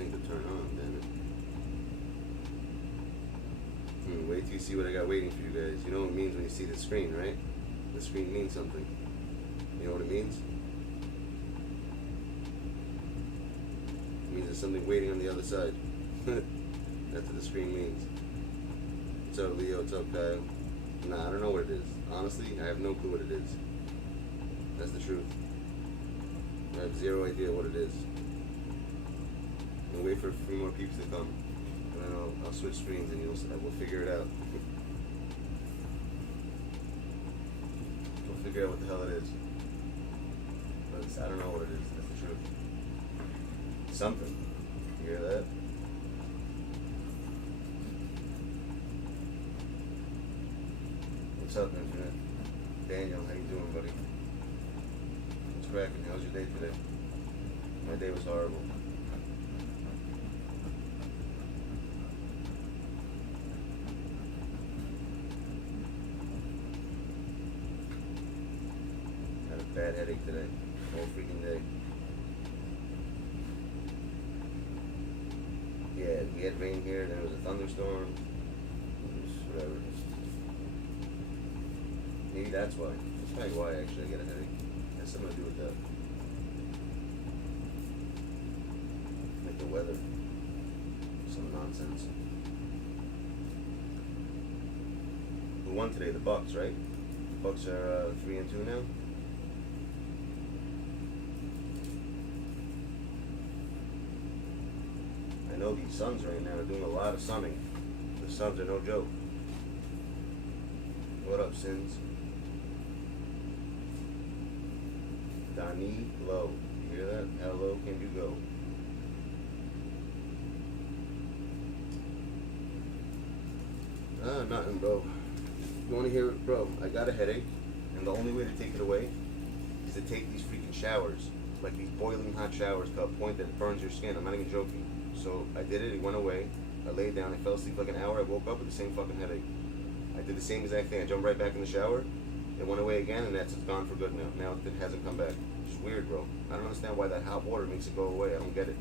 thing to turn on, damn it. Wait till you see what I got waiting for you guys. You know what it means when you see the screen, right? The screen means something. You know what it means? It means there's something waiting on the other side. That's what the screen means. What's up, Leo? What's up, Kyle? Nah, I don't know what it is. Honestly, I have no clue what it is. That's the truth. I have zero idea what it is. I'll wait for a few more peeps to come, and then I'll switch screens and we'll figure it out. We'll figure out what the hell it is. But I don't know what it is. That's the truth. Something. You hear that? What's up, Infinite? Daniel, how you doing, buddy? What's cracking? How was your day today? My day was horrible. Had a bad headache today, whole freaking day. Yeah, we had rain here, then it was a thunderstorm. It was whatever. Maybe that's why. That's probably why actually I get a headache. It has something to do with that. Like the weather. Some nonsense. Who won today? The Bucks, right? The Bucks are 3-2 now. I know these Suns right now are doing a lot of sunning. The Suns are no joke. What up, Sins? Donnie Low. You hear that? How low can you go? Nothing, bro. You want to hear it, bro? I got a headache, and the only way to take it away is to take these freaking showers, like these boiling hot showers to a point that it burns your skin. I'm not even joking. So I did it. It went away. I laid down. I fell asleep for like an hour. I woke up with the same fucking headache. I did the same exact thing. I jumped right back in the shower. It went away again, and it's gone for good now. Now it hasn't come back. It's weird, bro. I don't understand why that hot water makes it go away. I don't get it.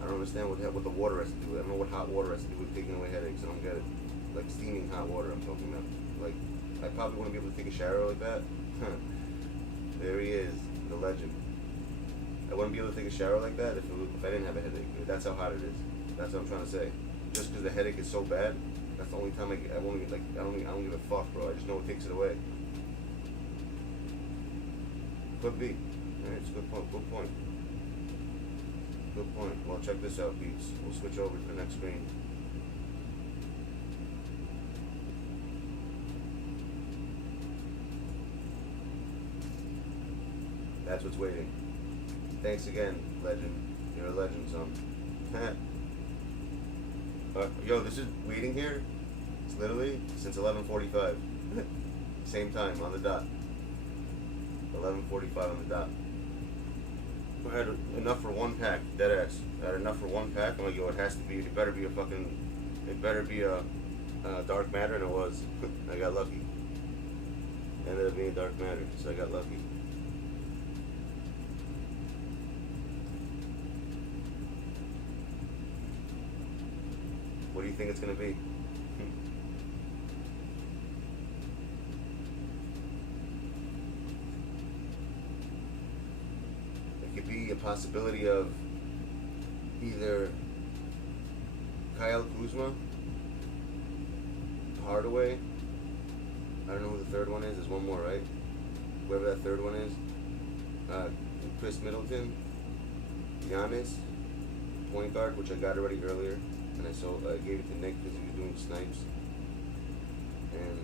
I don't understand what the water has to do with it. I don't know what hot water has to do with taking away headaches. I don't get it. Like steaming hot water, I'm talking about. Like, I probably wouldn't be able to take a shower like that. There he is, the legend. I wouldn't be able to take a shower like that if I didn't have a headache. That's how hot it is. That's what I'm trying to say. Just because the headache is so bad, that's the only time I won't even, like, I don't give a fuck, bro. I just know it takes it away. Could be. Alright, it's a good point. Good point. Good point. Well, check this out, peeps. We'll switch over to the next screen. That's what's waiting. Thanks again, legend. You're a legend, son. Yo, this is waiting here. It's literally since 11:45. Same time on the dot. 11:45 on the dot. I had enough for one pack, dead ass. I had enough for one pack. I'm like, yo, it has to be. It better be a dark matter, and it was. I got lucky. It ended up being dark matter, so I got lucky. What do you think it's gonna be? It could be a possibility of either Kyle Kuzma, Hardaway. I don't know who the third one is. There's one more, right? Whoever that third one is. Chris Middleton, Giannis, point guard, which I got already earlier. And I gave it to Nick because he was doing snipes. And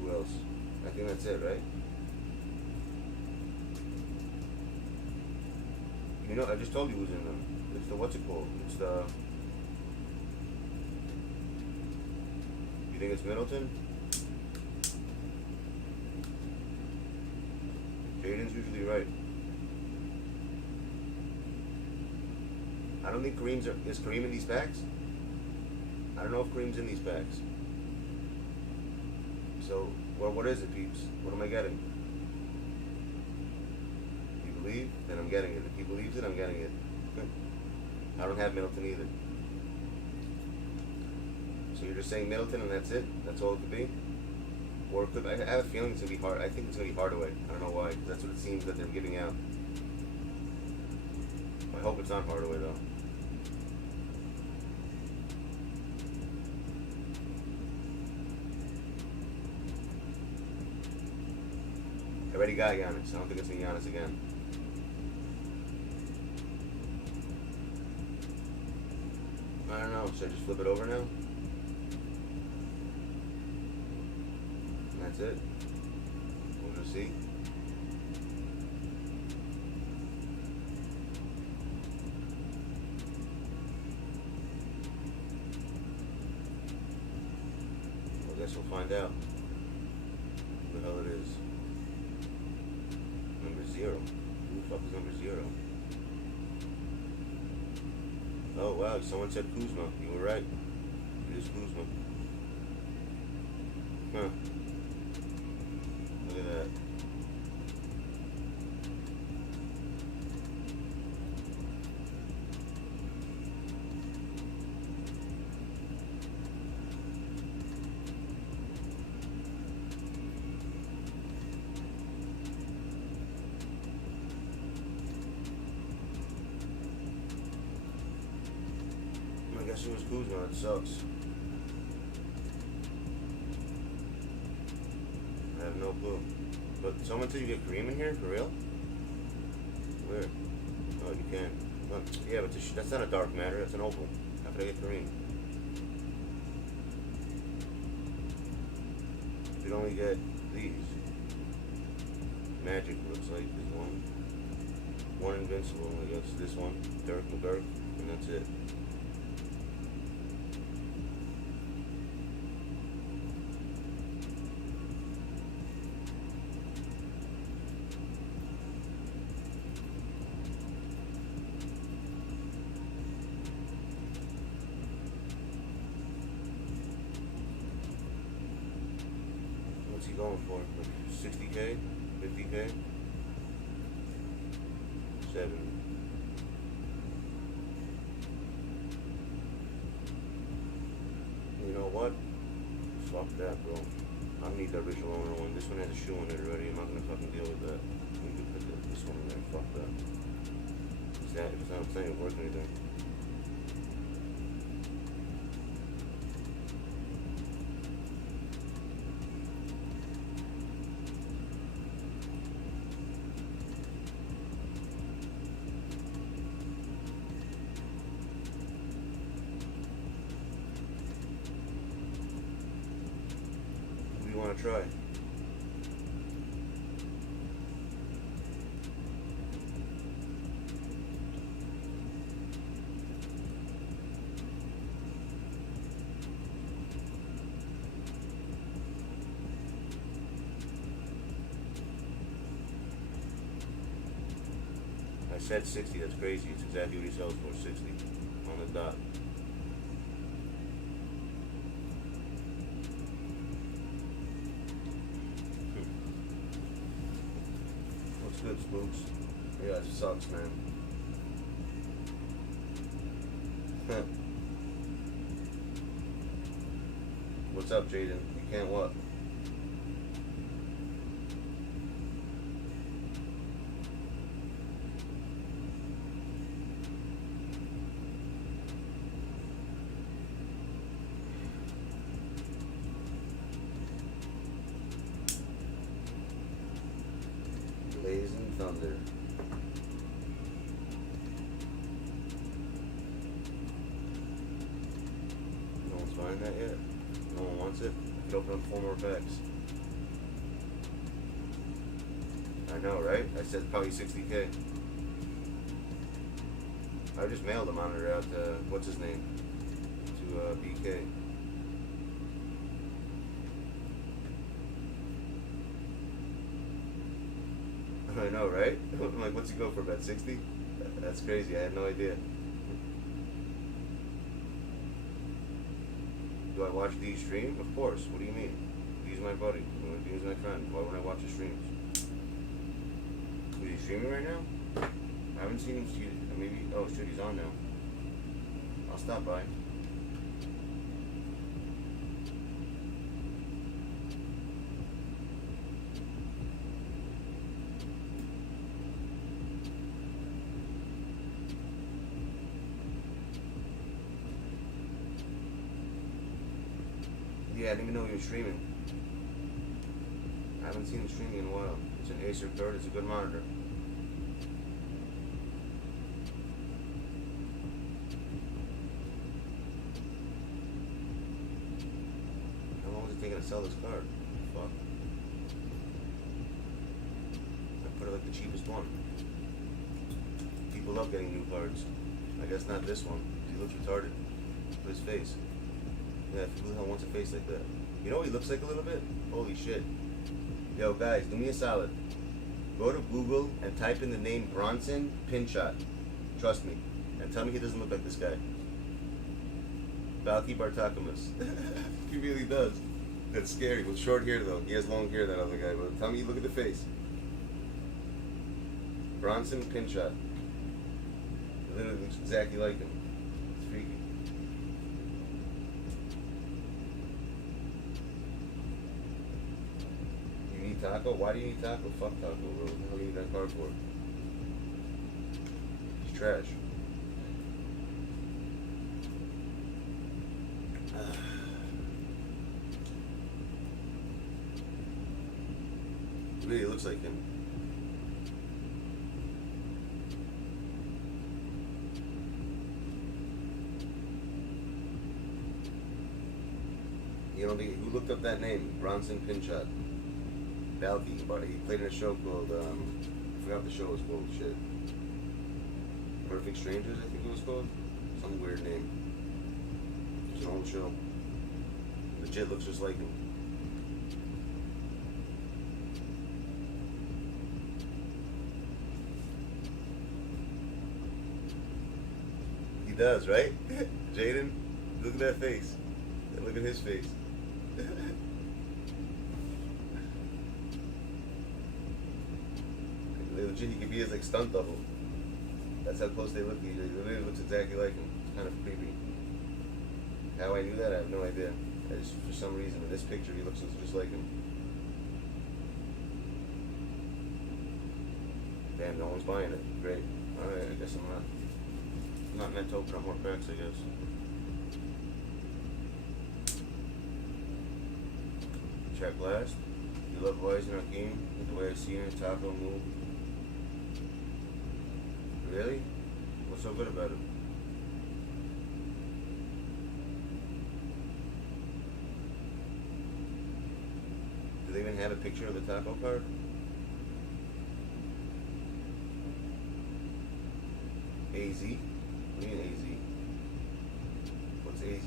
who else? I think that's it, right? You know, I just told you who's in them. It's the what's it called? It's the. You think it's Middleton? Jaden's usually right. I don't think is Kareem in these packs? I don't know if Kareem's in these packs. So, well, what is it, peeps? What am I getting? Do you believe, then I'm getting it. If he believes it, I'm getting it. I don't have Middleton either. So you're just saying Middleton and that's it? That's all it could be? Or it could, I have a feeling it's going to be hard. I think it's going to be Hardaway. I don't know why, because that's what it seems that they're giving out. I hope it's not Hardaway though. I already got Giannis. I don't think it's going to be Giannis again. I don't know. Should I just flip it over now? That's it. We'll just see. I guess we'll find out who the hell it is. Number 0. Who the fuck is number 0? Oh wow, someone said Kuzma. You were right. It is Kuzma. Huh. Look at that. I guess it was Kuzma. It sucks. I have no clue. But someone said you get Kareem in here? For real? Where? Oh, you can. Well, yeah, but that's not a dark matter. That's an opal. How could I get Kareem? You could only get these. Magic looks like is one. One invincible. I guess this one. Dirk McGurk. And that's it. What's he going for? Like 60K? 50K? 70. You know what? Fuck that, bro. I need the original owner one. This one has a shoe in it already. I'm not gonna fucking deal with that. We can put this one in there. Fuck that. If it's not saying it worth anything. Want to try? I said 60, that's crazy. It's exactly what he sells for, 60 on the dot. Good spooks. Yeah, it sucks, man. What's up, Jaden? You can't what? Blazing Thunder. No one's buying that yet? No one wants it? I could open up 4 more packs. I know, right? I said probably 60K. I just mailed the monitor out to, what's his name? To BK. I know, right? I'm like, what's he go for, about 60? That's crazy, I had no idea. Do I watch D's stream? Of course, what do you mean? D's my buddy, D's my friend. Why would I watch his streams? Is he streaming right now? I haven't seen him shoot. Maybe. Oh, shoot, he's on now. I'll stop by. Yeah, I didn't even know he was streaming. I haven't seen him streaming in a while. It's an Acer card. It's a good monitor. How long is it taking to sell this card? Fuck. I put it like the cheapest one. People love getting new cards. I guess not this one. He looks retarded. Look at his face. Yeah, if you wants a face like that. You know what he looks like a little bit? Holy shit. Yo, guys, do me a solid. Go to Google and type in the name Bronson Pinshot. Trust me. And tell me he doesn't look like this guy. Balky Bartakamus. He really does. That's scary. With short hair, though. He has long hair, that other guy. But tell me you look at the face. Bronson Pinshot. It literally looks exactly like him. It's freaky. Taco? Why do you need Taco? Fuck Taco, bro. What the hell do you need that card for? He's trash. It really looks like him. You don't think, who looked up that name? Bronson Pinshot. Balky, but he played in a show called, I forgot what the show was called, shit. Perfect Strangers, I think it was called. Some weird name. It's an old show. Legit looks just like him. He does, right? Jaden, look at that face. And look at his face. Legit, he could be his like stunt double. That's how close they look. He literally looks exactly like him. It's kind of creepy. How I knew that, I have no idea. I just, for some reason, in this picture, he looks just like him. Damn, no one's buying it. Great. All right, I guess I'm not meant to open up more packs, I guess. Check last. You love Wise in our game. The way I see it, Taco move. Really? What's so good about it? Do they even have a picture of the Taco card? AZ? What do you mean AZ? What's AZ?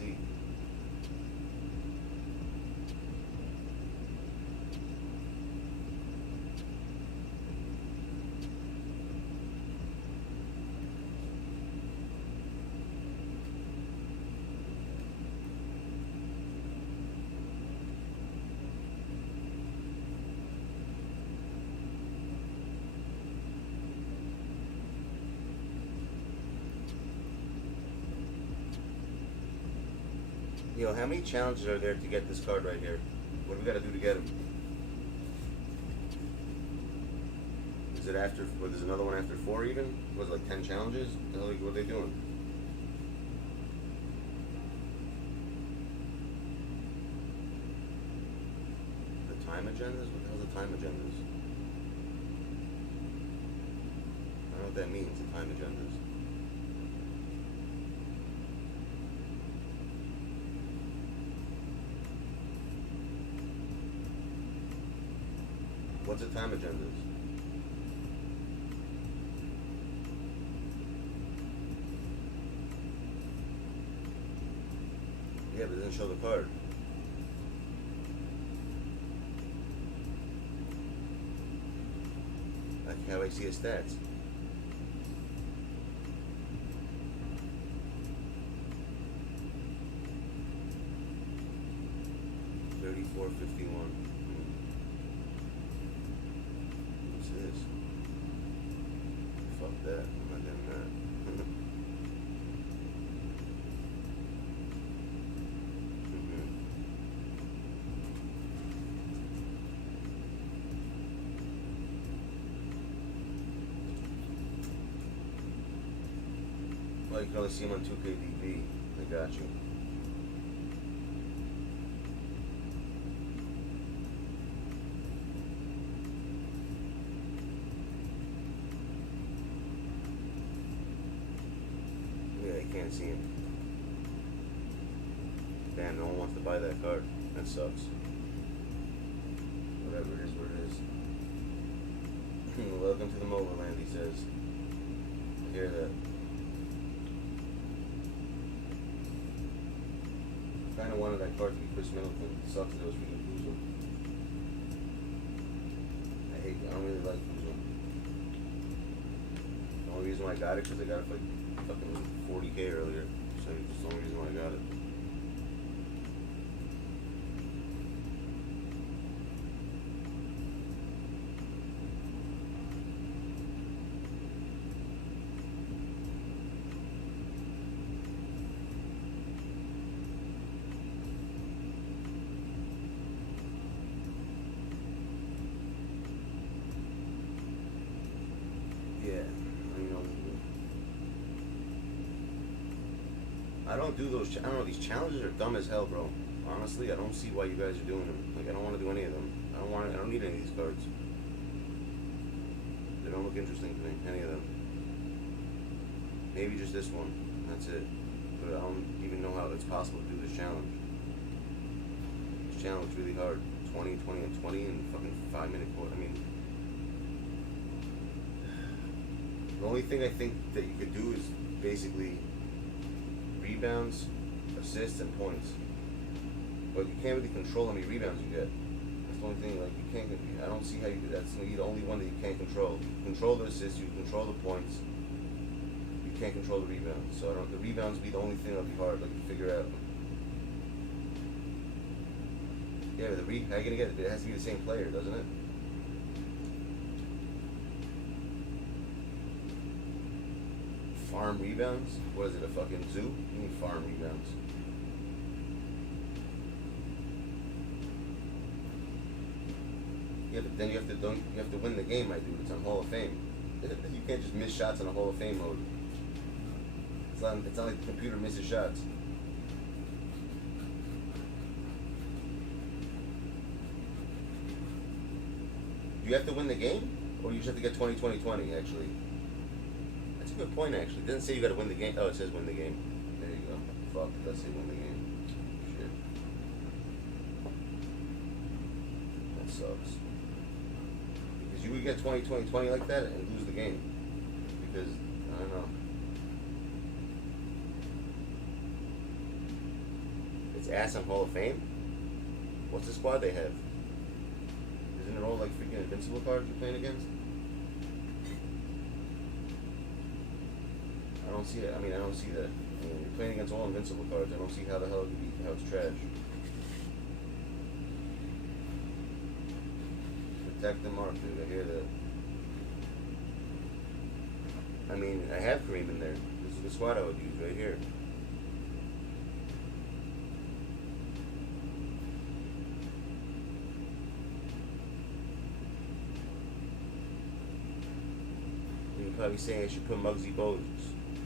Yo, how many challenges are there to get this card right here? What do we gotta do to get him? Is it after, or there's another one after 4 even? Was it like 10 challenges? What are they doing? The time agendas? What the hell are the time agendas? I don't know what that means, the time agendas. What's the time agendas? Yeah, but it doesn't show the card. Like how I see his stats. $34.51. What's this? Fuck that. I'm not doing that. Well, you can only see him on 2k DB. I got you. Yeah, you can't see him. Damn, no one wants to buy that card. That sucks. Whatever it is, what it is. Welcome to the Motherland, he says. I hear that. Kinda wanted that card to be Chris Middleton. It sucks that it was freaking Kuzma. I don't really like Kuzma. The only reason why I got it, because I got it for like fucking 40k earlier. So that's the only reason why I got it. I don't do those. I don't know. These challenges are dumb as hell, bro. Honestly, I don't see why you guys are doing them. Like, I don't want to do any of them. I don't need any of these cards. They don't look interesting to me. Any of them. Maybe just this one. That's it. But I don't even know how it's possible to do this challenge. This challenge is really hard. 20, 20, and 20 in fucking 5-minute quarter. I mean, the only thing I think that you could do is basically rebounds, assists, and points. But you can't really control how many rebounds you get. That's the only thing. Like, you can't. I don't see how you do that. That's the only one that you can't control. You can control the assists. You can control the points. You can't control the rebounds. So the rebounds would be the only thing that'll be hard, like, to figure out. Yeah, but how are you gonna get it? It has to be the same player, doesn't it? Farm rebounds? What is it, a fucking zoo? You need farm rebounds. Yeah, but then you have to win the game, my dude. It's on Hall of Fame. You can't just miss shots in a Hall of Fame mode. It's not like the computer misses shots. Do you have to win the game? Or you just have to get 20, 20, 20, actually? That's a good point, actually. It doesn't say you gotta win the game. Oh, it says win the game. There you go. Fuck, it does say win the game. Shit. That sucks. Because you would get 20, 20, 20 like that and lose the game. Because, I don't know. It's ass on Hall of Fame? What's the squad they have? Isn't it all like freaking invincible cards you're playing against? I don't see it. I mean, I don't see that. I mean, you're playing against all invincible cards. I don't see how the hell it could be, how it's trash. Protect the mark, dude. I hear that. I mean, I have Kareem in there. This is the squad I would use right here. You're probably saying I should put Muggsy Bogues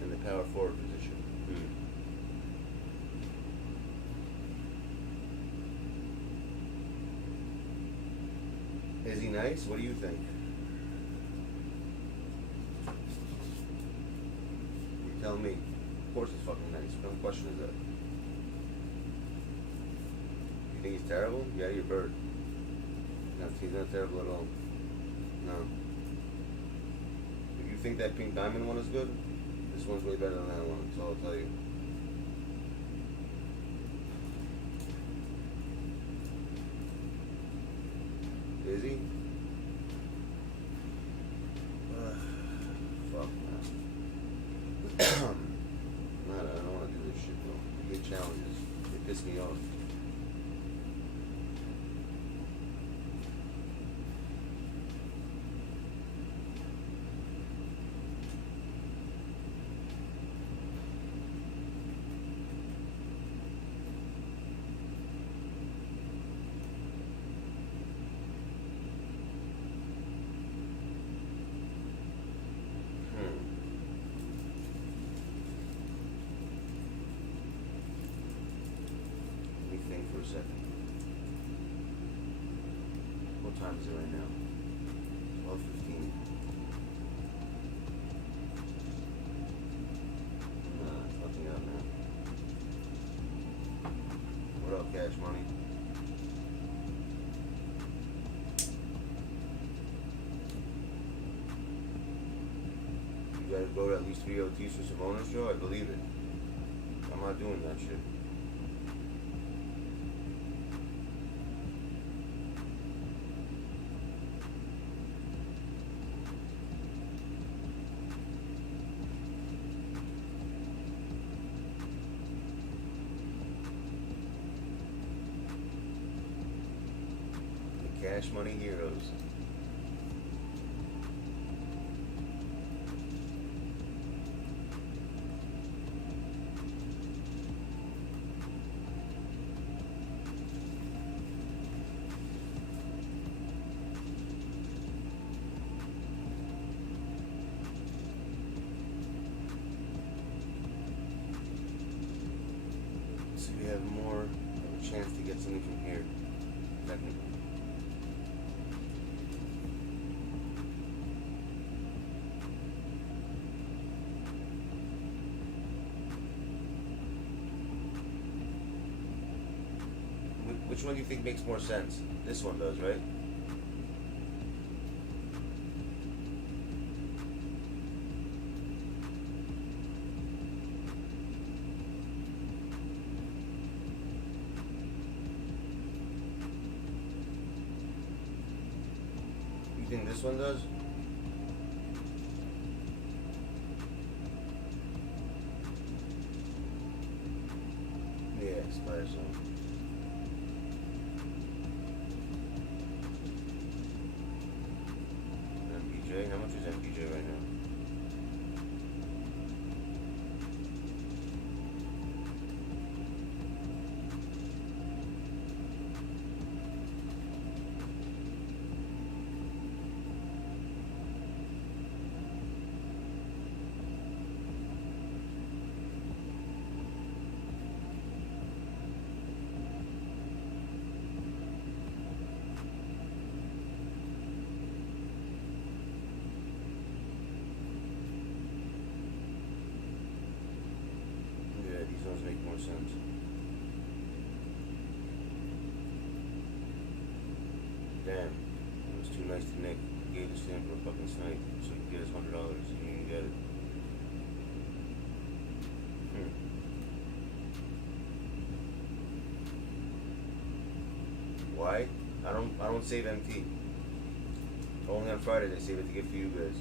in the power forward position. Is he nice? What do you think? You tell me. Of course he's fucking nice. What kind of question is that? You think he's terrible? Yeah, you're a bird. No, he's not terrible at all. No. If you think that pink diamond one is good, this one's way better than that one. That's all I'll tell you. Is he? Fuck, man. I don't want to do this shit, bro. Big challenges. They piss me off. me for a second. What time is it right now? 12:15. Nah, it's nothing out now. What up, Cash Money? You gotta go to at least 3 OTs for Simona's show? I believe it. I'm not doing that shit. The Cash Money Heroes. So we have more of a chance to get something from here, technically. Which one do you think makes more sense? This one does, right? You think this one does? Yeah, Spire Zone. MPJ, how much is MPJ right now? Yeah, these ones make more sense. Damn, it was too nice to Nick. He gave the stamp for a fucking snipe, so he could get his $100. He didn't get it. Why? I don't save MT. Only on Friday they save it to give for you guys.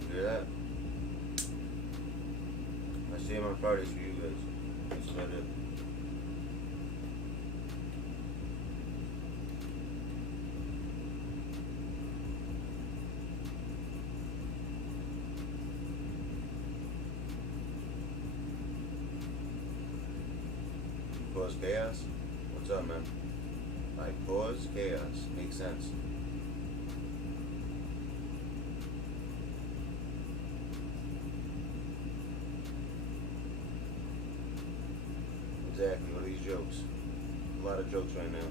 You hear that? I save on Fridays for you guys. That's about it. Cause chaos? What's up, man? I cause chaos. Makes sense. Exactly. What are these jokes? A lot of jokes right now.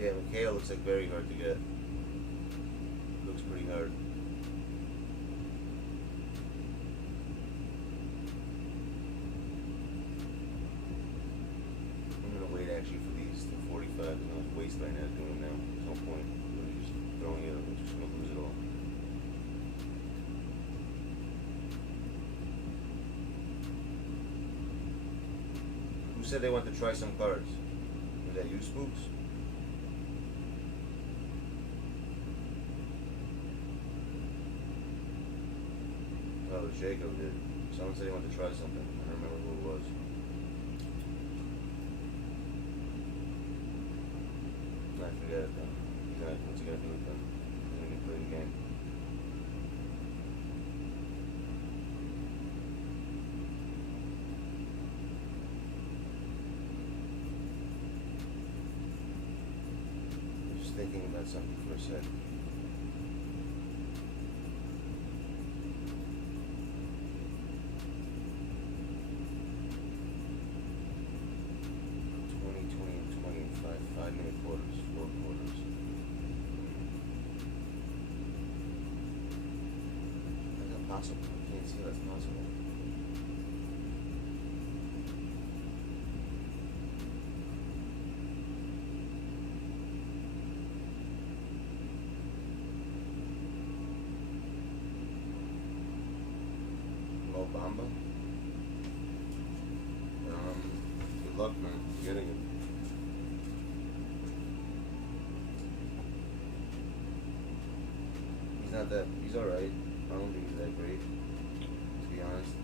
Yeah, Mikhail looks like very hard to get. Looks pretty hard. I'm gonna wait actually for these to 45. There's no waste right now doing them now. There's no point. We're just throwing it. We're just gonna lose it all. Who said they want to try some cards? Was that you, Spooks? Oh, Jacob did. Someone said he wanted to try something. I don't remember who it was. I forget it though. What's he gonna do with them? He's gonna play the game. thinking about something for a sec. Five-minute quarters, 4 quarters. How's that possible? I can't see how that's possible. Bamba. Good luck, man. Getting it. He's alright. I don't think he's that great, to be honest.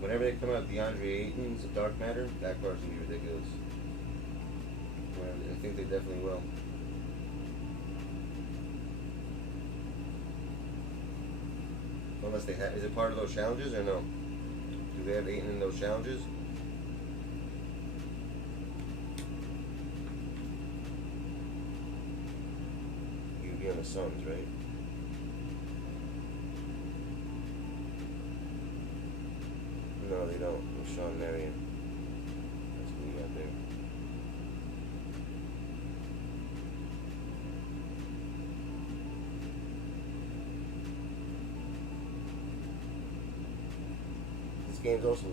Whenever they come out DeAndre Ayton's Dark Matter, that card's gonna be ridiculous. I think they definitely will. Unless they have, is it part of those challenges or no? Do they have Ayton in those challenges? You'd be on the Suns, right? No, they don't. With Sean Marion. That's who we got there.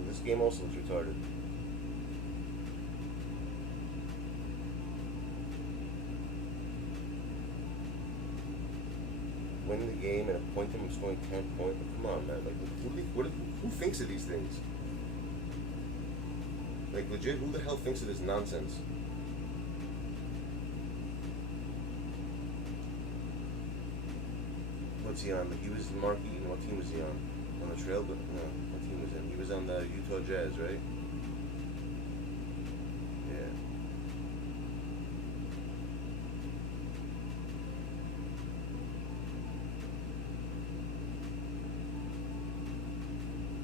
This game also is retarded. Win the game and a point them from scoring 10 points. Come on, man. Like, who thinks of these things? Like, legit, who the hell thinks of this nonsense? What's he on? Like, he was marking. What team was he on? On the Trail, but no. What team was in? He was on the Utah Jazz, right? Yeah.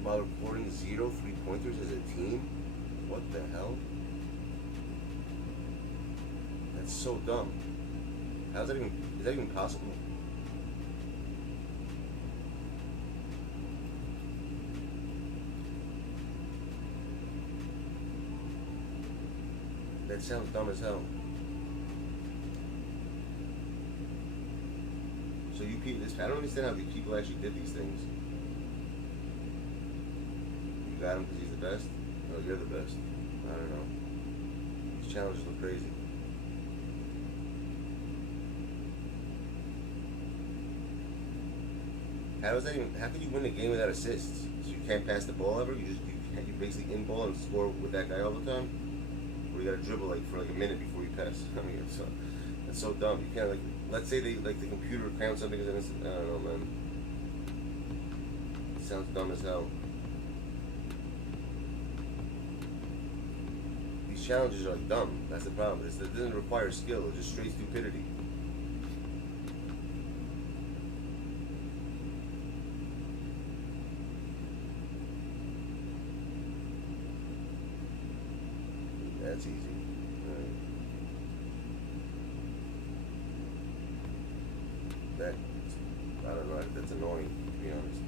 While recording 0 3-pointers as a team? What the hell? That's so dumb. How's that even? Is that even possible? That sounds dumb as hell. So you people, I don't understand how the people actually did these things. You got him because he's the best? No, you're the best. I don't know. These challenges look crazy. How is that even? How can you win a game without assists? So you can't pass the ball ever? You basically in ball and score with that guy all the time? Or you gotta dribble like for like a minute before you pass. I mean, it's so dumb. You can't, like, let's say they, like, the computer counts something as an instant. I don't know, man. It sounds dumb as hell. These challenges are like dumb. That's the problem. It doesn't require skill. It's just straight stupidity. That's easy. Right. That, I don't know, that's annoying, to be honest.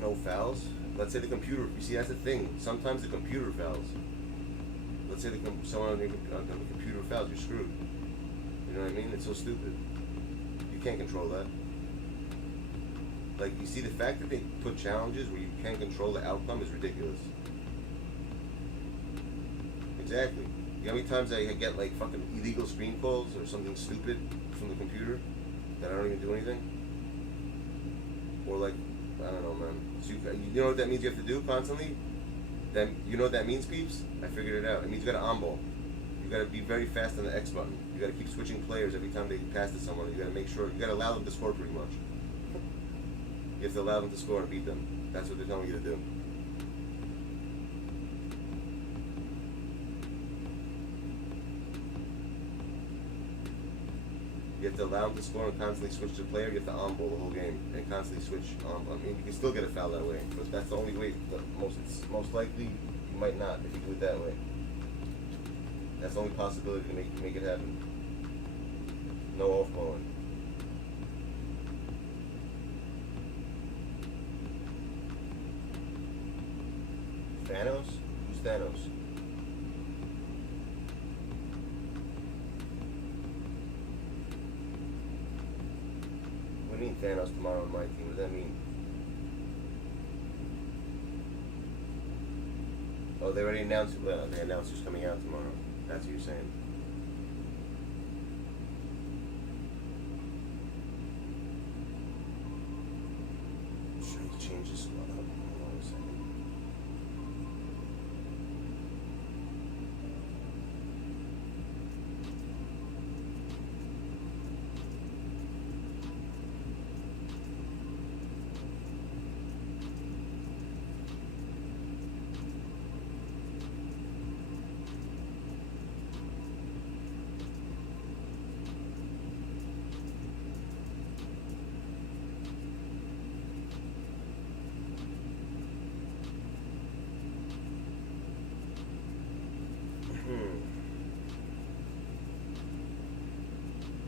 No fouls? Let's say the computer, you see, that's the thing. Sometimes the computer fouls. Let's say someone on the computer fouls, you're screwed. You know what I mean? It's so stupid. You can't control that. Like, you see, the fact that they put challenges where you can't control the outcome is ridiculous. Exactly. You know how many times I get, like, fucking illegal screen calls or something stupid from the computer that I don't even do anything? Or, like, I don't know, man. So you know what that means you have to do constantly? Then you know what that means, peeps? I figured it out. It means you gotta on-ball. You gotta be very fast on the X button. You gotta keep switching players every time they pass to someone. You gotta make sure, you gotta allow them to score pretty much. You have to allow them to score and beat them. That's what they're telling you to do. have to allow him to score and constantly switch to player. You have to on-ball the whole game and constantly switch. I mean, you can still get a foul that way, but that's the only way. Most likely, you might not if you do it that way. That's the only possibility to make it happen. No off-balling. Thanos? Who's Thanos? What do you mean Thanos tomorrow on my team? What does that mean? Oh, they already announced. Well, they announced who's coming out tomorrow. That's what you're saying. I'm trying to change this one up. Hold on a second.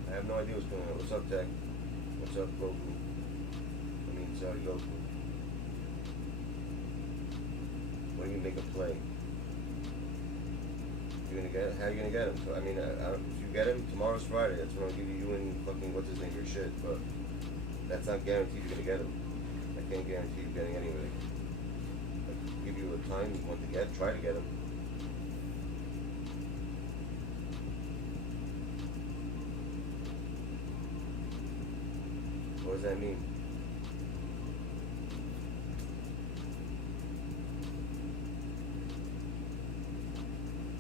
I have no idea what's going on. What's up, Tech? What's up, Goku? I mean, sorry, Goku. When you make a play, you're gonna get it. How are you gonna get him? So I mean, if you get him tomorrow's Friday, that's when I'll give you and fucking what's his name your shit. But that's not guaranteed you're gonna get him. I can't guarantee you getting anyway. I give you a time you want to get. Try to get him. What does that mean?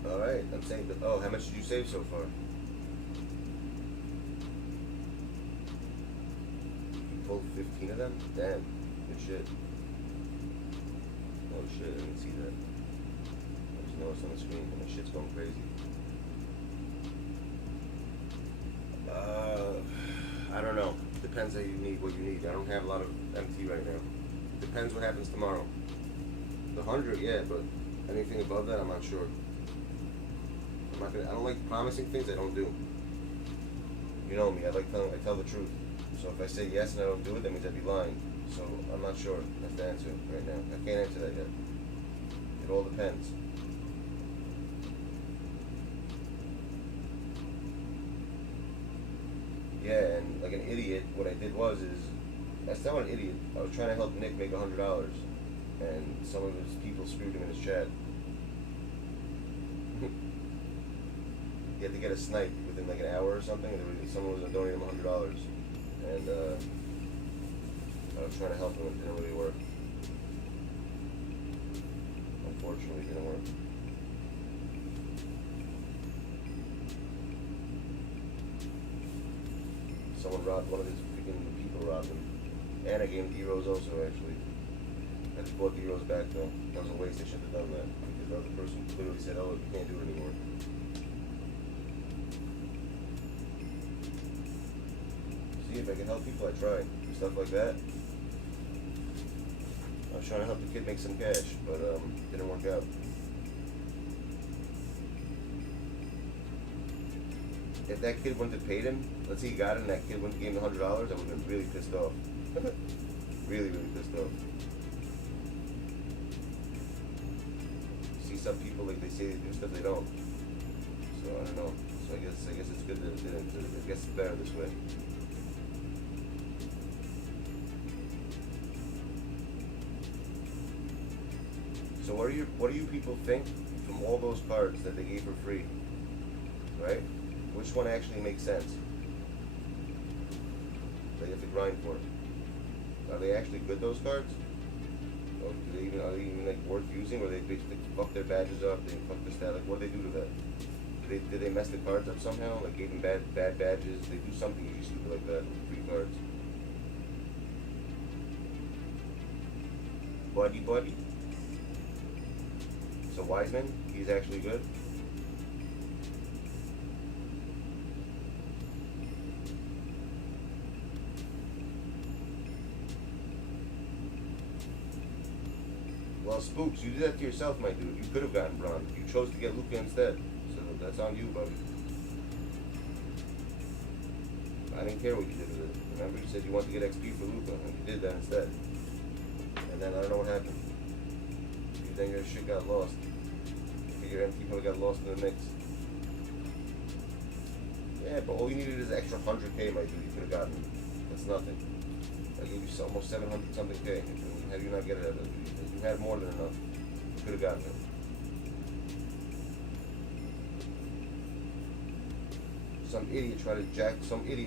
Alright, I'm saying, oh, how much did you save so far? You pulled 15 of them? Damn, good shit. Oh shit, I didn't see that. I just noticed on the screen, and my shit's going crazy. I don't know. Depends how you need what you need. I don't have a lot of MT right now. Depends what happens tomorrow. The 100, yeah, but anything above that, I'm not sure. I don't like promising things I don't do. You know me, I tell the truth. So if I say yes and I don't do it, that means I'd be lying. So I'm not sure. That's the answer right now. I can't answer that yet. It all depends. Yeah, and like an idiot, what I did was that's not an idiot. I was trying to help Nick make $100, and some of his people screwed him in his chat. He had to get a snipe within like an hour or something. Someone was donating him $100, and I was trying to help him. It didn't really work. Unfortunately, it didn't work. Someone robbed one of his freaking people robbed him. And I gave him D-Rose also, actually. I just bought D-Rose back though. That was a waste, I shouldn't have done that. Because the other person literally said, oh, you can't do it anymore. See, if I can help people, I try. Stuff like that. I was trying to help the kid make some cash, but didn't work out. If that kid wouldn't have paid him, let's say he got it and that kid wouldn't have gave him $100, I would have been really pissed off. Really, really pissed off. See some people, like they say they do stuff they don't. So I don't know. So I guess it's good that it didn't. I guess it's better this way. So what do you people think from all those cards that they gave for free? Right? Which one actually makes sense? That you have to grind for. Are they actually good, those cards? Or are they even like worth using, or they basically fuck their badges up, they fuck the stat? Like, what do they do to that? Did they mess the cards up somehow? Like gave them bad badges? They do something usually stupid like that with free cards. Buddy. So Wiseman, he's actually good. Spooks, you did that to yourself, my dude. You could have gotten bronze. You chose to get Luka instead. So that's on you, buddy. I didn't care what you did with it. Remember, you said you wanted to get XP for Luka, and you did that instead. And then I don't know what happened. Then your shit got lost. Your MT probably got lost in the mix. Yeah, but all you needed is an extra 100K, my dude. You could have gotten. That's nothing. I gave you almost 700 something K. How do you not get it? You had more than enough. You could have gotten it. Some idiot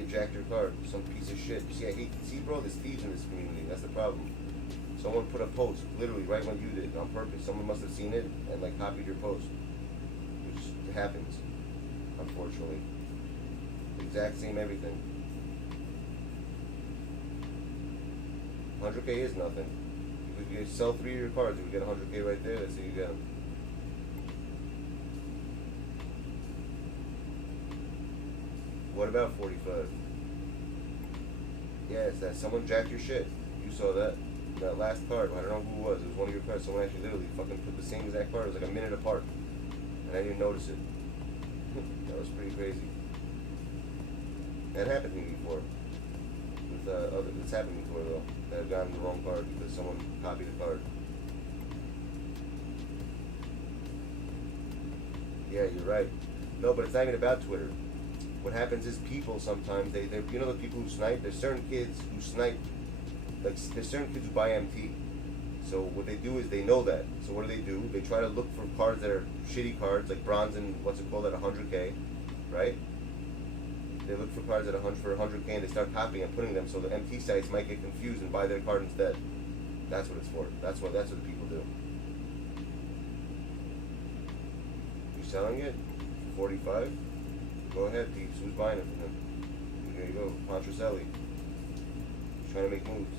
jacked your card. Some piece of shit. You see, bro, there's thieves in this community. That's the problem. Someone put a post, literally right when you did, on purpose. Someone must have seen it and like copied your post. Which happens, unfortunately. Exact same everything. 100K is nothing. You could sell 3 of your cards, you would get 100K right there. That's how you get them. What about 45? Yeah, it's that someone jacked your shit. You saw that. That last card, I don't know who it was. It was one of your cards. Someone actually literally fucking put the same exact card. It was like a minute apart. And I didn't notice it. That was pretty crazy. That happened to me before. It's happened before though. That I've gotten the wrong card because someone copied the card. Yeah, you're right. No, but it's not even about Twitter. What happens is people sometimes, they you know the people who snipe? There's certain kids who snipe. Like, there's certain kids who buy MT. So what they do is they know that. So what do? They try to look for cards that are shitty cards, like bronze and what's it called at 100K, right? They look for cards at 100K and they start copying and putting them so the MT sites might get confused and buy their card instead. That's what it's for. That's what the people do. You selling it? 45? Go ahead, peeps. Who's buying it from him? There you go, Pontraselli. Trying to make moves.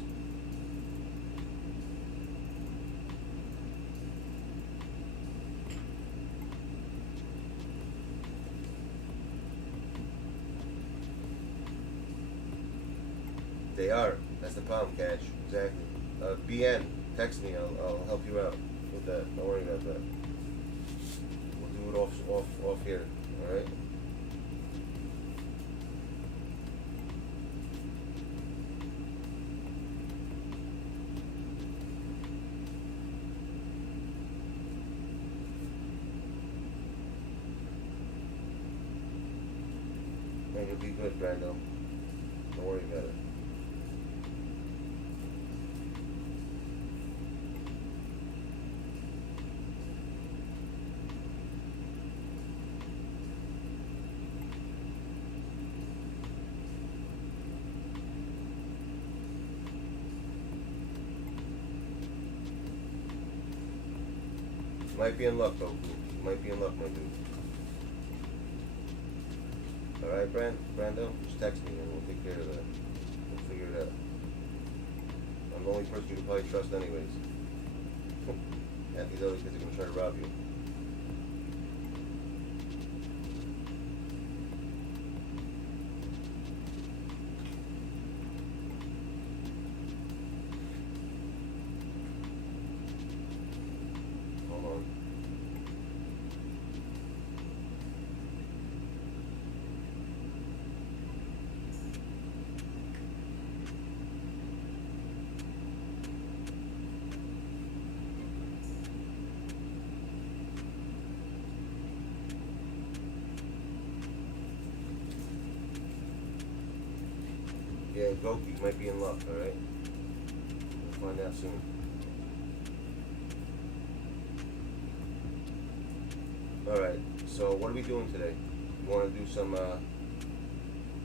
They are. That's the problem, Cash. Exactly. BN, text me. I'll help you out with that. Don't worry about that. We'll do it off here. All right. Man, you'll be good, Brando. Don't worry about it. You might be in luck, though. You might be in luck, my dude. Alright, Brando, just text me and we'll take care of that. We'll figure it out. I'm the only person you can probably trust anyways. Half these other kids are gonna try to rob you. Hold on. Yeah, Goki might be in luck, alright? We'll find out soon. Alright, so what are we doing today? We want to do some,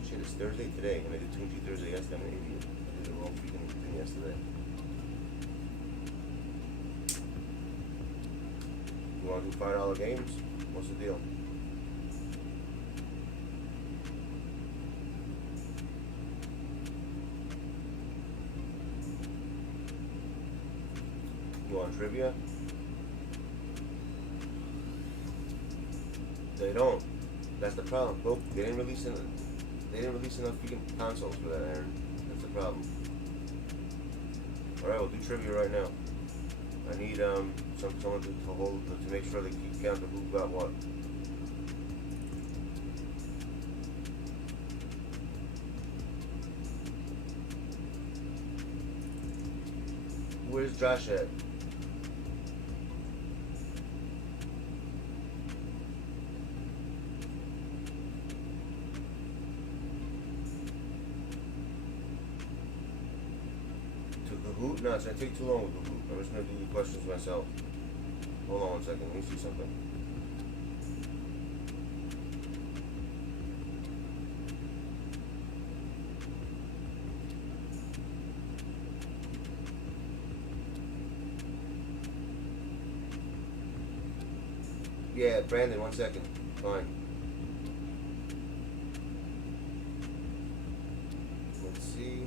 shit, it's Thursday today, and I did Tuesday, Thursday yesterday. I'm an idiot. I did the wrong freaking thing yesterday. You want to do $5 games? What's the deal? You want trivia? They don't. That's the problem. Nope. They didn't release enough freaking consoles for that, Aaron. That's the problem. Alright, we'll do trivia right now. I need someone to hold to make sure they keep count of who got what. Where's Josh at? To Kahoot? No, it's gonna take too long with Kahoot. I'm just gonna do the questions myself. Hold on 1 second, let me see something. Yeah, Brandon, 1 second. Fine. Let's see.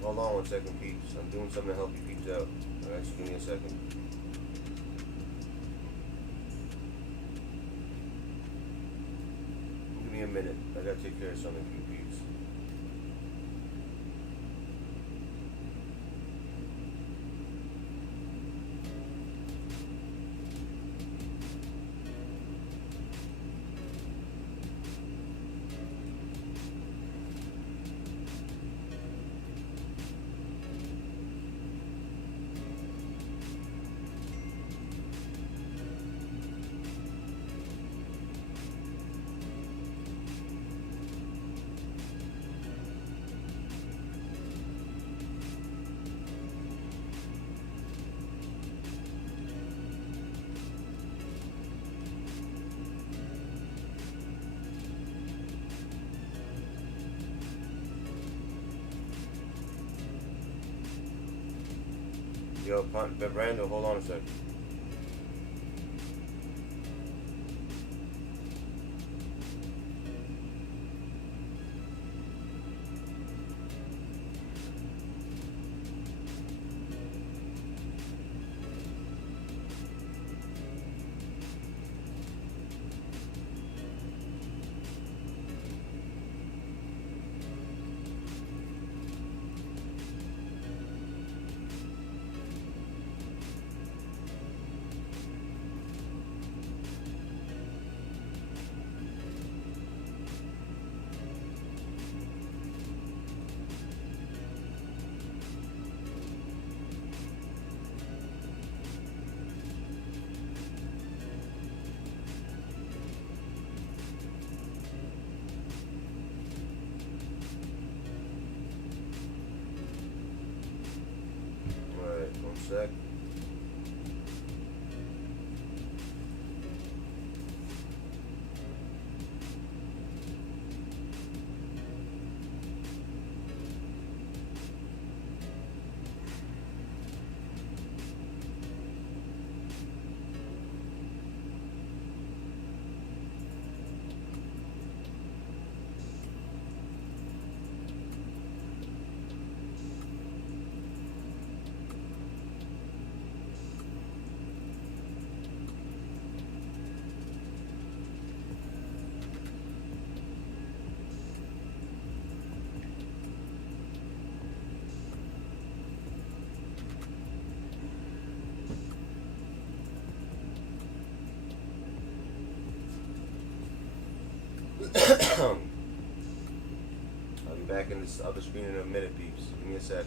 Hold on 1 second, peeps. I'm doing something to help you peeps out. Alright, so give me a second. Give me a minute. I gotta take care of something for you peeps. Yo, Brando, hold on a second. Alright, 1 sec. I'll be back in this other screen in a minute, peeps. Give me a sec.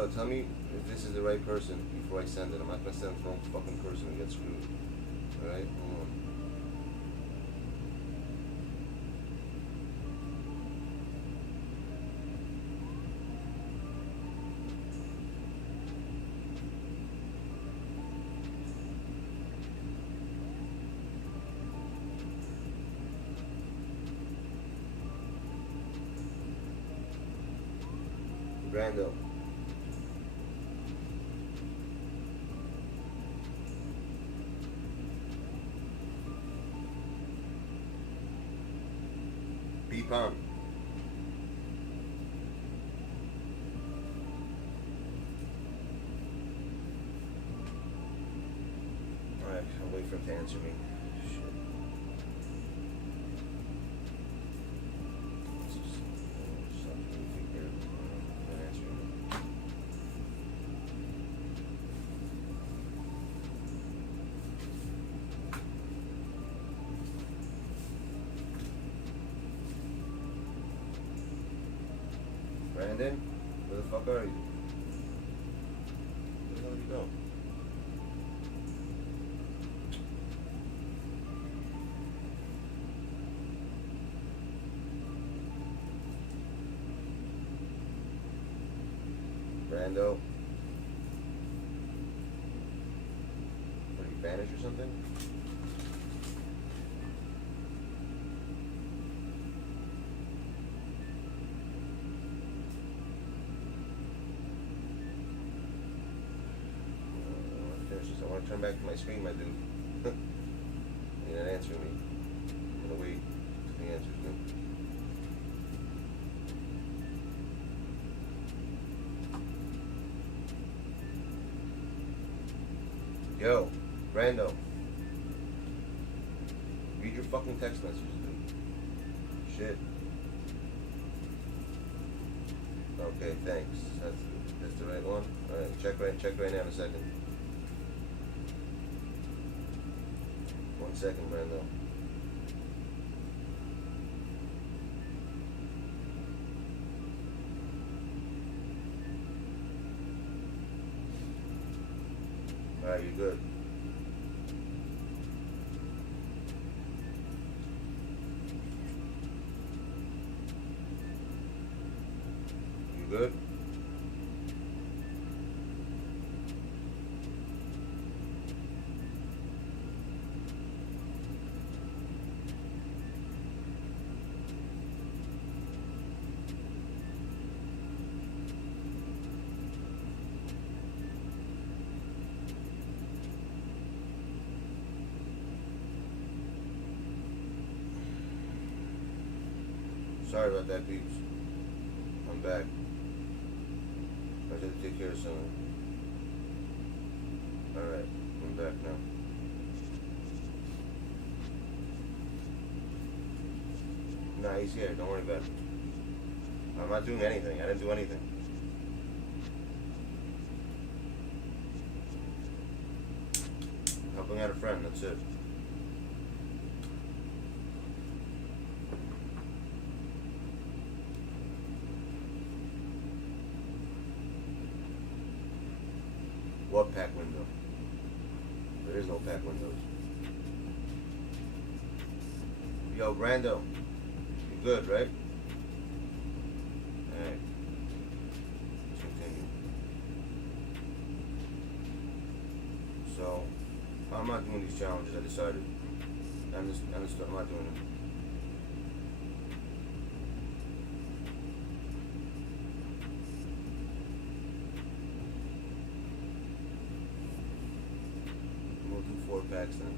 Yo, tell me if this is the right person before I send it. I'm not gonna send it to the wrong fucking person and get screwed. Alright, hold on. Brando. P-Pom. Alright, I'll wait for him to answer me. Shit. Brandon, where the fuck are you? Where the hell did you go? Brando? What, are you banished or something? I want to turn back to my screen, my dude. You're not answering me. I'm gonna wait till he answers me. Yo, Brando. Read your fucking text messages, dude. Shit. Okay, thanks. That's the right one. Alright, check right now in a second. 1 second, Brando. Alright, you're good. You good? Sorry about that, peeps. I'm back. I had to take care of something. Alright, I'm back now. Nah, he's here. Don't worry about it. I'm not doing anything. I didn't do anything. Helping out a friend, that's it. What pack window? There is no pack windows. Yo, Brando, you good, right? Alright. Let's continue. So, I'm not doing these challenges, I decided. I'm not doing them. We'll do 4 packs then.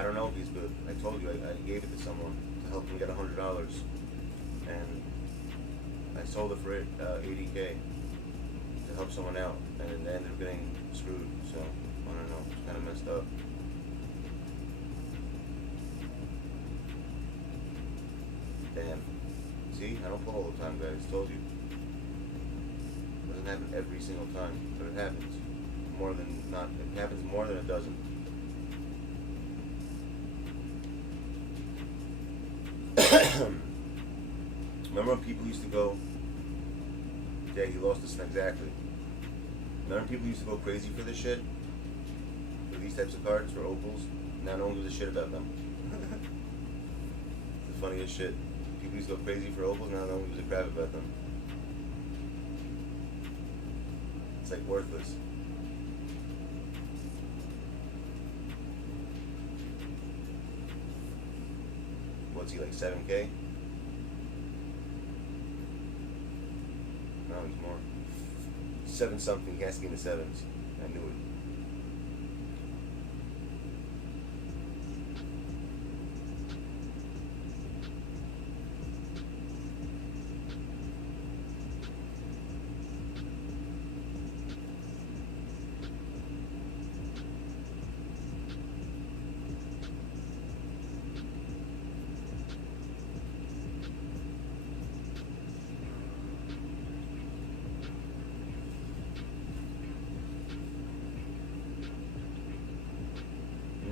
I don't know if he's good. I told you, I gave it to someone to help him get $100, and I sold it for $80K to help someone out, and they ended up getting screwed. So I don't know, it's kind of messed up. Damn. See, I don't pull all the time, guys. Told you. Doesn't happen every single time, but it happens. More than not, it happens more than it doesn't. Remember when people used to go, yeah, he lost this exactly. Remember when people used to go crazy for this shit? For these types of cards, for opals? Now no one gives a shit about them. It's the funniest shit. People used to go crazy for opals, now no one gives a crap about them. It's like worthless. What's he, like 7K? No, he's more. 7 something, he has to be in the 7s. I knew it.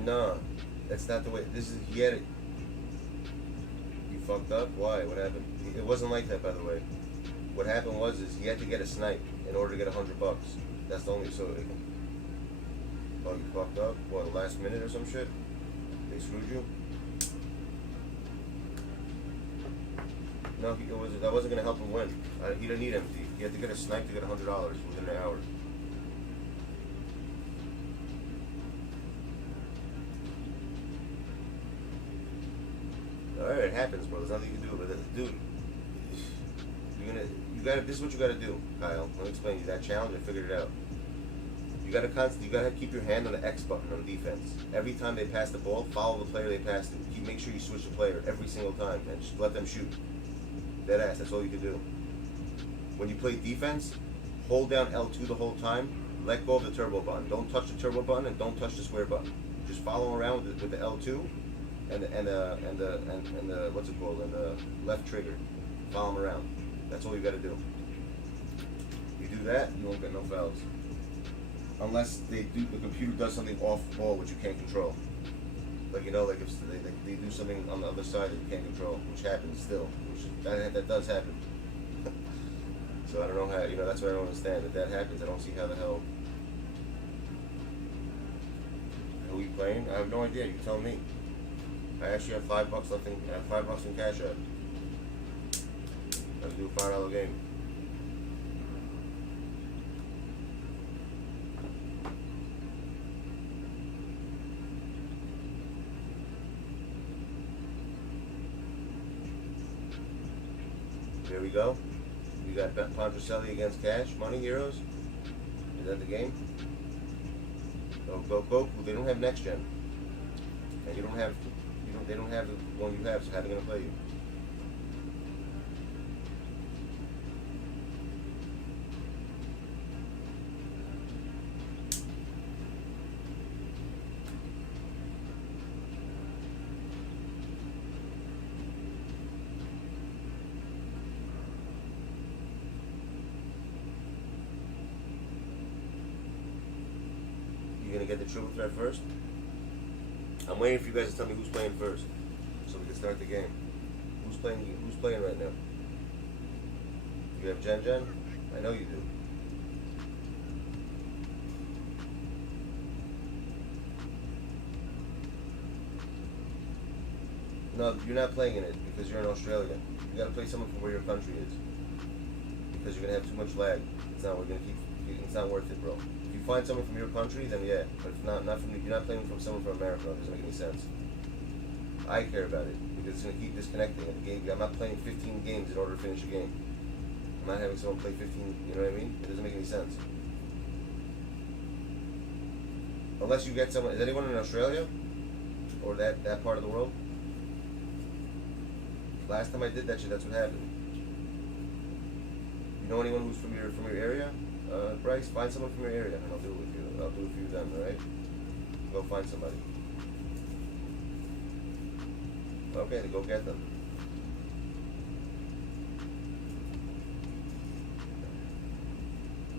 No, that's not the way. This is, he had it. You fucked up? Why? What happened? It wasn't like that, by the way. What happened was, he had to get a snipe in order to get $100. That's the only, so. Oh, you fucked up? What, the last minute or some shit? They screwed you? No, that wasn't gonna help him win. He didn't need empty. He had to get a snipe to get $100 within an hour. Alright, it happens, bro. There's nothing you can do about it. Dude, this is what you gotta do, Kyle. Let me explain to you. That challenge, I figured it out. You gotta keep your hand on the X button on defense. Every time they pass the ball, follow the player they passed to. Make sure you switch the player every single time and just let them shoot. Dead ass, that's all you can do. When you play defense, hold down L2 the whole time, let go of the turbo button. Don't touch the turbo button and don't touch the square button. Just follow around with the L2 and the what's it called, and the left trigger. Follow them around. That's all you got to do. You do that, you won't get no fouls. Unless the computer does something off ball which you can't control. Like, you know, like if they do something on the other side that you can't control, which happens still. That does happen. So I don't know how, you know, that's what I don't understand. If that happens, I don't see how the hell. Are we playing? I have no idea. You tell me. I actually have $5 left in $5 in cash out. Let's do a $5 game. There we go. You got Pontracelli against Cash, Money, Heroes. Is that the game? Oh, Goku. They don't have next gen, and you don't have. They don't have the one you have. So how are they gonna play you? You gonna get the triple threat first? I'm waiting for you guys to tell me who's playing first, so we can start the game. Who's playing right now? You have Jen? I know you do. No, you're not playing in it because you're in Australia. You gotta play someone from where your country is. Because you're gonna have too much lag. It's not worth it, bro. If you find someone from your country, then yeah. But if not from, you're not playing from someone from America. It doesn't make any sense. I care about it because it's gonna keep disconnecting at the game. I'm not playing 15 games in order to finish a game. I'm not having someone play 15. You know what I mean? It doesn't make any sense. Unless you get someone. Is anyone in Australia? or that part of the world. Last time I did that shit, that's what happened. You know anyone who's from your area? Bryce, find someone from your area and I'll do it with you. I'll do it for you then, alright? Go find somebody. Okay, go get them.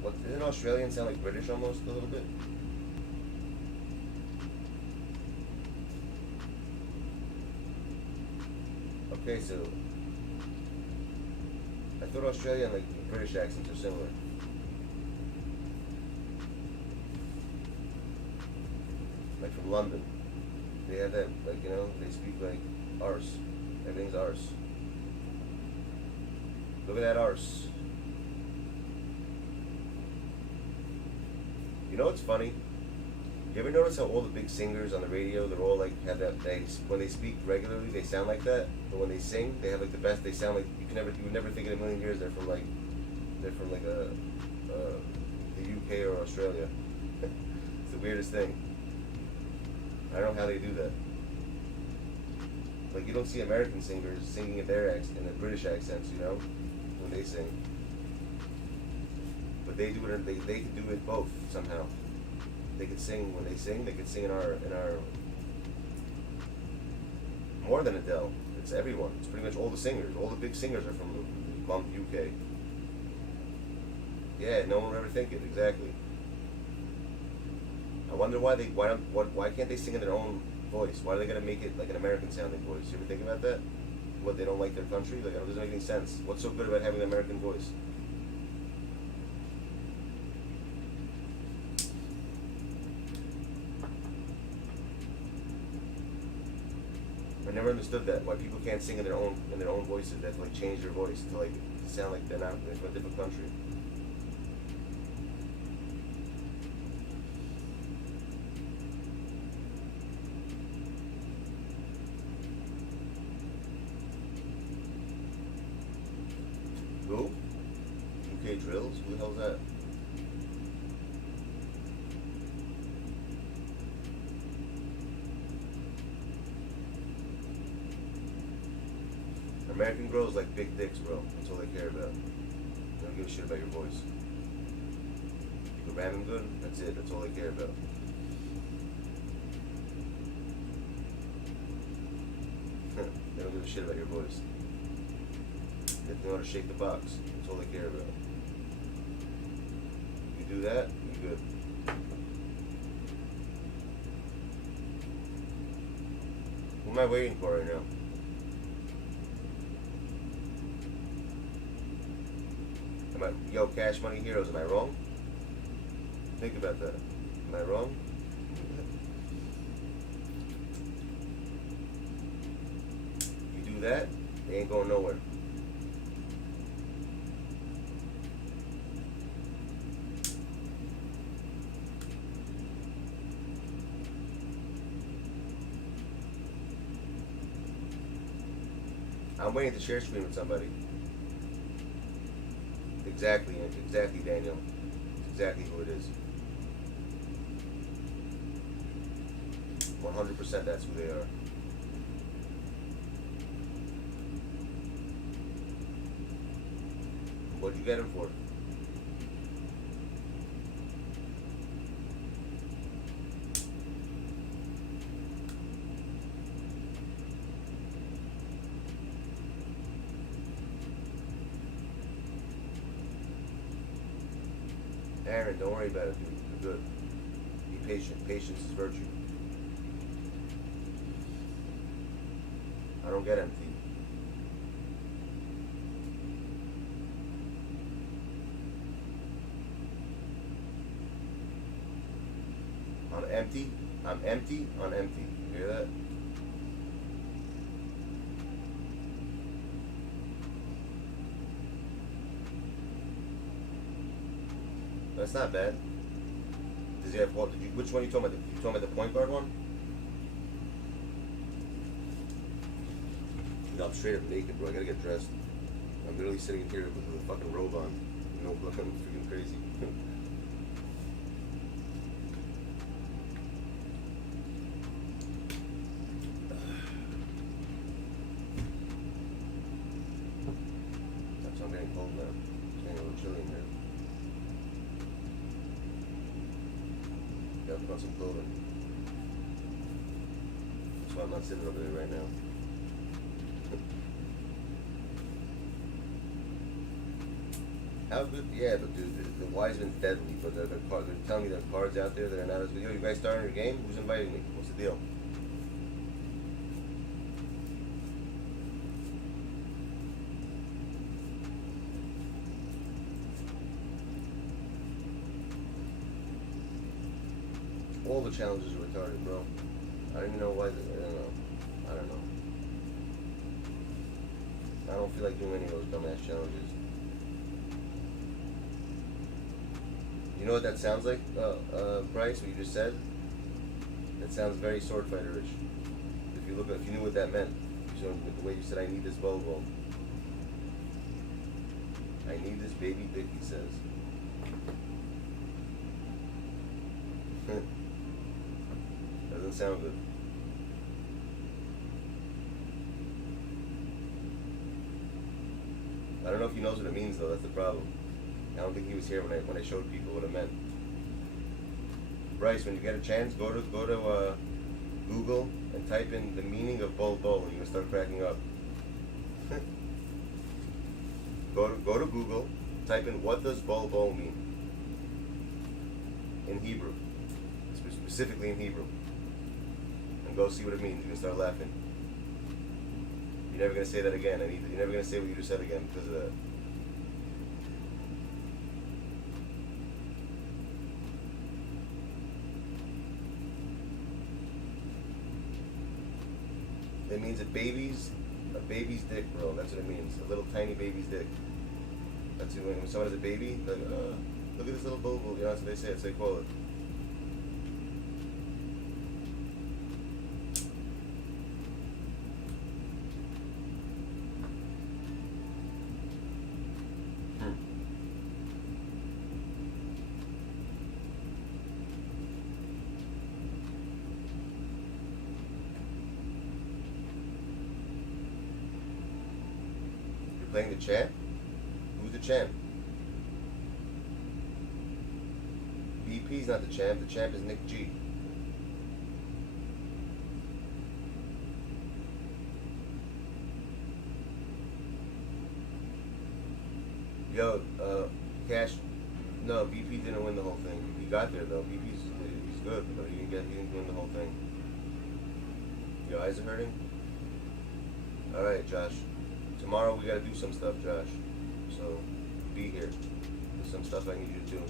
What, didn't Australian sound like British almost a little bit? Okay, so I thought Australian like British accents are similar. Like from London, they have that, like, you know, they speak like arse. Everything's arse. Look at that arse. You know what's funny? You ever notice how all the big singers on the radio, they're all like, have that, when they speak regularly, they sound like that, but when they sing, they have like the best, they sound like, you would never think in a million years they're from like the UK or Australia. It's the weirdest thing. I don't know how they do that. Like, you don't see American singers singing in their in the British accents, you know, when they sing. But they do it. They can do it both somehow. They can sing when they sing. They can sing in our more than Adele. It's everyone. It's pretty much all the singers. All the big singers are from the UK. Yeah, no one would ever think it. Exactly. I wonder why why can't they sing in their own voice? Why are they gonna make it like an American sounding voice? You ever think about that? What, they don't like their country? Like, it doesn't make any sense. What's so good about having an American voice? I never understood that. Why people can't sing in their own voices. They have to like change their voice to like sound like they're from a different country. Who? UK Drills? Who the hell's that? American girls like big dicks, bro. That's all they care about. They don't give a shit about your voice. You can ram them good, that's it. That's all they care about. They don't give a shit about your voice. If they know how to shake the box, that's all they care about. You do that, you're good. Who am I waiting for right now? Yo, Cash Money Heroes, am I wrong? Think about that. Am I wrong? You do that, they ain't going nowhere. I'm waiting to share screen with somebody. Exactly, Daniel. It's exactly who it is. 100% that's who they are. What'd you get him for? Aaron, don't worry about it, dude. You're good. Be patient. Patience is virtue. I don't get empty. I'm empty. I'm empty on empty. You hear that? That's not bad. Does he have what? Which one are you talking about? You talking about the point guard one? No, I'm straight up naked, bro. I gotta get dressed. I'm literally sitting here with a fucking robe on. You know, looking freaking crazy. Gotta put on some clothing. That's why I'm not sitting over there right now. How good? Yeah, but dude, the Wiseman's deadly, but they're telling me there are cards out there that are not as good. Yo, you guys starting your game? Who's inviting me? What's the deal? All the challenges are retarded, bro. I don't even know why. I don't know. I don't know. I don't feel like doing any of those dumbass challenges. You know what that sounds like, Bryce? What you just said? That sounds very sword fighter-ish. If you knew what that meant, the way you said, "I need this Bobo." I need this baby dick, he says. Doesn't sound good. I don't know if he knows what it means though. That's the problem. I don't think he was here when I showed people what it meant. Bryce, when you get a chance, go to Google and type in the meaning of Bowl, and you're gonna start cracking up. Go to Google, type in what does Bowl mean in Hebrew, specifically in Hebrew, and go see what it means. You're gonna start laughing. You're never gonna say that again. You're never gonna say what you just said again because of that. It means a baby's dick, bro. That's what it means. A little tiny baby's dick. That's when someone has a baby, like, look at this little bobo. You know, that's what they say. That's what they call it. Playing the champ? Who's the champ? BP's not the champ. The champ is Nick G. Yo, Cash. No, BP didn't win the whole thing. He got there though. He's good, but he didn't win the whole thing. Your eyes are hurting? Alright, Josh. Tomorrow we gotta do some stuff, Josh. So be here. There's some stuff I need you to do.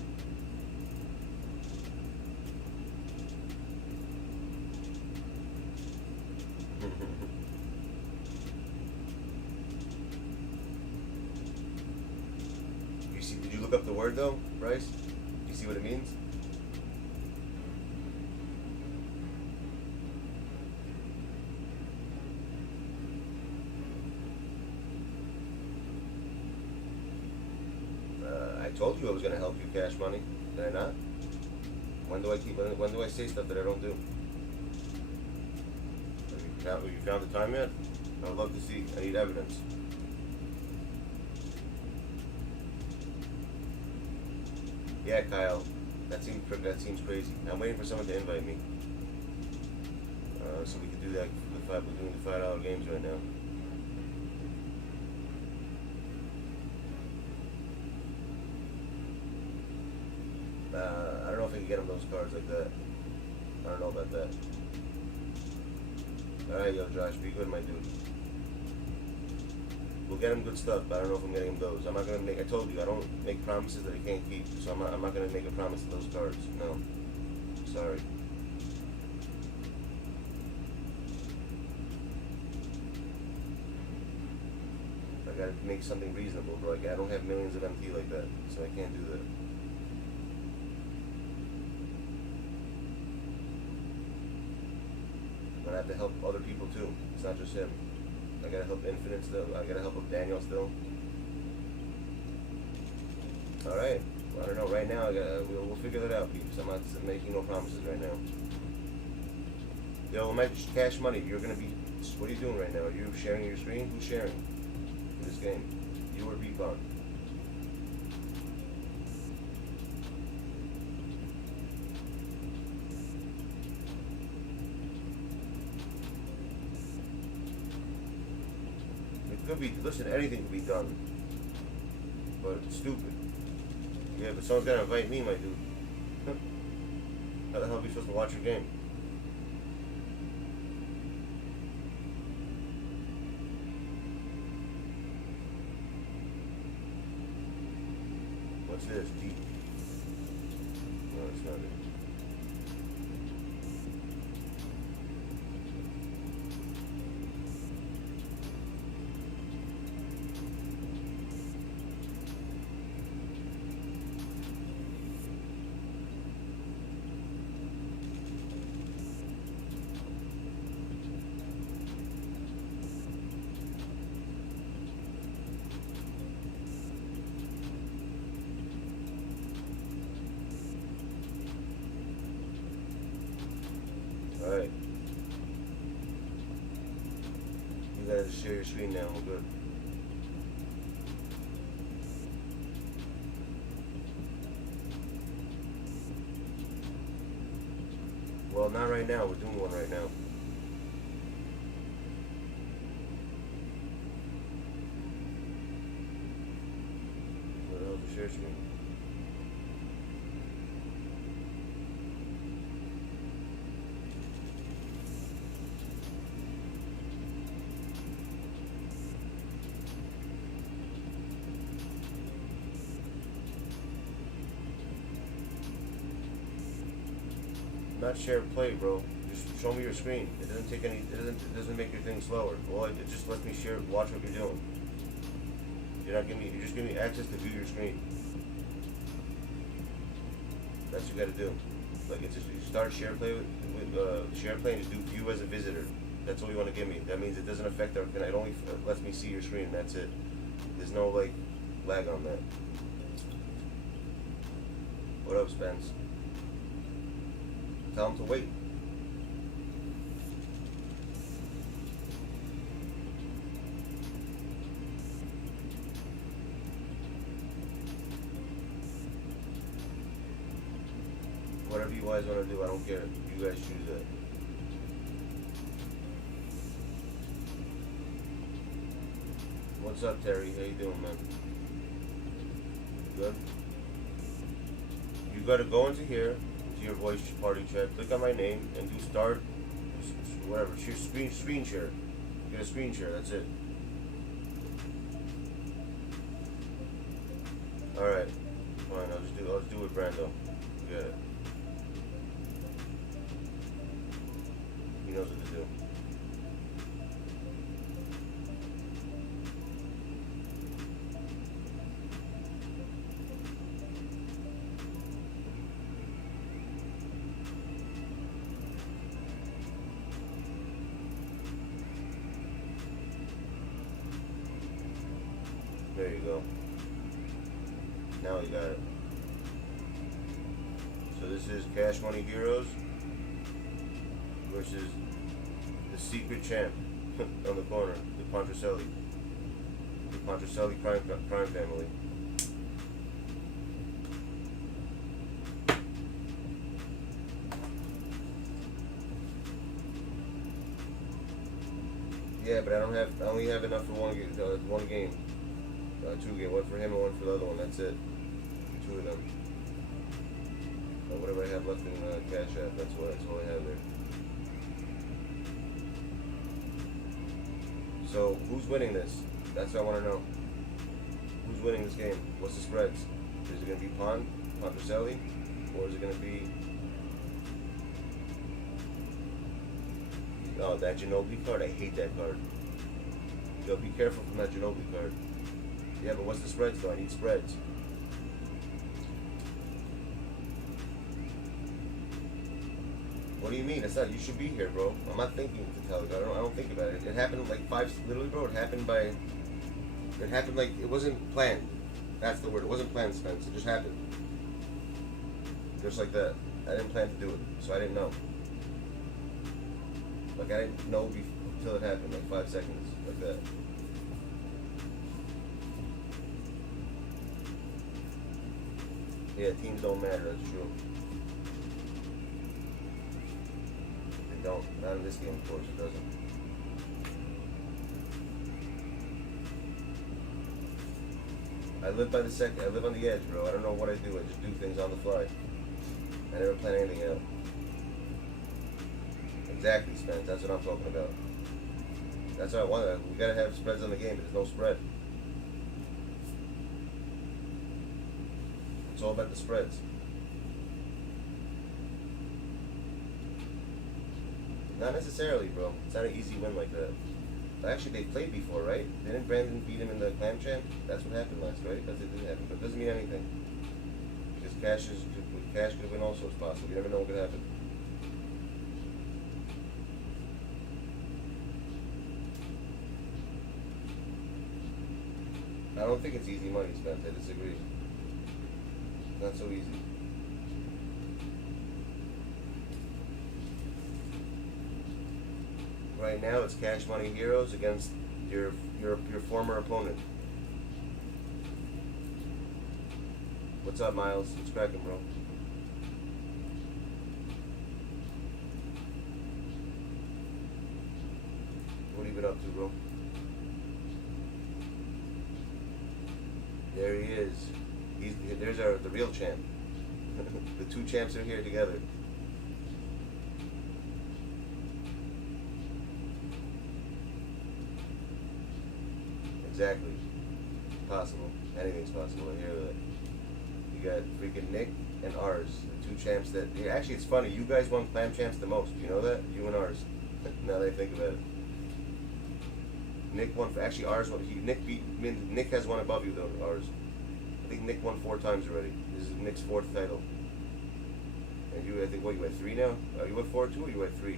Did you look up the word though, Bryce? Do you see what it means? I told you I was going to help you, Cash Money. Did I not? When do I say stuff that I don't do? Have you found the time yet? I would love to see. I need evidence. Yeah, Kyle. That seems crazy. I'm waiting for someone to invite me. So we can do that. We're doing the $5 games right now. I don't know if I can get him those cards like that. I don't know about that. Alright, yo, Josh, be good, my dude. We'll get him good stuff, but I don't know if I'm getting him those. I'm not gonna make. I told you I don't make promises that I can't keep, so I'm not gonna make a promise to those cards. No, sorry. I gotta make something reasonable, bro. I don't have millions of MT like that, so I can't do that. I have to help other people too. It's not just him. I gotta help Infinite still. I gotta help Daniel still. All right. Well, I don't know. Right now, we'll figure that out, peeps. I'm not making no promises right now. Yo, my Cash Money. You're gonna be. What are you doing right now? Are you sharing your screen? Who's sharing in this game? You or Beacon? could be, listen, anything could be done. But it's stupid. Yeah, but someone's gotta invite me, my dude. How the hell are we supposed to watch your game? What's this? Deep. No, it's not it. Alright. You guys share your screen now, we're good. Well, not right now, we're doing one right now. Where the hell is the share screen? Not share play, bro. Just show me your screen. It doesn't take any. It doesn't make your thing slower. Well, it just lets me share. Watch what you're doing. You're not giving me. You're just giving me access to view your screen. That's what you got to do. Like it's just you start share play with share play and just do view as a visitor. That's all you want to give me. That means it doesn't affect our. It only lets me see your screen. That's it. There's no like lag on that. What up, Spence? Tell him to wait. Whatever you guys want to do, I don't care. You guys choose that. What's up, Terry? How you doing, man? Good? You gotta go into here, into your voice party chat, click on my name, and do start, whatever, screen share. Get a screen share, that's it. Alright, fine, I'll just do it, Brando. You get it. He knows what to do. There you go. Now you got it. So this is Cash Money Heroes versus the Secret Champ on the corner, the Pontracelli crime family. Yeah, but I only have enough for one game. Two game, one for him and one for the other one. That's it. Two of them. Whatever I have left in Cash App, that's all I have there. So who's winning this? That's what I want to know. Who's winning this game? What's the spreads? Is it going to be Pontracelli, or is it going to be that Ginobili card? I hate that card. Yo, be careful from that Ginobili card. Yeah, but what's the spreads though? I need spreads. What do you mean? It's not. You should be here, bro. I'm not thinking to tell you. I don't think about it. It happened like literally, bro. It happened like it wasn't planned. That's the word. It wasn't planned, Spence. It just happened. Just like that. I didn't plan to do it, so I didn't know. Like I didn't know until it happened, like 5 seconds, like that. Yeah, teams don't matter, that's true. They don't. Not in this game, of course, it doesn't. I live by the second. I live on the edge, bro. I don't know what I do. I just do things on the fly. I never plan anything out. Exactly, Spence. That's what I'm talking about. That's what I want. We gotta have spreads on the game, but there's no spread. It's all about the spreads. Not necessarily, bro. It's not an easy win like that. Actually, they played before, right? Didn't Brandon beat him in the clam champ? That's what happened last, right? That's it didn't happen, but it doesn't mean anything. Because cash could win also is possible. You never know what could happen. I don't think it's easy money, Spence. I disagree. Not so easy. Right now, it's Cash Money Heroes against your former opponent. What's up, Miles? What's cracking, bro? What have you been up to, bro? There he is. There's the real champ. The two champs are here together. Exactly. Possible. Anything's possible. I hear that. You got freaking Nick and ours, the two champs that. Yeah, actually, it's funny. You guys won clam champs the most. You know that? You and ours. Now that I think about it. Nick won. Actually, ours won. Nick has one above you though. Ours. I think Nick won 4 times already. This is Nick's 4th title. And you, I think, what, you at 3 now? Are you at 4 too, or you at 3?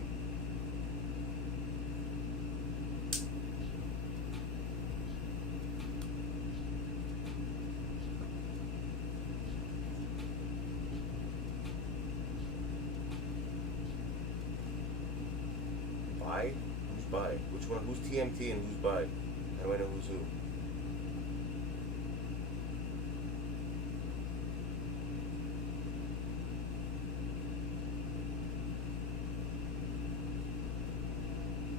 Buy? Who's buy? Which one? Who's TMT and who's buy? How do I know who's who?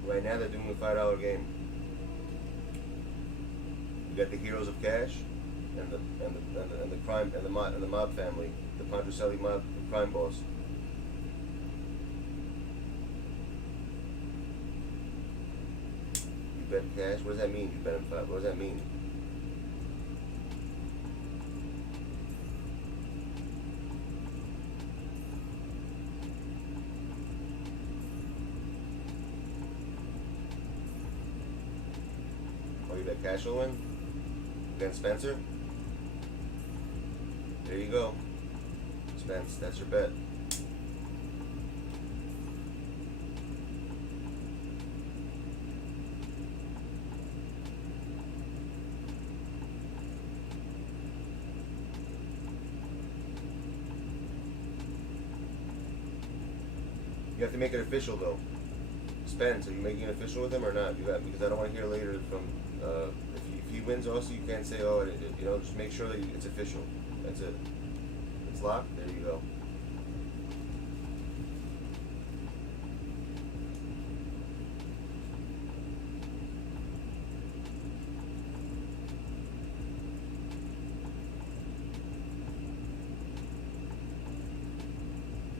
Right now they're doing a $5 game. You got the Heroes of Cash and the crime and the mob family, the Pondracelli mob, the crime boss. You bet cash? What does that mean? You bet him 5. What does that mean? You bet cash will win against Spencer. There you go, Spence. That's your bet. You have to make it official though. Spence, are you making it official with him or not? You got, because I don't want to hear later from. If he wins, also you can't say, oh, you know, just make sure that it's official. That's it. It's locked. There you go.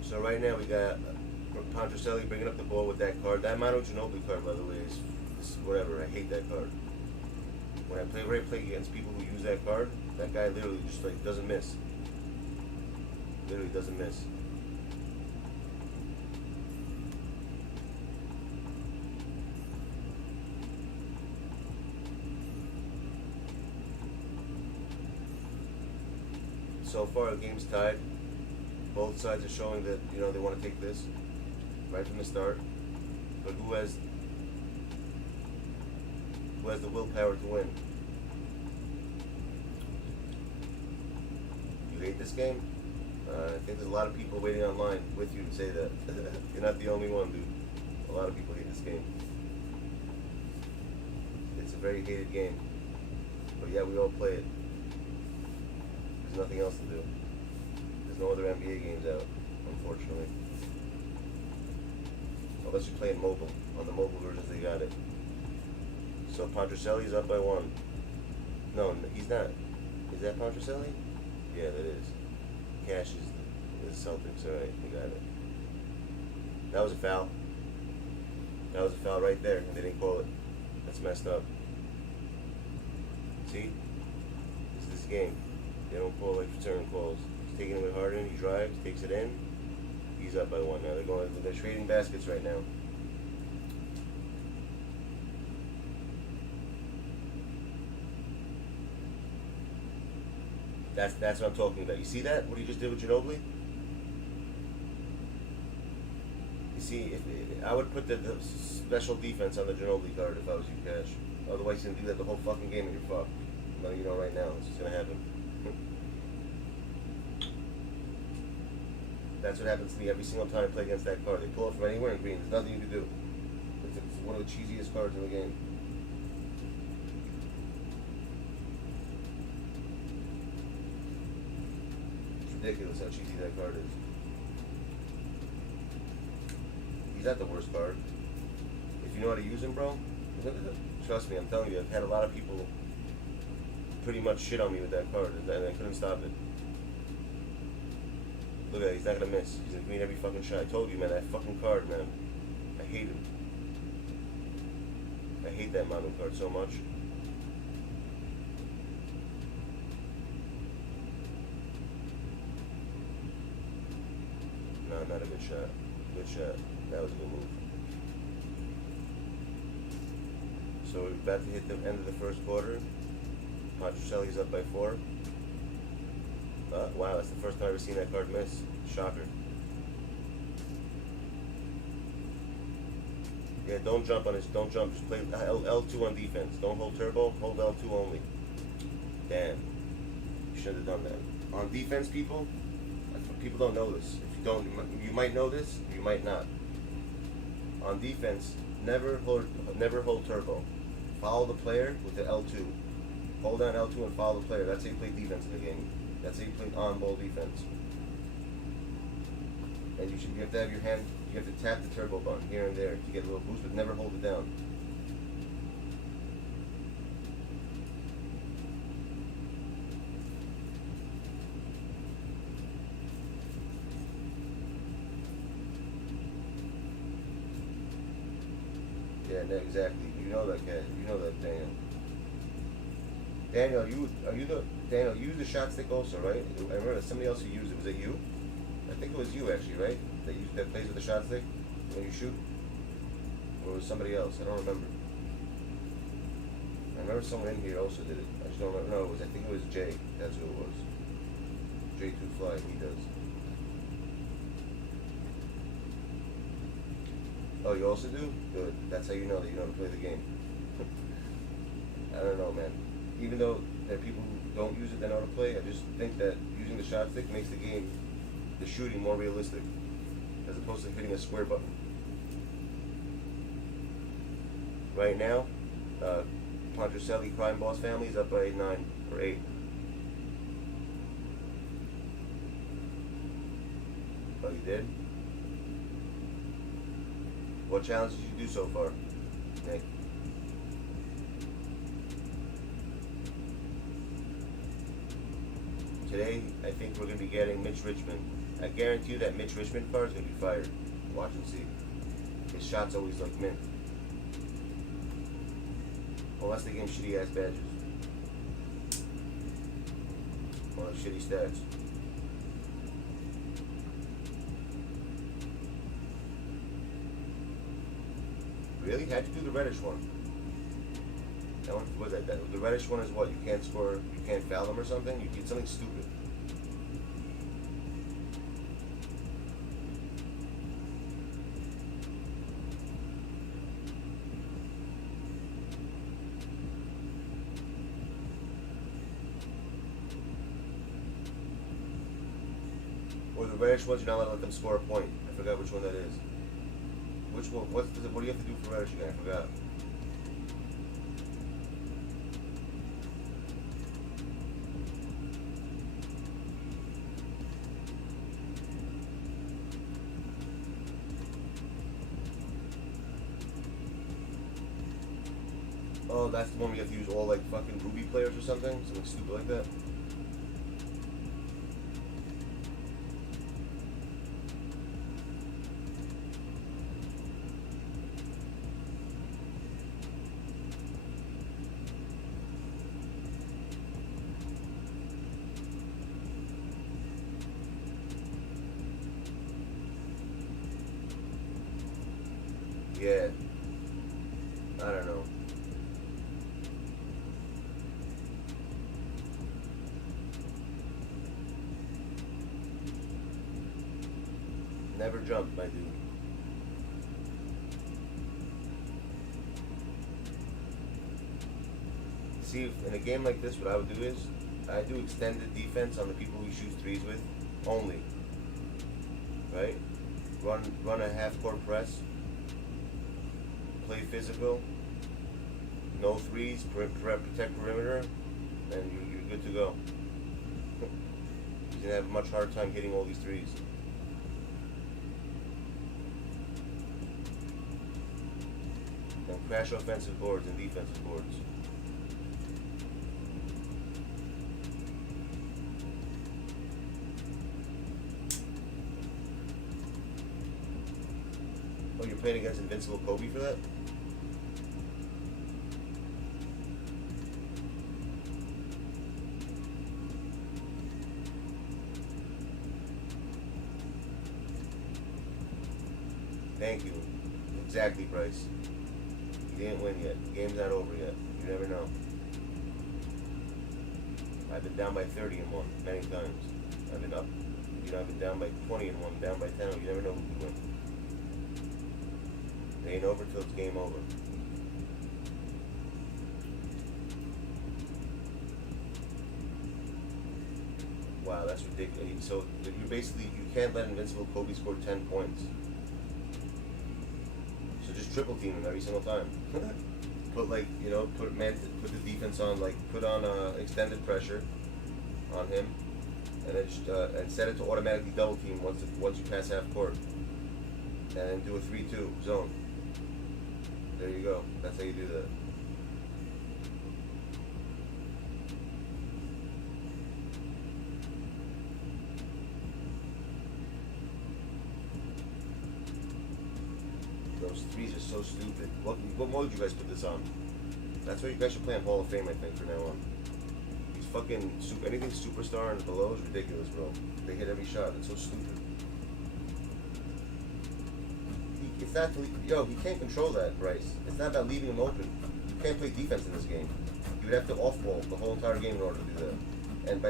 So right now we got Pondracelli bringing up the ball with that card. That Mono Ginobili card, by the way, is whatever. I hate that card. When I play against people who use that card, that guy literally just like doesn't miss. Literally doesn't miss. So far, the game's tied. Both sides are showing that, you know, they want to take this right from the start. But who has the willpower to win? You hate this game? I think there's a lot of people waiting online with you to say that. You're not the only one, dude. A lot of people hate this game. It's a very hated game. But yeah, we all play it. There's nothing else to do. There's no other NBA games out, unfortunately. Unless you're playing mobile. On the mobile versions, they got it. So Pondracelli's up by 1. No, he's not. Is that Pontracelli? Yeah, that is. Cash is the Celtics. All right, we got it. That was a foul. That was a foul right there, and they didn't call it. That's messed up. See? This is this game. They don't call like certain calls. He's taking it with Harden. He drives, takes it in. He's up by one now. They're trading baskets right now. That's what I'm talking about. You see that? What he just did with Ginobili? You see, I would put the special defense on the Ginobili card if I was you, Cash. Otherwise, you're gonna do that the whole fucking game and you're fucked. I'm letting you know right now. This is gonna happen. That's what happens to me every single time I play against that card. They pull it from anywhere in green. There's nothing you can do. It's one of the cheesiest cards in the game. It's ridiculous how cheesy that card is. He's not the worst card. If you know how to use him, bro, trust me, I'm telling you, I've had a lot of people pretty much shit on me with that card, and I couldn't stop it. Look at that, he's not gonna miss. He's gonna meet every fucking shot. I told you, man, that fucking card, man. I hate him. I hate that mono card so much. No, not a good shot. Good shot. That was a good move. So we're about to hit the end of the first quarter. Pontracelli's up by 4. Wow, that's the first time I've ever seen that card miss. Shocker. Yeah, don't jump on this. Don't jump. Just play L2 on defense. Don't hold turbo. Hold L2 only. Damn. You should have done that. On defense, people don't know this. If you don't, you might know this. You might not. On defense, never hold turbo. Follow the player with the L2. Hold down L2 and follow the player. That's how you play defense in the game. That's how you play on-ball defense. And you have to have your hand, you have to tap the turbo button here and there to get a little boost, but never hold it down. Yeah, no, exactly. You know that, cat. You know that, Daniel. Daniel, Daniel, you used the shot stick also, right? I remember somebody else who used it. Was it you? I think it was you actually, right? That plays with the shot stick when you shoot? Or it was somebody else? I don't remember. I remember someone in here also did it. I just don't remember. No, I think it was Jay. That's who it was. J2Fly, he does. Oh, you also do? Good. That's how you know that you know how to play the game. I don't know, man. Even though there are people who don't use it, they know how to play, I just think that using the shot stick makes the game, the shooting, more realistic, as opposed to hitting a square button. Right now, Pontracelli Crime Boss family is up by 9 or 8. Oh, you did? What challenges did you do so far, Nick? Today, I think we're going to be getting Mitch Richmond. I guarantee you that Mitch Richmond card is going to be fired. Watch and see. His shots always look mint. Unless they give him shitty ass badges. Or shitty stats. Really? How'd you do the reddish one? That one, what was that? The reddish one is what? You can't score, you can't foul them or something? You did something stupid. Or the reddish ones, you're not allowed to let them score a point. I forgot which one that is. Which one? What do you have to do for reddish again? I forgot. Oh, that's the one we have to use all like fucking Ruby players or something? Something stupid like that? Yeah. I don't know. Never jumped, my dude. See, in a game like this, what I would do is, I do extended defense on the people we shoot threes with, only. Right? Run a half-court press. Play physical. No threes, protect perimeter, and you're good to go. You're gonna have a much harder time hitting all these threes. And crash offensive boards and defensive boards. Oh, you're playing against Invincible Kobe for that? Thank you. Exactly, Bryce. You didn't win yet. The game's not over yet. You never know. I've been down by 30 and won many times. I've been up. I've been down by 20 and won, down by 10. You never know who can win. It ain't over till it's game over. Wow, that's ridiculous. So you basically, you can't let Invincible Kobe score 10 points. So just triple team him every single time. Put like, put the defense on, like put on extended pressure on him, and then just, and set it to automatically double team once you pass half court, and then do a 3-2 zone. There you go. That's how you do that. Those threes are so stupid. What mode did you guys put this on? That's why you guys should play on Hall of Fame, I think, from now on. These fucking anything superstar and below is ridiculous, bro. They hit every shot. It's so stupid. It's not he can't control that, Bryce. It's not about leaving him open. You can't play defense in this game. You would have to off-ball the whole entire game in order to do that. And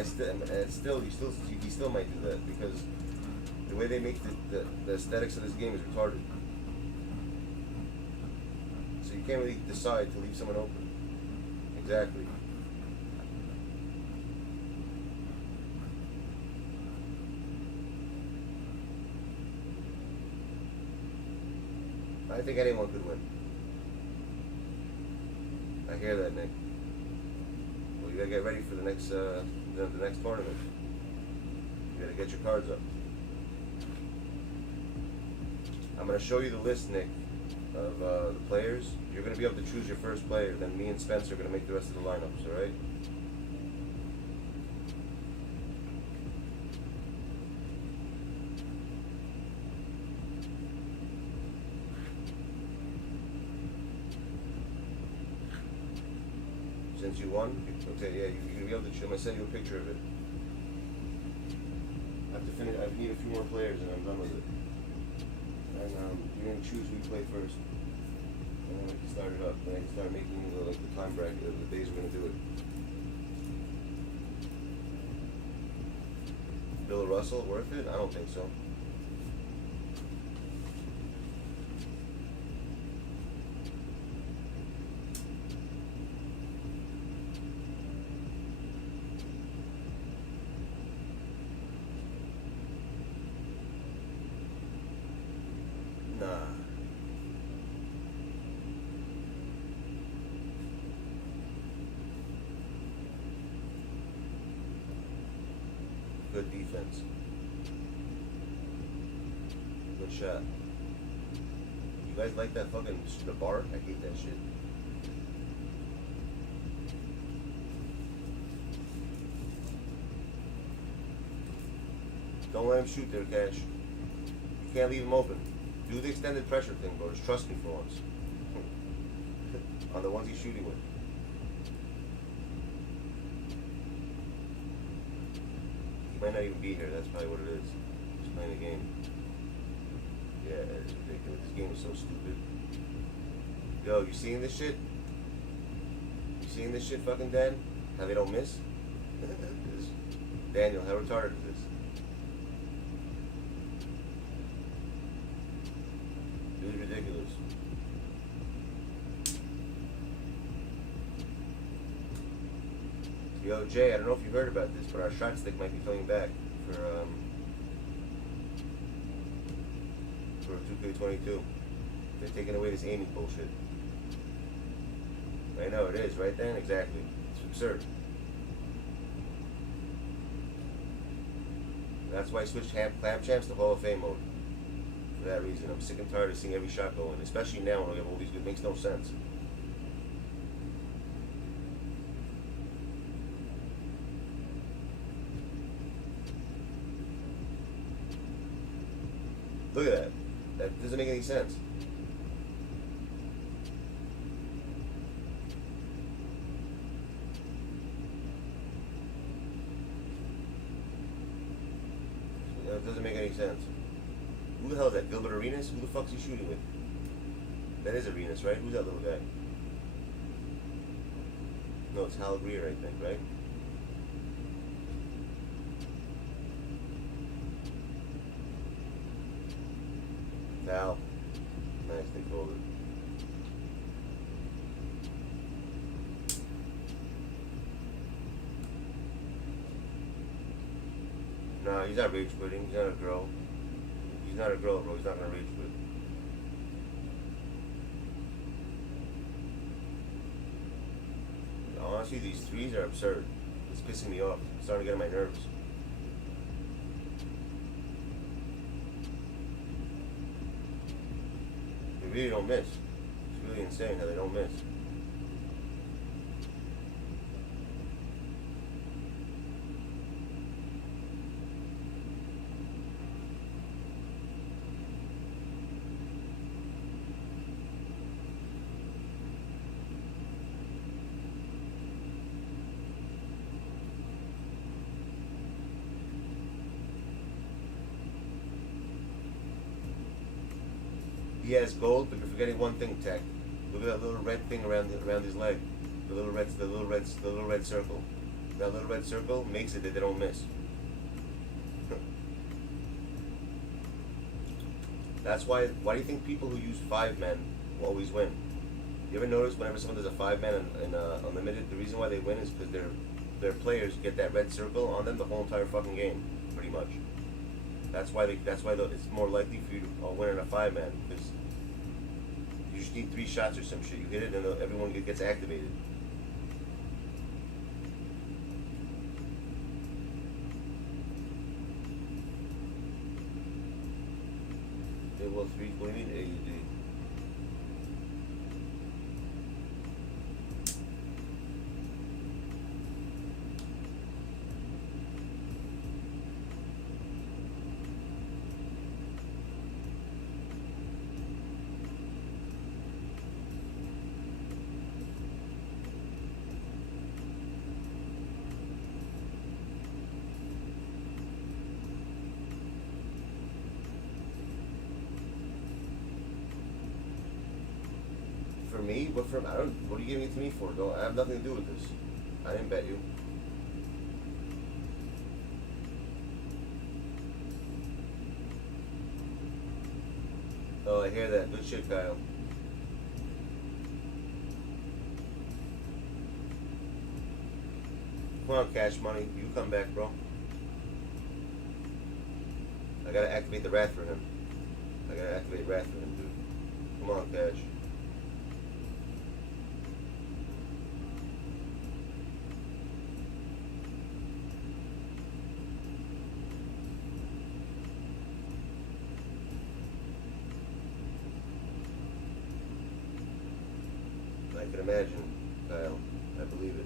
he still might do that because the way they make the aesthetics of this game is retarded. So you can't really decide to leave someone open. Exactly. I think anyone could win. I hear that, Nick. Well, you gotta get ready for the next tournament. You gotta get your cards up. I'm gonna show you the list, Nick, of the players. You're gonna be able to choose your first player. Then me and Spencer are gonna make the rest of the lineups. All right? Since you won, okay, yeah, you're gonna be able to. I'm gonna send you a picture of it. I have to finish. I need a few more players, and I'm done with it. And you're gonna choose who you play first, and then we can start it up. And I can start making the time bracket of the days we're gonna do it. Bill Russell, worth it? I don't think so. Good defense. Good shot. You guys like that fucking the bar? I hate that shit. Don't let him shoot there, Cash. You can't leave him open. Do the extended pressure thing, bro. Just trust me for once. On the ones he's shooting with. He might not even be here. That's probably what it is. Just playing a game. Yeah. is ridiculous. This game is so stupid. Yo, you seeing this shit? You seeing this shit, fucking Dan? How they don't miss? Daniel, how retarded is this? This is ridiculous. Yo, Jay, I don't know if you heard about this, but our shot stick might be coming back for 2K22. They're taking away this aiming bullshit. I know it is, right then? Exactly. It's absurd. That's why I switched Clam Champs to Hall of Fame mode. For that reason. I'm sick and tired of seeing every shot go in, especially now when we have all these good. It makes no sense. Look at that. That doesn't make any sense. That doesn't make any sense. Who the hell is that? Gilbert Arenas? Who the fuck's he shooting with? That is Arenas, right? Who's that little guy? No, it's Hal Greer, I think, right? Val. Nice, they called it. Nah, he's not rage quitting. He's not a girl. He's not a girl, bro. He's not gonna rage quit. Honestly, these threes are absurd. It's pissing me off. It's starting to get on my nerves. They really don't miss. It's really insane how they don't miss. He has gold, but you're forgetting one thing, Tech. Look at that little red thing around his leg. The little red circle. That little red circle makes it that they don't miss. That's why. Why do you think people who use 5-men will always win? You ever notice whenever someone does a 5-man in unlimited, the reason why they win is because their players get that red circle on them the whole entire fucking game, pretty much. That's why it's more likely for you to win in a 5-man, because you just need 3 shots or some shit. You hit it and everyone gets activated. Okay, well, 3, what do you mean AUD? For me? What are you giving it to me for? I have nothing to do with this. I didn't bet you. Oh, I hear that. Good shit, Kyle. Come on, Cash Money. You come back, bro. I gotta activate the Wrath for him. I gotta activate Wrath for him, dude. Come on, Cash. I can imagine, Kyle. I believe it.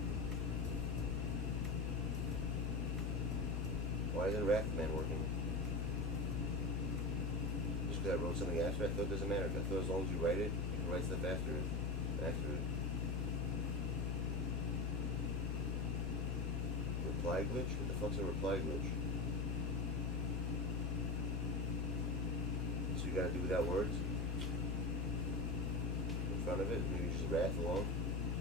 Why isn't Wrathman working? Just because I wrote something after it? I thought it doesn't matter. I thought as long as you write it, you can write stuff after it. Reply glitch? What the fuck's a reply glitch? So you gotta do without words in front of it. Maybe just wrath along.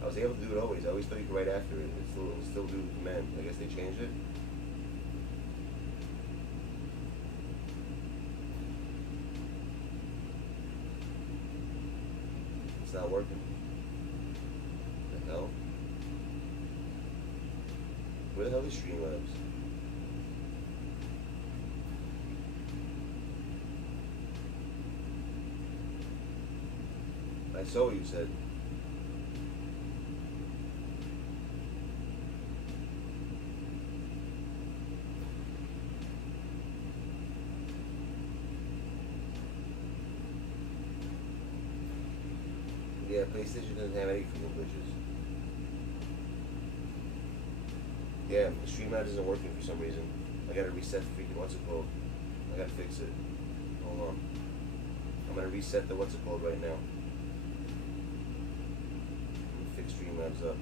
I was able to do it always. I always thought you could write after it. It'll still do the command. I guess they changed it. It's not working. What the hell? Where the hell is Streamlabs? I saw what you said. Yeah, PlayStation doesn't have any freaking glitches. Yeah, the Streamlabs isn't working for some reason. I gotta reset the freaking what's it called. I gotta fix it. Hold on. I'm gonna reset the what's it called right now. Fix Streamlabs up.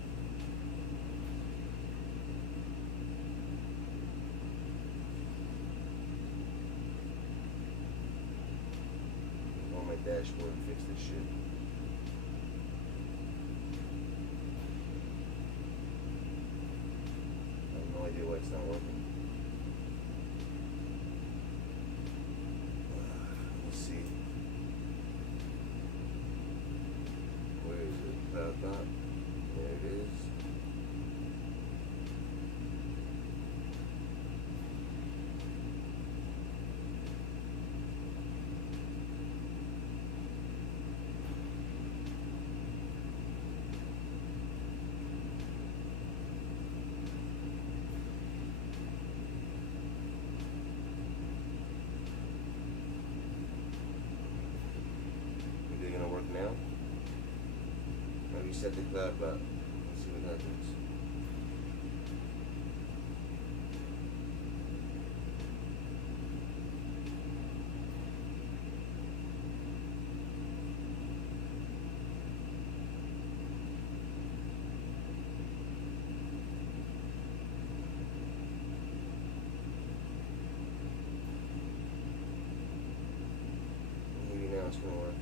Go on my dashboard and fix this shit. I have no idea why it's not working. Let's see. Where is it? Cloud dot. There it is. Is it gonna work now? Maybe set the cloud bot. Let's see what happens. Maybe now it's gonna work.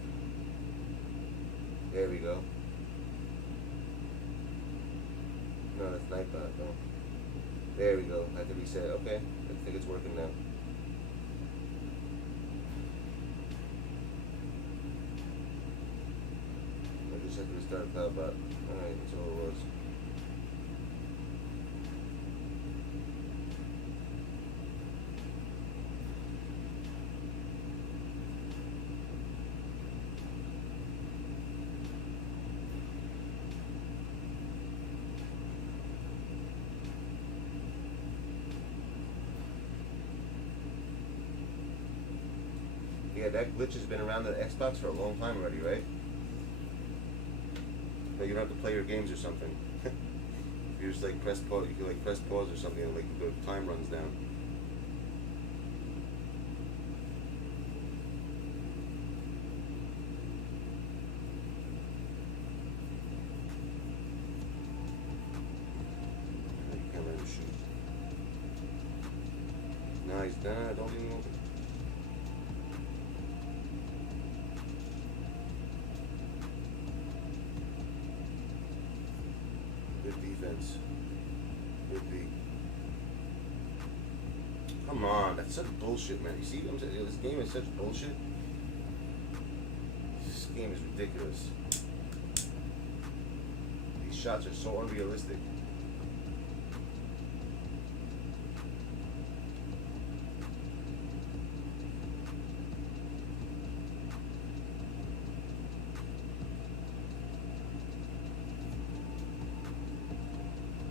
There we go. No, that's Nightbot though. There we go. I have to reset. Okay, I think it's working now. I just have to restart CloudBot. Alright, that's all it was. Yeah, that glitch has been around the Xbox for a long time already, right? Like you don't have to play your games or something. You just like press pause. You can like press pause or something, and like the time runs down. You can't let him shoot. Nice, nah, don't even open. Good defense. Good D. Come on, that's such bullshit, man. You see what I'm saying? This game is such bullshit. This game is ridiculous. These shots are so unrealistic.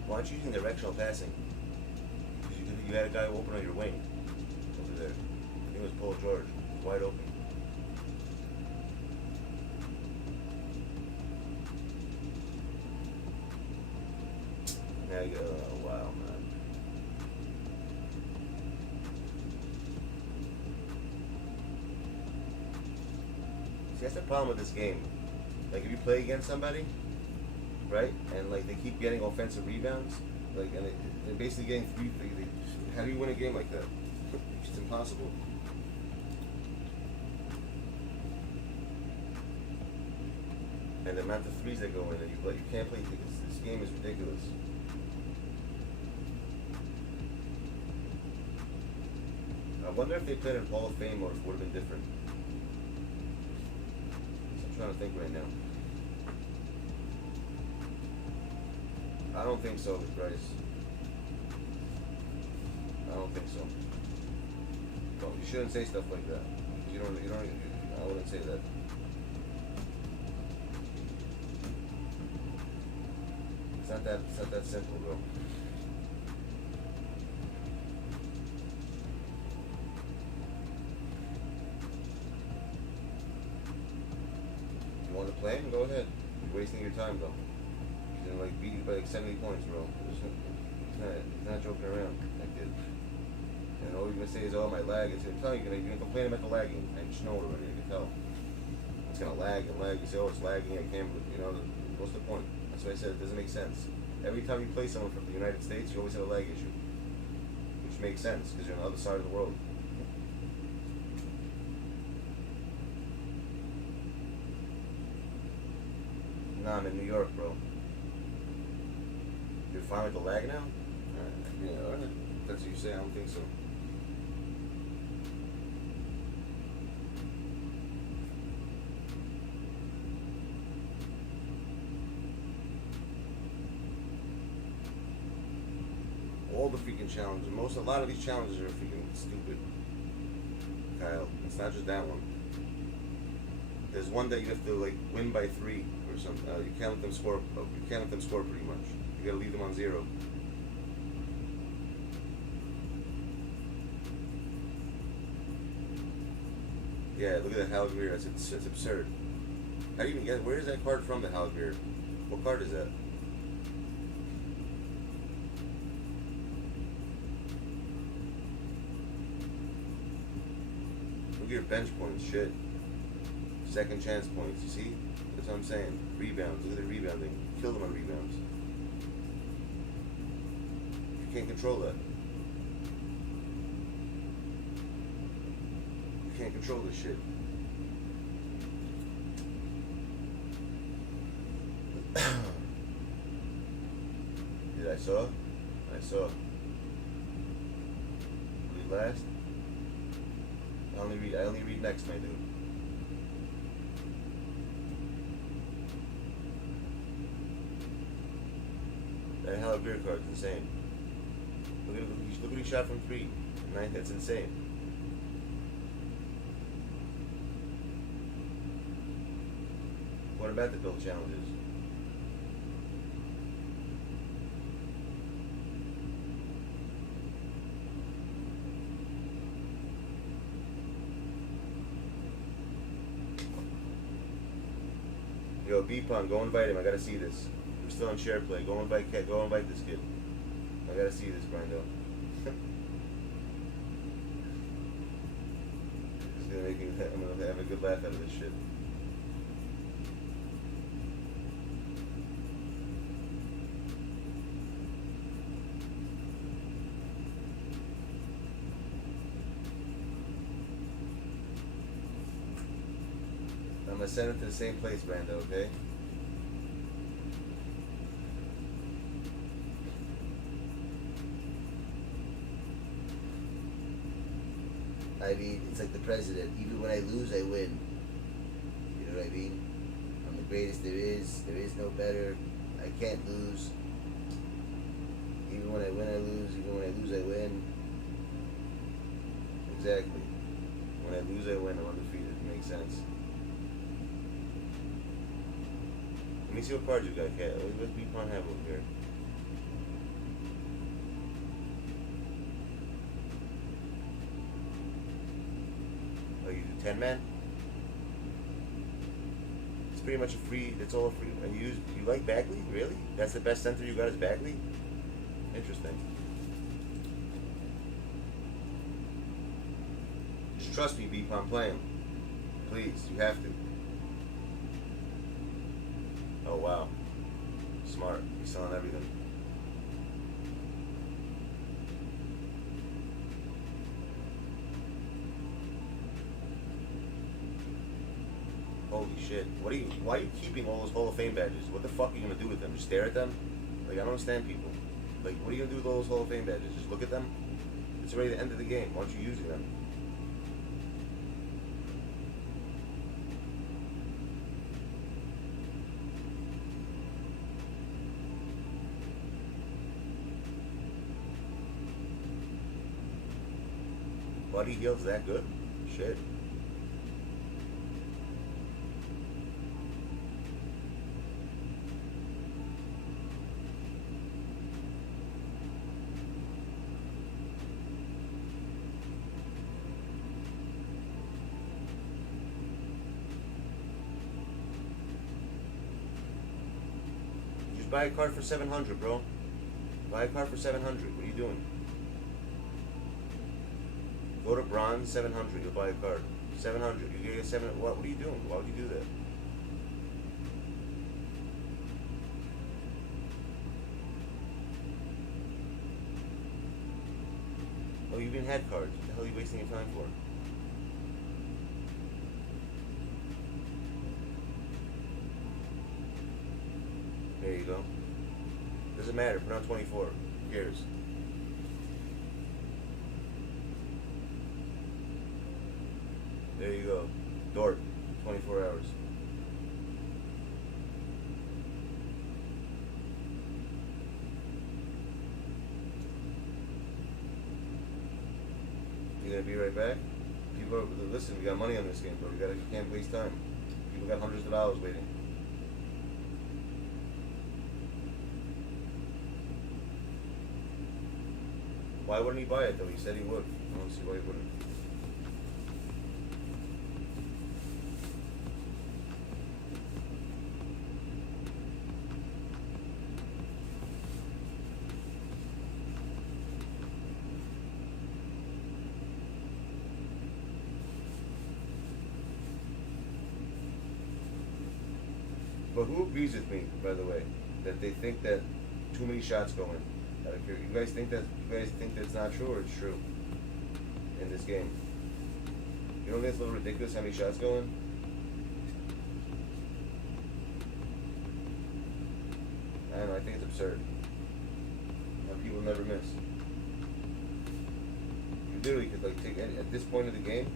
Why aren't you using directional passing? Because you had a guy open on your wing over there. I think it was Paul George. Wide open. Now you go, oh, wow, man. See, that's the problem with this game. Like, if you play against somebody, right? And like they keep getting offensive rebounds, like, and they're basically getting three. How do you win a game like that? It's impossible. and the amount of threes that go in, and you can't play. This game is ridiculous. I wonder if they played in Hall of Fame or if it would have been different. I'm trying to think right now. I don't think so, Bryce. I don't think so. Well, you shouldn't say stuff like that. You don't. I wouldn't say that. It's not that simple, bro. You want to play? Go ahead. You're wasting your time, though. He's gonna like beat you by like 70 points, bro. He's not joking around, that kid. And all you're gonna say is, "Oh, my lag." I'm telling you, you're gonna complain about the lagging. I just know it already. I can tell. It's gonna lag and lag. You say, "Oh, it's lagging." I can't. You know, what's the point? That's why I said it doesn't make sense. Every time you play someone from the United States, you always have a lag issue, which makes sense because you're on the other side of the world. Nah, I'm in New York, bro. You're fine with the lag now? Yeah, alright. If that's what you say. I don't think so. All the freaking challenges. A lot of these challenges are freaking stupid, Kyle. It's not just that one. There's one that you have to like win by 3 or something. You can't let them score. You can't let them score pretty much. You gotta leave them on 0. Yeah, look at the Halagir. It's absurd. How do you even get? Where is that card from? The Halagir. What card is that? Look at your bench points. Shit. Second chance points. You see? That's what I'm saying. Rebounds. Look at the rebounding. Kill them on rebounds. You can't control that. You can't control this shit. Did I saw? I saw. Read last. I only read next, my dude. That Halagir card's insane. Look what he shot from 3. 9, that's insane. What about the build challenges? Yo, B-Pong, go invite him. I gotta see this. We're still on share play. Go invite this kid. I gotta see this, Brando. It's gonna make me. I'm gonna have a good laugh out of this shit. I'm gonna send it to the same place, Brando. Okay. I mean, it's like the president. Even when I lose, I win. You know what I mean? I'm the greatest there is. There is no better. I can't lose. Even when I win, I lose. Even when I lose, I win. Exactly. When I lose, I win. I'm undefeated. It makes sense. Let me see what cards you got, Cat. Let's be fun have over here. Oh, you do 10-man? It's pretty much a free. It's all free. And you like Bagley? Really? That's the best center you got is Bagley? Interesting. Just trust me, B-Pom, play him. Please, you have to. Oh wow, smart. He's selling everything. Holy shit. Why are you keeping all those Hall of Fame badges? What the fuck are you gonna do with them? Just stare at them? Like, I don't understand people. Like, what are you gonna do with all those Hall of Fame badges? Just look at them? It's already the end of the game. Why aren't you using them? Buddy heals that good? Shit. Just buy a card for 700, bro. Buy a card for 700. What are you doing? Go to bronze 700. You'll buy a card. 700. You get 7. What are you doing? Why would you do that? Oh, you even had cards. What the hell are you wasting your time for? There you go. Doesn't matter. Put on 24. Who cares? There you go. Dork. 24 hours. You gonna be right back? People are, listen, we got money on this game, bro. You can't waste time. People got hundreds of dollars waiting. Why wouldn't he buy it though? He said he would. I don't see why he wouldn't. But who agrees with me, by the way, that they think that too many shots go in? You guys think that's not true, or it's true in this game? You don't think it's a little ridiculous how many shots go in? I don't know. I think it's absurd. How people never miss. You literally could like take at this point of the game.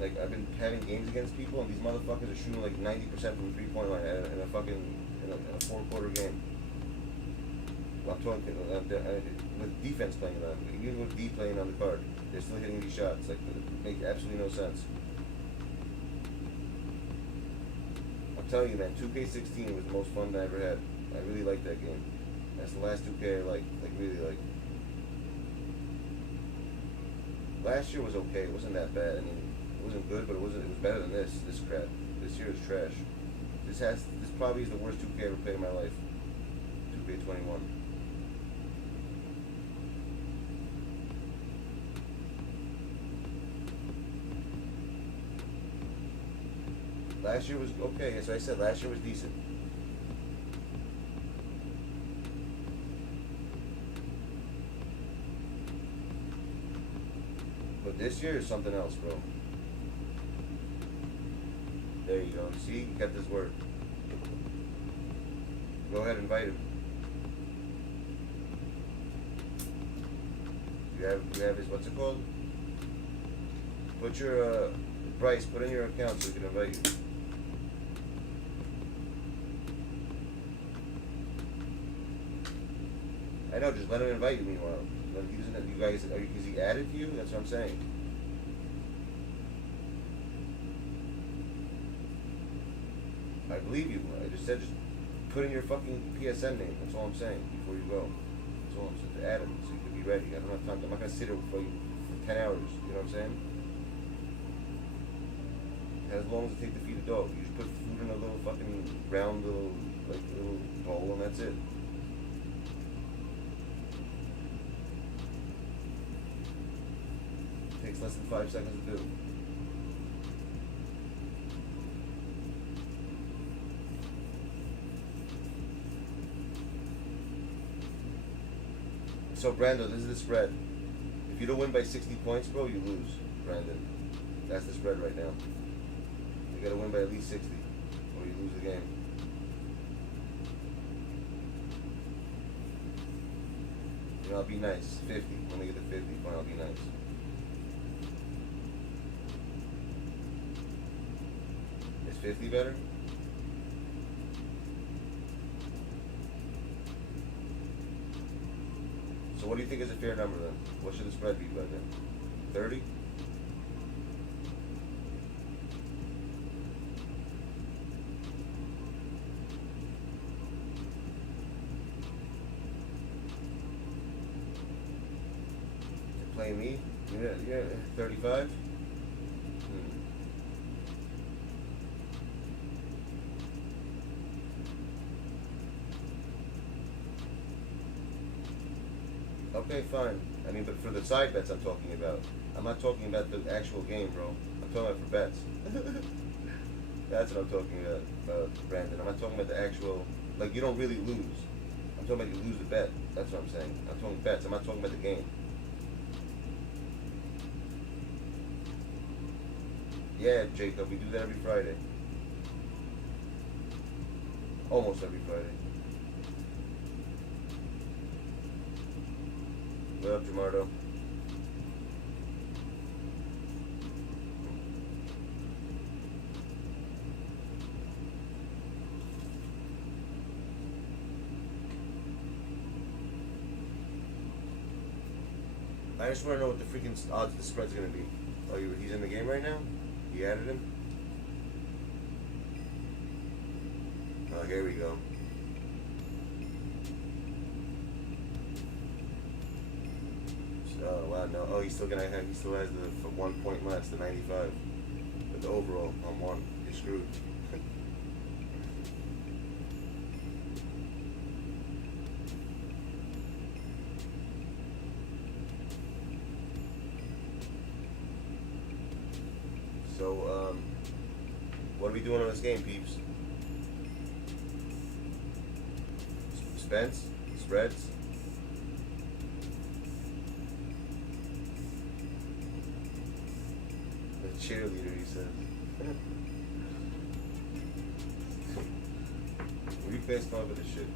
Like, I've been having games against people, and these motherfuckers are shooting like 90% from the 3-point line in a fucking in a 4-quarter game. I'm talking with defense playing on, even with D playing on the card, they're still hitting these shots. Like, they make absolutely no sense. I'm telling you, man, 2K16 was the most fun I ever had. I really liked that game. That's the last 2K I liked, really liked. Last year was okay. It wasn't that bad. I mean, it wasn't good, but it was better than this crap. This year is trash. This probably is the worst 2K I ever played in my life. 2K21. Last year was okay, as I said, last year was decent. But this year is something else, bro. There you go. See, he kept his word. Go ahead and invite him. You have his, what's it called? Put your, Bryce, put in your account so we can invite you. I know, just let him invite you meanwhile. He doesn't, you guys, is he added to you? That's what I'm saying. I believe you. I just said just put in your fucking PSN name. That's all I'm saying before you go. That's all I'm saying. To add him so you can be ready. I don't have time. I'm not going to sit here for you for 10 hours. You know what I'm saying? As long as it take to feed a dog. You just put food in a little fucking round little bowl and that's it. Takes less than 5 seconds to do. So Brando, this is the spread. If you don't win by 60 points, bro, you lose, Brandon. That's the spread right now. You gotta win by at least 60, or you lose the game. You know, I'll be nice. 50. When we get to 50, fine, I'll be nice. Is 50 better? So what do you think is a fair number then? What should the spread be by then? 30? Play me? Yeah, 35? Okay, fine. I mean, but for the side bets I'm talking about. I'm not talking about the actual game, bro. I'm talking about for bets. That's what I'm talking about, Brandon. I'm not talking about the actual, like, you don't really lose. I'm talking about you lose the bet. That's what I'm saying. I'm talking bets. I'm not talking about the game. Yeah, Jacob, we do that every Friday. Almost every Friday. What up, Jamardo? I just want to know what the freaking odds of the spread's going to be. Oh, he's in the game right now? You added him? Oh, here we go. Oh wow, no. Oh, he still has the 1 point less, the 95. But the overall on 1, you're screwed. So, what are we doing on this game, peeps? Spence? Spreads? Cheerleader, he says. Will you face off with this shit?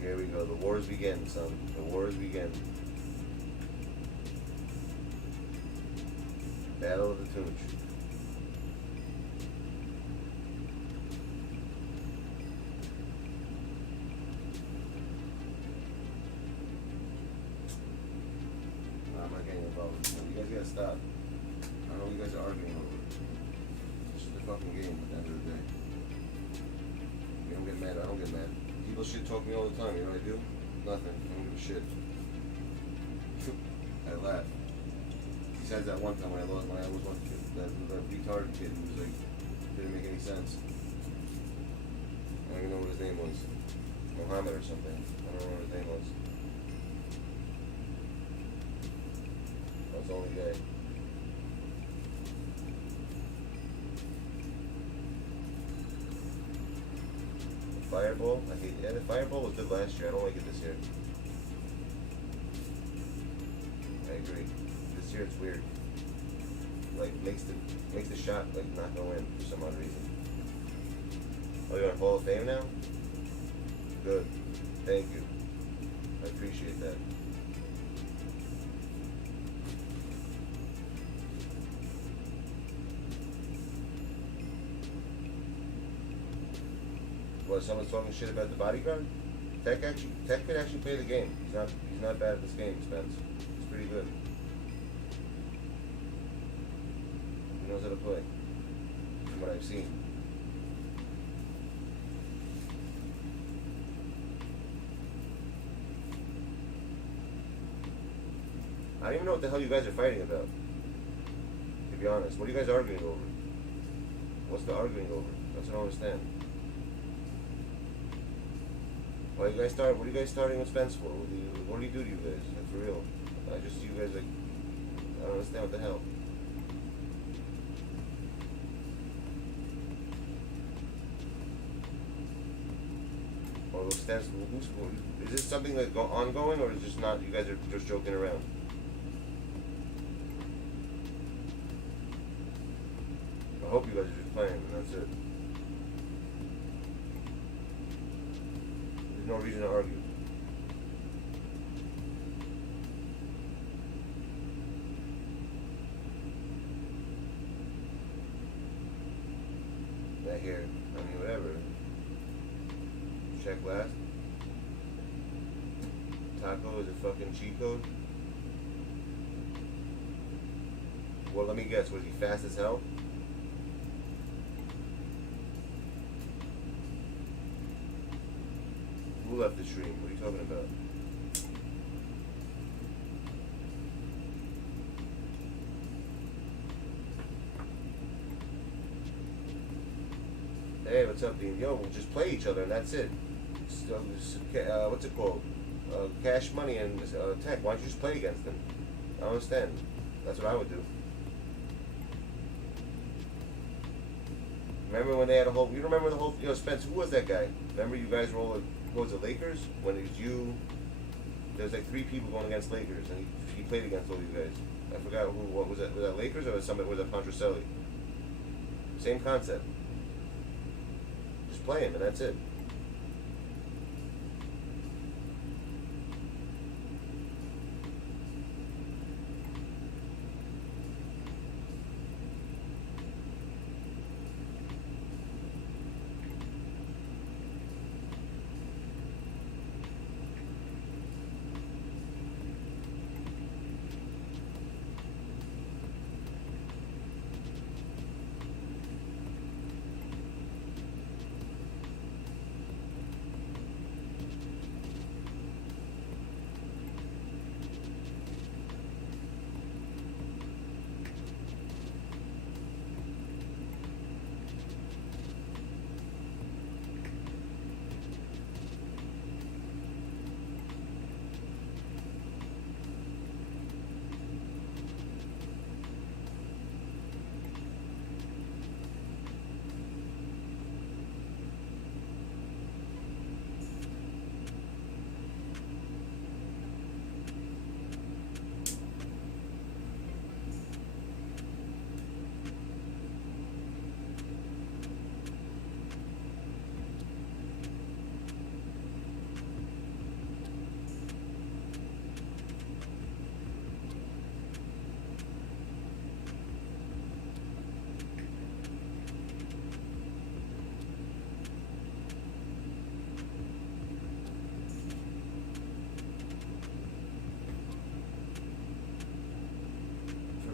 Here we go. The wars begin, son. The wars begin. Battle of the Tunch. Stop. I know you guys are arguing over it. It's just a fucking game at the end of the day. You don't get mad, I don't get mad. People shit talk me all the time, you know what I do? Nothing. I don't give a shit. I laugh. Besides that one time when I was one kid, that retarded kid who was like, didn't make any sense. I don't even know what his name was. Mohammed or something. I don't know what his name was. That's only day. The Fireball? I hate it. Yeah, the Fireball was good last year. I don't like it this year. I agree. This year it's weird. Like makes the shot like not go in for some odd reason. Oh, you're on Hall of Fame now? Good. Thank you. I appreciate that. What, someone's talking shit about the bodyguard? Tech could actually play the game. He's not bad at this game, Spence. He's pretty good. He knows how to play. From what I've seen. I don't even know what the hell you guys are fighting about. To be honest. What are you guys arguing over? What's the arguing over? That's what I don't understand. What are you guys starting with Spence for? What do you do to you guys? Like, for real. I just see you guys like, I don't understand what the hell. Or those stats, is this something that's ongoing, or is it just not, you guys are just joking around? I hope you guys are just playing, and that's it. There's no reason to argue. That here, I mean, whatever. Check last. Taco is a fucking cheat code. Well, let me guess. Was he fast as hell? Who left the stream? What are you talking about? Hey, what's up, Dean? Yo, we'll just play each other and that's it. What's it called? Cash Money and Tech. Why don't you just play against them? I don't understand. That's what I would do. Remember when they had a whole? You remember the whole? You know, Spence. Who was that guy? Remember you guys were all? What was it, Lakers? When it was you, there's like 3 people going against Lakers, and he played against all you guys. I forgot who. What was that? Was that Lakers or was somebody? Was that Pontracelli? Same concept. Just play him, and that's it.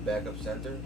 Backup center.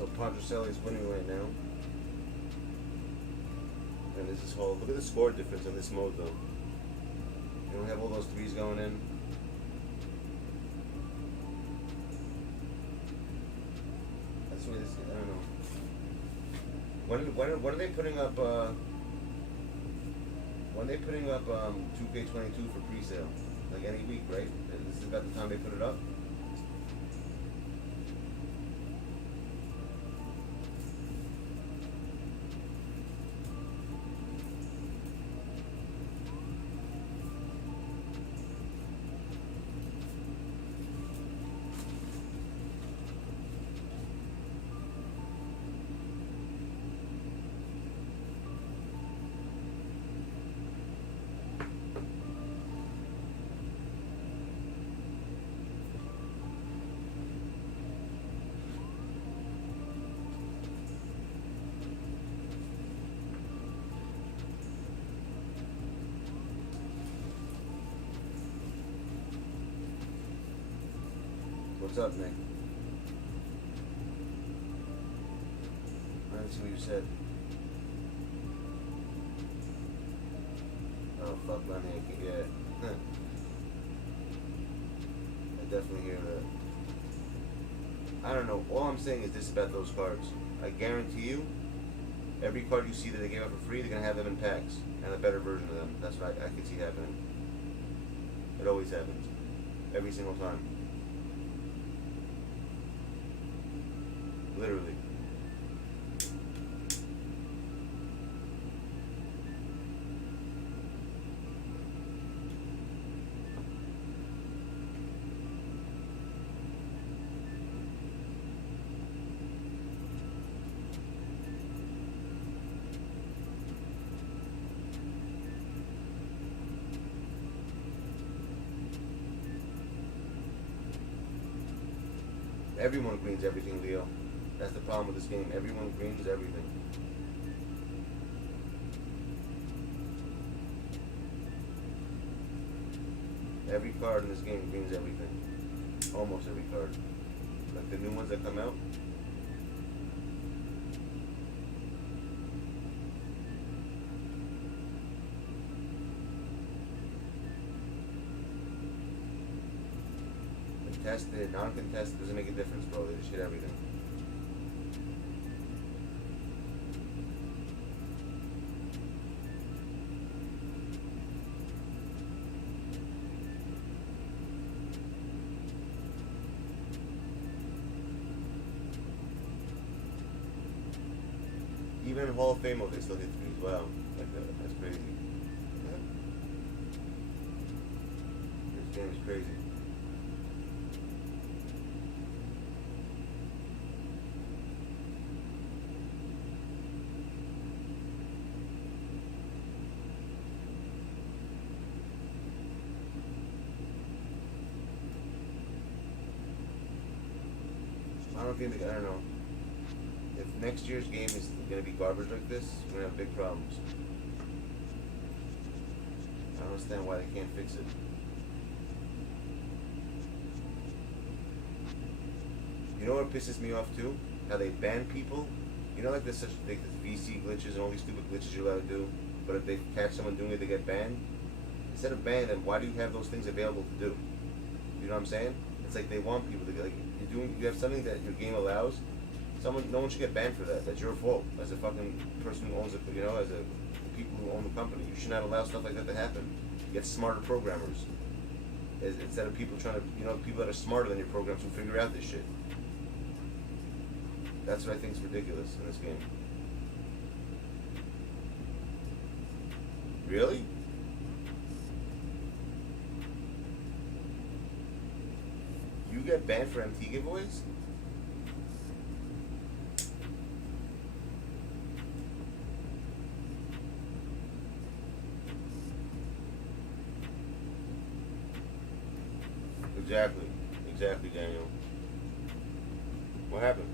So Pondracelli is winning right now. And this is whole. Look at the score difference on this mode though. You don't have all those threes going in. That's the way this is. I don't know. When are they putting up? When are they putting up 2K22 for pre-sale? Like any week, right? This is about the time they put it up. What's up, Nick? I didn't see what you said. Oh, fuck, Lenny. Yeah. I definitely hear that. I don't know. All I'm saying is this about those cards. I guarantee you, every card you see that they gave out for free, they're going to have them in packs. And a better version of them. That's what I can see happening. It always happens. Every single time. Literally. Everyone greens everything, Leo. That's the problem with this game. Everyone greens everything. Every card in this game greens everything. Almost every card. Like the new ones that come out. Contested, non-contested, doesn't make a difference, bro. They just hit everything. Even in Hall of Fame mode, they still hit threes. Wow, that's crazy. This game is crazy. I don't know. If next year's game is going to be garbage like this, we're going to have big problems. I don't understand why they can't fix it. You know what pisses me off too? How they ban people. You know, like there's such big VC glitches and all these stupid glitches you're allowed to do, but if they catch someone doing it, they get banned. Instead of banning them, why do you have those things available to do? You know what I'm saying? It's like they want people to get, like, you have something that your game allows. No one should get banned for that. That's your fault as a fucking person who owns it. You know, as a people who own the company, you should not allow stuff like that to happen. Get smarter programmers instead of people trying to, people that are smarter than your programs who figure out this shit. That's what I think is ridiculous in this game. Really? You get banned for MT giveaways? Exactly, Daniel. What happened?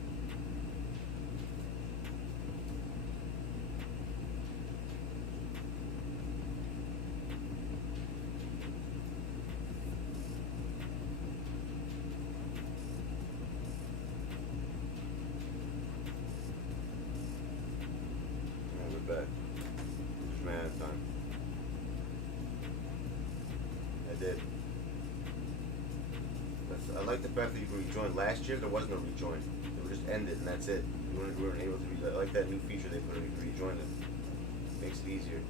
I like the fact that you can rejoin. Last year there was no rejoin. They were just ended and that's it. We weren't able to rejoin. I like that new feature they put in. You can rejoin it. Makes it easier.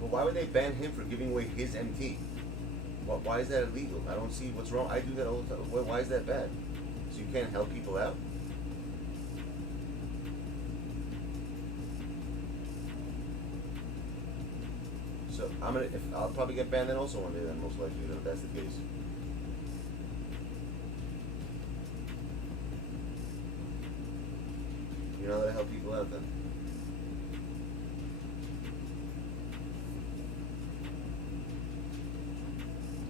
But why would they ban him for giving away his MT? Why is that illegal? I don't see what's wrong. I do that all the time. Why is that bad? So you can't help people out? So I'll probably get banned then also one day then, most likely, then, if that's the case. You know how to help people out then?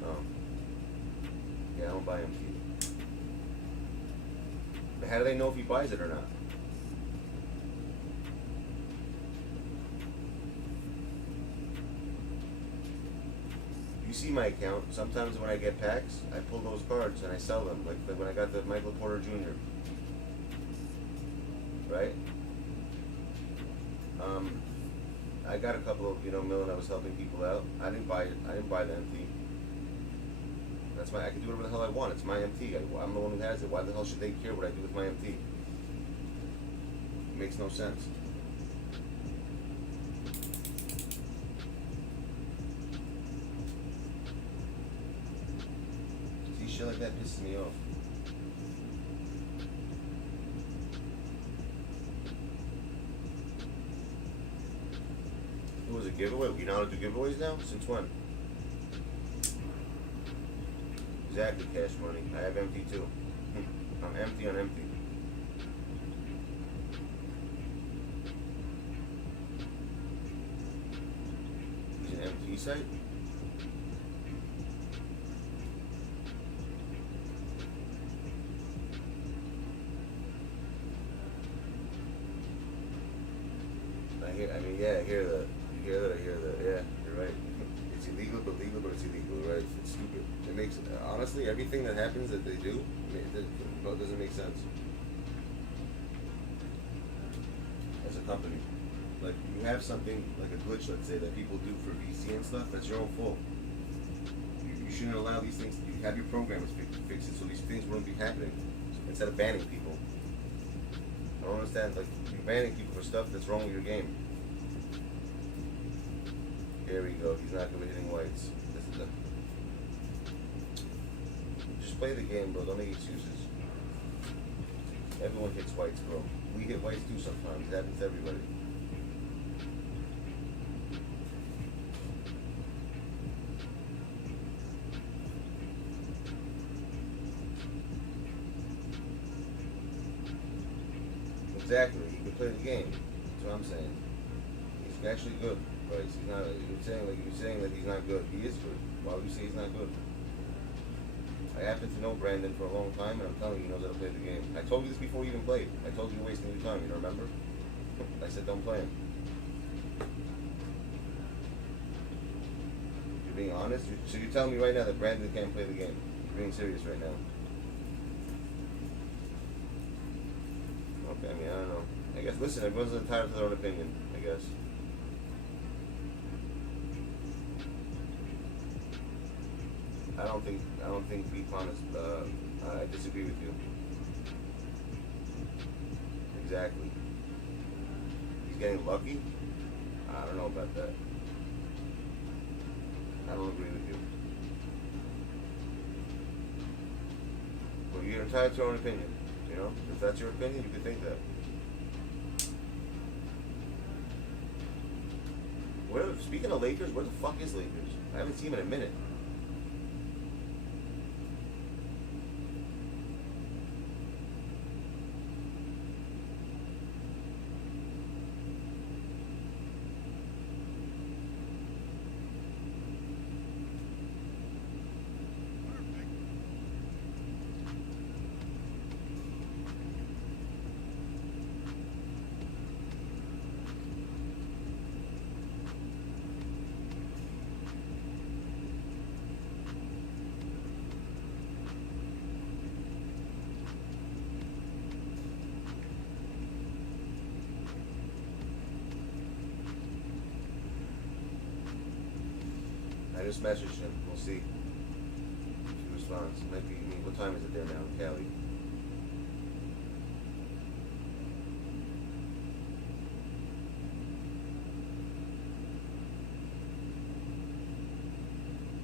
Oh. Yeah, I don't buy MT. But how do they know if he buys it or not? You see my account. Sometimes when I get packs, I pull those cards and I sell them. Like when I got the Michael Porter Jr. Right? I got a couple of, million I was helping people out. I didn't buy it. I didn't buy the MT. That's I can do whatever the hell I want. It's my MT. I'm the one who has it. Why the hell should they care what I do with my MT? It makes no sense. See, shit like that pisses me off. It was a giveaway. You know how to do giveaways now? Since when? Exactly, Cash Money. I have empty too. I'm empty on empty. He's an MT site? I hear that. Yeah, you're right. It's illegal, but legal, but it's illegal, right? It's stupid. It makes, honestly, everything that happens that they do, it doesn't make sense. As a company. Like, you have something, like a glitch, let's say, that people do for VC and stuff, that's your own fault. You shouldn't allow these things, you have your programmers fix it so these things wouldn't be happening, instead of banning people. I don't understand, like, you're banning people for stuff that's wrong with your game. Here we go. He's not gonna be hitting whites. This is just play the game, bro. Don't make excuses. Everyone hits whites, bro. We hit whites too sometimes. It happens to everybody. Exactly. He can play the game. That's what I'm saying. He's actually good. He's not. You're saying that he's not good. He is good. Why would you say he's not good? I happen to know Brandon for a long time, and I'm telling you, he knows how to play the game. I told you this before you even played. I told you you're wasting your time. You don't remember? I said don't play him. You're being honest. So you're telling me right now that Brandon can't play the game. You're being serious right now. Okay. I mean, I don't know. I guess. Listen, everyone's entitled to their own opinion. I guess. I don't think be honest, I disagree with you. Exactly. He's getting lucky? I don't know about that. I don't agree with you. Well, you're entitled to your own opinion, If that's your opinion, you can think that. Speaking of Lakers, where the fuck is Lakers? I haven't seen him in a minute. just messaged him. We'll see if he responds. Might be. I mean, what time is it there now in Cali?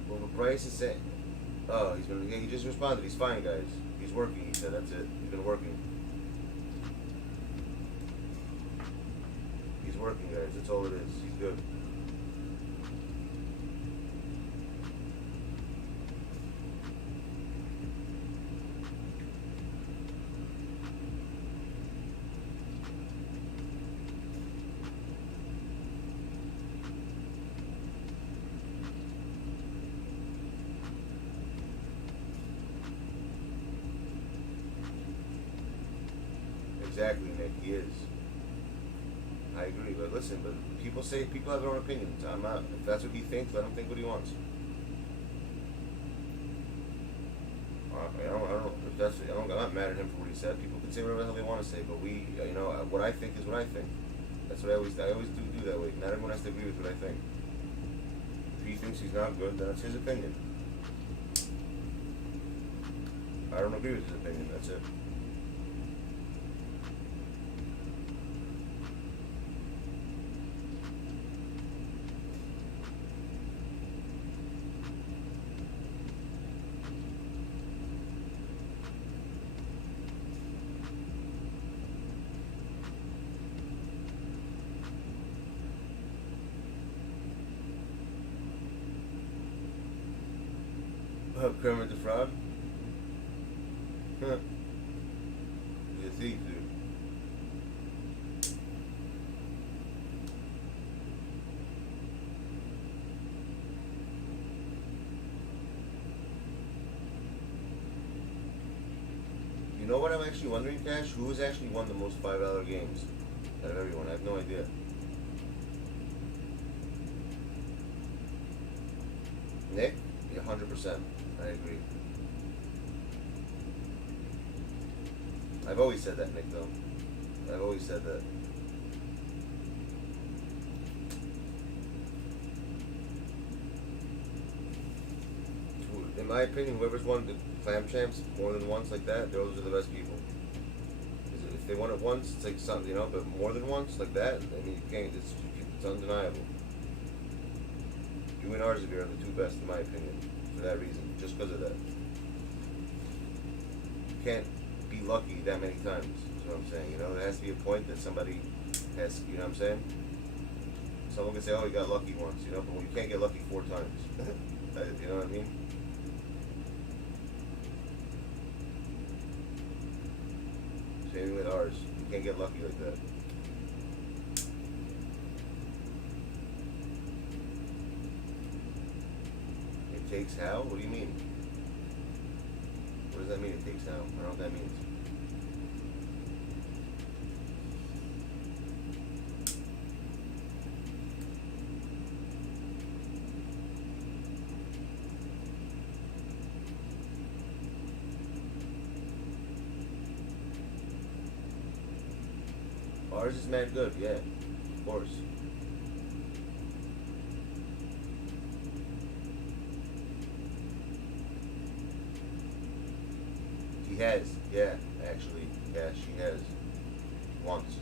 Well, Bryce is saying. Oh, he's been. Yeah, he just responded. He's fine, guys. He's working. He said that's it. He's been working. He's working, guys. That's all it is. He's good. Exactly, Nick. He is. I agree, but listen, but people have their own opinions. I'm not. If that's what he thinks, let him think what he wants. I'm not mad at him for what he said. People can say whatever the hell they want to say, but what I think is what I think. That's what I always do that way. Not everyone has to agree with what I think. If he thinks he's not good, then it's his opinion. I don't agree with his opinion. That's it. Kermit the Frog? Huh. He's a thief, dude. You know what I'm actually wondering, Cash? Who has actually won the most $5 games out of everyone? I have no idea. Nick? Yeah, 100%. I agree. I've always said that, Nick, though. I've always said that. In my opinion, whoever's won the clam champs more than once like that, those are the best people. If they won it once, it's like something, but more than once like that, I mean, you can't, it's undeniable. You and RZB are the two best, in my opinion, for that reason, just because of that. You can't be lucky that many times, is what I'm saying, There has to be a point that somebody has, you know what I'm saying? Someone can say, oh, he got lucky once, but you can't get lucky 4 times. You know what I mean? Same with ours. You can't get lucky like that. It takes how? What do you mean? What does that mean, it takes how? I don't know what that means. Ours is mad good, yeah, of course. He has, yeah, actually, yeah, she has. Once.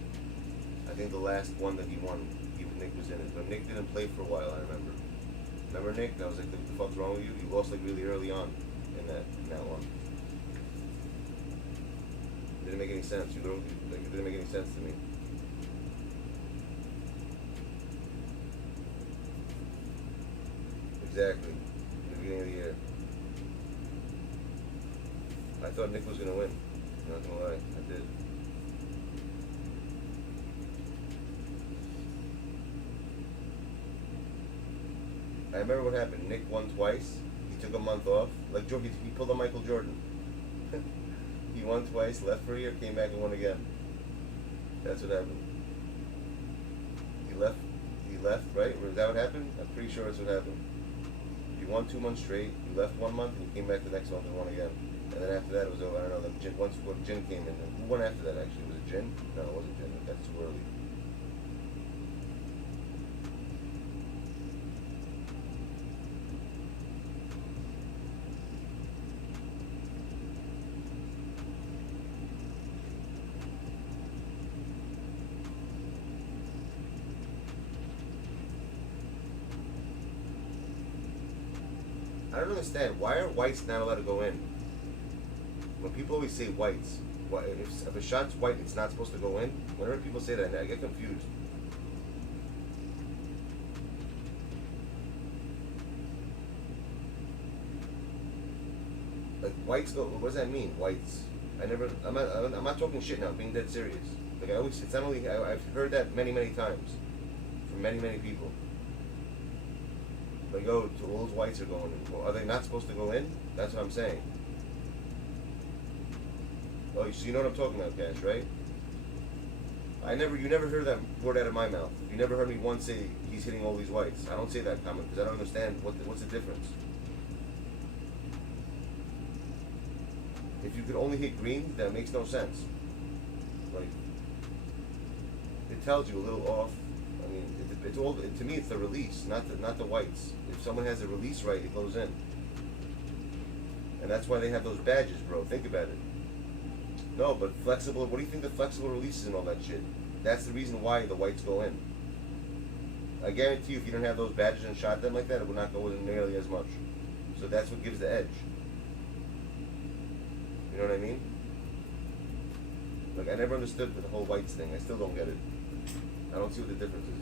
I think the last one that he won, Nick was in it, but Nick didn't play for a while, I remember. Remember, Nick? I was like, what the fuck's wrong with you? You lost like really early on in that one. Didn't make any sense. It didn't make any sense to me. Exactly. In the beginning of the year. I thought Nick was going to win. I'm not going to lie. I did. I remember what happened. Nick won twice. He took a month off. Like Jordan, he pulled a Michael Jordan. He won twice, left for a year, came back and won again. That's what happened. He left, right? Is that what happened? I'm pretty sure that's what happened. He won 2 months straight, he left 1 month, and he came back the next month and won again. And then after that it was over. I don't know, once Jin came in. Who won after that actually? Was it Jin? No, it wasn't Jin. That's too early. I don't understand. Why are whites not allowed to go in? When people always say whites, if a shot's white, it's not supposed to go in. Whenever people say that, I get confused. Like whites go. What does that mean? Whites. I'm not talking shit now. I'm being dead serious. Like it's not only. I've heard that many times from many people. Like, oh, all those whites are going in. Well, are they not supposed to go in? That's what I'm saying. Oh, so you know what I'm talking about, Cash, right? You never heard that word out of my mouth. You never heard me once say he's hitting all these whites. I don't say that comment because I don't understand what's the difference. If you could only hit greens, that makes no sense. Like, it tells you a little off. I mean, it's all, to me, it's the release, not the whites. If someone has a release right, it goes in. And that's why they have those badges, bro. Think about it. No, but flexible, what do you think the flexible releases and all that shit? That's the reason why the whites go in. I guarantee you, if you didn't have those badges and shot them like that, it would not go in nearly as much. So that's what gives the edge. You know what I mean? Like, I never understood the whole whites thing. I still don't get it. I don't see what the difference is.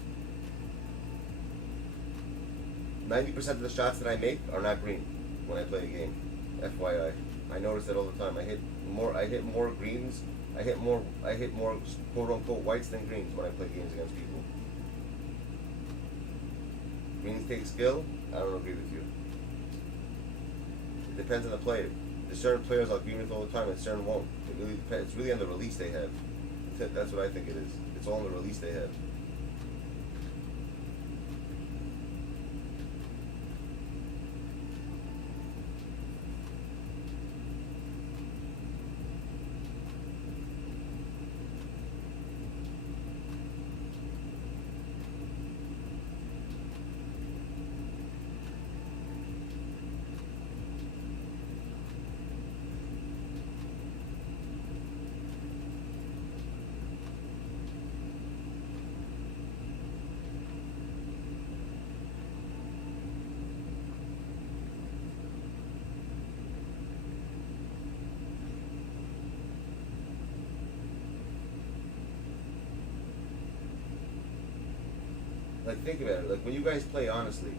90% of the shots that I make are not green when I play a game. FYI. I notice that all the time. I hit more greens. I hit more quote unquote whites than greens when I play games against people. Greens take skill. I don't agree with you. It depends on the player. There's certain players I'll agree with all the time, and certain won't. It really depends. It's really on the release they have. That's what I think it is. It's all on the release they have. Like, think about it. Like, when you guys play honestly,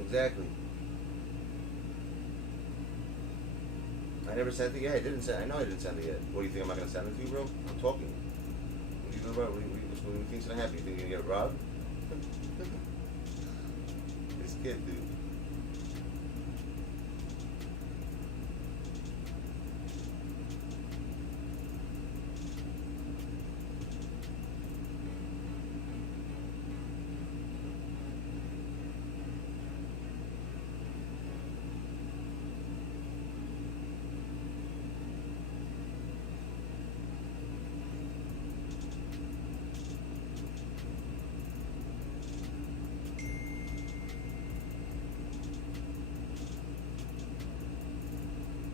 exactly. I never sent it yet. I didn't send. I know I didn't send it yet. What do you think? I'm not gonna send it to you, bro? I'm talking. What do you do about? What do you think's gonna happen? You think you're gonna get robbed? This kid, dude.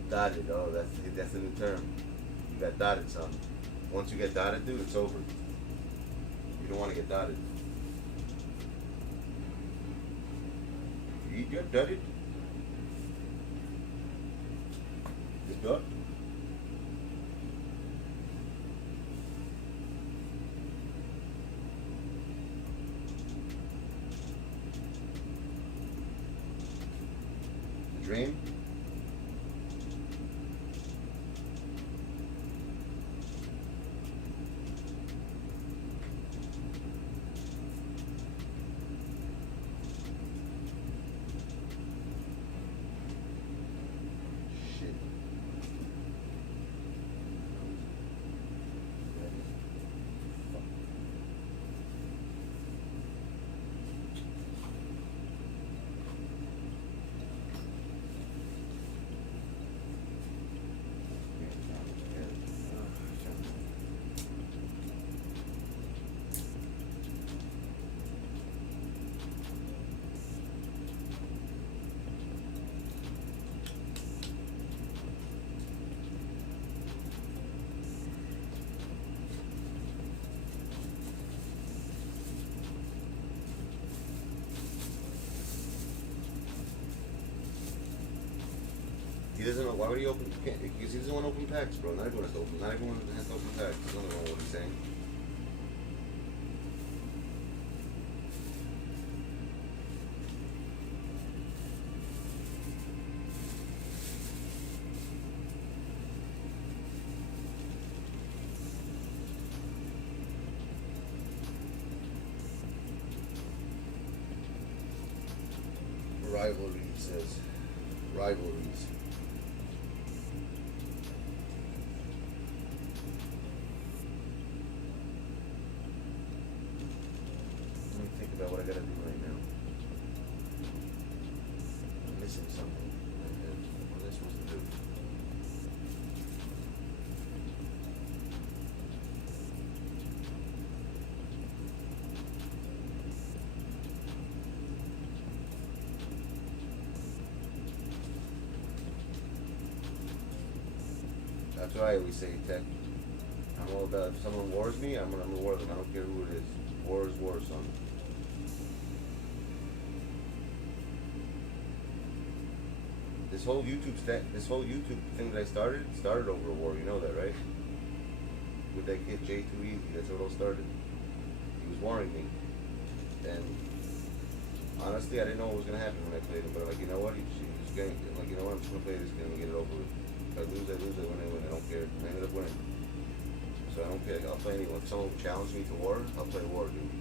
Dotted, oh, that's the new term. You got dotted, son. Once you get dotted, dude, it's over. You don't want to get dotted. You get dotted? It's dot. The dream? doesn't know. Why would he open? Because he doesn't want to open packs, bro. Not everyone has to open. Not everyone has to open packs. There's nothing wrong with what he's saying. Rivalry, he says. Rivalries. Let me think about what I gotta do right now. I'm missing something. What am I supposed to do? That's what I always say, Tech. I'm all about, if someone wars me, I'm gonna war them. I don't care who it is. War is war, son. This whole YouTube thing that I started over a war. You know that, right? With that kid J2Eazy, that's how it all started. He was warring me, and honestly, I didn't know what was gonna happen when I played him. But I'm like, you know what? He was getting, like, you know what? I'm just gonna play this game and get it over with. If I lose, I lose. I win, I win. I don't care. I ended up winning. So I don't care. I'll play anyone. If someone challenged me to war, I'll play war, dude.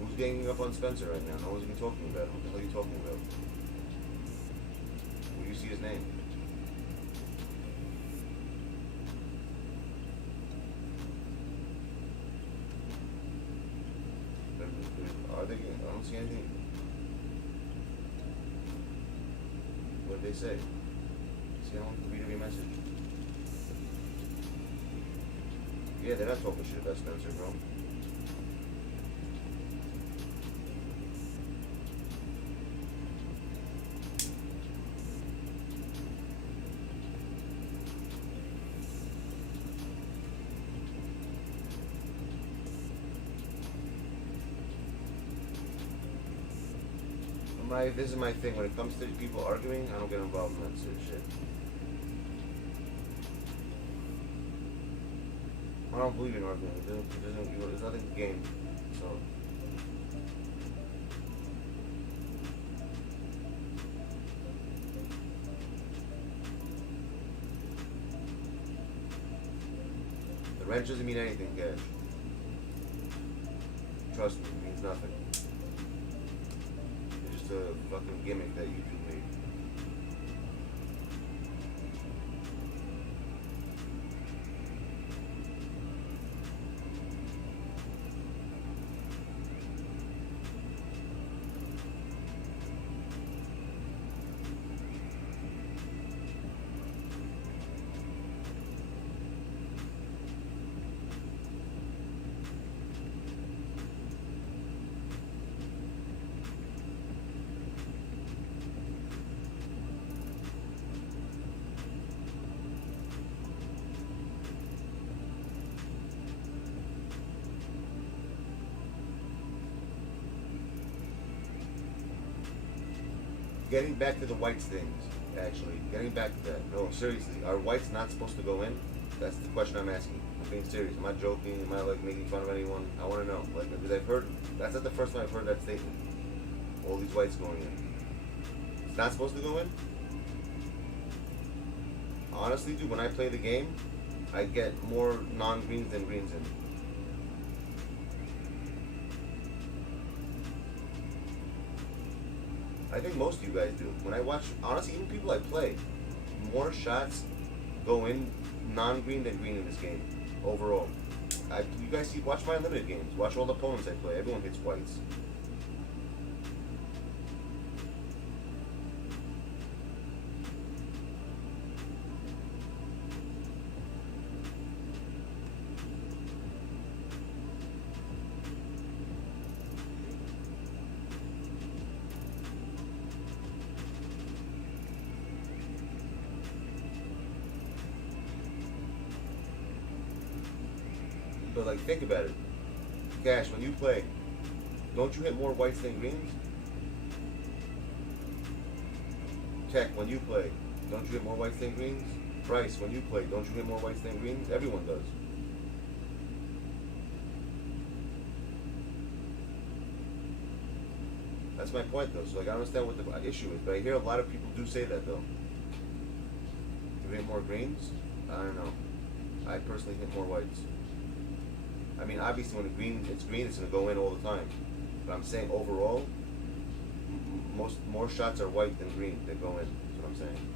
Who's ganging up on Spencer right now? No one's even talking about him. What the hell are you talking about? Will you see his name? Are they? I don't see anything. What did they say? See, I want to read every message. Yeah, they're not talking shit about Spencer, bro. This is my thing. When it comes to people arguing, I don't get involved in that sort of shit. I don't believe in arguing. There's nothing to gain. So. The wrench doesn't mean anything, guys. Trust me, it means nothing. The fucking gimmick that YouTube made. Getting back to the whites things, actually. Getting back to that. No, seriously. Are whites not supposed to go in? That's the question I'm asking. I'm being serious. Am I joking? Am I, like, making fun of anyone? I want to know. Like, because I've heard, that's not the first time I've heard that statement. All these whites going in. It's not supposed to go in? Honestly, dude, when I play the game, I get more non-greens than greens in. I think most of you guys do. When I watch, honestly, even people I play, more shots go in non-green than green in this game, overall. You guys see, watch my limited games. Watch all the opponents I play. Everyone hits whites. But, like, think about it. Cash, when you play, don't you hit more whites than greens? Tech, when you play, don't you hit more whites than greens? Bryce, when you play, don't you hit more whites than greens? Everyone does. That's my point though, so like I don't understand what the issue is, but I hear a lot of people do say that though. You hit more greens? I don't know. I personally hit more whites. I mean, obviously when it's green, it's gonna go in all the time. But I'm saying overall, more shots are white than green that go in. That's what I'm saying.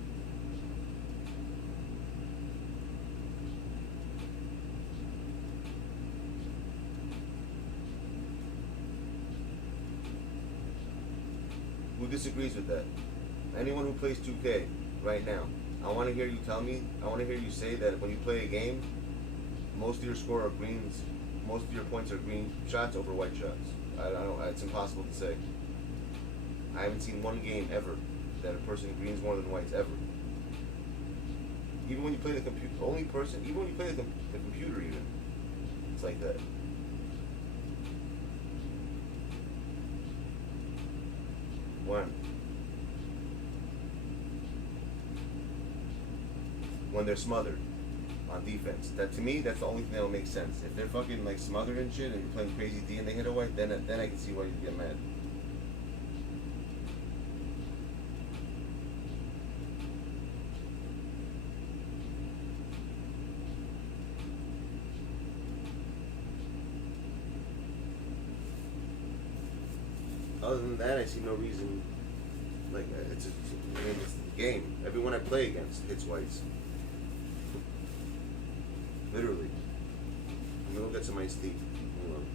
Who disagrees with that? Anyone who plays 2K right now, I want to hear you tell me, I want to hear you say that when you play a game, most of your score are greens, most of your points are green shots over white shots. I don't know, it's impossible to say. I haven't seen one game ever that a person greens more than whites, ever. Even when you play the computer, even when you play the computer even, it's like that. When they're smothered on defense. That to me, that's the only thing that'll make sense. If they're fucking like smothered and shit and you're playing crazy D and they hit a white, then I can see why you get mad. Other than that, I see no reason. Like it's the game. Everyone I play against hits whites. Literally. I'm gonna go get some iced tea. Hold on.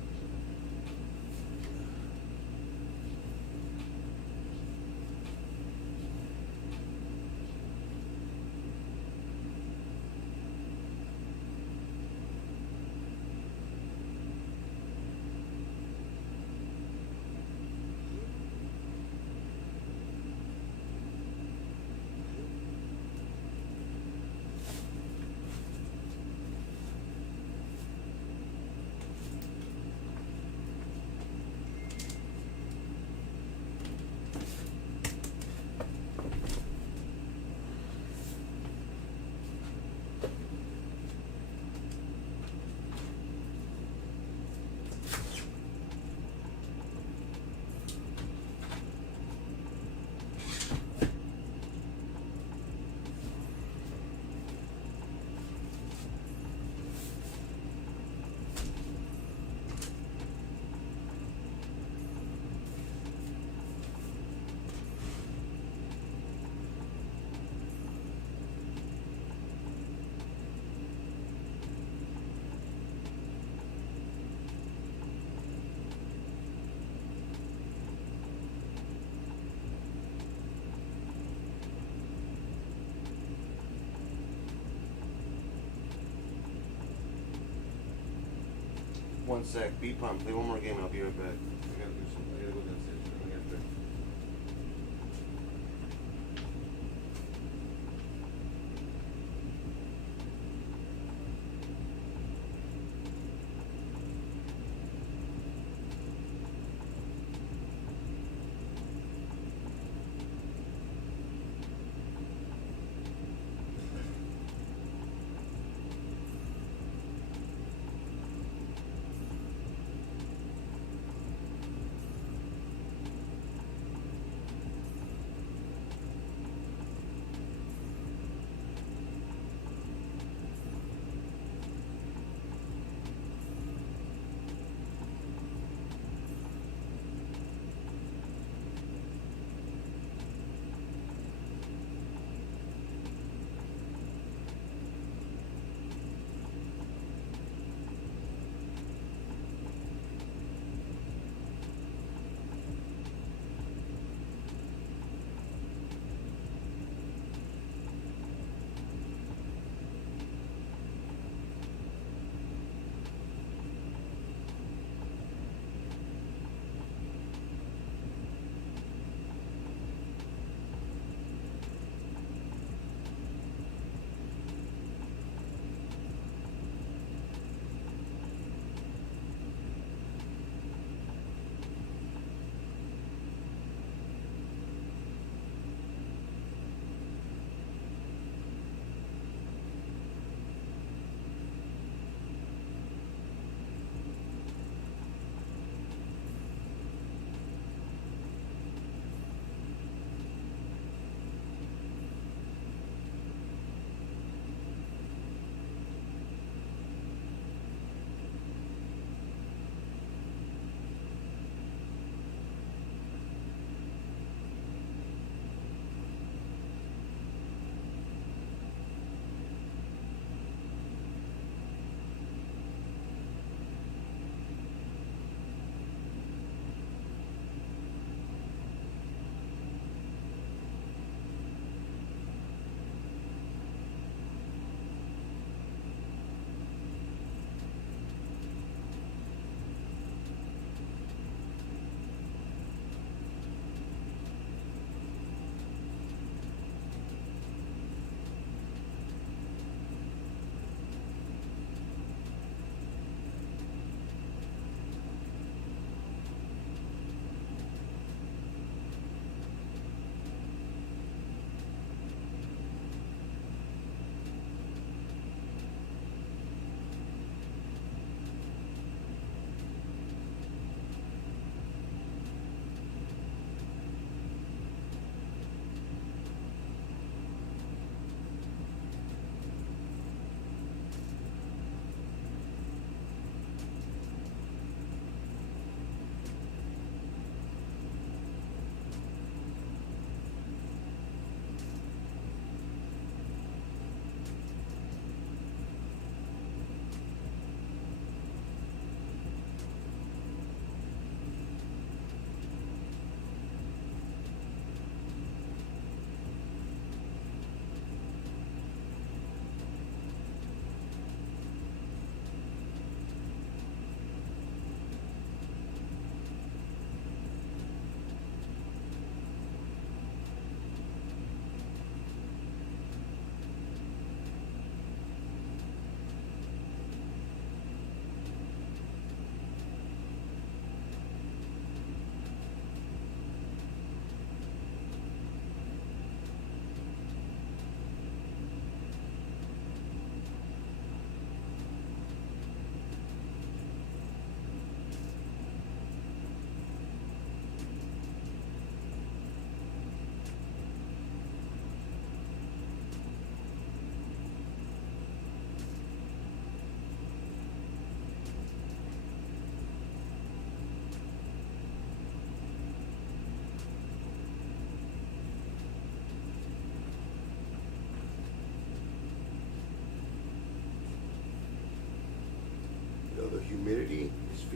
One sec. Be pumped. Play one more game and I'll be right back. I gotta do something. I gotta go downstairs. I gotta drink.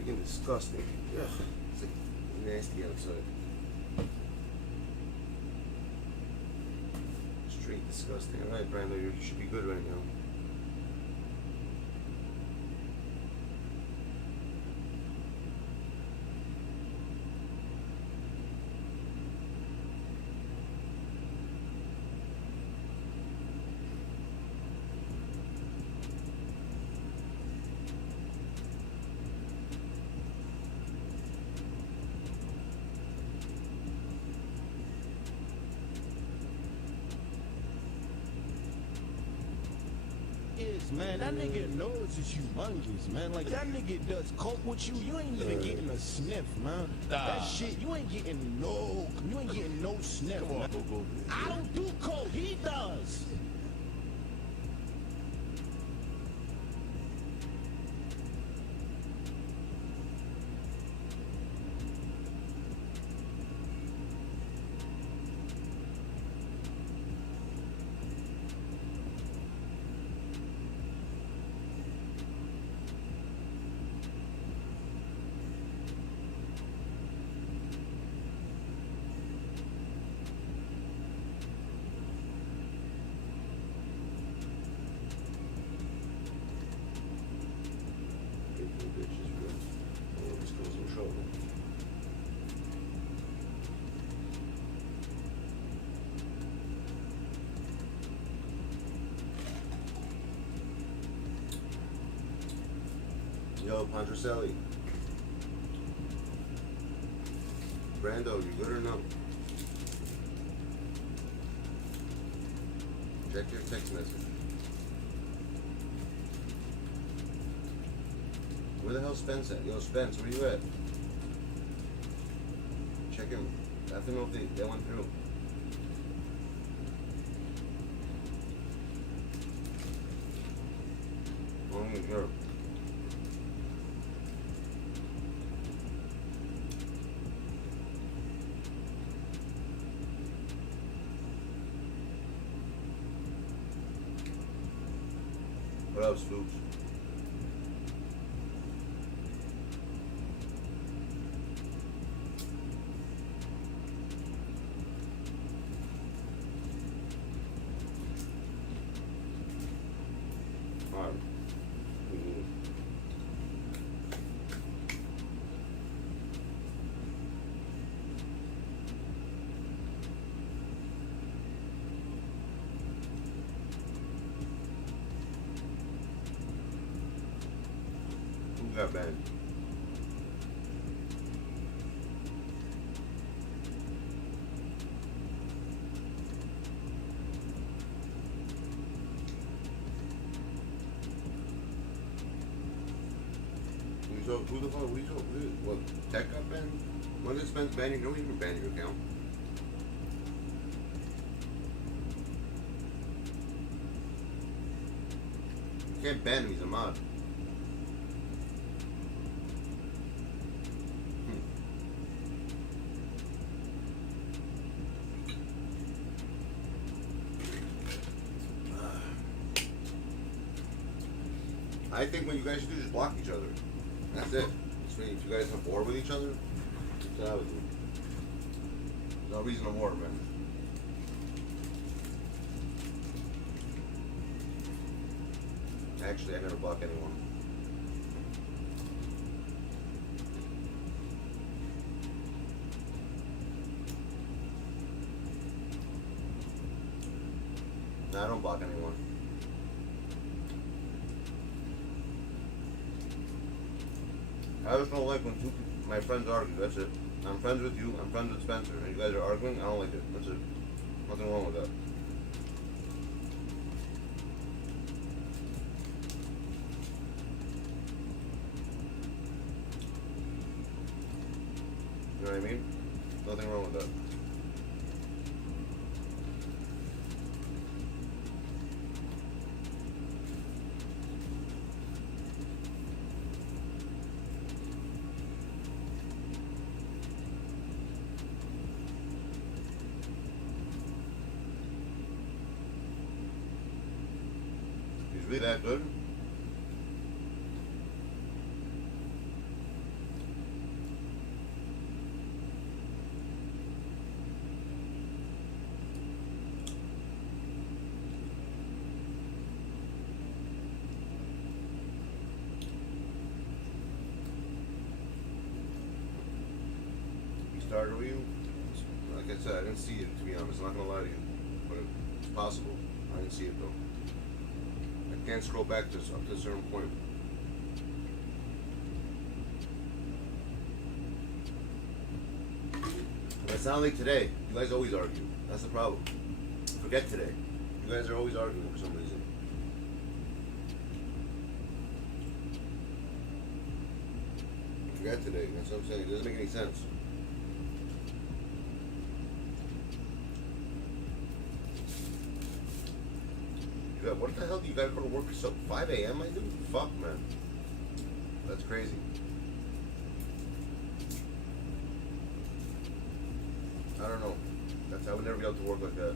freaking disgusting. Ugh, it's like nasty outside. Straight disgusting. Alright, Brando, you should be good right now. Man, that nigga nose is humongous, man. Like, that nigga does coke with you, you ain't even getting a sniff, man. That shit, you ain't getting no sniff. Come on, go. I don't do coke, he does. Yo, Pondracelli. Brando, you good or no? Check your text message. Where the hell's Spence at? Yo, Spence, where you at? Check him. Let them know if they went through. Only in Europe. What up, Spooks? Alright. Who got banned? Who the fuck? What? Tech got banned? When did Spence ban you? Don't even ban your account. You can't ban him, he's a mod. I think what you guys should do is just block each other. That's it. If you guys are bored with each other, that's what I would do. No reason to war, man. Actually, I never block anyone. No, I don't block anyone. I just don't like when my friends argue, that's it. I'm friends with you, I'm friends with Spencer, and you guys are arguing, I don't like it, that's it. Nothing wrong with that. You know what I mean? Nothing wrong with that. He's really that good? said, I didn't see it, to be honest. I'm not gonna lie to you, but it's possible. I didn't see it though. I can't scroll back to up to a certain point. It's not like today. You guys always argue. That's the problem. Forget today. You guys are always arguing for some reason. Forget today. That's what I'm saying. It doesn't make any sense. You got, what the hell do you gotta go to work so 5 a.m. I do? Fuck, man. That's crazy. I don't know. I would never be able to work like that.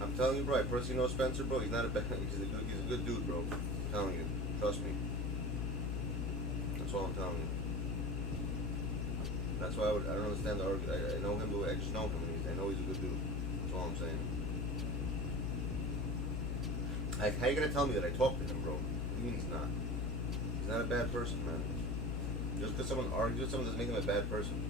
I'm telling you, bro. I personally know Spencer, bro. He's not a bad. He's a good dude, bro. I'm telling you. Trust me. That's all I'm telling you. That's why I don't understand the argument. I know him, but I just know him. I know he's a good dude. That's all I'm saying. How you gonna tell me that I talked to him, bro? What do you mean he's not? He's not a bad person, man. Just because someone argues with someone doesn't make him a bad person.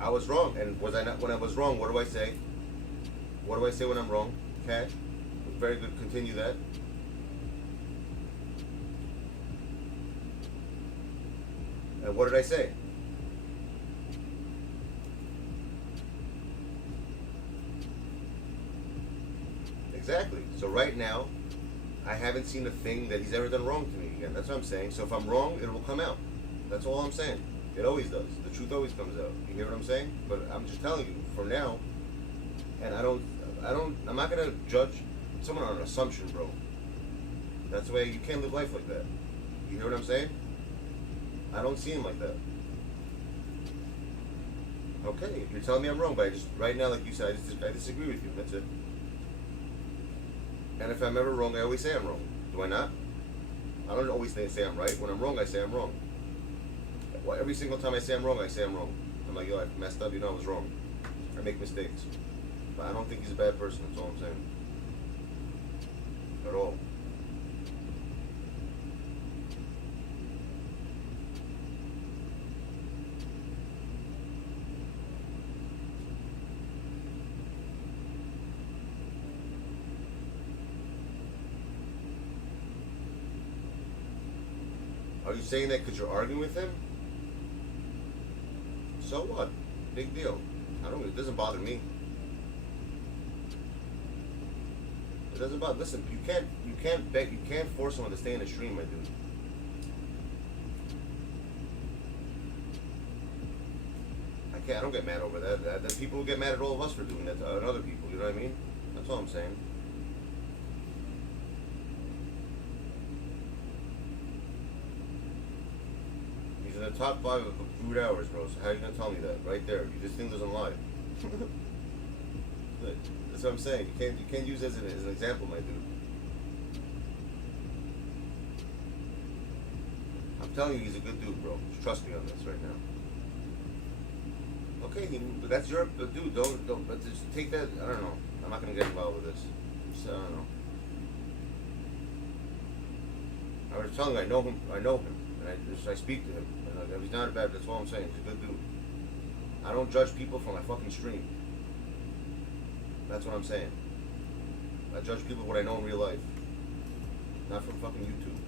I was wrong, and was I not? When I was wrong, what do I say? What do I say when I'm wrong? Okay, very good. Continue that. And what did I say? Exactly. So right now, I haven't seen a thing that he's ever done wrong to me again. That's what I'm saying. So if I'm wrong, it will come out. That's all I'm saying. It always does. The truth always comes out. You hear what I'm saying? But I'm just telling you, for now, and I'm not gonna judge someone on an assumption, bro. That's the way you can't live life like that. You hear what I'm saying? I don't see him like that. Okay, you're telling me I'm wrong, but I just, right now, like you said, I disagree with you. That's it. And if I'm ever wrong, I always say I'm wrong. Do I not? I don't always say I'm right. When I'm wrong, I say I'm wrong. Well, every single time I say I'm wrong, I say I'm wrong. I'm like, yo, I messed up. You know I was wrong. I make mistakes. But I don't think he's a bad person. That's all I'm saying. At all. Are you saying that because you're arguing with him? So what? Big deal. It doesn't bother me. It doesn't bother. Listen, you can't force someone to stay in a stream, my dude. I don't get mad over that. Then people will get mad at all of us for doing that to other people. You know what I mean? That's all I'm saying. He's in the top 5 of food hours, bro. So how are you gonna tell me that? Right there. This thing doesn't lie. That's what I'm saying. You can't use it as an example, my dude. I'm telling you, he's a good dude, bro. Just trust me on this right now. Okay, but that's your dude. Don't. But just take that. I don't know. I'm not gonna get involved with this. So, I don't know. I was telling you, I know him, and I speak to him. And he's not bad. That's all I'm saying. He's a good dude. I don't judge people from my fucking stream. That's what I'm saying. I judge people what I know in real life, not from fucking YouTube.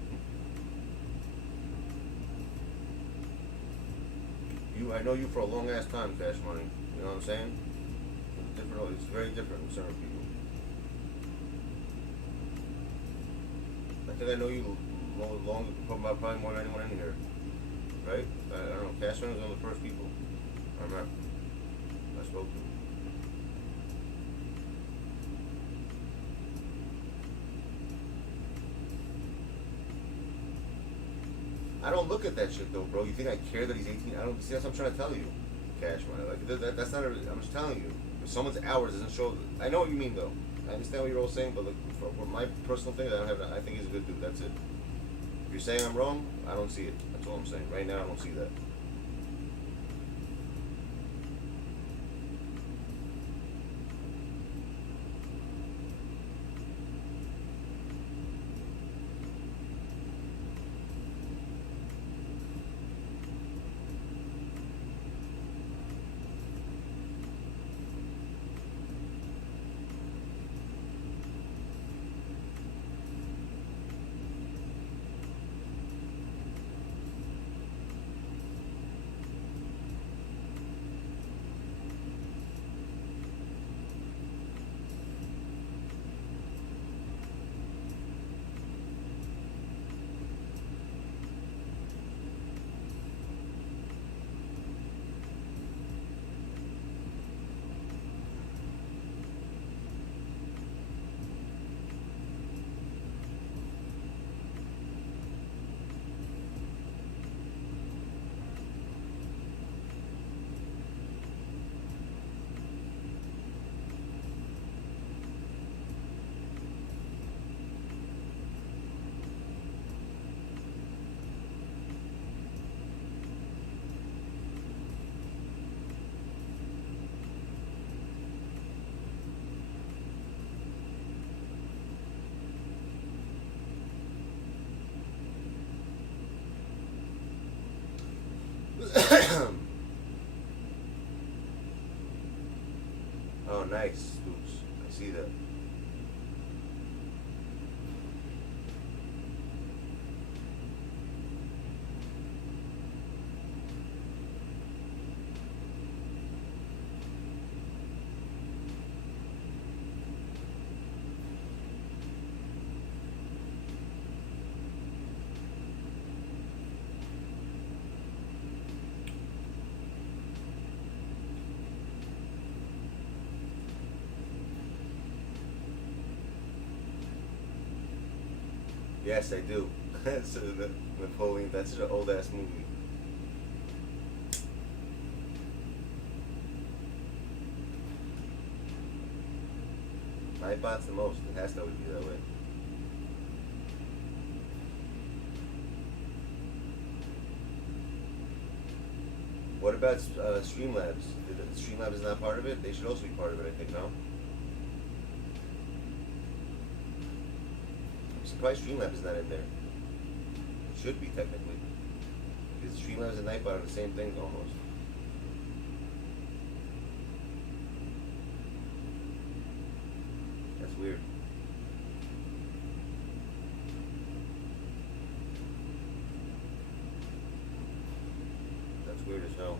I know you for a long ass time, Cash Money. You know what I'm saying? It's different. It's very different with certain people. I think I know you long, probably more than anyone in here, right? I don't know. Cash Money was one of the first people I remember I spoke to. I don't look at that shit though, bro. You think I care that he's 18? I don't see. That's what I'm trying to tell you, Cash Money. Like that's not. I'm just telling you. someone's hours doesn't show. I know what you mean though. I understand what you're all saying, but look, for my personal thing, I think he's a good dude. That's it. If you're saying I'm wrong, I don't see it. That's all I'm saying. Right now, I don't see that. Oh, nice, Scoops. I see that. Yes, I do. That's the Napoleon. That's an old ass movie. Nightbot's the most. It has to always be that way. What about Streamlabs? Streamlabs is not part of it? They should also be part of it, I think, no? I'm surprised Streamlabs is not in there. It should be, technically. Because Streamlabs and Nightbot are the same thing, almost. That's weird. That's weird as hell.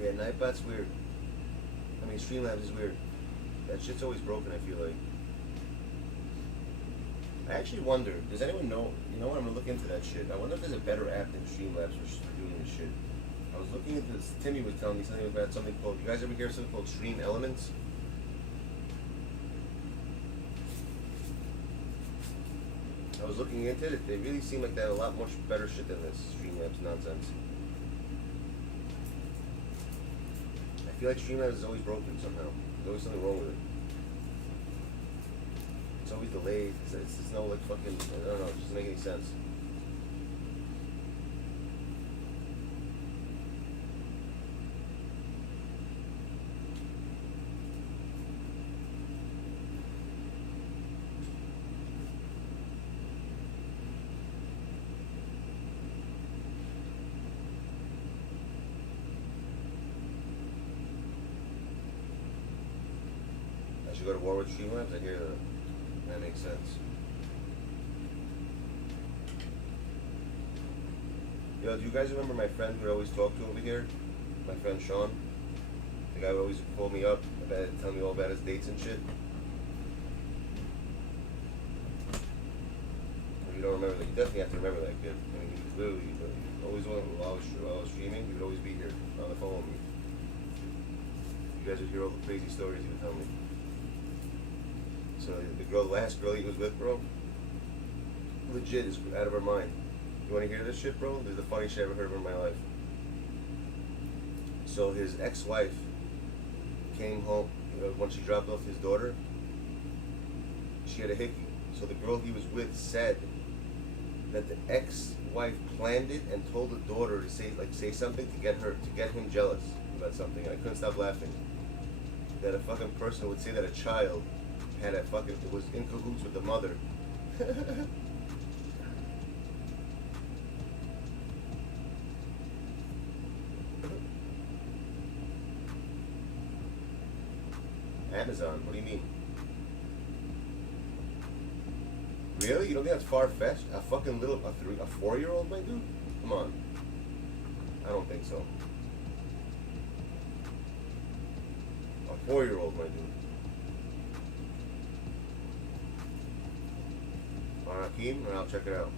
Yeah, Nightbot's weird. I mean, Streamlabs is weird. That shit's always broken, I feel like. I actually wonder, does anyone know, you know what, I'm gonna look into that shit. I wonder if there's a better app than Streamlabs for doing this shit. I was looking into this, Timmy was telling me something about something called, you guys ever hear of something called Stream Elements? I was looking into it, they really seem like they have a lot much better shit than this Streamlabs nonsense. I feel like Streamlabs is always broken somehow. There's always something wrong with it. It's always delayed. It's no like fucking, I don't know, it doesn't make any sense. I should go to war with Streamlabs? I hear that. That makes sense. Yo, do you guys remember my friend who I always talk to over here? My friend Sean? The guy who always called me up about tell me all about his dates and shit. If you don't remember that, you definitely have to remember that kid. I mean, he was literally always while I was streaming, he would always be here on the phone with me. You guys would hear all the crazy stories he would tell me. So the last girl he was with, bro, legit is out of her mind. You want to hear this shit, bro? This is the funniest shit I ever heard of in my life. So his ex-wife came home when she dropped off his daughter. She had a hickey. So the girl he was with said that the ex-wife planned it and told the daughter to say something to get him jealous about something. And I couldn't stop laughing. That a fucking person would say that a child was in cahoots with the mother. Amazon, what do you mean? Really? You don't think that's far-fetched? A fucking a 4-year-old, my dude? Come on. I don't think so. A 4-year-old, my dude. Hakeem, and I'll check it out.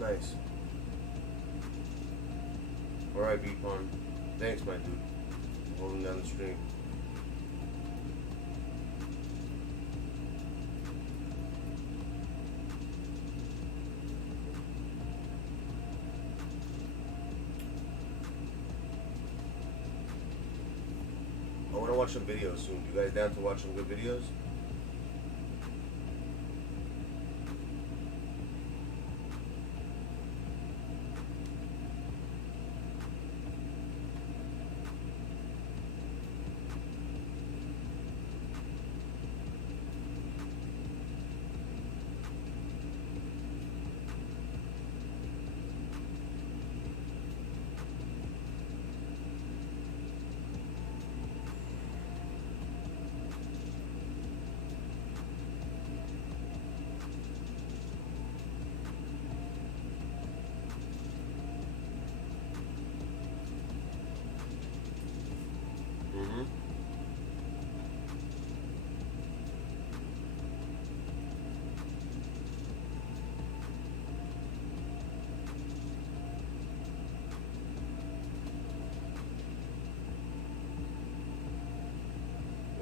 Nice. Alright, B-Pon. Thanks, my dude. Holding down the stream. I want to watch some videos soon. You guys down to watch some good videos?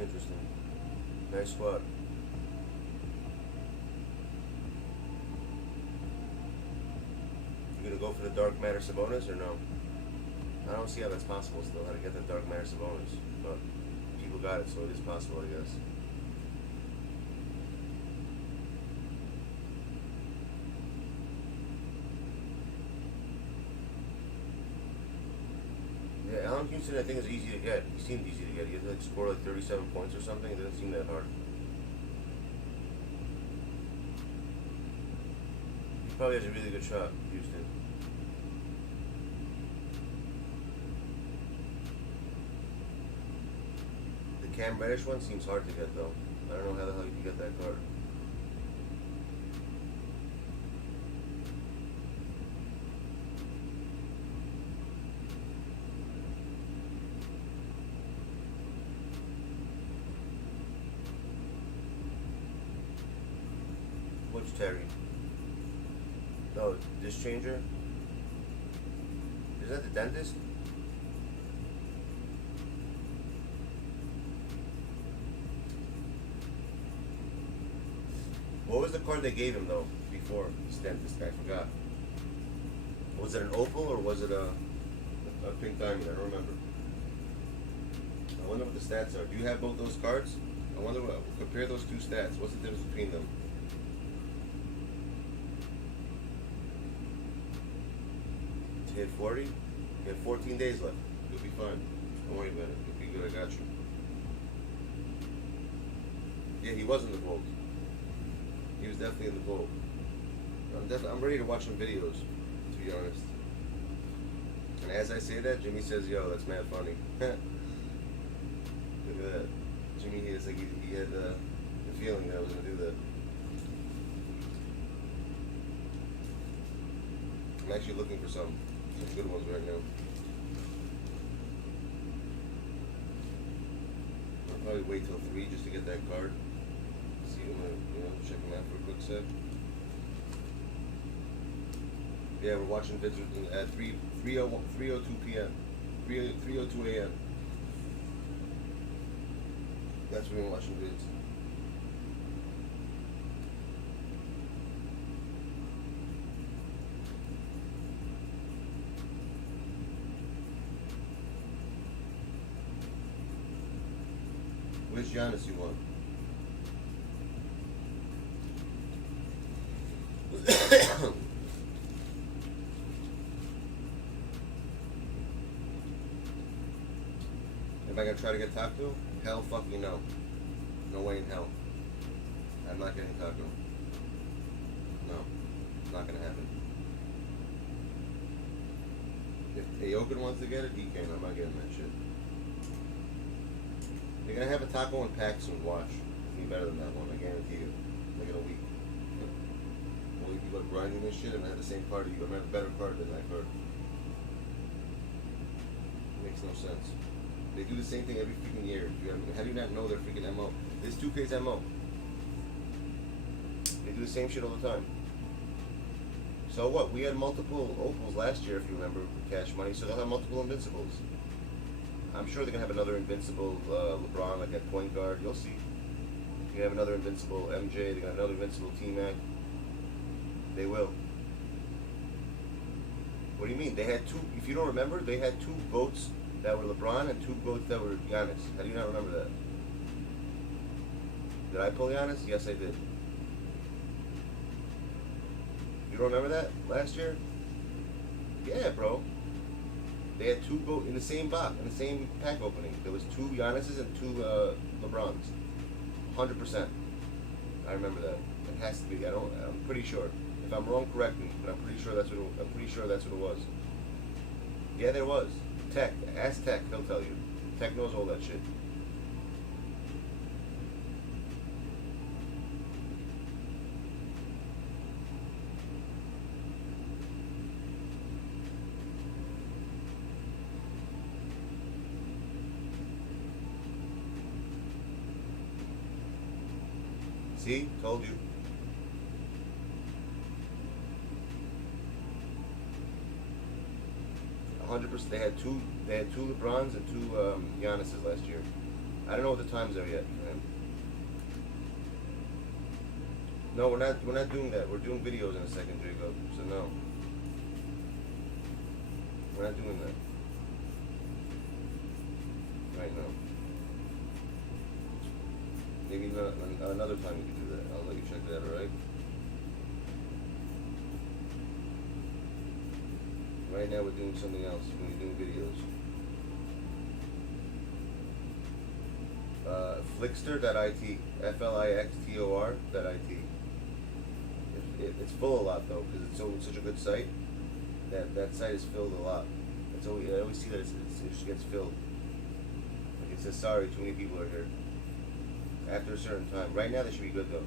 Interesting. Nice squad. You gonna go for the dark matter Sabonis or no? I don't see how that's possible still, how to get the dark matter Sabonis. But people got it, so it is possible, I guess. Yeah, Allen Houston I think is easy to get. He seemed easy to get. He had to like score like 37 points or something. It didn't seem that hard. He probably has a really good shot, Houston. The Cam Reddish one seems hard to get though. I don't know how the hell you can get that card. Which Terry? Oh, this changer? Is that the dentist? What was the card they gave him though before this dentist? I forgot. Was it an opal or was it a pink diamond? I don't remember. I wonder what the stats are. Do you have both those cards? I wonder what. Compare those two stats. What's the difference between them? Hit 40? You have 14 days left. You'll be fine. Don't worry about it. You'll be good. I got you. Yeah, he was in the vault. He was definitely in the vault. I'm ready to watch some videos, to be honest. And as I say that, Jimmy says, "Yo, that's mad funny." Look at that. Jimmy, he had the feeling that I was gonna do that. I'm actually looking for some good ones right now. I'll probably wait till 3 just to get that card. See You wanna, check them out for a quick sec? Yeah, we're watching vids at 3:02 p.m. 3:02 a.m. That's when we're watching vids. Which Giannis you want? Am I gonna try to get Taco? Hell fucking no. No way in hell. I'm not getting Taco. No. It's not gonna happen. If Aokin wants to get it, he can. I'm not getting that shit. You're gonna have a Taco in pack soon, watch. It's gonna be better than that one, I guarantee you. Like in a week. Only people are grinding this shit and I have the same card as you. I'm gonna have a better card than that card. It makes no sense. They do the same thing every freaking year. How do you not know their freaking MO? This 2K's MO. They do the same shit all the time. So what? We had multiple opals last year, if you remember, with Cash Money, so they'll have multiple invincibles. I'm sure they're gonna have another invincible LeBron, like at point guard. You'll see. They're gonna have another invincible MJ. They're gonna have another invincible T-Mac. They will. What do you mean? They had two. If you don't remember, they had two GOATs that were LeBron and two GOATs that were Giannis. How do you not remember that? Did I pull Giannis? Yes, I did. You don't remember that last year? Yeah, bro. They had two GOAT in the same box, in the same pack opening. There was two Giannis's and two LeBrons. 100%. I remember that. It has to be. I'm pretty sure. If I'm wrong, correct me. But I'm pretty sure that's what. I'm pretty sure that's what it was. Yeah, there was. Tech. Ask Tech. He'll tell you. Tech knows all that shit. See? Told you. %. They had two LeBrons and two Giannis's last year. I don't know what the times are yet for him. No, we're not doing that. We're doing videos in a second, Jacob. So no. We're not doing that. Right now. Maybe another time we can do that. I'll let you check that, alright? Right now we're doing something else. We're doing videos. Flixtor.it. FLIXTOR.it. It's full a lot though, because it's such a good site. That site is filled a lot. I always see that it just gets filled. Like it says, sorry, too many people are here. After a certain time. Right now they should be good though.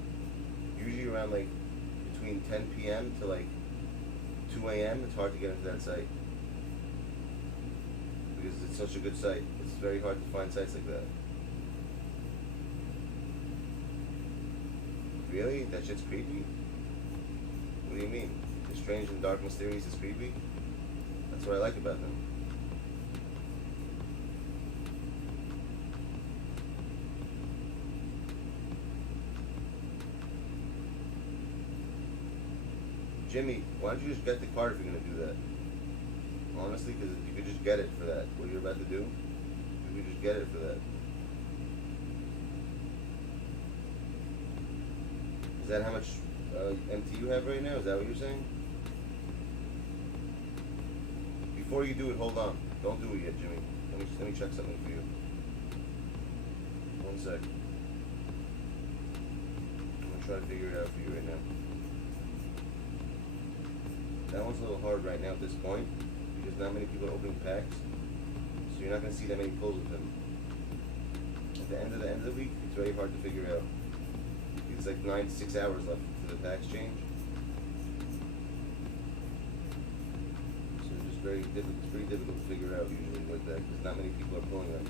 Usually around like between 10 p.m. to like 2 a.m. it's hard to get into that site. Because it's such a good site. It's very hard to find sites like that. Really? That shit's creepy? What do you mean? The strange and dark mysterious is creepy? That's what I like about them. Jimmy, why don't you just get the card if you're going to do that? Honestly, because you could just get it for that. What you're about to do, you could just get it for that. Is that how much MT you have right now? Is that what you're saying? Before you do it, hold on. Don't do it yet, Jimmy. Let me check something for you. 1 sec. I'm going to try to figure it out for you right now. That one's a little hard right now at this point because not many people are opening packs, so you're not going to see that many pulls with him. At the end of the week, it's very hard to figure out. It's like 9 to 6 hours left to the packs change, so it's just very difficult. It's pretty difficult to figure out usually with that because not many people are pulling them.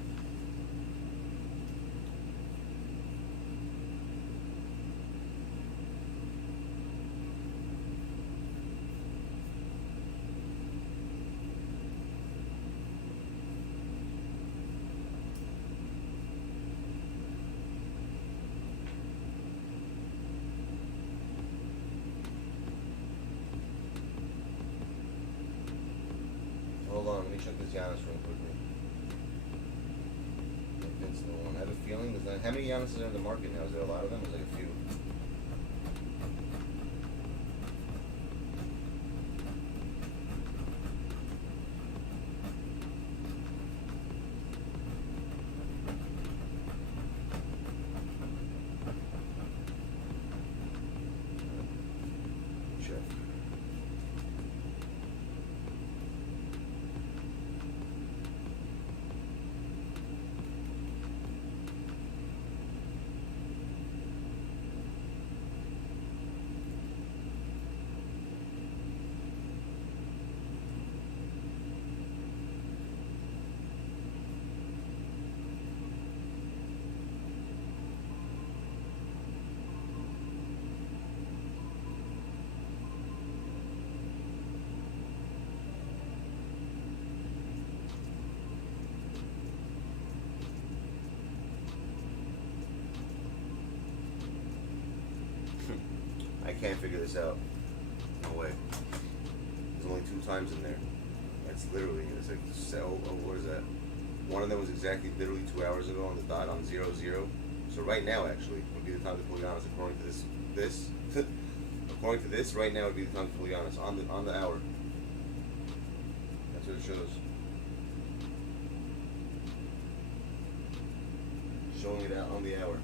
Hold on, let me check this Giannis real quickly. That's the one. I have a feeling there's not, how many Giannis's are in the market now? Is there a lot of them? There's like a few. I can't figure this out. No way. There's only 2 times in there. That's literally, it's like, what is that? One of them was exactly literally 2 hours ago on the dot on 0, 0. So right now, actually, would be the time to pull Giannis according to this. According to this, right now would be the time to pull Giannis on the hour. That's what it shows. Showing it out on the hour.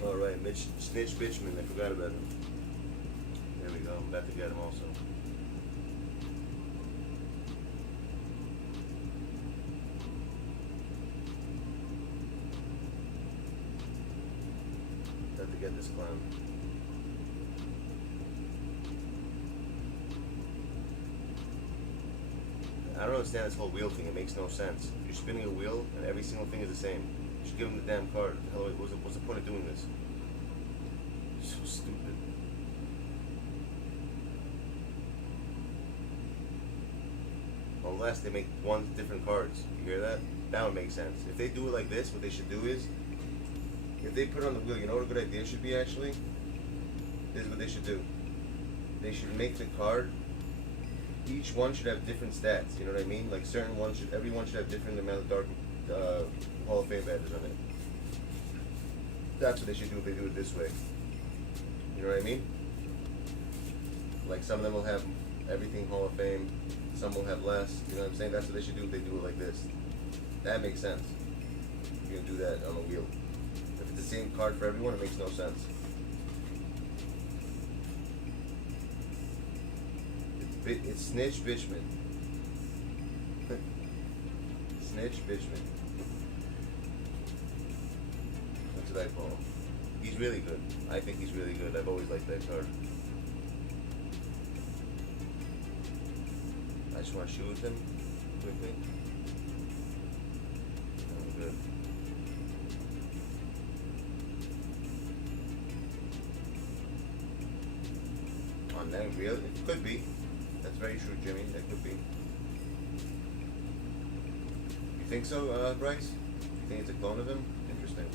Alright, Snitch Bitchman, I forgot about him. There we go, I'm about to get him also. About to get this clown. I don't understand this whole wheel thing, it makes no sense. You're spinning a wheel and every single thing is the same. You should give him the damn card. Hell, what's the point of doing this? So stupid. Unless they make different cards. You hear that? That would make sense. If they do it like this, what they should do is, if they put it on the wheel, you know what a good idea should be actually? This is what they should do. They should make the card, each one should have different stats, you know what I mean? Like certain ones every one should have different amount of dark Hall of Fame badges on it. That's what they should do if they do it this way. You know what I mean? Like some of them will have everything Hall of Fame, some will have less, you know what I'm saying? That's what they should do if they do it like this. That makes sense. You're gonna do that on the wheel. If it's the same card for everyone, it makes no sense. It's Snitch Bitchman. Snitch Bitchman. That's what I call him. He's really good. I think he's really good. I've always liked that card. I just want to shoot with him quickly. Oh, good. On that wheel, it could be. That's very true, Jimmy. That could be. You think so, Bryce? You think it's a clone of him? Interesting.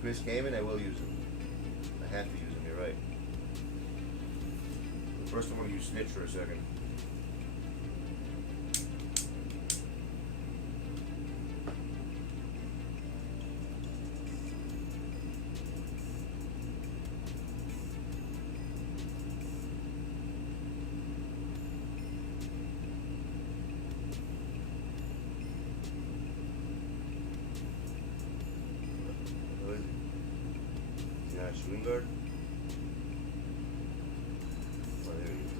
Chris Kaman, I will use him. I have to use him, you're right. But first I want to use Snitch for a second. my shooting guard? Oh, there he is.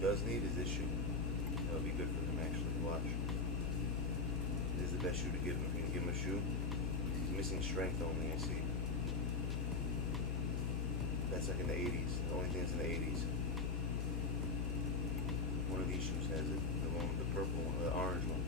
Does need is this shoe. That would be good for him actually. Watch. This is the best shoe to give him. If you can give him a shoe, he's missing strength only. I see. That's like in the 80s. The only thing that's in the 80s. One of these shoes has it. The one with the purple one, the orange one.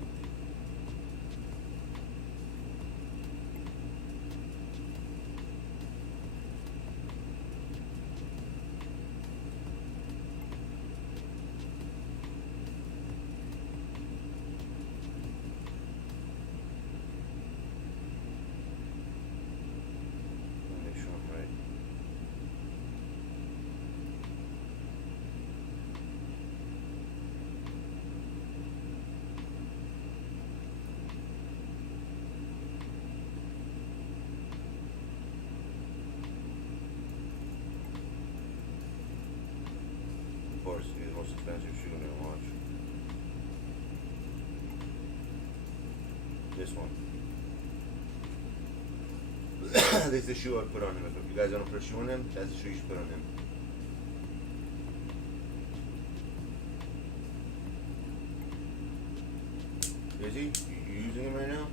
Of course, he's the most expensive shoe in the launch. This one. This is the shoe I'd put on him. If you guys don't put a shoe on him, that's the shoe you should put on him. Is he? You using him right now?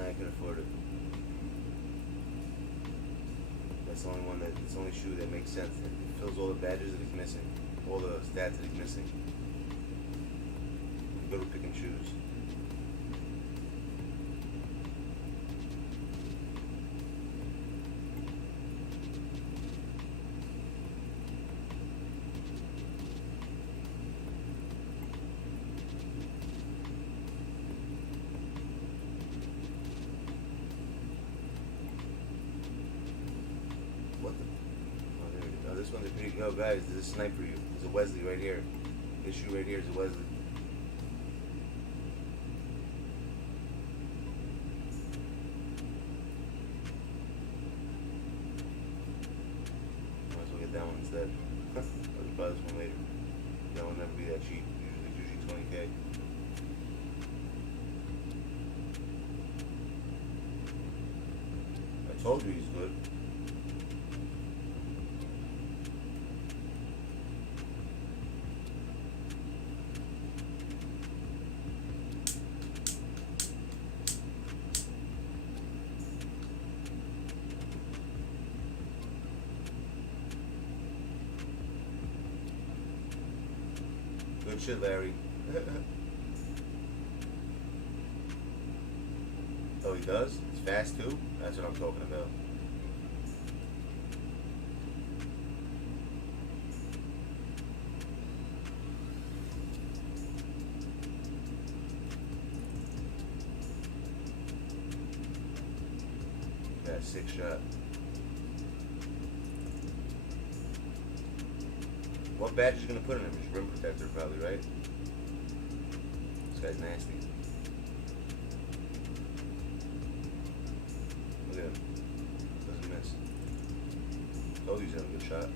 I can afford it. That's the only one it's the only shoe that makes sense. It fills all the badges that he's missing, all the stats that he's missing. I'm good with picking shoes. This one's a pretty good. Oh, guys, this is a snipe for you. There's a Wesley right here. This shoe right here is a Wesley. Might as well get that one instead. I'll just buy this one later. That one never be that cheap. Usually 20K. I told you he's good. Good shit, Larry. Oh, he does? It's fast too? That's what I'm talking about. Got a 6 shot. What badge is gonna put in him? His rim protector, probably, right? This guy's nasty. Look at him. Doesn't miss. Told you he's having a good shot.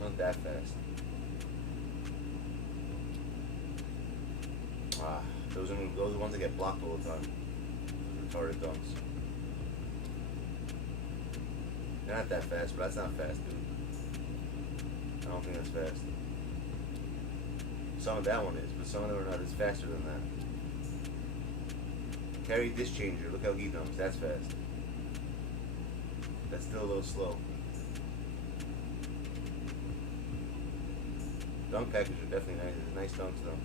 Not that fast. Ah, those are the ones that get blocked all the time. Retarded dunks. They're not that fast, but that's not fast, dude. I don't think that's fast. Some of that one is, but some of them are not as faster than that. Carry disc changer. Look how he dunks. That's fast. That's still a little slow. Dunk package are definitely nice. It's nice dunks though.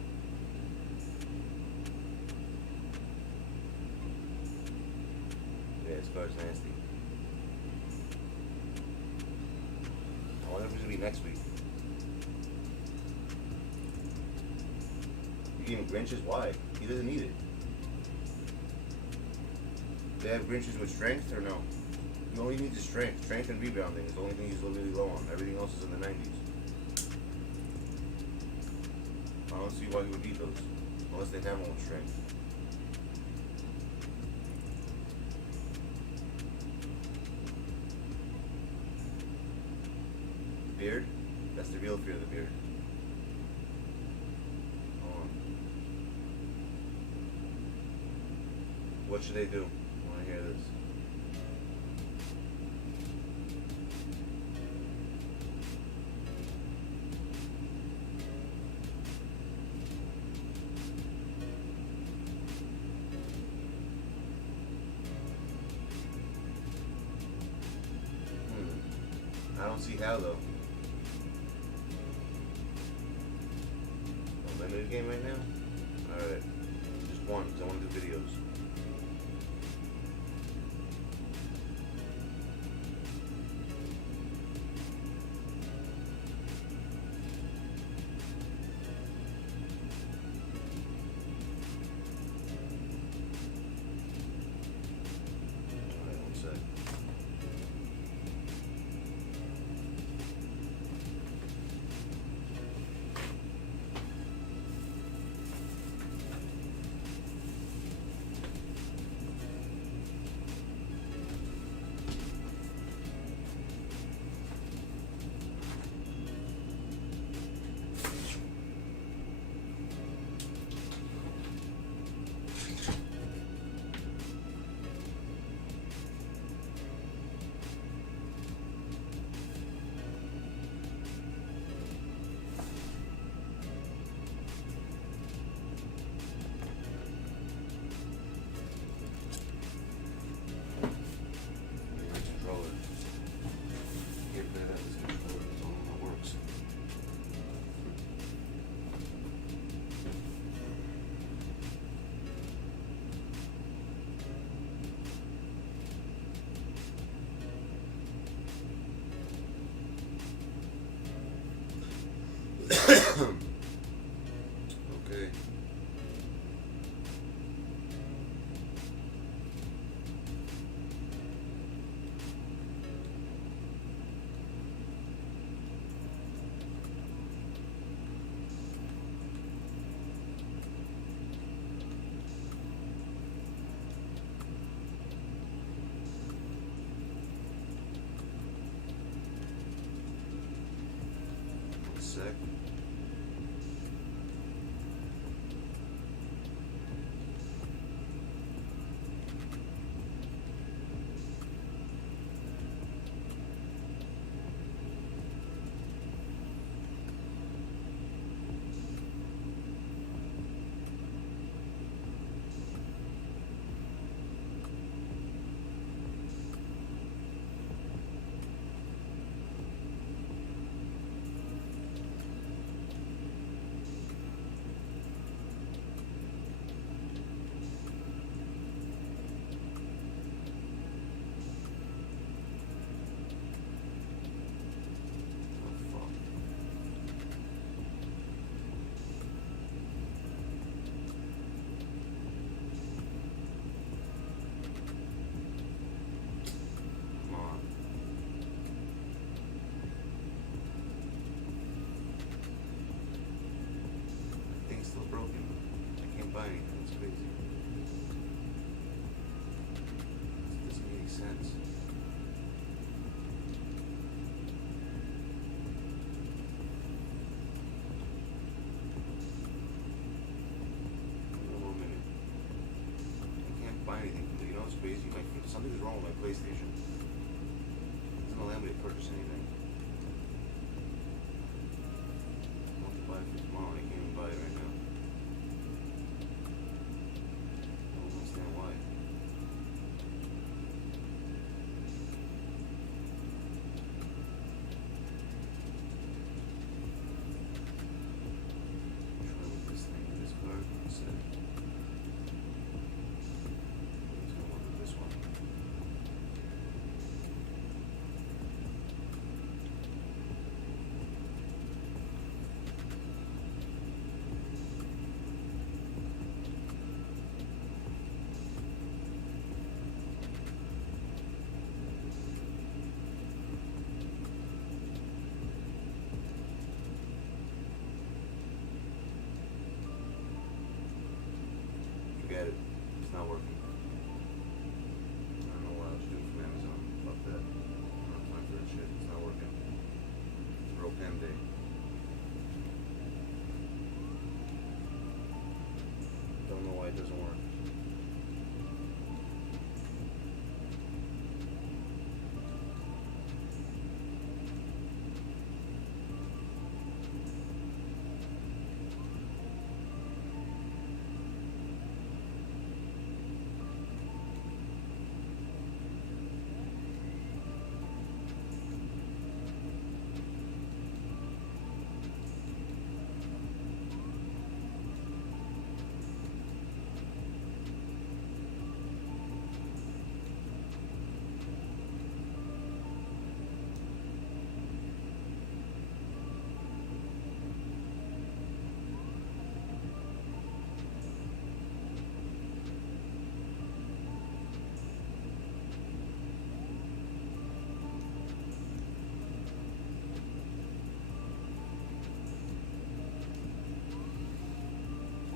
Yeah, this card's nasty. I wonder if it's gonna be next week. You give him Grinches? Why? He doesn't need it. They have Grinches with strength or no? He only needs his strength. Strength and rebounding is the only thing he's really low on. Everything else is in the 90s. I don't see why he would need those. Unless they have one with strength. Beard? That's the real fear of the beard. Hold on. What should they do? I want to hear this. I don't see how though. A limited game right now? Alright. Just one, because I want to do videos. Alright, one sec. Okay. One sec. Something's wrong with my PlayStation. It doesn't allow me to purchase anything. I want to buy it for tomorrow and I can't even buy it right now. I don't understand why. Try with this thing in this card instead. Let's go on with this one. Forget it. It's not working. I don't know what I was doing from Amazon. Fuck that. I don't have time for that shit. It's not working. It's real pen day. Don't know why it doesn't work.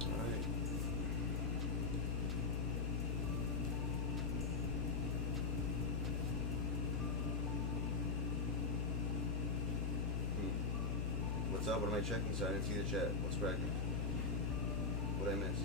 Alright. What's up? What am I checking? So I didn't see the chat. What's cracking? What did I miss?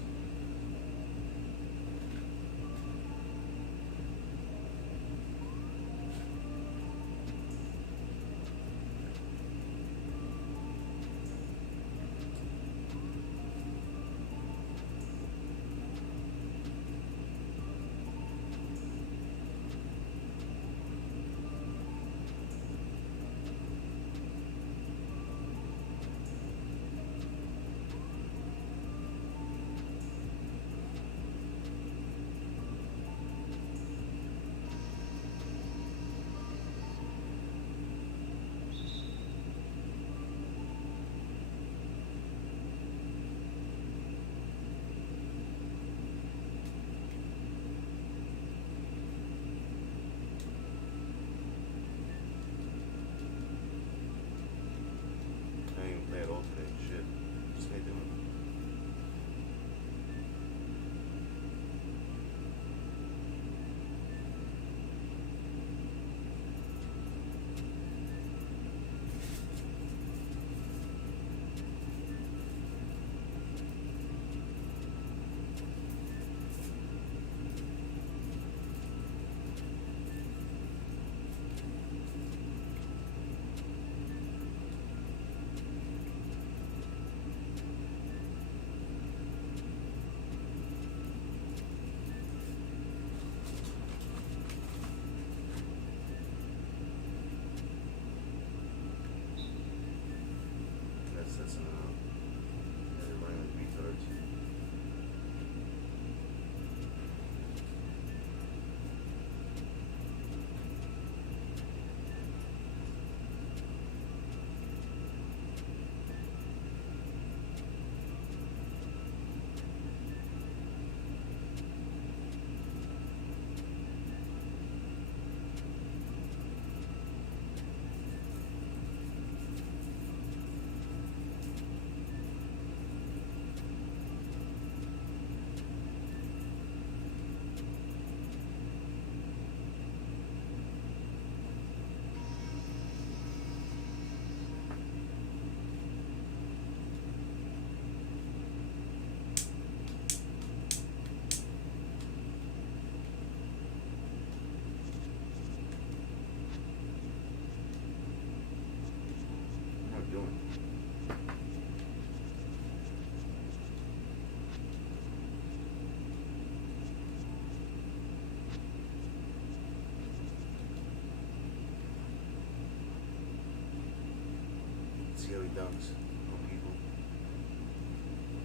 see how he dunks on people.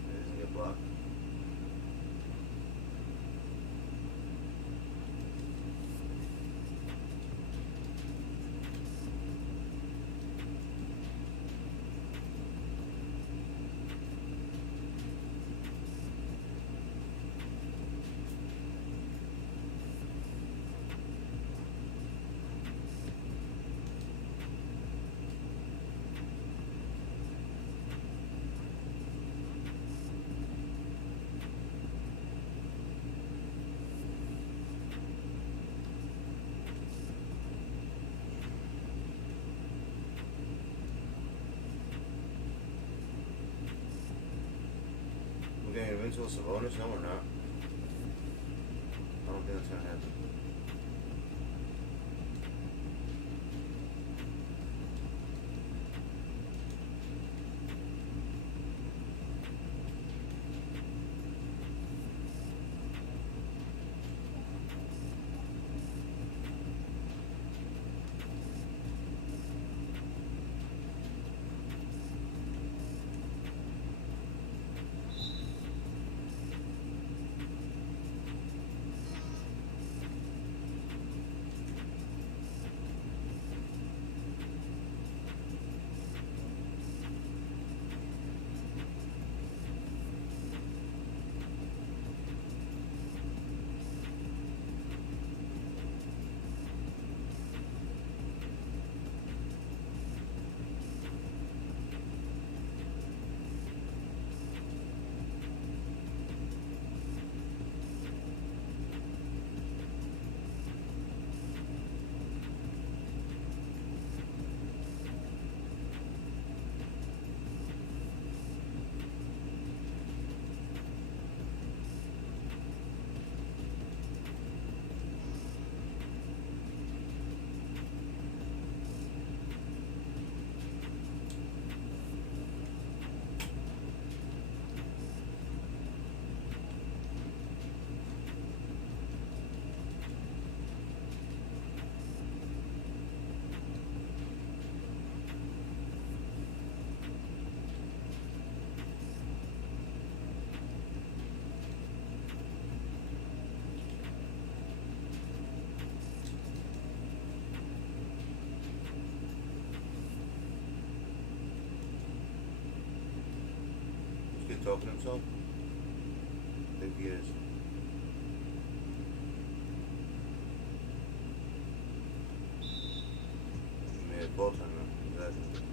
He doesn't get blocked. We're getting Invincible Savonis? No, we're not. I don't think that's gonna happen. Talking to himself? I think he is. He made a ball time now. Exactly.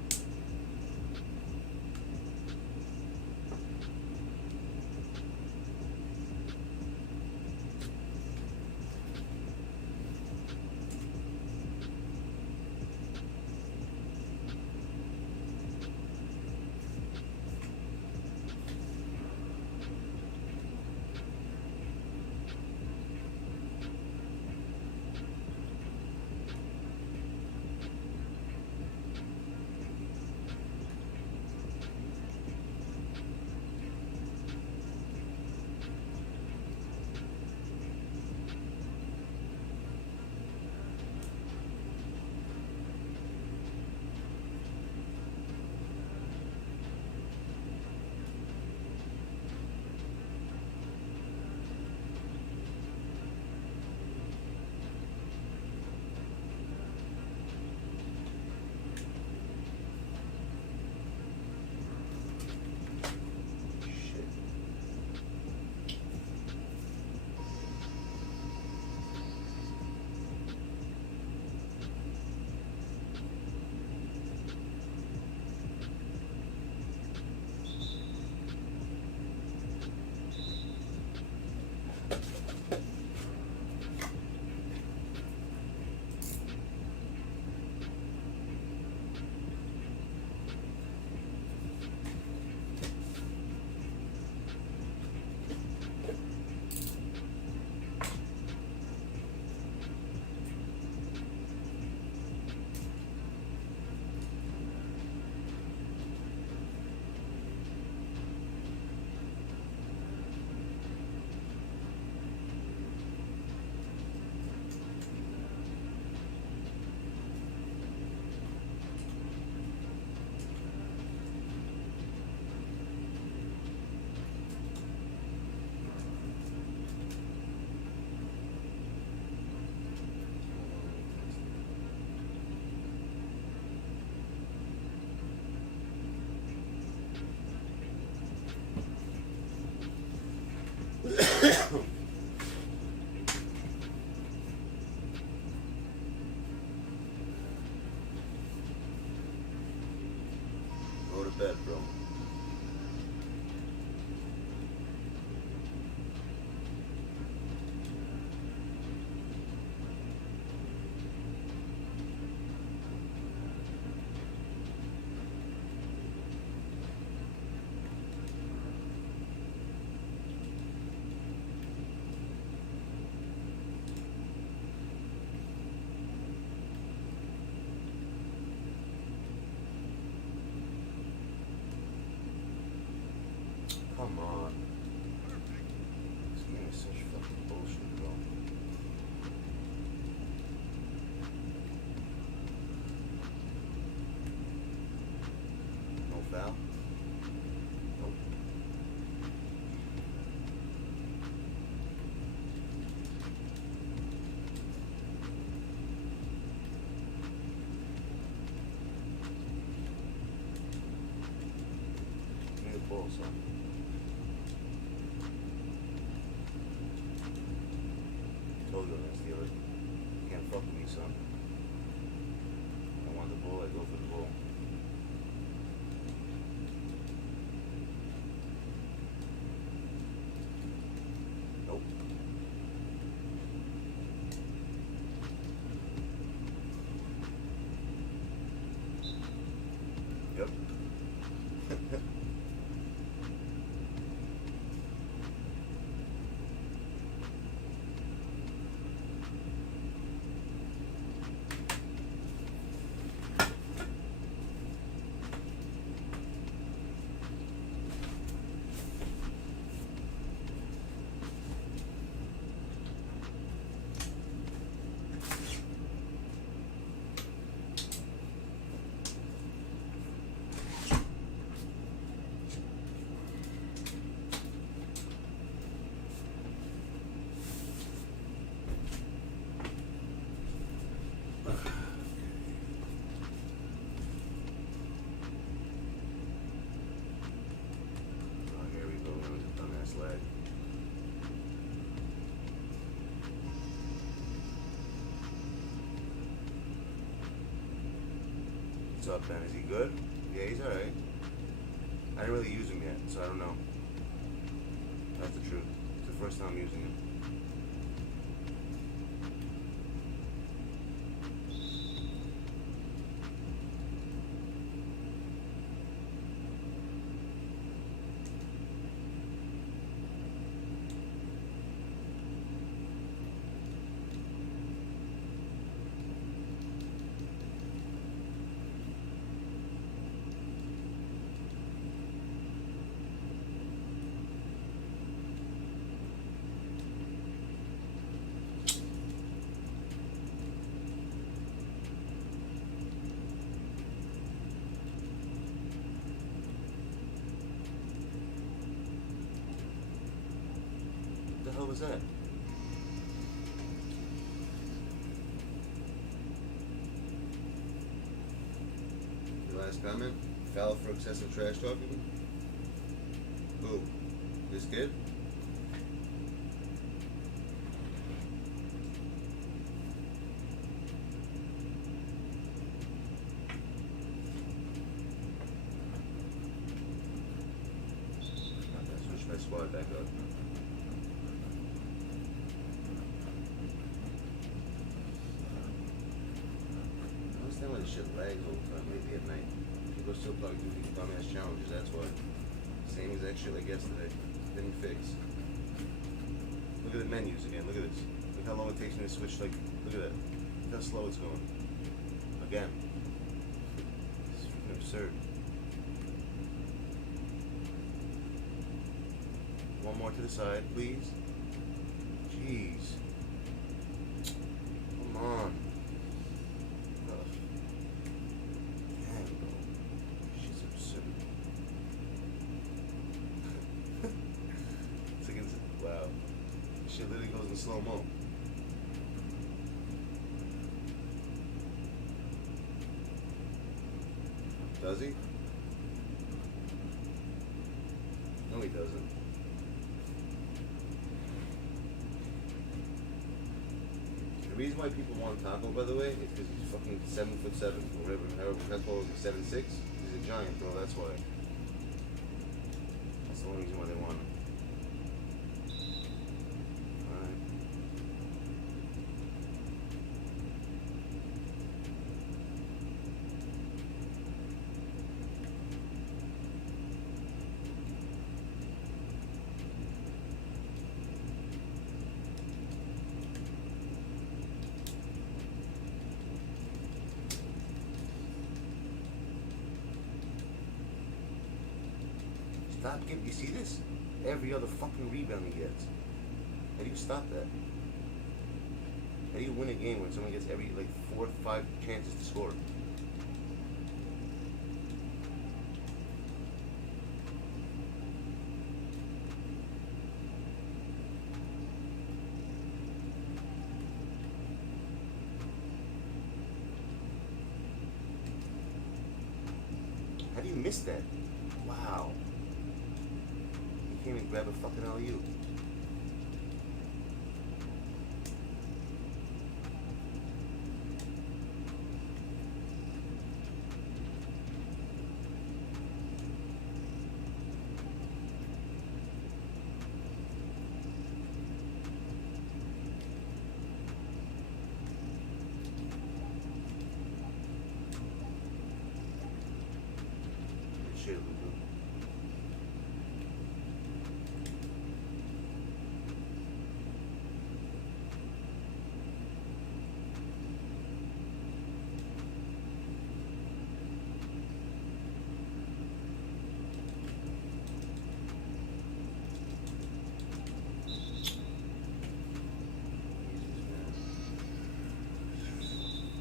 fuck with me, son. I want the bull, I go for the bull. Nope. Yep. Lag. What's up, Ben? Is he good? Yeah, he's alright. I didn't really use him yet, so I don't know. That's the truth. It's the first time I'm using him. What the hell was that? Your last comment? Foul for excessive trash talking? Who? This kid? Okay, switch my squad back up. I understand why this shit lags all the time lately at night. People still probably do these dumbass challenges, that's why. Same exact shit like yesterday. Didn't fix. Look at the menus again, look at this. Look how long it takes me to switch, like, look at that. Look how slow it's going. Again. It's freaking absurd. One more to the side, please. Jeez. Come on. Ugh. Damn, bro. Shit's absurd. It's like it's, wow. Shit literally goes in slow-mo. Does he? No, he doesn't. The reason why people want Taco, by the way, is because he's fucking 7'7", or whatever. However, that's why he's 7'6". He's a giant, bro. That's why. That's the only reason why they want him. All right. Stop getting, you see this? Every other fucking rebound he gets. How do you stop that? How do you win a game when someone gets every, like, 4 or 5 chances to score? How do you miss that? Wow. You can't even grab a fucking LU. Shit, boo.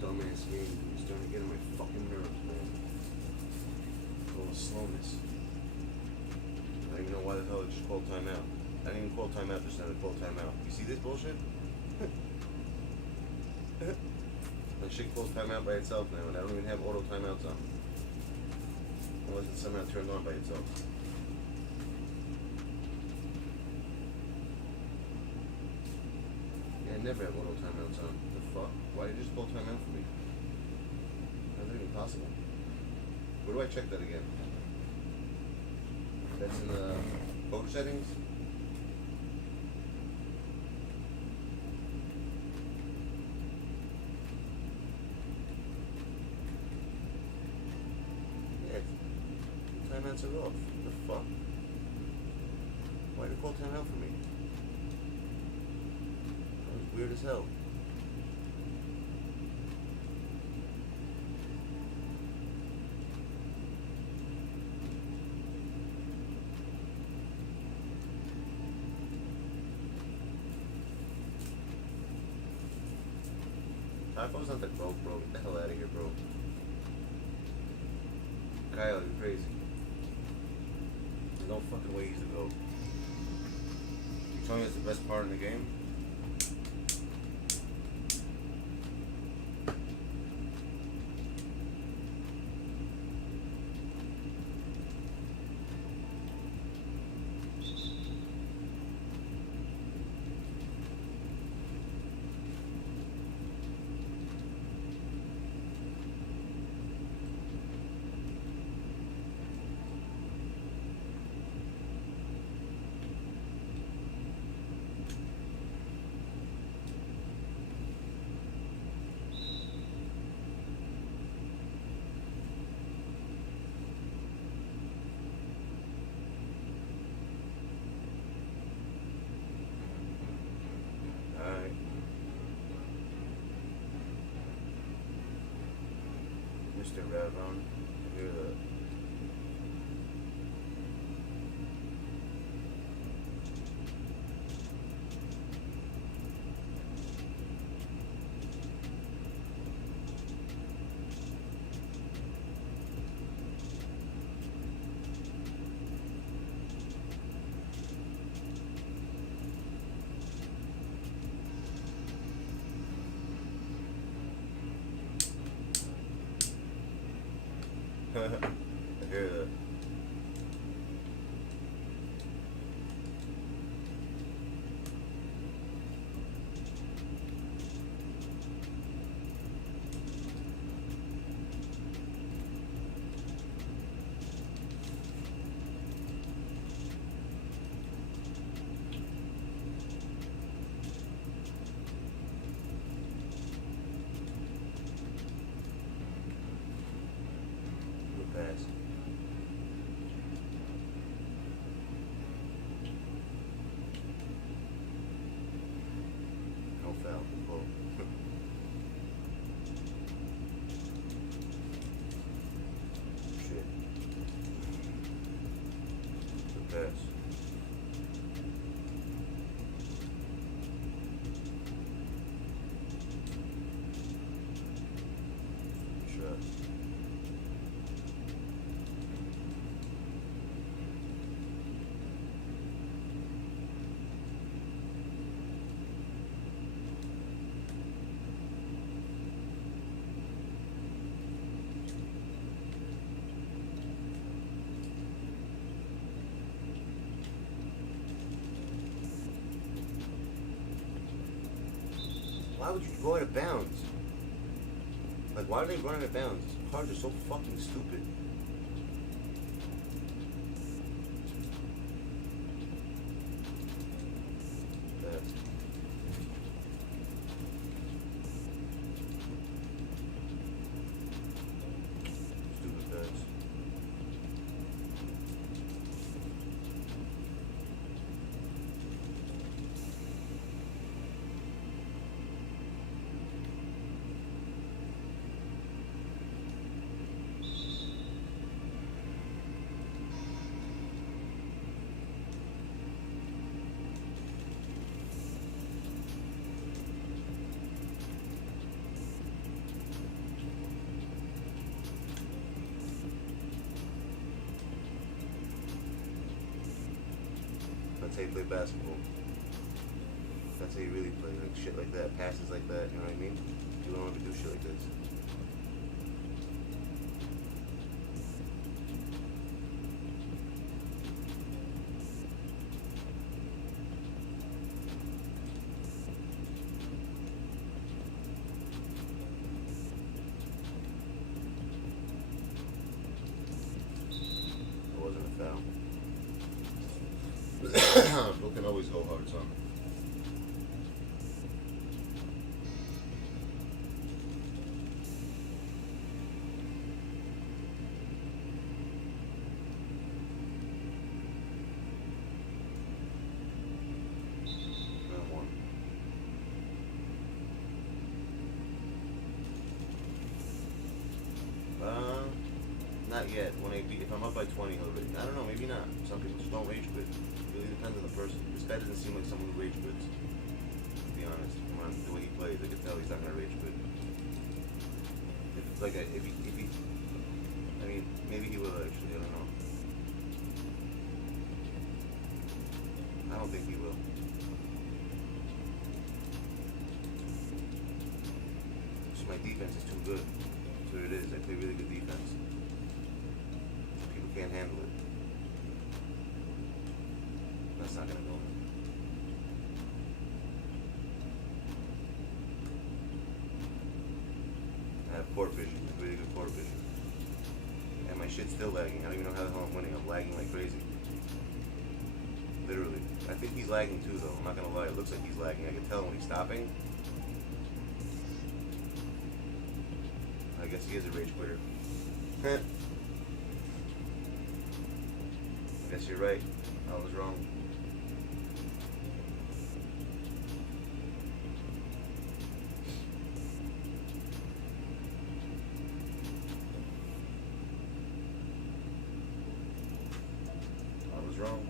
Dumbass game. He's starting to get on my fucking nerves, man. Little slowness. I don't even know why the hell it just called timeout. I didn't even call timeout this time. It called timeout. You see this bullshit? Like shit calls timeout by itself now, and I don't even have auto timeouts on. Unless it's somehow turned on by itself. Yeah, I never have auto timeouts on. The fuck? Why did you just call timeout for me? How's that even possible? Where do I check that again? That's in the coach settings? Yeah, timeouts are off. What the fuck? Why did it call timeout for me? That was weird as hell. Typho's not the GOAT, bro. Get the hell out of here, bro. Kyle, you're crazy. There's no fucking way he's the GOAT. You telling me it's the best part in the game? Alright. Mr. Ravon, I hear that. I hear that. Good pass. No foul. Goal. Shit. Good pass. Good shot. Why would you go out of bounds? Like, why are they running out of bounds? These cards are so fucking stupid. Bad. Stupid pass. you play basketball. That's how you really play, like shit like that, passes like that, you know what I mean? You don't ever do shit like this. It wasn't a foul. Bill can always go hard, son. Not yet. When if I'm up by 20, he'll rage. I don't know, maybe not. Some people just don't rage quit. It really depends on the person. This guy doesn't seem like someone who rage quits. To be honest, the way he plays, I can tell he's not gonna rage quit. If it's like if he, I mean, maybe he will actually. I don't know. I don't think he will. Just my defense is too good. That's what it is. I play really good defense. Can't handle it. That's not gonna go in. I have court vision, really good court vision. And my shit's still lagging. I don't even know how the hell I'm winning. I'm lagging like crazy. Literally. I think he's lagging too though. I'm not gonna lie. It looks like he's lagging. I can tell when he's stopping. I guess he is a rage quitter. Guess you're right. I was wrong. I was wrong.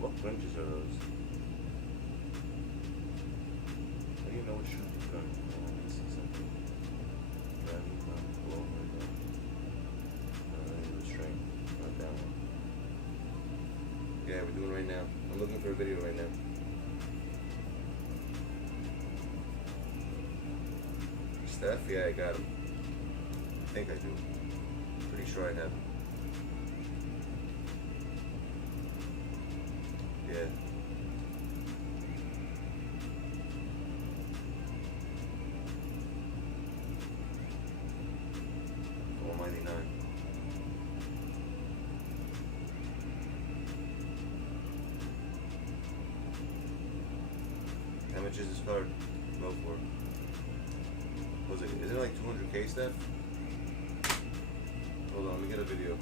What fringes are those? I don't even know what shoot you've done. Oh, let me see something. Driving down below right now. The string. Not that one. Yeah, we're doing it right now. I'm looking for a video right now. Steph? Yeah, I got him. I think I do. Pretty sure I have him. Yeah. Almighty 9. How much is this card? Go for it. Was it? Is it like 200k stuff? Hold on, let me get a video.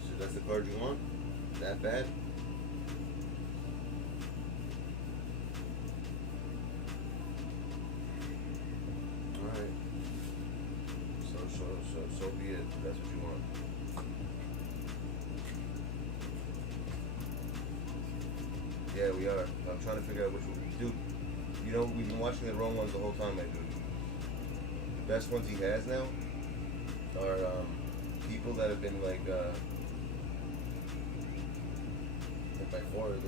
So that's the card you want? That bad? Alright. So be it. That's what you want. Yeah, we are. I'm trying to figure out which one. Dude, you know, we've been watching the wrong ones the whole time, my dude. The best ones he has now are people that have been like by four, they've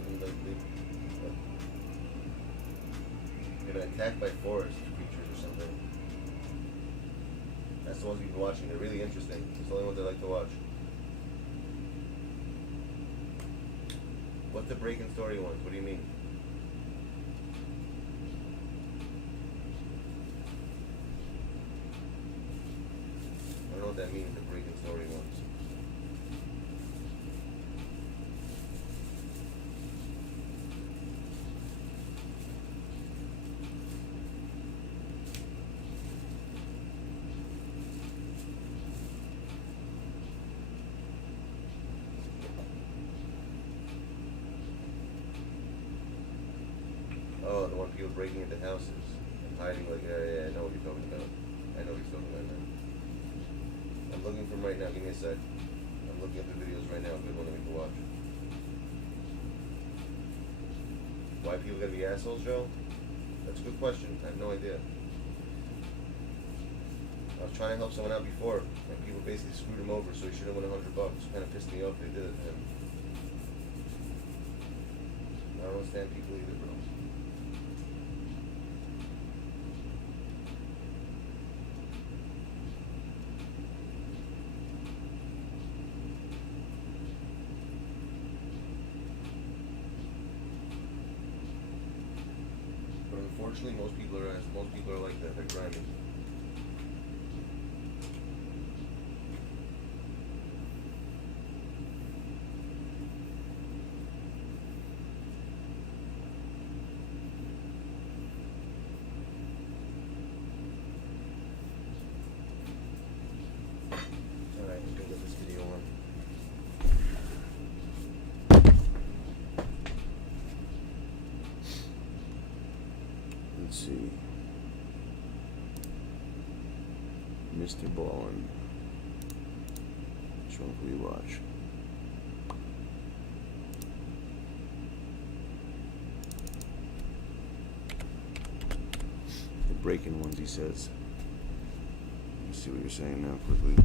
been attacked by forest creatures or something. That's the ones we've been watching. They're really interesting. It's the only ones I like to watch. What's the breaking story ones? What do you mean? I don't know what that means, the breaking story ones. Oh, the one people breaking into houses and hiding, like, yeah, I know what you're talking about. I know what you're talking about now. I'm looking for him right now, give me a sec. I'm looking at the videos right now, good one that we can watch. Why people gotta be assholes, Joe? That's a good question, I have no idea. I was trying to help someone out before, and people basically screwed him over, so he should have won $100. Kind of pissed me off they did it to him. I don't understand people either, bro. But unfortunately, most people are like that. They're grimy. Alright, let's go get this video on. Let's see. Mr. Ballin. Which one can we watch? The breaking ones, he says. Let's see what you're saying now, quickly.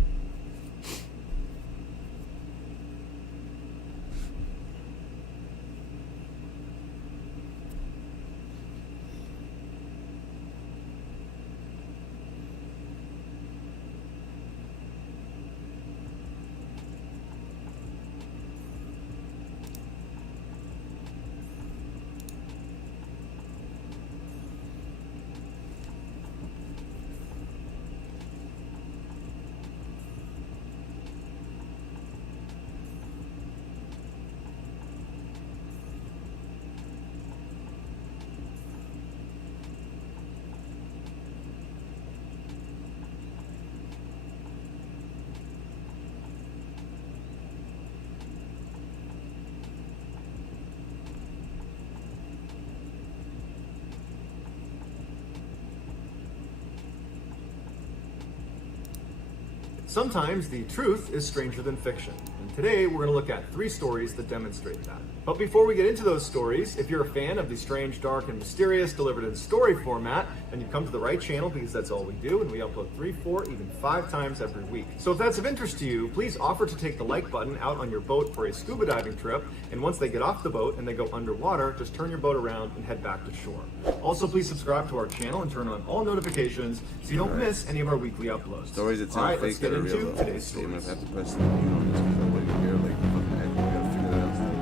Sometimes the truth is stranger than fiction, and today we're going to look at 3 stories that demonstrate that. But before we get into those stories, if you're a fan of the strange, dark, and mysterious delivered in story format, then you've come to the right channel because that's all we do, and we upload 3, 4, even 5 times every week. So if that's of interest to you, please offer to take the like button out on your boat for a scuba diving trip, and once they get off the boat and they go underwater, just turn your boat around and head back to shore. Also, please subscribe to our channel and turn on all notifications so you don't miss any of our weekly uploads. Stories that sound Alright, fake let's get that are into real, though. today's So you stories. might have to press the mute on this because nobody can hear, like, fucking head. We gotta figure that out still.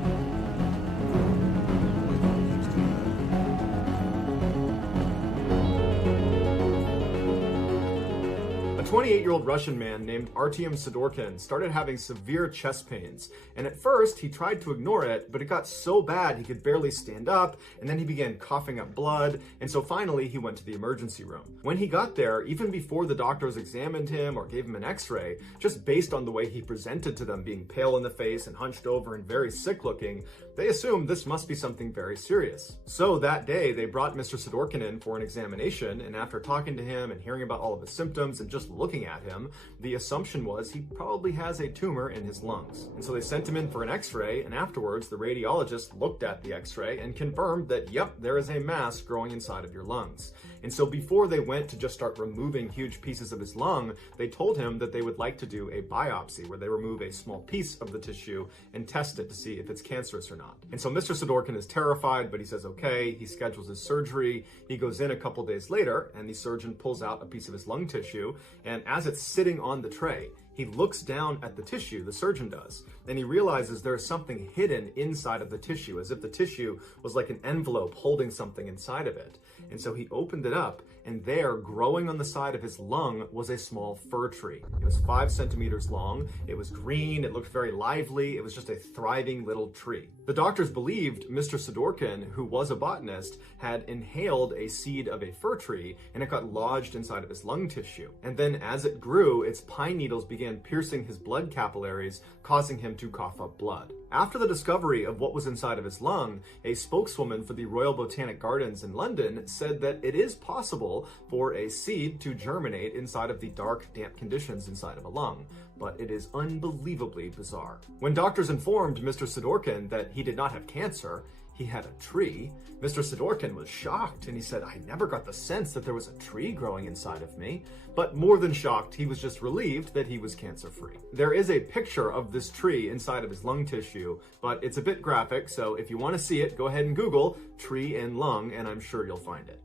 Keeps doing that. A 28-year-old Russian man named Artyom Sidorkin started having severe chest pains, and at first he tried to ignore it, but it got so bad he could barely stand up, and then he began coughing up blood, and so finally he went to the emergency room. When he got there, even before the doctors examined him or gave him an x-ray, just based on the way he presented to them, being pale in the face and hunched over and very sick looking, they assumed this must be something very serious. So that day, they brought Mr. Sidorkin in for an examination, and after talking to him and hearing about all of his symptoms and just looking at him, the assumption was he probably has a tumor in his lungs. And so they sent him in for an x-ray, and afterwards the radiologist looked at the x-ray and confirmed that, yep, there is a mass growing inside of your lungs. And so before they went to just start removing huge pieces of his lung, they told him that they would like to do a biopsy where they remove a small piece of the tissue and test it to see if it's cancerous or not. And so Mr. Sidorkin is terrified, but he says okay, he schedules his surgery, he goes in a couple days later, and the surgeon pulls out a piece of his lung tissue, and as it's sitting on the tray, he looks down at the tissue, the surgeon does, and he realizes there's something hidden inside of the tissue, as if the tissue was like an envelope holding something inside of it. And so he opened it up, and there, growing on the side of his lung, was a small fir tree. It was 5 centimeters long, it was green, it looked very lively, it was just a thriving little tree. The doctors believed Mr. Sidorkin, who was a botanist, had inhaled a seed of a fir tree, and it got lodged inside of his lung tissue. And then as it grew, its pine needles began began piercing his blood capillaries, causing him to cough up blood. After the discovery of what was inside of his lung, a spokeswoman for the Royal Botanic Gardens in London said that it is possible for a seed to germinate inside of the dark, damp conditions inside of a lung, but it is unbelievably bizarre. When doctors informed Mr. Sidorkin that he did not have cancer, he had a tree, Mr. Sidorkin was shocked, and he said, "I never got the sense that there was a tree growing inside of me." But more than shocked, he was just relieved that he was cancer-free. There is a picture of this tree inside of his lung tissue, but it's a bit graphic, so if you want to see it, go ahead and Google tree and lung, and I'm sure you'll find it.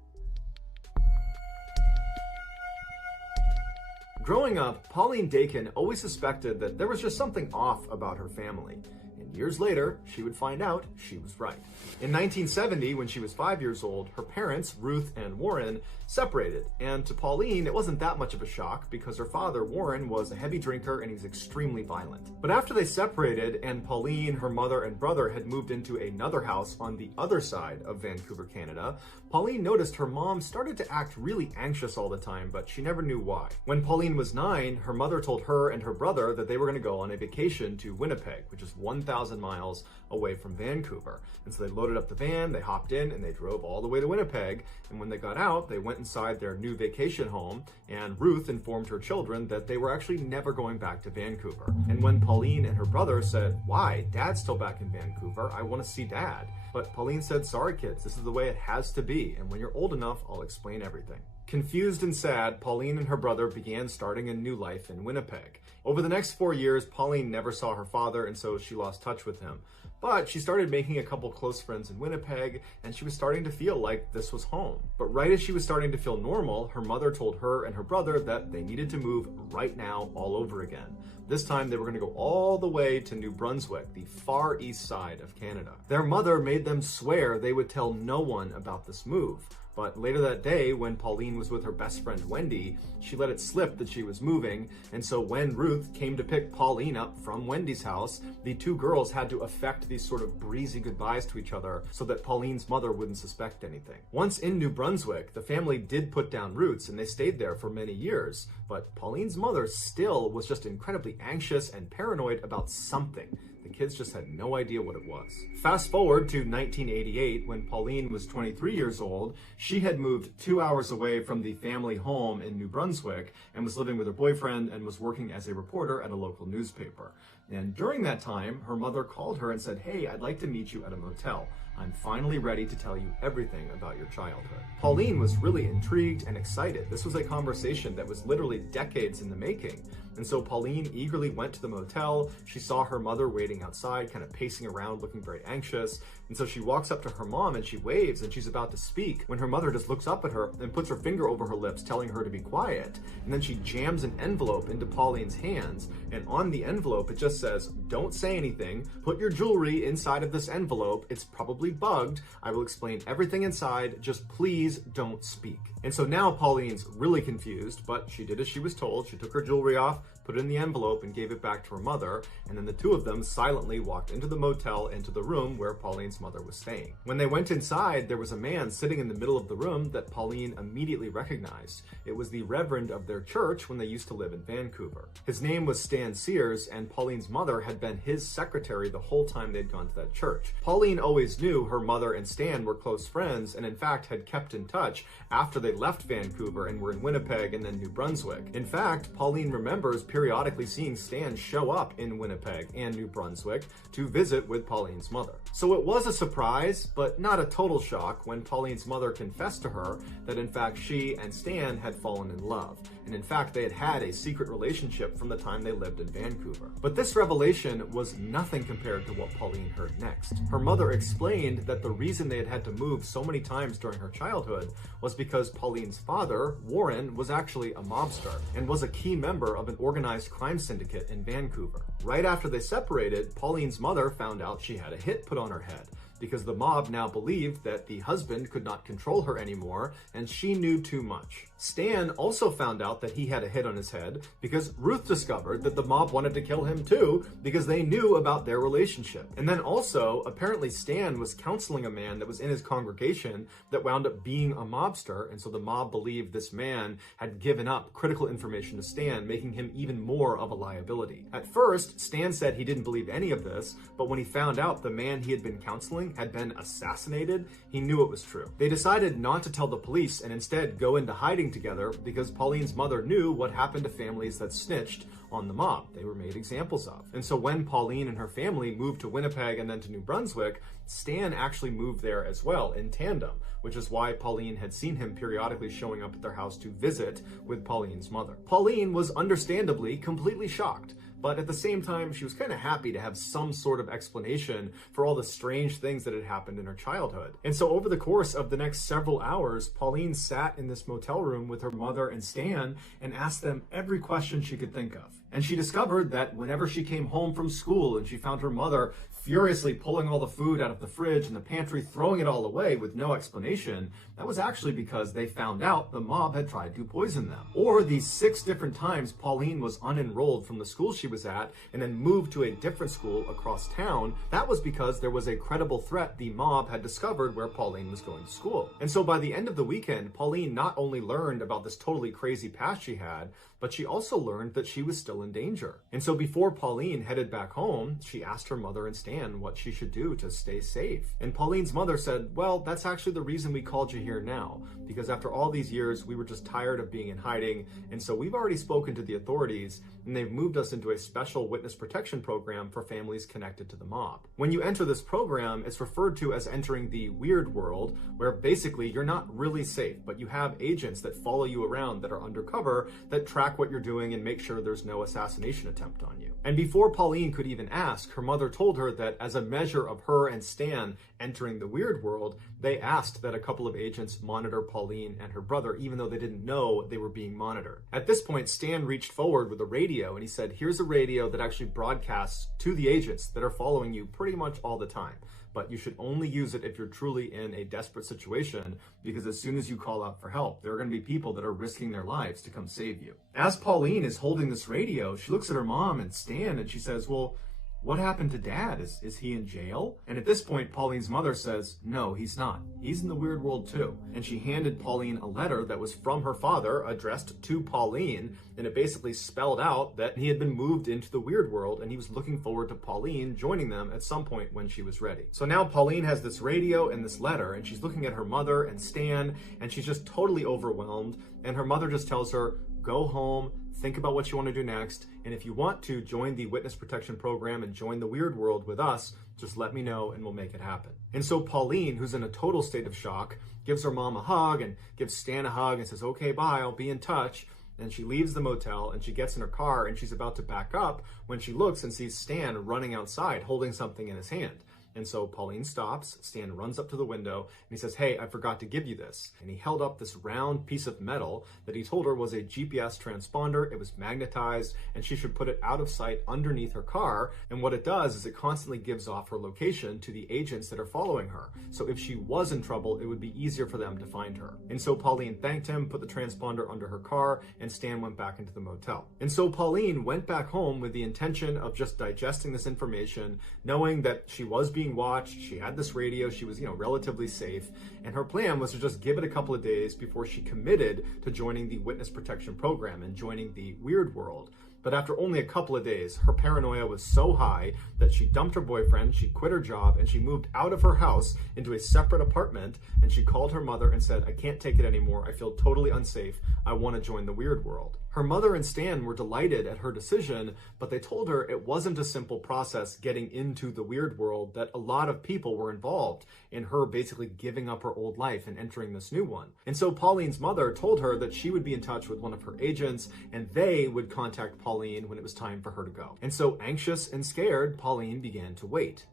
Growing up, Pauline Dakin always suspected that there was just something off about her family. And years later, she would find out she was right. In 1970, when she was 5 years old, her parents, Ruth and Warren, separated. And to Pauline, it wasn't that much of a shock because her father, Warren, was a heavy drinker and he was extremely violent. But after they separated and Pauline, her mother, and brother had moved into another house on the other side of Vancouver, Canada, Pauline noticed her mom started to act really anxious all the time, but she never knew why. When Pauline was 9, her mother told her and her brother that they were going to go on a vacation to Winnipeg, which is 1,000 miles away from Vancouver. And so they loaded up the van, they hopped in, and they drove all the way to Winnipeg. And when they got out, they went inside their new vacation home, and Ruth informed her children that they were actually never going back to Vancouver. And when Pauline and her brother said, "Why? Dad's still back in Vancouver. I want to see Dad." But Pauline said, "Sorry kids, this is the way it has to be, and when you're old enough, I'll explain everything." Confused and sad, Pauline and her brother began starting a new life in Winnipeg. Over the next 4 years, Pauline never saw her father, and so she lost touch with him. But she started making a couple close friends in Winnipeg, and she was starting to feel like this was home. But right as she was starting to feel normal, her mother told her and her brother that they needed to move right now all over again. This time they were going to go all the way to New Brunswick, the far east side of Canada. Their mother made them swear they would tell no one about this move. But later that day, when Pauline was with her best friend Wendy, she let it slip that she was moving, and so when Ruth came to pick Pauline up from Wendy's house, the two girls had to effect these sort of breezy goodbyes to each other so that Pauline's mother wouldn't suspect anything. Once in New Brunswick, the family did put down roots, and they stayed there for many years, but Pauline's mother still was just incredibly anxious and paranoid about something. The kids just had no idea what it was. Fast forward to 1988, when Pauline was 23 years old, she had moved 2 hours away from the family home in New Brunswick and was living with her boyfriend and was working as a reporter at a local newspaper. And during that time, her mother called her and said, "Hey, I'd like to meet you at a motel. I'm finally ready to tell you everything about your childhood." Pauline was really intrigued and excited. This was a conversation that was literally decades in the making. And so Pauline eagerly went to the motel. She saw her mother waiting outside, kind of pacing around, looking very anxious. And so she walks up to her mom and she waves and she's about to speak when her mother just looks up at her and puts her finger over her lips, telling her to be quiet. And then she jams an envelope into Pauline's hands. And on the envelope, it just says, "Don't say anything. Put your jewelry inside of this envelope. It's probably bugged. I will explain everything inside. Just please don't speak." And so now Pauline's really confused, but she did as she was told. She took her jewelry off, put it in the envelope, and gave it back to her mother. And then the two of them silently walked into the motel, into the room where Pauline's mother was staying. When they went inside, there was a man sitting in the middle of the room that Pauline immediately recognized. It was the reverend of their church when they used to live in Vancouver. His name was Stan Sears, and Pauline's mother had been his secretary the whole time they'd gone to that church. Pauline always knew her mother and Stan were close friends, and in fact had kept in touch after they left Vancouver and were in Winnipeg and then New Brunswick. In fact, Pauline remembers periodically seeing Stan show up in Winnipeg and New Brunswick to visit with Pauline's mother. So it was a surprise, but not a total shock, when Pauline's mother confessed to her that in fact she and Stan had fallen in love. And in fact, they had had a secret relationship from the time they lived in Vancouver. But this revelation was nothing compared to what Pauline heard next. Her mother explained that the reason they had had to move so many times during her childhood was because Pauline's father, Warren, was actually a mobster and was a key member of an organized crime syndicate in Vancouver. Right after they separated, Pauline's mother found out she had a hit put on her head. because the mob now believed that the husband could not control her anymore and she knew too much. Stan also found out that he had a hit on his head because Ruth discovered that the mob wanted to kill him too because they knew about their relationship. And then also, apparently Stan was counseling a man that was in his congregation that wound up being a mobster, and so the mob believed this man had given up critical information to Stan, making him even more of a liability. At first, Stan said he didn't believe any of this, but when he found out the man he had been counseling had been assassinated, he knew it was true. They decided not to tell the police and instead go into hiding together because Pauline's mother knew what happened to families that snitched on the mob. They were made examples of. And so when Pauline and her family moved to Winnipeg and then to New Brunswick, Stan actually moved there as well in tandem, which is why Pauline had seen him periodically showing up at their house to visit with Pauline's mother. Pauline was understandably completely shocked, but at the same time, she was kind of happy to have some sort of explanation for all the strange things that had happened in her childhood. And so over the course of the next several hours, Pauline sat in this motel room with her mother and Stan and asked them every question she could think of. And she discovered that whenever she came home from school and she found her mother furiously pulling all the food out of the fridge and the pantry, throwing it all away with no explanation, that was actually because they found out the mob had tried to poison them. Or these 6 different times Pauline was unenrolled from the school she was at and then moved to a different school across town, that was because there was a credible threat the mob had discovered where Pauline was going to school. And so by the end of the weekend, Pauline not only learned about this totally crazy past she had, but she also learned that she was still in danger. And so before Pauline headed back home, she asked her mother and Stan what she should do to stay safe. And Pauline's mother said, well, that's actually the reason we called you here now, because after all these years, we were just tired of being in hiding, and so we've already spoken to the authorities, and they've moved us into a special witness protection program for families connected to the mob. When you enter this program, it's referred to as entering the weird world, where basically you're not really safe, but you have agents that follow you around that are undercover that track what you're doing and make sure there's no assassination attempt on you. And before Pauline could even ask, her mother told her that as a measure of her and Stan entering the weird world, they asked that a couple of agents monitor Pauline and her brother, even though they didn't know they were being monitored. At this point, Stan reached forward with a radio and he said, here's a radio that actually broadcasts to the agents that are following you pretty much all the time. But you should only use it if you're truly in a desperate situation, because as soon as you call out for help, there are going to be people that are risking their lives to come save you. As Pauline is holding this radio, she looks at her mom and Stan and she says, well, what happened to Dad? Is he in jail? And at this point, Pauline's mother says, no, he's not. He's in the weird world too. And she handed Pauline a letter that was from her father addressed to Pauline, and it basically spelled out that he had been moved into the weird world and he was looking forward to Pauline joining them at some point when she was ready. So now Pauline has this radio and this letter, and she's looking at her mother and Stan, and she's just totally overwhelmed, and her mother just tells her, go home, think about what you want to do next, and if you want to join the witness protection program and join the weird world with us, just let me know and we'll make it happen. And so Pauline, who's in a total state of shock, gives her mom a hug and gives Stan a hug and says, okay, bye, I'll be in touch. And she leaves the motel and she gets in her car and she's about to back up when she looks and sees Stan running outside holding something in his hand. And so Pauline stops, Stan runs up to the window, and he says, hey, I forgot to give you this. And he held up this round piece of metal that he told her was a GPS transponder. It was magnetized, and she should put it out of sight underneath her car. And what it does is it constantly gives off her location to the agents that are following her. So if she was in trouble, it would be easier for them to find her. And so Pauline thanked him, put the transponder under her car, and Stan went back into the motel. And so Pauline went back home with the intention of just digesting this information, knowing that she was being watched, she had this radio, she was, relatively safe, and her plan was to just give it a couple of days before she committed to joining the witness protection program and joining the weird world. But after only a couple of days, her paranoia was so high that she dumped her boyfriend, she quit her job, and she moved out of her house into a separate apartment, and she called her mother and said, I can't take it anymore, I feel totally unsafe, I want to join the weird world. Her mother and Stan were delighted at her decision, but they told her it wasn't a simple process getting into the weird world, that a lot of people were involved in her basically giving up her old life and entering this new one. And so Pauline's mother told her that she would be in touch with one of her agents and they would contact Pauline when it was time for her to go. And so anxious and scared, Pauline began to wait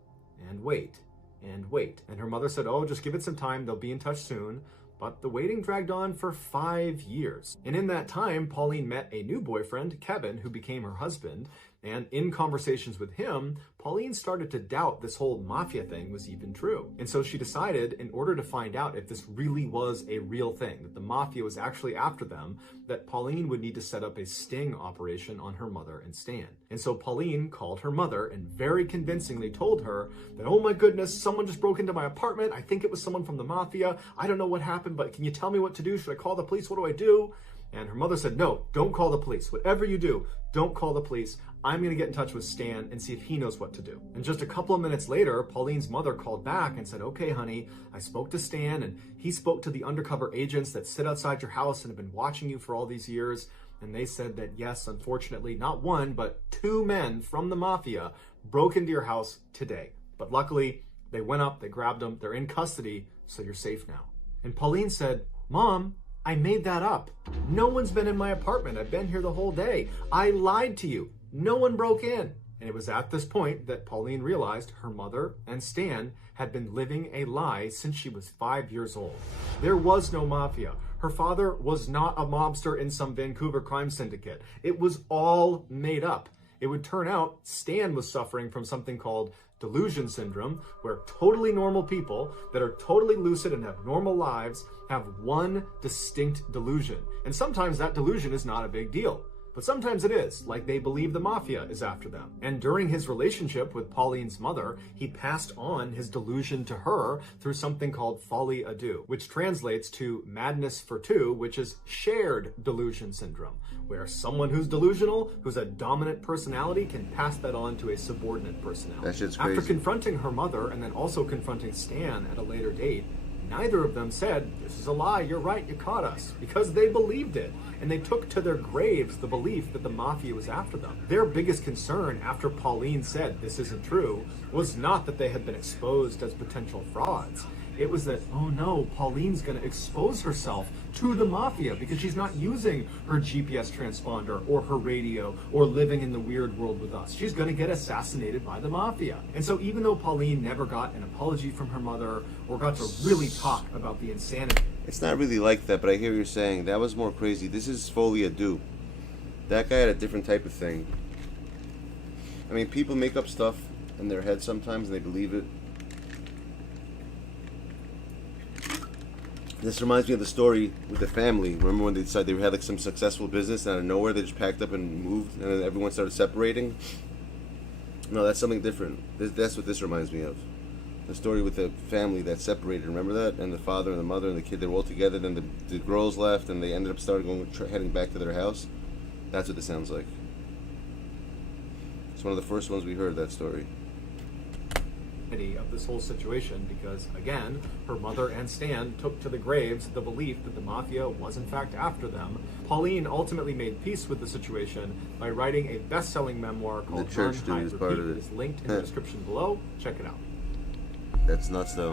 and wait and wait. And her mother said, oh, just give it some time, they'll be in touch soon. But the waiting dragged on for 5 years. And in that time, Pauline met a new boyfriend, Kevin, who became her husband. And in conversations with him, Pauline started to doubt this whole mafia thing was even true. And so she decided, in order to find out if this really was a real thing, that the mafia was actually after them, that Pauline would need to set up a sting operation on her mother and Stan. And so Pauline called her mother and very convincingly told her that, oh my goodness, someone just broke into my apartment. I think it was someone from the mafia. I don't know what happened, but can you tell me what to do? Should I call the police? What do I do? And her mother said, no, don't call the police. Whatever you do, don't call the police. I'm going to get in touch with Stan and see if he knows what to do. And just a couple of minutes later, Pauline's mother called back and said, okay, honey, I spoke to Stan and he spoke to the undercover agents that sit outside your house and have been watching you for all these years. And they said that, yes, unfortunately, not one, but two men from the mafia broke into your house today. But luckily, they went up, they grabbed them, they're in custody, so you're safe now. And Pauline said, Mom, I made that up. No one's been in my apartment. I've been here the whole day. I lied to you. No one broke in. And it was at this point that Pauline realized her mother and Stan had been living a lie since she was 5 years old. There was no mafia. Her father was not a mobster in some Vancouver crime syndicate. It was all made up. It would turn out Stan was suffering from something called delusion syndrome, where totally normal people that are totally lucid and have normal lives have one distinct delusion. And sometimes that delusion is not a big deal. But sometimes it is, like they believe the mafia is after them. And during his relationship with Pauline's mother, he passed on his delusion to her through something called folie à deux, which translates to madness for two, which is shared delusion syndrome, where someone who's delusional, who's a dominant personality, can pass that on to a subordinate personality. That shit's crazy. After confronting her mother and then also confronting Stan at a later date, neither of them said, this is a lie, you're right, you caught us, because they believed it. And they took to their graves the belief that the mafia was after them. Their biggest concern after Pauline said this isn't true was not that they had been exposed as potential frauds. It was that, oh no, Pauline's gonna expose herself to the mafia because she's not using her GPS transponder or her radio or living in the weird world with us. She's gonna get assassinated by the mafia. And so even though Pauline never got an apology from her mother or got to really talk about the insanity. It's not really like that, but I hear what you're saying. That was more crazy. This is folie à deux. That guy had a different type of thing. I mean, people make up stuff in their head sometimes and they believe it. This reminds me of the story with the family. Remember when they decided they had like some successful business and out of nowhere they just packed up and moved and then everyone started separating? No, that's something different. That's what this reminds me of. The story with the family that separated, remember that? And the father and the mother and the kid, they were all together, then the girls left and they ended up heading back to their house. That's what this sounds like. It's one of the first ones we heard, that story. Of this whole situation because, again, her mother and Stan took to the graves the belief that the mafia was in fact after them. Pauline ultimately made peace with the situation by writing a best-selling memoir called The church Run, dude is Hide, part Repeat. of It it. is linked in the description below. Check it out. That's nuts though.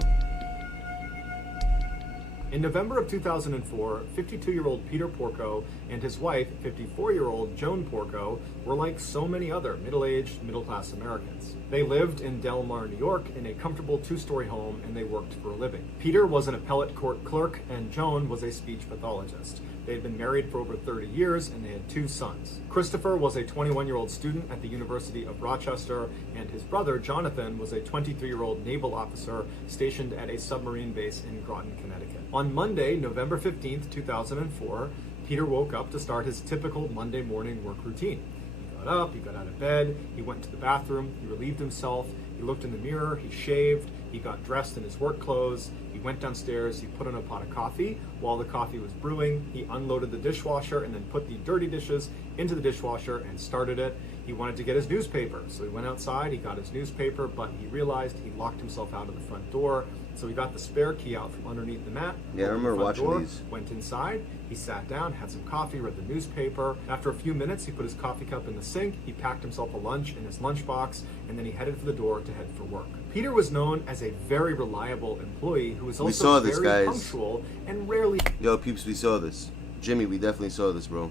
In November of 2004, 52-year-old Peter Porco and his wife, 54-year-old Joan Porco, were like so many other middle-aged, middle-class Americans. They lived in Del Mar, New York in a comfortable two-story home and they worked for a living. Peter was an appellate court clerk and Joan was a speech pathologist. They had been married for over 30 years and they had two sons. Christopher was a 21-year-old student at the University of Rochester and his brother, Jonathan, was a 23-year-old naval officer stationed at a submarine base in Groton, Connecticut. On Monday, November 15th, 2004, Peter woke up to start his typical Monday morning work routine. He got up, he got out of bed, he went to the bathroom, he relieved himself, he looked in the mirror, he shaved, he got dressed in his work clothes, he went downstairs, he put on a pot of coffee. While the coffee was brewing, he unloaded the dishwasher and then put the dirty dishes into the dishwasher and started it. He wanted to get his newspaper, so he went outside, he got his newspaper, but he realized he locked himself out of the front door. So he got the spare key out from underneath the mat. Yeah, I remember watching these. Went inside, he sat down, had some coffee, read the newspaper. After a few minutes, he put his coffee cup in the sink, he packed himself a lunch in his lunchbox, and then he headed for the door to head for work. Peter was known as a very reliable employee who was also very punctual and rarely... Yo, peeps, we saw this. Jimmy, we definitely saw this, bro.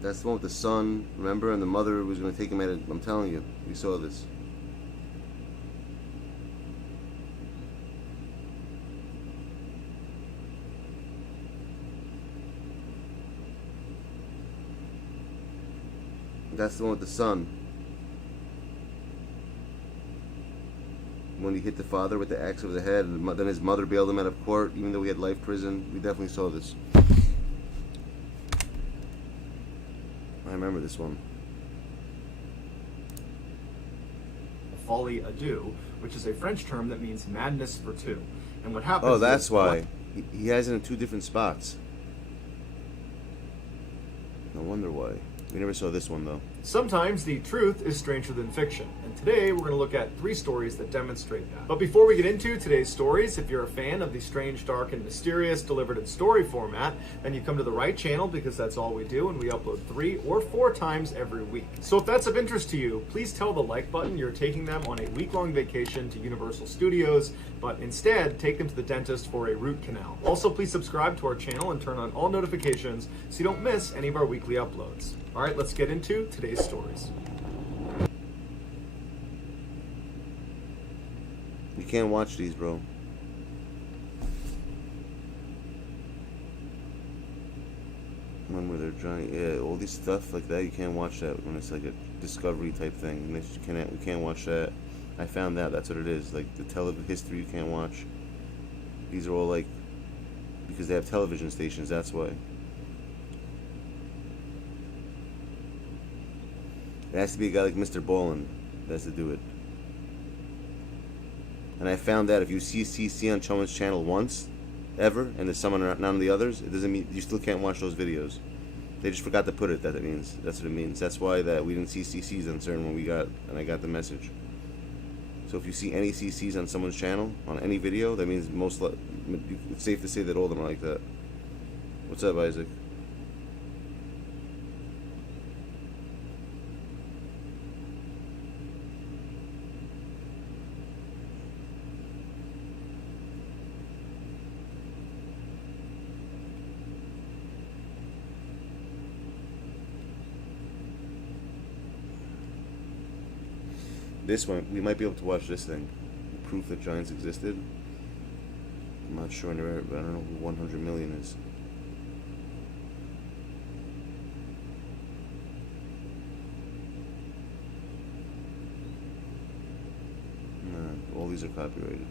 That's the one with the son, remember? And the mother was going to take him at it. I'm telling you, we saw this. That's the one with the son. When he hit the father with the axe over the head, and then his mother bailed him out of court, even though he had life prison. We definitely saw this. I remember this one. Folie à deux, which is a French term that means madness for two. And what happens? Oh, that's is why. He has it in 2 different spots. No wonder why. We never saw this one though. Sometimes the truth is stranger than fiction, and today we're going to look at 3 stories that demonstrate that. But before we get into today's stories, if you're a fan of the strange, dark, and mysterious delivered in story format, then you come to the right channel because that's all we do, and we upload 3 or 4 times every week. So if that's of interest to you, please tell the like button you're taking them on a week-long vacation to Universal Studios, but instead take them to the dentist for a root canal. Also, please subscribe to our channel and turn on all notifications so you don't miss any of our weekly uploads. All right, let's get into today's stories. You can't watch these, bro. One where they're trying, yeah, all these stuff like that. You can't watch that when it's like a discovery type thing. We can't watch that. I found out that's what it is. Like the television history, you can't watch. These are all like because they have television stations. That's why. It has to be a guy like Mr. Ballin that has to do it. And I found out if you see CC on someone's channel once, ever, and there's someone not on the others, it doesn't mean you still can't watch those videos. They just forgot to put it. That it means. That's what it means. That's why that we didn't see CCs on certain when we got, and I got the message. So if you see any CCs on someone's channel on any video, that means it's safe to say that all of them are like that. What's up, Isaac? This one, we might be able to watch this thing. Proof that giants existed. I'm not sure, but I don't know who 100 million is. Nah, all these are copyrighted.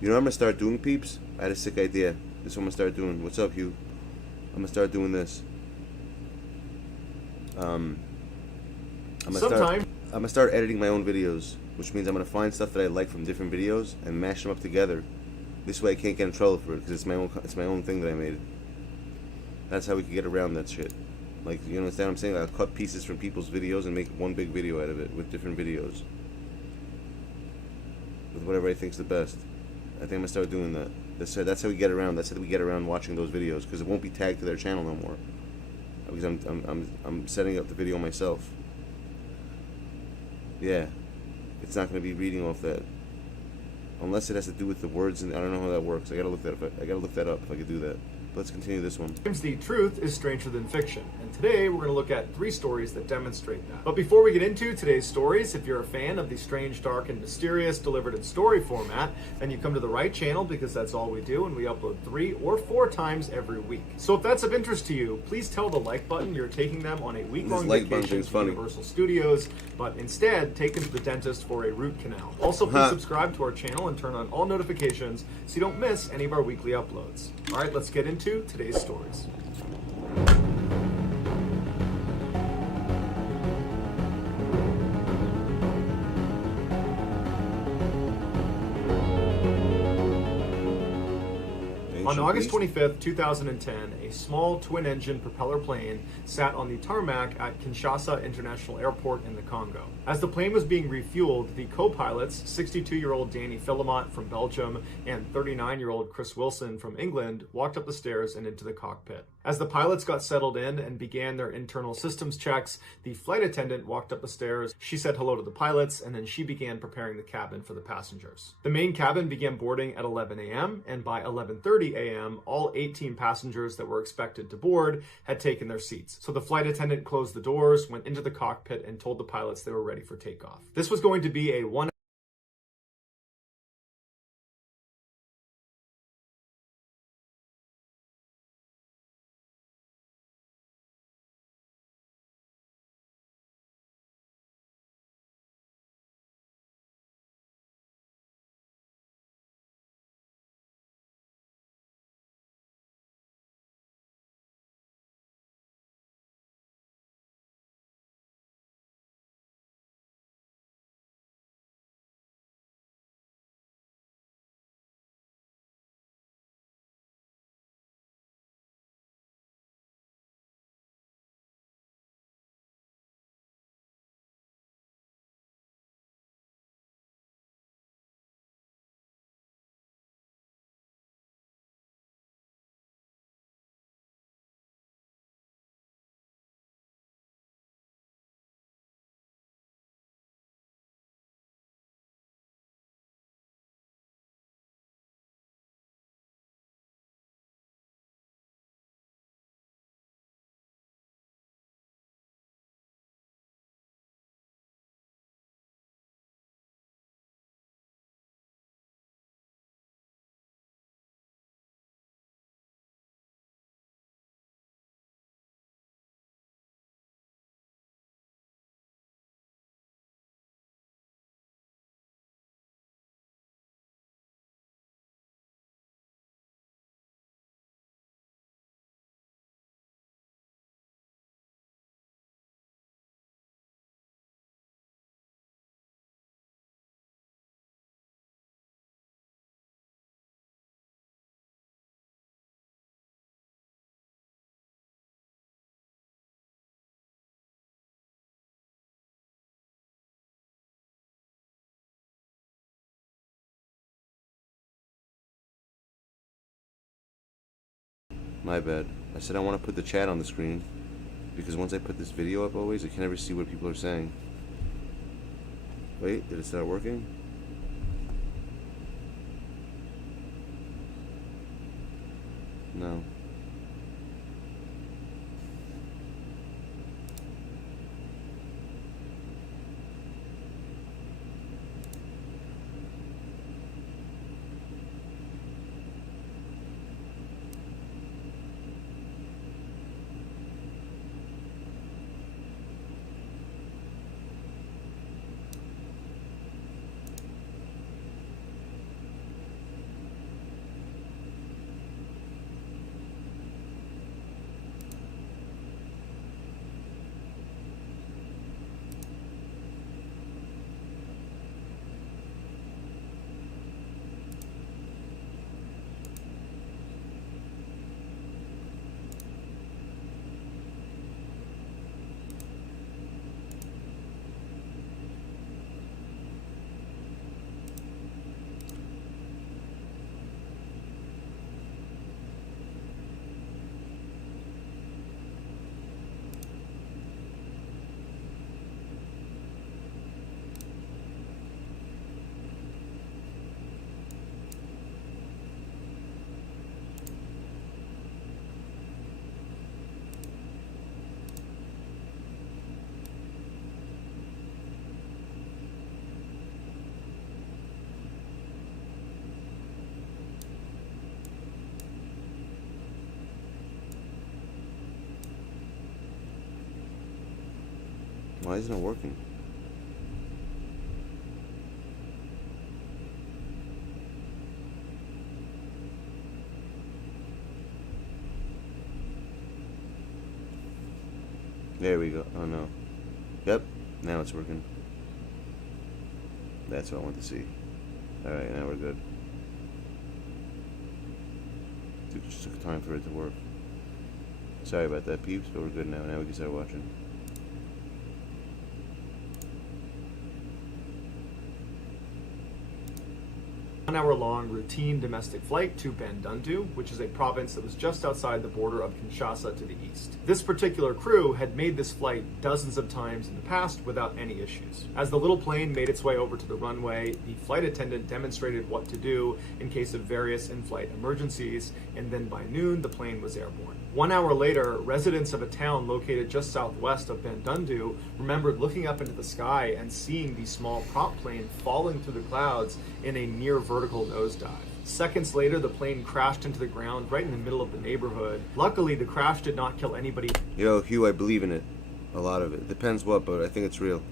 You know what I'm gonna start doing, peeps? I had a sick idea. This is what I'm gonna start doing. What's up, Hugh? I'm gonna start doing this. I'm gonna start editing my own videos, which means I'm gonna find stuff that I like from different videos and mash them up together. This way I can't get in trouble for it because it's my own thing that I made. That's how we can get around that shit. Like, you understand what I'm saying? I'll cut pieces from people's videos and make one big video out of it with different videos. With whatever I think's the best. I think I'm gonna start doing that. That's how we get around. That's how we get around watching those videos because it won't be tagged to their channel no more. Because I'm setting up the video myself. Yeah, it's not gonna be reading off that unless it has to do with the words, and I don't know how that works. I gotta look that up. I gotta look that up if I could do that. Let's continue this one. The truth is stranger than fiction, and today we're going to look at 3 stories that demonstrate that. But before we get into today's stories, if you're a fan of the strange, dark, and mysterious delivered in story format, then you come to the right channel because that's all we do, and we upload 3 or 4 times every week. So if that's of interest to you, please tell the like button you're taking them on a week-long vacation to Universal Studios, but instead take them to the dentist for a root canal. Also, please subscribe to our channel and turn on all notifications so you don't miss any of our weekly uploads. All right, let's get into today's stories. On August 25th, 2010, a small twin-engine propeller plane sat on the tarmac at Kinshasa International Airport in the Congo. As the plane was being refueled, the co-pilots, 62-year-old Danny Philomot from Belgium and 39-year-old Chris Wilson from England, walked up the stairs and into the cockpit. As the pilots got settled in and began their internal systems checks, the flight attendant walked up the stairs. She said hello to the pilots, and then she began preparing the cabin for the passengers. The main cabin began boarding at 11 a.m., and by 11:30 a.m., all 18 passengers that were expected to board had taken their seats. So the flight attendant closed the doors, went into the cockpit, and told the pilots they were ready for takeoff. This was going to be a one My bad. I said I want to put the chat on the screen because once I put this video up always, I can never see what people are saying. Wait, did it start working? No. Why isn't it working? There we go. Oh no. Yep. Now it's working. That's what I want to see. Alright, now we're good. It just took time for it to work. Sorry about that, peeps, but we're good now. Now we can start watching. 1-hour-long routine domestic flight to Bandundu, which is a province that was just outside the border of Kinshasa to the east. This particular crew had made this flight dozens of times in the past without any issues. As the little plane made its way over to the runway, the flight attendant demonstrated what to do in case of various in-flight emergencies, and then by noon, the plane was airborne. 1 hour later, residents of a town located just southwest of Bandundu remembered looking up into the sky and seeing the small prop plane falling through the clouds in a near vertical nosedive. Seconds later, the plane crashed into the ground right in the middle of the neighborhood. Luckily, the crash did not kill anybody. Yo, Hugh, I believe in it. A lot of it. Depends what, but I think it's real.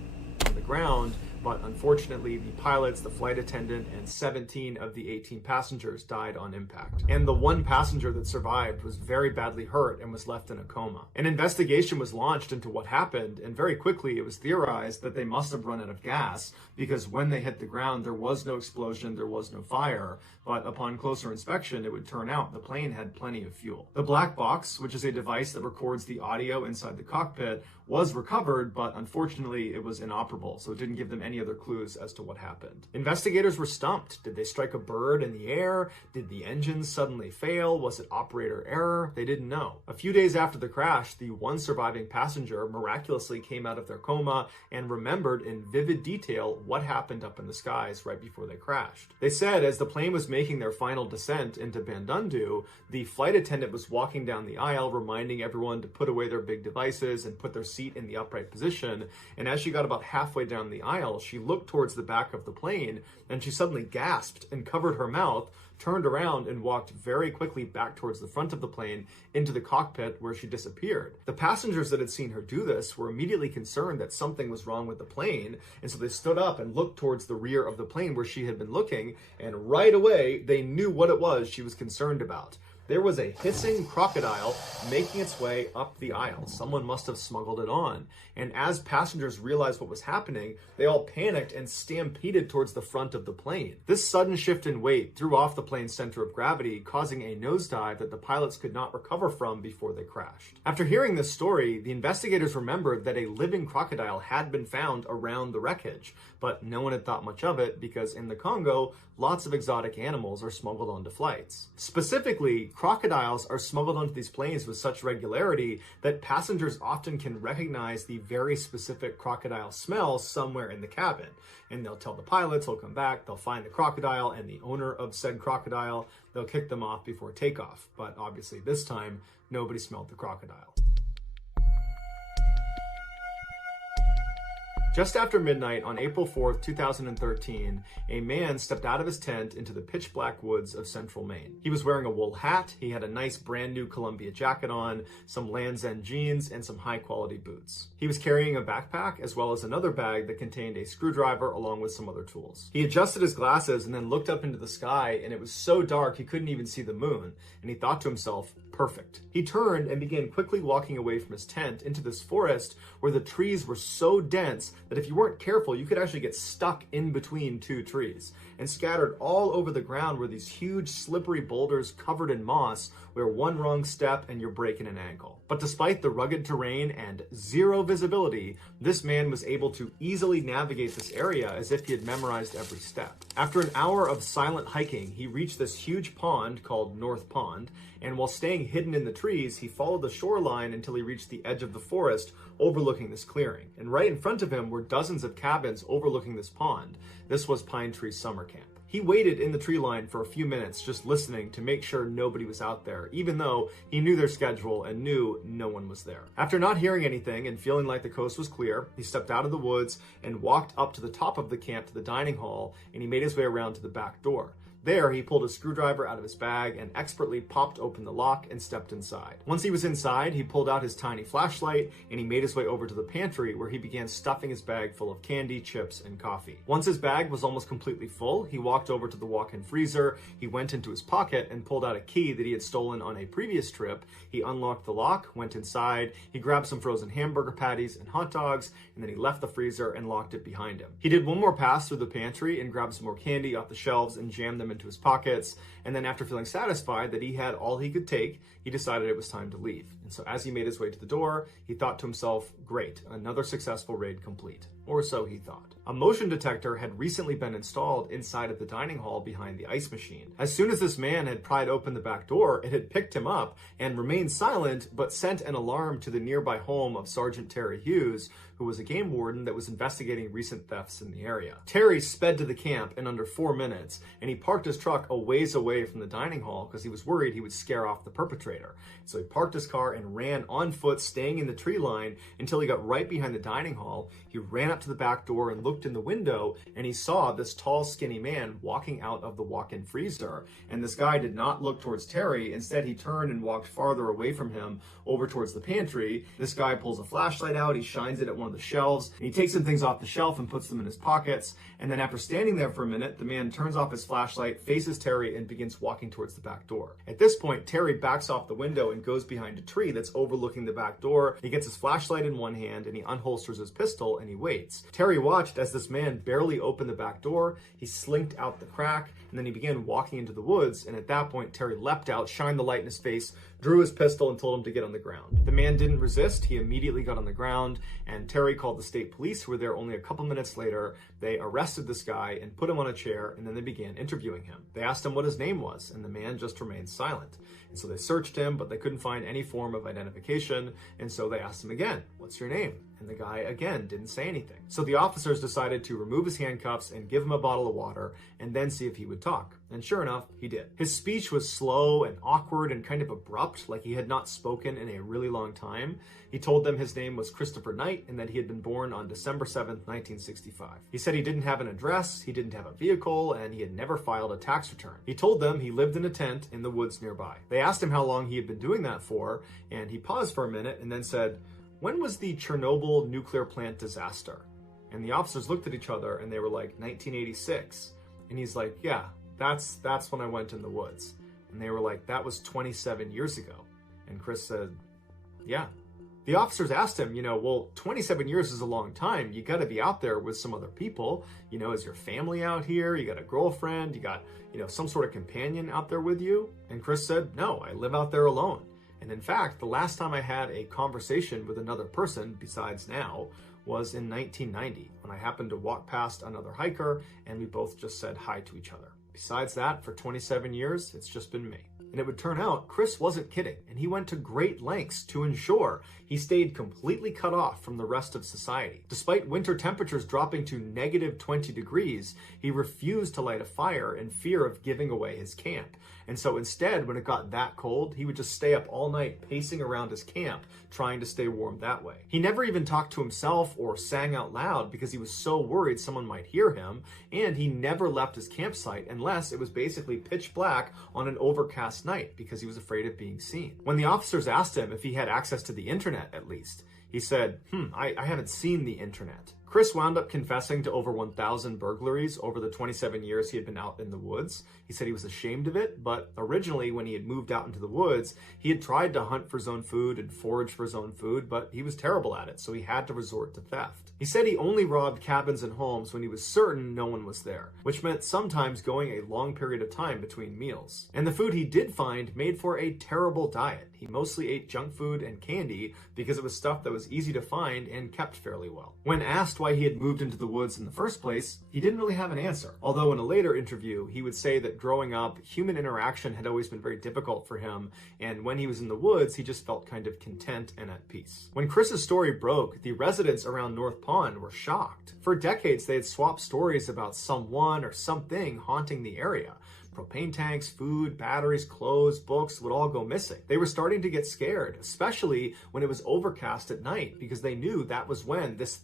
On the ground, but unfortunately the pilots, the flight attendant, and 17 of the 18 passengers died on impact. And the one passenger that survived was very badly hurt and was left in a coma. An investigation was launched into what happened, and very quickly it was theorized that they must have run out of gas, because when they hit the ground there was no explosion, there was no fire, but upon closer inspection it would turn out the plane had plenty of fuel. The black box, which is a device that records the audio inside the cockpit, was recovered, but unfortunately it was inoperable, so it didn't give them any other clues as to what happened. Investigators were stumped. Did they strike a bird in the air? Did the engine suddenly fail? Was it operator error? They didn't know. A few days after the crash, the one surviving passenger miraculously came out of their coma and remembered in vivid detail what happened up in the skies right before they crashed. They said as the plane was making their final descent into Bandundu, the flight attendant was walking down the aisle reminding everyone to put away their big devices and put their seat in the upright position, and as she got about halfway down the aisle, she looked towards the back of the plane and she suddenly gasped and covered her mouth, turned around and walked very quickly back towards the front of the plane into the cockpit where she disappeared. The passengers that had seen her do this were immediately concerned that something was wrong with the plane, and so they stood up and looked towards the rear of the plane where she had been looking, and right away they knew what it was she was concerned about. There was a hissing crocodile making its way up the aisle. Someone must have smuggled it on. And as passengers realized what was happening, they all panicked and stampeded towards the front of the plane. This sudden shift in weight threw off the plane's center of gravity, causing a nosedive that the pilots could not recover from before they crashed. After hearing this story, the investigators remembered that a living crocodile had been found around the wreckage, but no one had thought much of it because in the Congo, lots of exotic animals are smuggled onto flights. Specifically, crocodiles are smuggled onto these planes with such regularity that passengers often can recognize the very specific crocodile smell somewhere in the cabin. And they'll tell the pilots, they'll come back, they'll find the crocodile and the owner of said crocodile, they'll kick them off before takeoff. But obviously this time, nobody smelled the crocodile. Just after midnight on April 4th, 2013, a man stepped out of his tent into the pitch black woods of central Maine. He was wearing a wool hat, he had a nice brand new Columbia jacket on, some Land's End jeans, and some high quality boots. He was carrying a backpack as well as another bag that contained a screwdriver along with some other tools. He adjusted his glasses and then looked up into the sky, and it was so dark he couldn't even see the moon, and he thought to himself, perfect. He turned and began quickly walking away from his tent into this forest where the trees were so dense that if you weren't careful, you could actually get stuck in between two trees. And scattered all over the ground were these huge slippery boulders covered in moss where one wrong step and you're breaking an ankle. But despite the rugged terrain and zero visibility, this man was able to easily navigate this area as if he had memorized every step. After an hour of silent hiking, he reached this huge pond called North Pond, and while staying hidden in the trees, he followed the shoreline until he reached the edge of the forest overlooking this clearing. And right in front of him were dozens of cabins overlooking this pond. This was Pine Tree Summer Camp. He waited in the tree line for a few minutes just listening to make sure nobody was out there, even though he knew their schedule and knew no one was there. After not hearing anything and feeling like the coast was clear, he stepped out of the woods and walked up to the top of the camp to the dining hall, and he made his way around to the back door. There, he pulled a screwdriver out of his bag and expertly popped open the lock and stepped inside. Once he was inside, he pulled out his tiny flashlight and he made his way over to the pantry where he began stuffing his bag full of candy, chips, and coffee. Once his bag was almost completely full, he walked over to the walk-in freezer, he went into his pocket and pulled out a key that he had stolen on a previous trip. He unlocked the lock, went inside, he grabbed some frozen hamburger patties and hot dogs, and then he left the freezer and locked it behind him. He did one more pass through the pantry and grabbed some more candy off the shelves and jammed them into his pockets, and then after feeling satisfied that he had all he could take, he decided it was time to leave. And so as he made his way to the door, he thought to himself, great, another successful raid complete. Or so he thought. A motion detector had recently been installed inside of the dining hall behind the ice machine. As soon as this man had pried open the back door, it had picked him up and remained silent, but sent an alarm to the nearby home of Sergeant Terry Hughes, who was a game warden that was investigating recent thefts in the area. Terry sped to the camp in under 4 minutes, and he parked his truck a ways away from the dining hall because he was worried he would scare off the perpetrator. So he parked his car and ran on foot, staying in the tree line until he got right behind the dining hall. He ran up to the back door and looked in the window, and he saw this tall, skinny man walking out of the walk-in freezer. And this guy did not look towards Terry. Instead, he turned and walked farther away from him over towards the pantry. This guy pulls a flashlight out, he shines it at one of the shelves, and he takes some things off the shelf and puts them in his pockets. And then after standing there for a minute, the man turns off his flashlight, faces Terry, and begins walking towards the back door. At this point, Terry backs off the window and goes behind a tree that's overlooking the back door. He gets his flashlight in one hand and he unholsters his pistol and he waits. Terry watched as this man barely opened the back door. He slinked out the crack and then he began walking into the woods. And at that point, Terry leapt out, shined the light in his face, drew his pistol, and told him to get on the ground. The man didn't resist. He immediately got on the ground, and Terry called the state police, who were there only a couple minutes later. They arrested this guy and put him on a chair, and then they began interviewing him. They asked him what his name was, and the man just remained silent. And so they searched him, but they couldn't find any form of identification, and so they asked him again, "What's your name?" And the guy again didn't say anything. So the officers decided to remove his handcuffs and give him a bottle of water and then see if he would talk. And sure enough, he did. His speech was slow and awkward and kind of abrupt, like he had not spoken in a really long time. He told them his name was Christopher Knight and that he had been born on December 7th, 1965. He said he didn't have an address, he didn't have a vehicle, and he had never filed a tax return. He told them he lived in a tent in the woods nearby. They asked him how long he had been doing that for, and he paused for a minute and then said, "When was the Chernobyl nuclear plant disaster?" And the officers looked at each other and they were like, 1986. And he's like, "Yeah, that's when I went in the woods." And they were like, "That was 27 years ago." And Chris said, "Yeah." The officers asked him, well, 27 years is a long time. You got to be out there with some other people. Is your family out here? You got a girlfriend? You got, some sort of companion out there with you? And Chris said, "No, I live out there alone. And in fact, the last time I had a conversation with another person besides now was in 1990 when I happened to walk past another hiker and we both just said hi to each other. Besides that, for 27 years, it's just been me." And it would turn out Chris wasn't kidding, and he went to great lengths to ensure he stayed completely cut off from the rest of society. Despite winter temperatures dropping to -20 degrees, he refused to light a fire in fear of giving away his camp. And so instead, when it got that cold, he would just stay up all night pacing around his camp, trying to stay warm that way. He never even talked to himself or sang out loud because he was so worried someone might hear him, and he never left his campsite unless it was basically pitch black on an overcast night because he was afraid of being seen. When the officers asked him if he had access to the internet at least, he said, I haven't seen the internet. Chris wound up confessing to over 1,000 burglaries over the 27 years he had been out in the woods. He said he was ashamed of it, but originally when he had moved out into the woods, he had tried to hunt for his own food and forage for his own food, but he was terrible at it, so he had to resort to theft. He said he only robbed cabins and homes when he was certain no one was there, which meant sometimes going a long period of time between meals. And the food he did find made for a terrible diet. He mostly ate junk food and candy because it was stuff that was easy to find and kept fairly well. When asked why he had moved into the woods in the first place, he didn't really have an answer. Although in a later interview, he would say that growing up, human interaction had always been very difficult for him, and when he was in the woods, he just felt kind of content and at peace. When Chris's story broke, the residents around North Pond were shocked. For decades, they had swapped stories about someone or something haunting the area. Propane tanks, food, batteries, clothes, books would all go missing. They were starting to get scared, especially when it was overcast at night, because they knew that was when this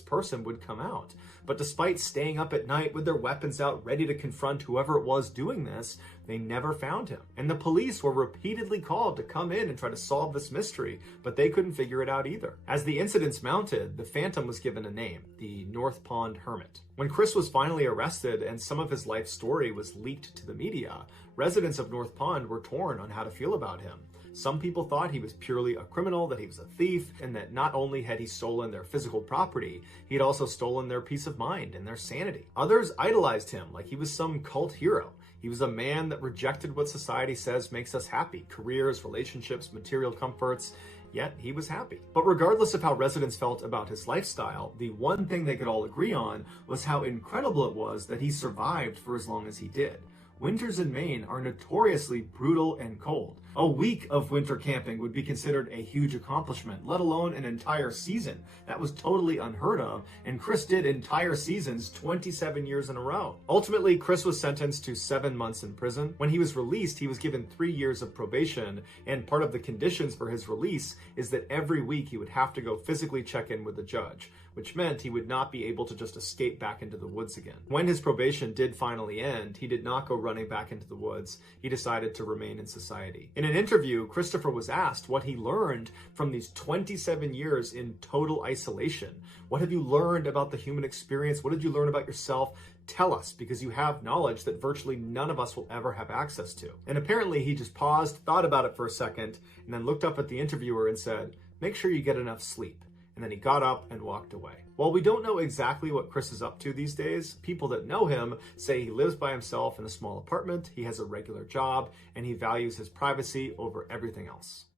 person would come out. But despite staying up at night with their weapons out, ready to confront whoever it was doing this, they never found him. And the police were repeatedly called to come in and try to solve this mystery, but they couldn't figure it out either. As the incidents mounted, the Phantom was given a name, the North Pond Hermit. When Chris was finally arrested and some of his life story was leaked to the media, residents of North Pond were torn on how to feel about him. Some people thought he was purely a criminal, that he was a thief, and that not only had he stolen their physical property, he had also stolen their peace of mind and their sanity. Others idolized him like he was some cult hero. He was a man that rejected what society says makes us happy: careers, relationships, material comforts. Yet he was happy. But regardless of how residents felt about his lifestyle, the one thing they could all agree on was how incredible it was that he survived for as long as he did. Winters in Maine are notoriously brutal and cold. A week of winter camping would be considered a huge accomplishment, let alone an entire season. That was totally unheard of, and Chris did entire seasons 27 years in a row. Ultimately, Chris was sentenced to 7 months in prison. When he was released, he was given 3 years of probation, and part of the conditions for his release is that every week he would have to go physically check in with the judge, which meant he would not be able to just escape back into the woods again. When his probation did finally end, he did not go running back into the woods. He decided to remain in society. In an interview, Christopher was asked what he learned from these 27 years in total isolation. What have you learned about the human experience? What did you learn about yourself? Tell us, because you have knowledge that virtually none of us will ever have access to. And apparently he just paused, thought about it for a second, and then looked up at the interviewer and said, "Make sure you get enough sleep." And then he got up and walked away. While we don't know exactly what Chris is up to these days, people that know him say he lives by himself in a small apartment, he has a regular job, and he values his privacy over everything else.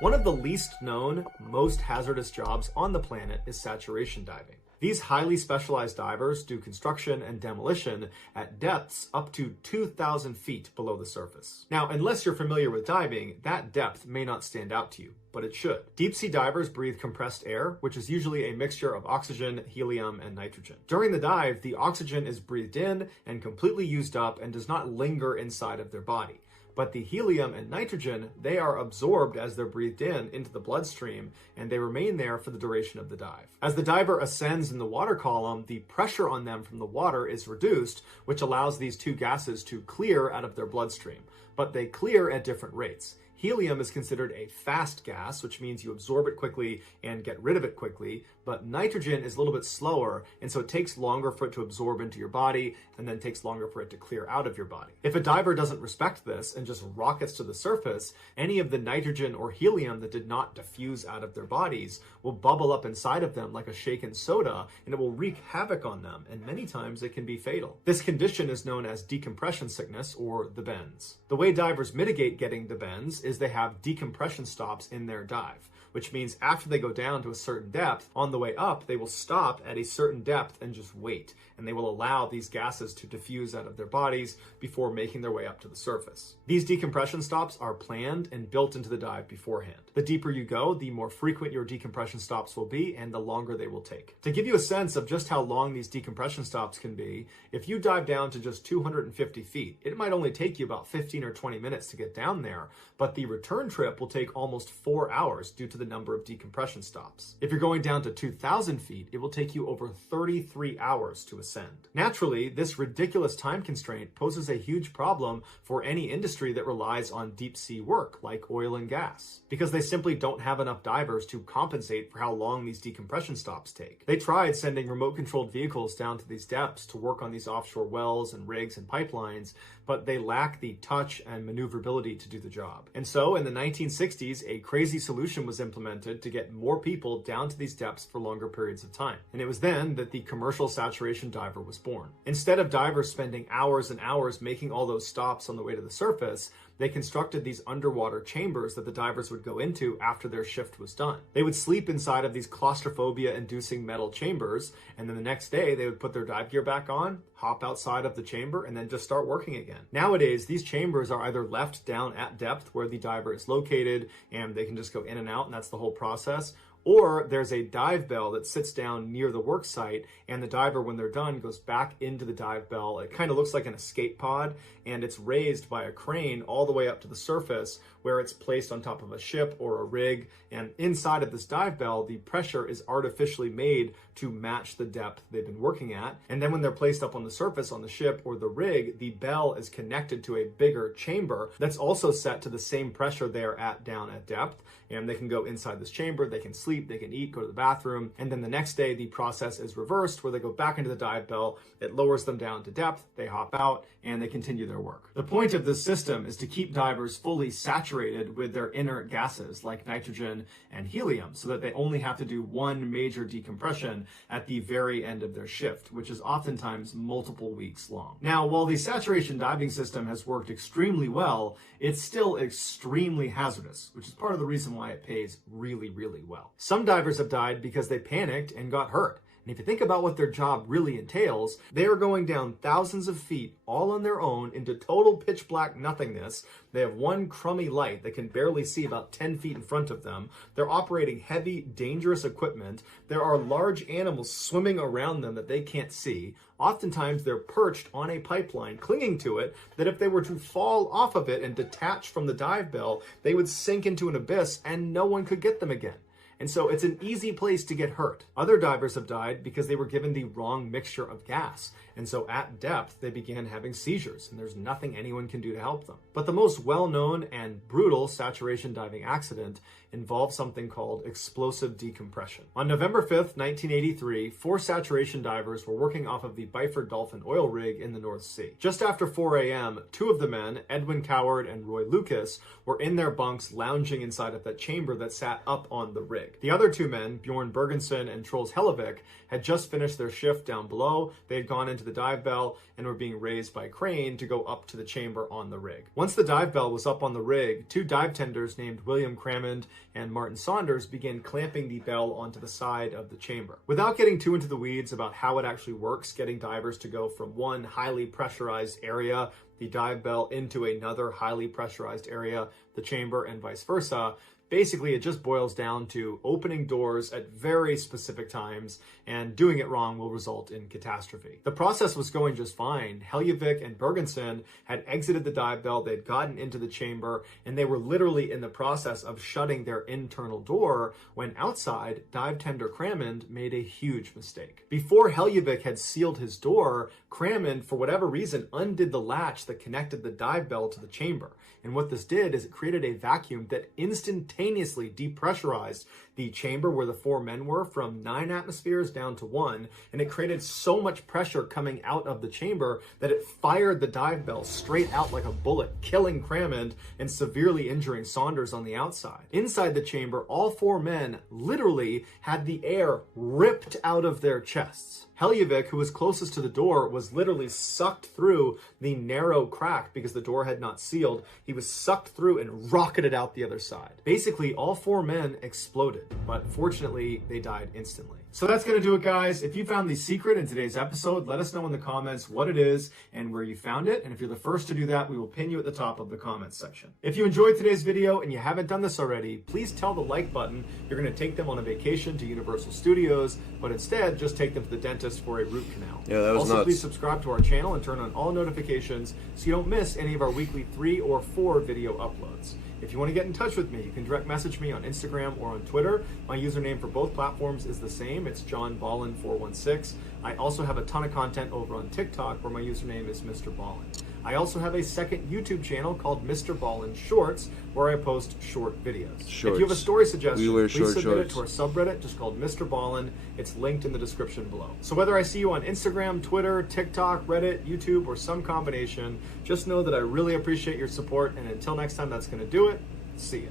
One of the least known, most hazardous jobs on the planet is saturation diving. These highly specialized divers do construction and demolition at depths up to 2,000 feet below the surface. Now, unless you're familiar with diving, that depth may not stand out to you, but it should. Deep sea divers breathe compressed air, which is usually a mixture of oxygen, helium, and nitrogen. During the dive, the oxygen is breathed in and completely used up and does not linger inside of their body. But the helium and nitrogen, they are absorbed as they're breathed in into the bloodstream, and they remain there for the duration of the dive. As the diver ascends in the water column, the pressure on them from the water is reduced, which allows these two gases to clear out of their bloodstream. But they clear at different rates. Helium is considered a fast gas, which means you absorb it quickly and get rid of it quickly, but nitrogen is a little bit slower, and so it takes longer for it to absorb into your body, and then takes longer for it to clear out of your body. If a diver doesn't respect this and just rockets to the surface, any of the nitrogen or helium that did not diffuse out of their bodies will bubble up inside of them like a shaken soda, and it will wreak havoc on them, and many times it can be fatal. This condition is known as decompression sickness, or the bends. The way divers mitigate getting the bends is they have decompression stops in their dive, which means after they go down to a certain depth, on the way up, they will stop at a certain depth and just wait, and they will allow these gases to diffuse out of their bodies before making their way up to the surface. These decompression stops are planned and built into the dive beforehand. The deeper you go, the more frequent your decompression stops will be and the longer they will take. To give you a sense of just how long these decompression stops can be, if you dive down to just 250 feet, it might only take you about 15 or 20 minutes to get down there, but the return trip will take almost 4 hours due to the number of decompression stops. If you're going down to 2,000 feet, it will take you over 33 hours to ascend. Naturally, this ridiculous time constraint poses a huge problem for any industry that relies on deep sea work, like oil and gas, because they simply don't have enough divers to compensate for how long these decompression stops take. They tried sending remote-controlled vehicles down to these depths to work on these offshore wells and rigs and pipelines, but they lack the touch and maneuverability to do the job. And so, in the 1960s, a crazy solution was implemented to get more people down to these depths for longer periods of time. And it was then that the commercial saturation diver was born. Instead of divers spending hours and hours making all those stops on the way to the surface, they constructed these underwater chambers that the divers would go into after their shift was done. They would sleep inside of these claustrophobia-inducing metal chambers, and then the next day they would put their dive gear back on, hop outside of the chamber, and then just start working again. Nowadays, these chambers are either left down at depth where the diver is located, and they can just go in and out, and that's the whole process, or there's a dive bell that sits down near the work site, and the diver, when they're done, goes back into the dive bell. It kind of looks like an escape pod, and it's raised by a crane all the way up to the surface, where it's placed on top of a ship or a rig, and inside of this dive bell, the pressure is artificially made to match the depth they've been working at. And then when they're placed up on the surface on the ship or the rig, the bell is connected to a bigger chamber that's also set to the same pressure they're at down at depth. And they can go inside this chamber, they can sleep, they can eat, go to the bathroom, and then the next day the process is reversed where they go back into the dive bell, it lowers them down to depth, they hop out, and they continue their work. The point of this system is to keep divers fully saturated with their inert gases like nitrogen and helium so that they only have to do one major decompression at the very end of their shift, which is oftentimes multiple weeks long. Now, while the saturation diving system has worked extremely well, it's still extremely hazardous, which is part of the reason why it pays really, really well. Some divers have died because they panicked and got hurt. And if you think about what their job really entails, they are going down thousands of feet all on their own into total pitch black nothingness. They have one crummy light that can barely see about 10 feet in front of them. They're operating heavy, dangerous equipment. There are large animals swimming around them that they can't see. Oftentimes, they're perched on a pipeline, clinging to it, that if they were to fall off of it and detach from the dive bell, they would sink into an abyss and no one could get them again. And so it's an easy place to get hurt. Other divers have died because they were given the wrong mixture of gas. And so at depth, they began having seizures, and there's nothing anyone can do to help them. But the most well-known and brutal saturation diving accident involved something called explosive decompression. On November 5th, 1983, 4 saturation divers were working off of the Byford Dolphin oil rig in the North Sea. Just after 4 a.m., 2 of the men, Edwin Coward and Roy Lucas, were in their bunks lounging inside of that chamber that sat up on the rig. The other 2 men, Bjorn Bergensen and Troels Hellevik, had just finished their shift down below. They had gone into the dive bell and were being raised by crane to go up to the chamber on the rig. Once the dive bell was up on the rig, 2 dive tenders named William Crammond and Martin Saunders began clamping the bell onto the side of the chamber. Without getting too into the weeds about how it actually works, getting divers to go from one highly pressurized area, the dive bell, into another highly pressurized area, the chamber, and vice versa, basically, it just boils down to opening doors at very specific times, and doing it wrong will result in catastrophe. The process was going just fine. Hellevik and Bergensen had exited the dive bell, they'd gotten into the chamber, and they were literally in the process of shutting their internal door when outside, dive tender Crammond made a huge mistake. Before Hellevik had sealed his door, Crammond, for whatever reason, undid the latch that connected the dive bell to the chamber. And what this did is it created a vacuum that instantaneously depressurized the chamber where the 4 men were from 9 atmospheres down to 1, and it created so much pressure coming out of the chamber that it fired the dive bell straight out like a bullet, killing Crammond and severely injuring Saunders on the outside. Inside the chamber, all 4 men literally had the air ripped out of their chests. Hellevik, who was closest to the door, was literally sucked through the narrow crack because the door had not sealed. He was sucked through and rocketed out the other side. Basically, all 4 men exploded, but fortunately, they died instantly. So that's going to do it, guys. If you found the secret in today's episode, let us know in the comments what it is and where you found it. And if you're the first to do that, we will pin you at the top of the comments section. If you enjoyed today's video and you haven't done this already, please tell the like button you're going to take them on a vacation to Universal Studios, but instead just take them to the dentist for a root canal. Yeah, that was also, nuts. please subscribe to our channel and turn on all notifications so you don't miss any of our weekly 3 or 4 video uploads. If you want to get in touch with me, you can direct message me on Instagram or on Twitter. My username for both platforms is the same. It's JohnBallin416. I also have a ton of content over on TikTok where my username is Mr. Ballin. I also have a second YouTube channel called Mr. Ballin Shorts where I post short videos. If you have a story suggestion, please submit it to our subreddit just called Mr. Ballin. It's linked in the description below. So whether I see you on Instagram, Twitter, TikTok, Reddit, YouTube, or some combination, just know that I really appreciate your support, and until next time, that's going to do it. See ya.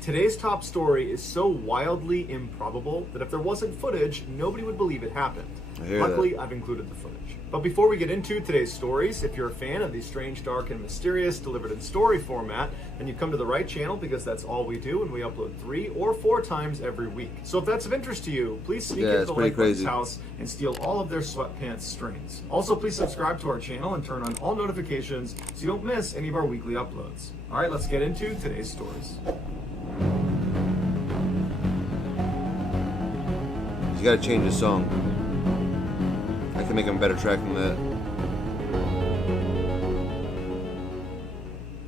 Today's top story is so wildly improbable that if there wasn't footage, nobody would believe it happened. Luckily, I've included the footage. But before we get into today's stories, if you're a fan of the strange, dark, and mysterious delivered in story format, then you've come to the right channel because that's all we do, and we upload 3 or 4 times every week. So if that's of interest to you, please sneak into the Lxck's house and steal all of their sweatpants strings. Also, please subscribe to our channel and turn on all notifications so you don't miss any of our weekly uploads. All right, let's get into today's stories. You gotta change the song. I can make him a better track than that.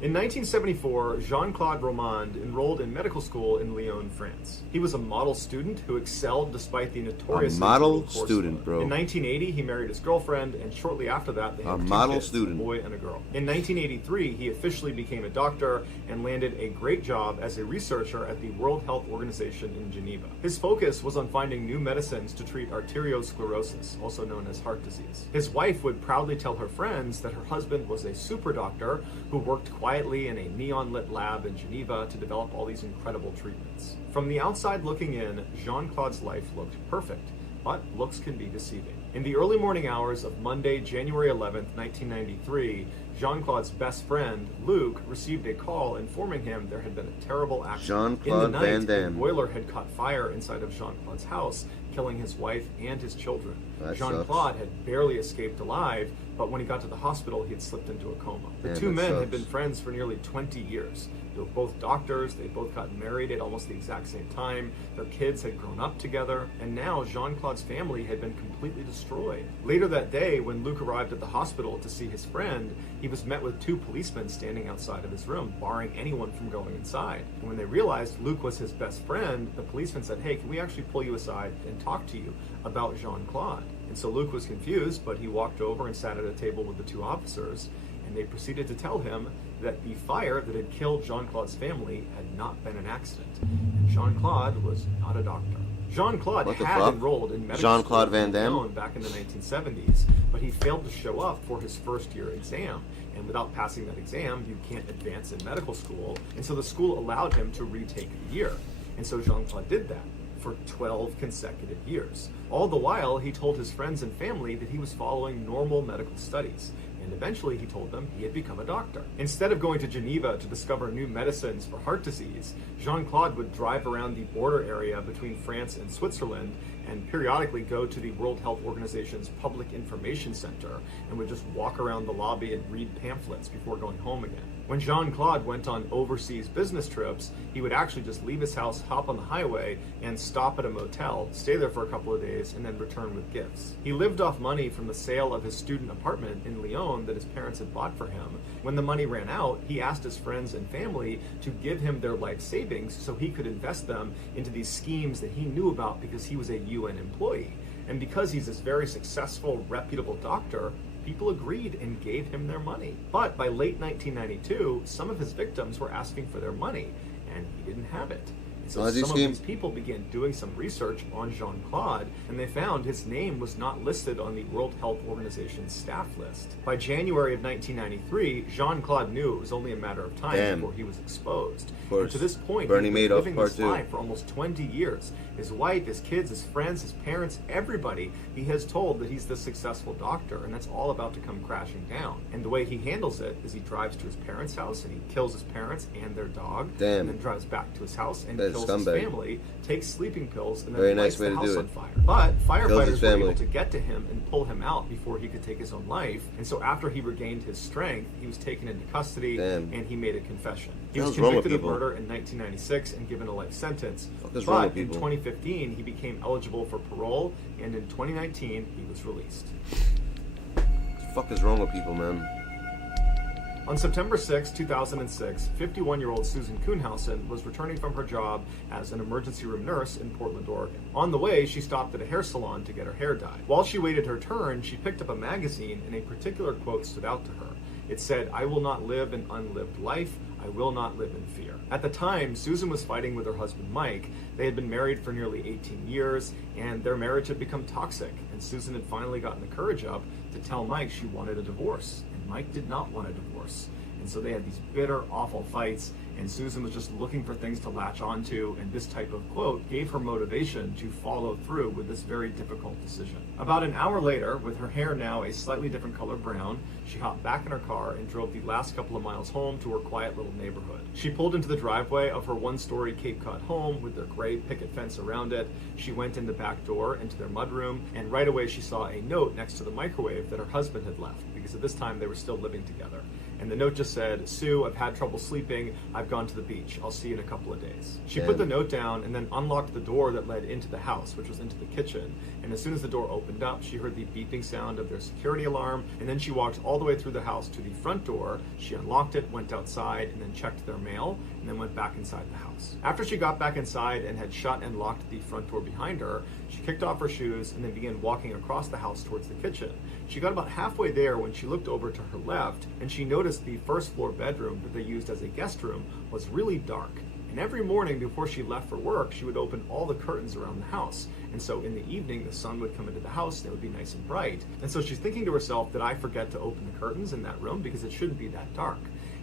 In 1974, Jean-Claude Romand enrolled in medical school in Lyon, France. He was a model student who excelled despite the notoriously model student, bro. In 1980, he married his girlfriend, and shortly after that, they had two model kids, student. A boy and a girl. In 1983, he officially became a doctor and landed a great job as a researcher at the World Health Organization in Geneva. His focus was on finding new medicines to treat arteriosclerosis, also known as heart disease. His wife would proudly tell her friends that her husband was a super doctor who worked quietly in a neon-lit lab in Geneva to develop all these incredible treatments. From the outside looking in, Jean-Claude's life looked perfect, but looks can be deceiving. In the early morning hours of Monday, January 11th, 1993, Jean-Claude's best friend, Luc, received a call informing him there had been a terrible accident. Jean-Claude In the Van night, Damme. a boiler had caught fire inside of Jean-Claude's house, killing his wife and his children. That Jean-Claude had barely escaped alive, but when he got to the hospital, he had slipped into a coma. The Man, two that men had sucks. been friends for nearly 20 years. They were both doctors, they both got married at almost the exact same time, their kids had grown up together, and now Jean-Claude's family had been completely destroyed. Later that day, when Luc arrived at the hospital to see his friend, he was met with two policemen standing outside of his room, barring anyone from going inside. And when they realized Luc was his best friend, the policemen said, "Hey, can we actually pull you aside and talk to you about Jean-Claude?" And so Luc was confused, but he walked over and sat at a table with the two officers, and they proceeded to tell him that the fire that had killed Jean-Claude's family had not been an accident, and Jean-Claude was not a doctor. Jean-Claude What the had fuck? enrolled in medical Jean-Claude school Van Damme? in Lyon back in the 1970s, but he failed to show up for his first year exam. And without passing that exam, you can't advance in medical school, and so the school allowed him to retake the year. And so Jean-Claude did that for 12 consecutive years. All the while, he told his friends and family that he was following normal medical studies. And eventually he told them he had become a doctor. Instead of going to Geneva to discover new medicines for heart disease, Jean-Claude would drive around the border area between France and Switzerland and periodically go to the World Health Organization's Public Information Center and would just walk around the lobby and read pamphlets before going home again. When Jean-Claude went on overseas business trips, he would actually just leave his house, hop on the highway, and stop at a motel, stay there for a couple of days, and then return with gifts. He lived off money from the sale of his student apartment in Lyon that his parents had bought for him. When the money ran out, he asked his friends and family to give him their life savings so he could invest them into these schemes that he knew about because he was a UN employee. And because he's this very successful, reputable doctor, people agreed and gave him their money. But by late 1992, some of his victims were asking for their money, and he didn't have it. And so some of these people began doing some research on Jean-Claude, and they found his name was not listed on the World Health Organization's staff list. By January of 1993, Jean-Claude knew it was only a matter of time before he was exposed. And to this point, he'd been living this life for almost 20 years. His wife, his kids, his friends, his parents, everybody, he has told that he's the successful doctor, and that's all about to come crashing down. And the way he handles it is he drives to his parents' house and he kills his parents and their dog, and then drives back to his house and kills his family, takes sleeping pills, and then lights the house on fire. But firefighters were able to get to him and pull him out before he could take his own life. And so after he regained his strength, he was taken into custody and he made a confession. He was convicted of murder in 1996 and given a life sentence. But in 2015, he became eligible for parole, and in 2019, he was released. What the fuck is wrong with people, man? On September 6, 2006, 51-year-old Susan Kuhnhausen was returning from her job as an emergency room nurse in Portland, Oregon. On the way, she stopped at a hair salon to get her hair dyed. While she waited her turn, she picked up a magazine, and a particular quote stood out to her. It said, "I will not live an unlived life. I will not live in fear." At the time, Susan was fighting with her husband Mike. They had been married for nearly 18 years, and their marriage had become toxic. And Susan had finally gotten the courage up to tell Mike she wanted a divorce. And Mike did not want a divorce. And so they had these bitter, awful fights, and Susan was just looking for things to latch onto, and this type of quote gave her motivation to follow through with this very difficult decision. About an hour later, with her hair now a slightly different color brown, she hopped back in her car and drove the last couple of miles home to her quiet little neighborhood. She pulled into the driveway of her one-story Cape Cod home with their gray picket fence around it. She went in the back door into their mudroom, and right away she saw a note next to the microwave that her husband had left, because at this time they were still living together. and the note just said, "Sue, I've had trouble sleeping. I've gone to the beach. I'll see you in a couple of days." She put the note down and then unlocked the door that led into the house, which was into the kitchen. And as soon as the door opened up, she heard the beeping sound of their security alarm, and then she walked all the way through the house to the front door. She unlocked it, went outside, and then checked their mail, and then went back inside the house. After she got back inside and had shut and locked the front door behind her, she kicked off her shoes and then began walking across the house towards the kitchen. She got about halfway there when she looked over to her left, and she noticed the first floor bedroom that they used as a guest room was really dark. And every morning before she left for work, she would open all the curtains around the house. And so in the evening, the sun would come into the house and it would be nice and bright. And so she's thinking to herself, did I forget to open the curtains in that room? Because it shouldn't be that dark.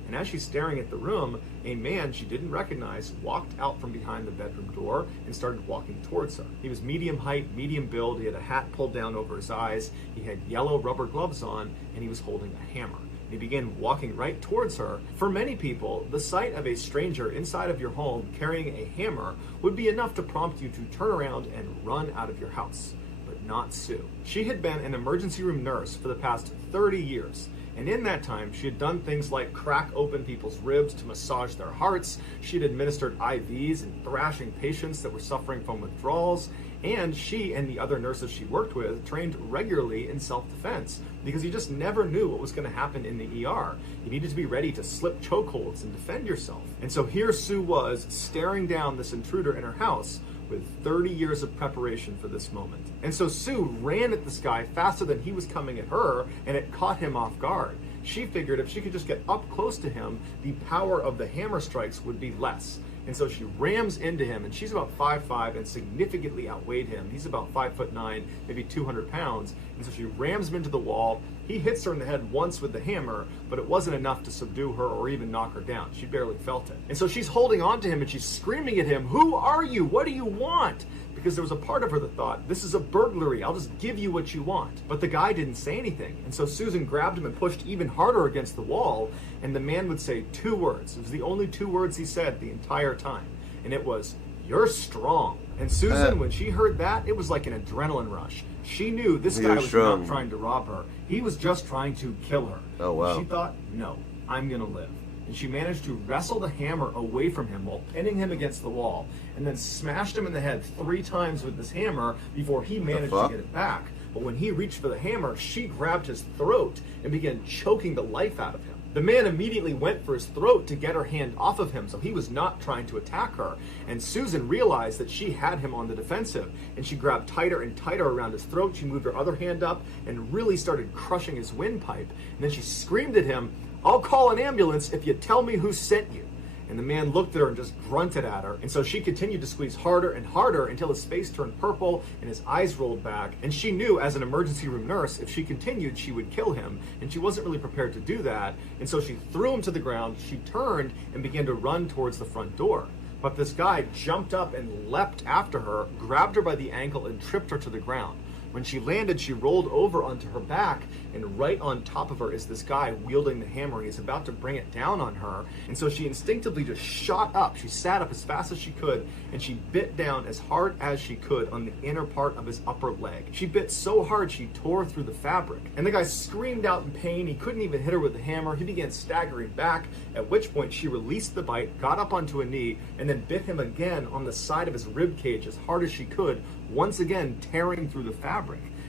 And as she's staring at the room, a man she didn't recognize walked out from behind the bedroom door and started walking towards her. He was medium height, medium build. He had a hat pulled down over his eyes. He had yellow rubber gloves on, and he was holding a hammer. He began walking right towards her. For many people, the sight of a stranger inside of your home carrying a hammer would be enough to prompt you to turn around and run out of your house. But not Sue. She had been an emergency room nurse for the past 30 years. And in that time, she had done things like crack open people's ribs to massage their hearts. She had administered IVs and thrashing patients that were suffering from withdrawals. And she and the other nurses she worked with trained regularly in self-defense because you just never knew what was going to happen in the ER. You needed to be ready to slip chokeholds and defend yourself. And so here Sue was staring down this intruder in her house with 30 years of preparation for this moment. And so Sue ran at this guy faster than he was coming at her, and it caught him off guard. She figured if she could just get up close to him, the power of the hammer strikes would be less. And so she rams into him, and she's about 5'5" and significantly outweighed him. He's about 5'9", maybe 200 pounds. And so she rams him into the wall. He hits her in the head once with the hammer, but it wasn't enough to subdue her or even knock her down. She barely felt it. And so she's holding on to him and she's screaming at him, "Who are you? What do you want?" Because there was a part of her that thought, this is a burglary, I'll just give you what you want. But the guy didn't say anything. And so Susan grabbed him and pushed even harder against the wall, and the man would say 2 words. It was the only 2 words he said the entire time. And it was, "You're strong." And Susan, when she heard that, it was like an adrenaline rush. She knew this guy was not trying to rob her. He was just trying to kill her. Oh, wow. She thought, no, I'm gonna live. And she managed to wrestle the hammer away from him while pinning him against the wall, and then smashed him in the head 3 times with this hammer before he managed to get it back. But when he reached for the hammer, she grabbed his throat and began choking the life out of him. The man immediately went for his throat to get her hand off of him, so he was not trying to attack her. And Susan realized that she had him on the defensive, and she grabbed tighter and tighter around his throat. She moved her other hand up and really started crushing his windpipe. And then she screamed at him, "I'll call an ambulance if you tell me who sent you." And the man looked at her and just grunted at her. And so she continued to squeeze harder and harder until his face turned purple and his eyes rolled back. And she knew as an emergency room nurse, if she continued, she would kill him. And she wasn't really prepared to do that. And so she threw him to the ground. She turned and began to run towards the front door. But this guy jumped up and leapt after her, grabbed her by the ankle and tripped her to the ground. When she landed, she rolled over onto her back, and right on top of her is this guy wielding the hammer. He's about to bring it down on her, and so she instinctively just shot up. She sat up as fast as she could, and she bit down as hard as she could on the inner part of his upper leg. She bit so hard she tore through the fabric, and the guy screamed out in pain. He couldn't even hit her with the hammer. He began staggering back, at which point she released the bite, got up onto a knee, and then bit him again on the side of his rib cage as hard as she could, once again tearing through the fabric.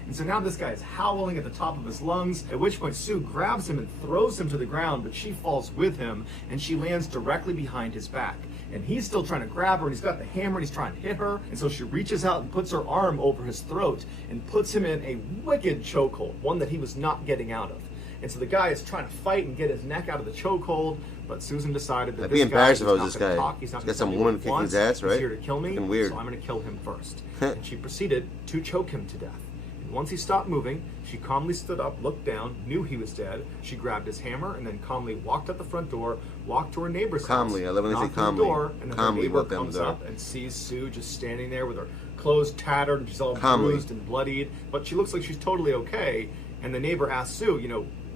And so now this guy is howling at the top of his lungs, at which point Sue grabs him and throws him to the ground, but she falls with him, and she lands directly behind his back. And he's still trying to grab her, and he's got the hammer, and he's trying to hit her, and so she reaches out and puts her arm over his throat and puts him in a wicked chokehold, one that he was not getting out of. And so the guy is trying to fight and get his neck out of the chokehold, but Susan decided that I'd be embarrassed if I was this guy. He's not got some woman kicking his ass, right? He's here to kill me, weird. so I'm going to kill him first. And she proceeded to choke him to death. And once he stopped moving, she calmly stood up, looked down, knew he was dead. She grabbed his hammer and then calmly walked out the front door, walked to her neighbor's house. Calmly, I love when they say knocked on calmly. the door, and then Calmly her neighbor walked down the comes door. up and sees Sue just standing there with her clothes tattered and she's all Calmly. bruised and bloodied, but she looks like she's totally okay. And the neighbor asks Sue,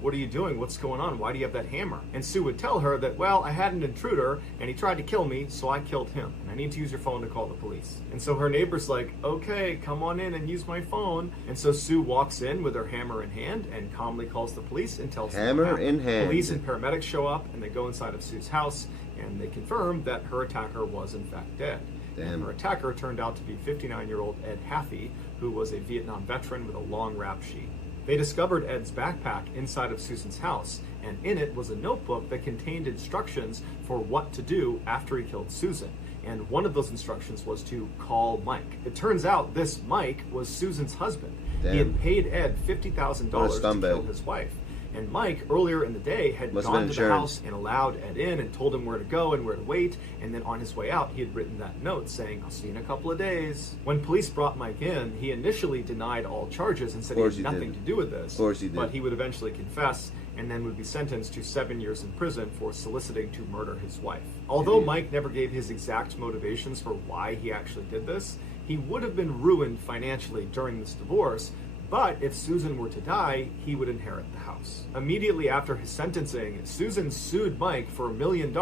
what are you doing? What's going on? Why do you have that hammer? And Sue would tell her that, well, I had an intruder and he tried to kill me, so I killed him. And I need to use your phone to call the police. And so her neighbor's like, okay, come on in and use my phone. And so Sue walks in with her hammer in hand and calmly calls the police and tells them Hammer in hand. Police and paramedics show up and they go inside of Sue's house and they confirm that her attacker was in fact dead. Damn. And her attacker turned out to be 59-year-old Ed Haffey, who was a Vietnam veteran with a long rap sheet. They discovered Ed's backpack inside of Susan's house, and in it was a notebook that contained instructions for what to do after he killed Susan. And one of those instructions was to call Mike. It turns out this Mike was Susan's husband. Damn. He had paid Ed $50,000 to kill his wife. And Mike, earlier in the day, had gone to the house and allowed Ed in and told him where to go and where to wait. And then on his way out, he had written that note saying, I'll see you in a couple of days. When police brought Mike in, he initially denied all charges and said he had nothing to do with this. Of course he did. But he would eventually confess and then would be sentenced to 7 years in prison for soliciting to murder his wife. Although Mike never gave his exact motivations for why he actually did this, he would have been ruined financially during this divorce. But if Susan were to die, he would inherit the house. Immediately after his sentencing, Susan sued Mike for $1 million,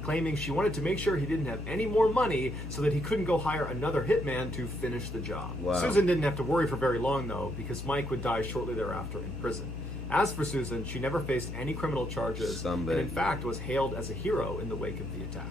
claiming she wanted to make sure he didn't have any more money so that he couldn't go hire another hitman to finish the job. Wow. Susan didn't have to worry for very long, though, because Mike would die shortly thereafter in prison. As for Susan, she never faced any criminal charges and in fact was hailed as a hero in the wake of the attack.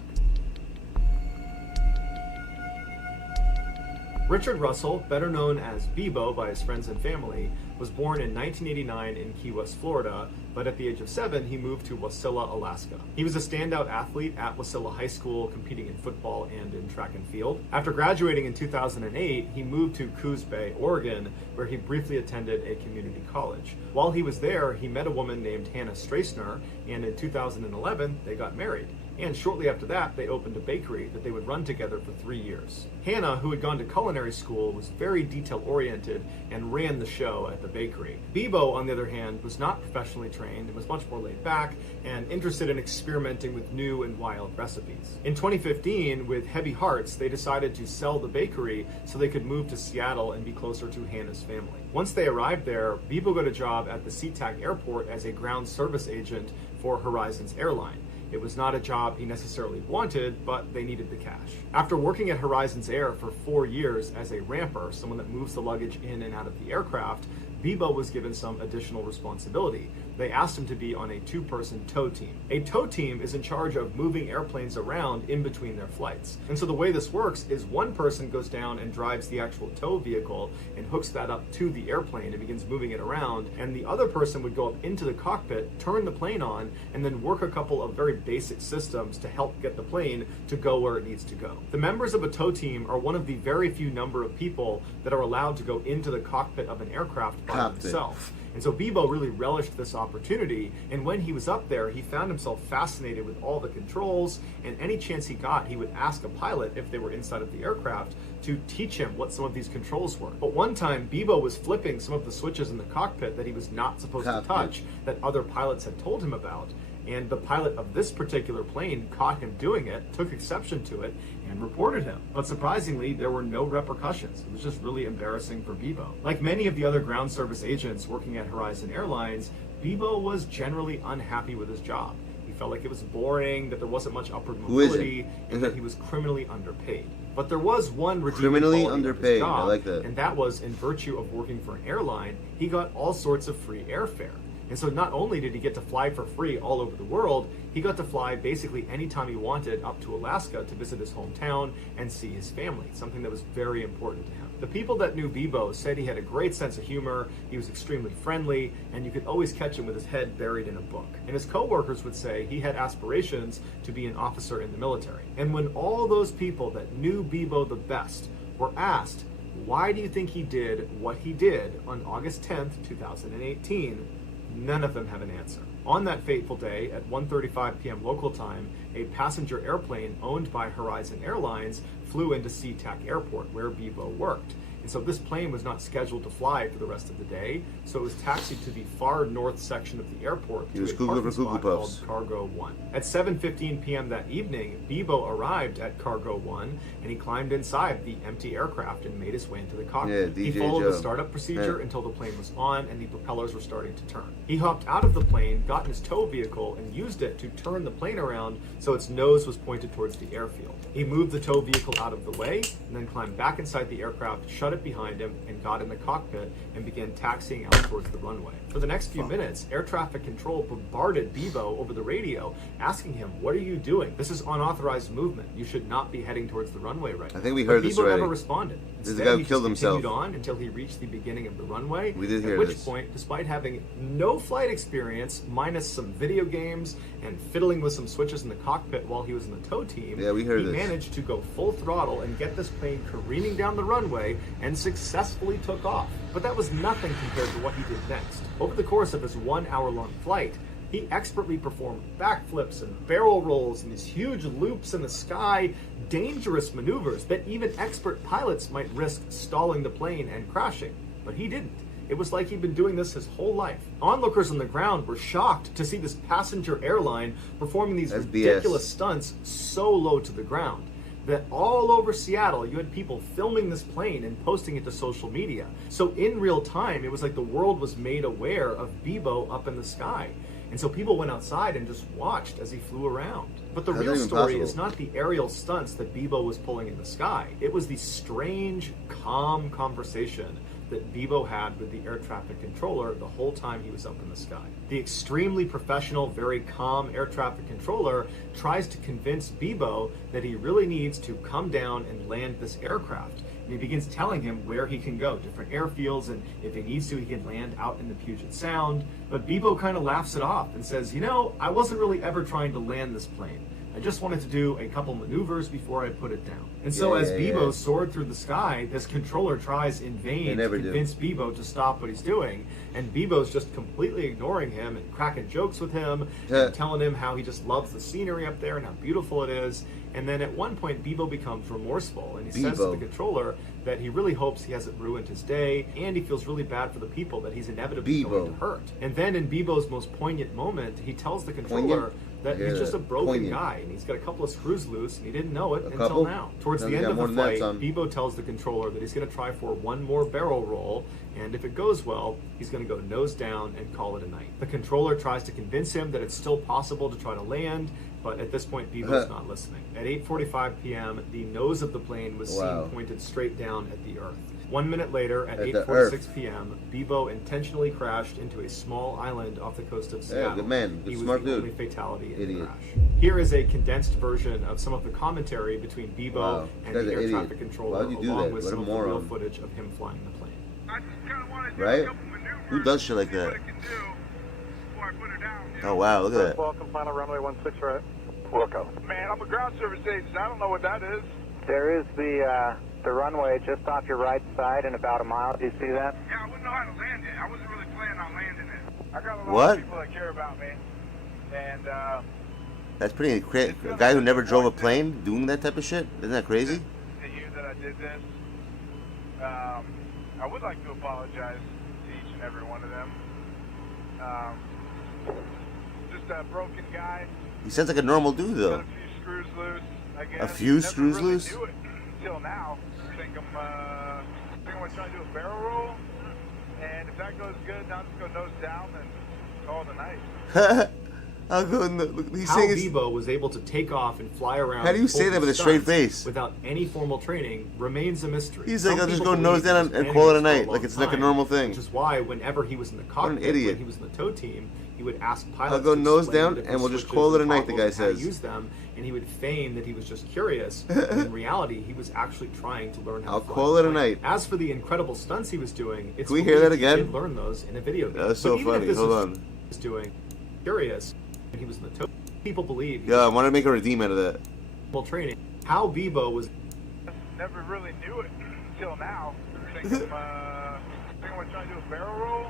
Richard Russell, better known as Bebo by his friends and family, was born in 1989 in Key West, Florida, but at the age of 7, he moved to Wasilla, Alaska. He was a standout athlete at Wasilla High School, competing in football and in track and field. After graduating in 2008, he moved to Coos Bay, Oregon, where he briefly attended a community college. While he was there, he met a woman named Hannah Strassner, and in 2011, they got married. And shortly after that, they opened a bakery that they would run together for 3 years. Hannah, who had gone to culinary school, was very detail-oriented and ran the show at the bakery. Bebo, on the other hand, was not professionally trained and was much more laid back and interested in experimenting with new and wild recipes. In 2015, with heavy hearts, they decided to sell the bakery so they could move to Seattle and be closer to Hannah's family. Once they arrived there, Bebo got a job at the SeaTac airport as a ground service agent for Horizons Airline. It was not a job he necessarily wanted, but they needed the cash. After working at Horizons Air for 4 years as a ramper, someone that moves the luggage in and out of the aircraft, Bebo was given some additional responsibility. They asked him to be on a 2-person tow team. A tow team is in charge of moving airplanes around in between their flights. And so the way this works is one person goes down and drives the actual tow vehicle and hooks that up to the airplane and begins moving it around, and the other person would go up into the cockpit, turn the plane on, and then work a couple of very basic systems to help get the plane to go where it needs to go. The members of a tow team are one of the very few number of people that are allowed to go into the cockpit of an aircraft by themselves. And so Bebo really relished this opportunity, and when he was up there, he found himself fascinated with all the controls, and any chance he got, he would ask a pilot, if they were inside of the aircraft, to teach him what some of these controls were. But one time, Bebo was flipping some of the switches in the cockpit that he was not supposed to touch, that other pilots had told him about. And the pilot of this particular plane caught him doing it, took exception to it, and reported him. But surprisingly, there were no repercussions. It was just really embarrassing for Bebo. Like many of the other ground service agents working at Horizon Airlines, Bebo was generally unhappy with his job. He felt like it was boring, that there wasn't much upward mobility, and that he was criminally underpaid. But there was one redeeming quality of his job, I like that. And that was, in virtue of working for an airline, he got all sorts of free airfare. And so not only did he get to fly for free all over the world, he got to fly basically anytime he wanted up to Alaska to visit his hometown and see his family, something that was very important to him. The people that knew Bebo said he had a great sense of humor, he was extremely friendly, and you could always catch him with his head buried in a book. And his coworkers would say he had aspirations to be an officer in the military. And when all those people that knew Bebo the best were asked, why do you think he did what he did on August 10th, 2018, none of them have an answer. On that fateful day, at 1:35 p.m. local time, a passenger airplane owned by Horizon Airlines flew into SeaTac Airport, where Bebo worked. And so this plane was not scheduled to fly for the rest of the day, so it was taxied to the far north section of the airport to a parking spot called Cargo 1. At 7:15 p.m. that evening, Bebo arrived at Cargo 1, and he climbed inside the empty aircraft and made his way into the cockpit. He followed the startup procedure until the plane was on and the propellers were starting to turn. He hopped out of the plane, got in his tow vehicle, and used it to turn the plane around so its nose was pointed towards the airfield. He moved the tow vehicle out of the way, and then climbed back inside the aircraft, shut it behind him, and got in the cockpit and began taxiing out towards the runway. For the next few minutes, air traffic control bombarded Bebo over the radio, asking him, "What are you doing? This is unauthorized movement. You should not be heading towards the runway right now." I think we heard this Bebo already. never responded. This guy who killed himself. He continued on until he reached the beginning of the runway, We did hear at which this. point, despite having no flight experience, minus some video games and fiddling with some switches in the cockpit while he was in the tow team, Yeah, we heard he this. managed to go full throttle and get this plane careening down the runway and successfully took off. But that was nothing compared to what he did next. Over the course of his 1 hour-long flight, he expertly performed backflips and barrel rolls and these huge loops in the sky, dangerous maneuvers that even expert pilots might risk stalling the plane and crashing. But he didn't. It was like he'd been doing this his whole life. Onlookers on the ground were shocked to see this passenger airline performing these That's ridiculous BS. stunts so low to the ground that all over Seattle you had people filming this plane and posting it to social media. So in real time, it was like the world was made aware of Bebo up in the sky. And so people went outside and just watched as he flew around. But the How's real that even story possible? is not the aerial stunts that Bebo was pulling in the sky. It was the strange, calm conversation that Bebo had with the air traffic controller the whole time he was up in the sky. The extremely professional, very calm air traffic controller tries to convince Bebo that he really needs to come down and land this aircraft. And he begins telling him where he can go, different airfields, and if he needs to, he can land out in the Puget Sound. But Bebo kind of laughs it off and says, "You know, I wasn't really ever trying to land this plane. I just wanted to do a couple maneuvers before I put it down." And so as Bebo soared through the sky, this controller tries in vain to convince Bebo to stop what he's doing. And Bebo's just completely ignoring him and cracking jokes with him and telling him how he just loves the scenery up there and how beautiful it is. And then at one point, Bebo becomes remorseful and he says to the controller that he really hopes he hasn't ruined his day, and he feels really bad for the people that he's inevitably going to hurt. And then in Bebo's most poignant moment, he tells the controller that he's just a broken guy and he's got a couple of screws loose and he didn't know it until now. Towards the end of the flight, Bebo tells the controller that he's going to try for one more barrel roll, and if it goes well, he's going to go nose down and call it a night. The controller tries to convince him that it's still possible to try to land, but at this point, Bebo's not listening. At 8:45 p.m., the nose of the plane was seen pointed straight down at the Earth. 1 minute later, at 8:46 p.m., Bebo intentionally crashed into a small island off the coast of Seattle. Good man. Good, he was smart the dude. only fatality in the crash. Here is a condensed version of some of the commentary between Bebo and the air traffic controller, along with some of the real footage of him flying the plane. I just kind of want to do Right? a couple maneuvers. Who does shit like see what that? it can do before I put her down. You Oh know? wow, look at that. Welcome, final runway 16 right. Welcome. Man, I'm a ground service agent. I don't know what that is. There is the runway just off your right side in about a mile. Do you see that? Yeah, I wouldn't know how to land it. I wasn't really planning on landing it. I got a lot What? of people that care about me. And, That's pretty crazy. A guy who never drove a plane doing that type of shit? Isn't that crazy? the year that I did this, I would like to apologize to each and every one of them. Just a broken guy. He sounds like a normal dude Got though. a few screws loose, I guess. A few Never screws really loose? knew it until now. I think I'm going to try to do a barrel roll. And if that goes good, now I'm just going to nose down and call it a night. I'll go. He's How saying Bebo was able to take off and fly around. How do you say that with a straight face? Without any formal training remains a mystery. He's like, Some I'll just people go nose believe down he was and call it a planning this night, for like long it's like a time, normal thing. Which is why whenever he was in the cockpit, idiot. when he was in the tow team, he would ask pilots. I'll go to nose explain down the and we'll different just switches call it a and night, the toggles guy and how to says. use them, and he would feign that he was just curious. But in reality, he was actually trying to learn how I'll to fly call the it a plane. night. As for the incredible stunts he was doing, it's Can we hear that believed he again? did learn those in a video game. That's so But even if funny. this Hold is on. was doing curious, when he was in the tow. People believe he Yeah, I was want to make a redeem out of that. full training. How Bebo was Never really knew it until now. I think I'm going to try to do a barrel roll.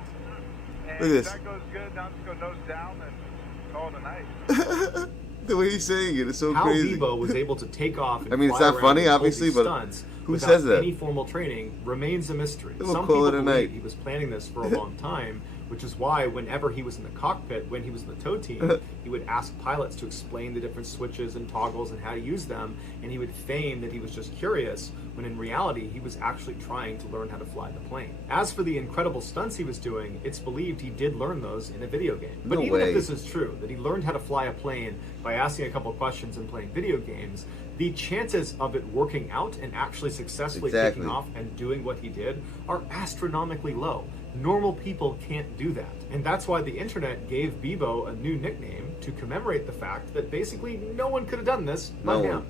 And Look at if this. that goes good, now I'm just going to nose down and call it a night. The way he's saying it is so how crazy. Bebo was able to take off and I mean, it's fly not around funny, and pull obviously, these but stunts Who without says that? any formal training remains a mystery. We'll Some call people it a believe night. he was planning this for a long time, which is why whenever he was in the cockpit, when he was in the tow team, he would ask pilots to explain the different switches and toggles and how to use them, and he would feign that he was just curious, when in reality he was actually trying to learn how to fly the plane. As for the incredible stunts he was doing, it's believed he did learn those in a video game. But No even way. if this is true, that he learned how to fly a plane by asking a couple questions and playing video games, the chances of it working out and actually successfully Exactly. taking off and doing what he did are astronomically low. Normal people can't do that. And that's why the internet gave Bebo a new nickname to commemorate the fact that basically no one could have done this but No him. one.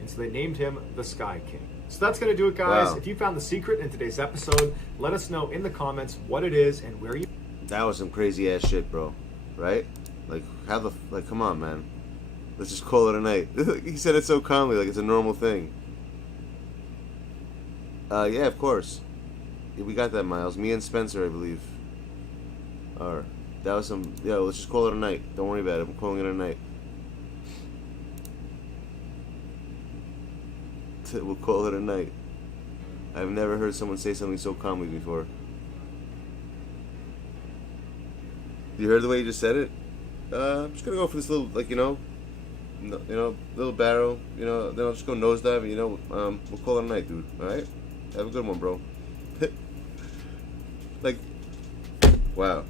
And so they named him the Sky King. So that's going to do it, guys. Wow. If you found the secret in today's episode, let us know in the comments what it is and where you... That was some crazy ass shit, bro. Right? Like, how the... Like, come on, man. Let's just call it a night. He said it so calmly, like it's a normal thing. Yeah, of course. Yeah, we got that, Miles. Me and Spencer, I believe. Alright. That was some... Yeah, let's just call it a night. Don't worry about it. I'm calling it a night. We'll call it a night. I've never heard someone say something so calmly before. You heard the way you just said it? I'm just gonna go for this little, like, little barrel, then I'll just go nosedive, and, we'll call it a night, dude, alright? Have a good one, bro. Like, wow.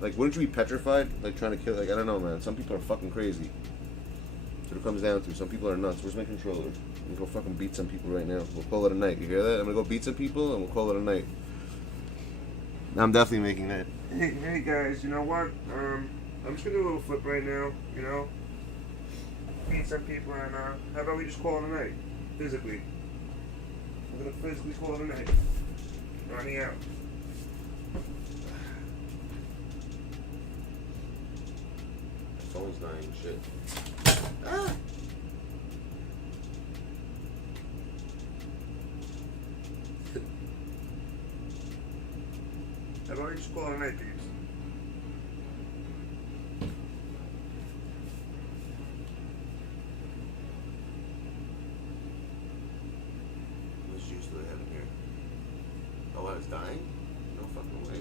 Like, wouldn't you be petrified? Like, trying to kill, like, I don't know, man. Some people are fucking crazy. That's what it comes down to. Some people are nuts. Where's my controller? I'm gonna go fucking beat some people right now. We'll call it a night. You hear that? I'm gonna go beat some people, and we'll call it a night. I'm definitely making that. Hey guys, you know what? I'm just gonna do a little flip right now, Beat some people, and how about we just call it a night? Physically. We're gonna physically call it a night. Running out. My phone's dying, shit. Ah! How about we just call it a night, peeps? How much juice do I have in here? Oh, I was dying? No fucking way.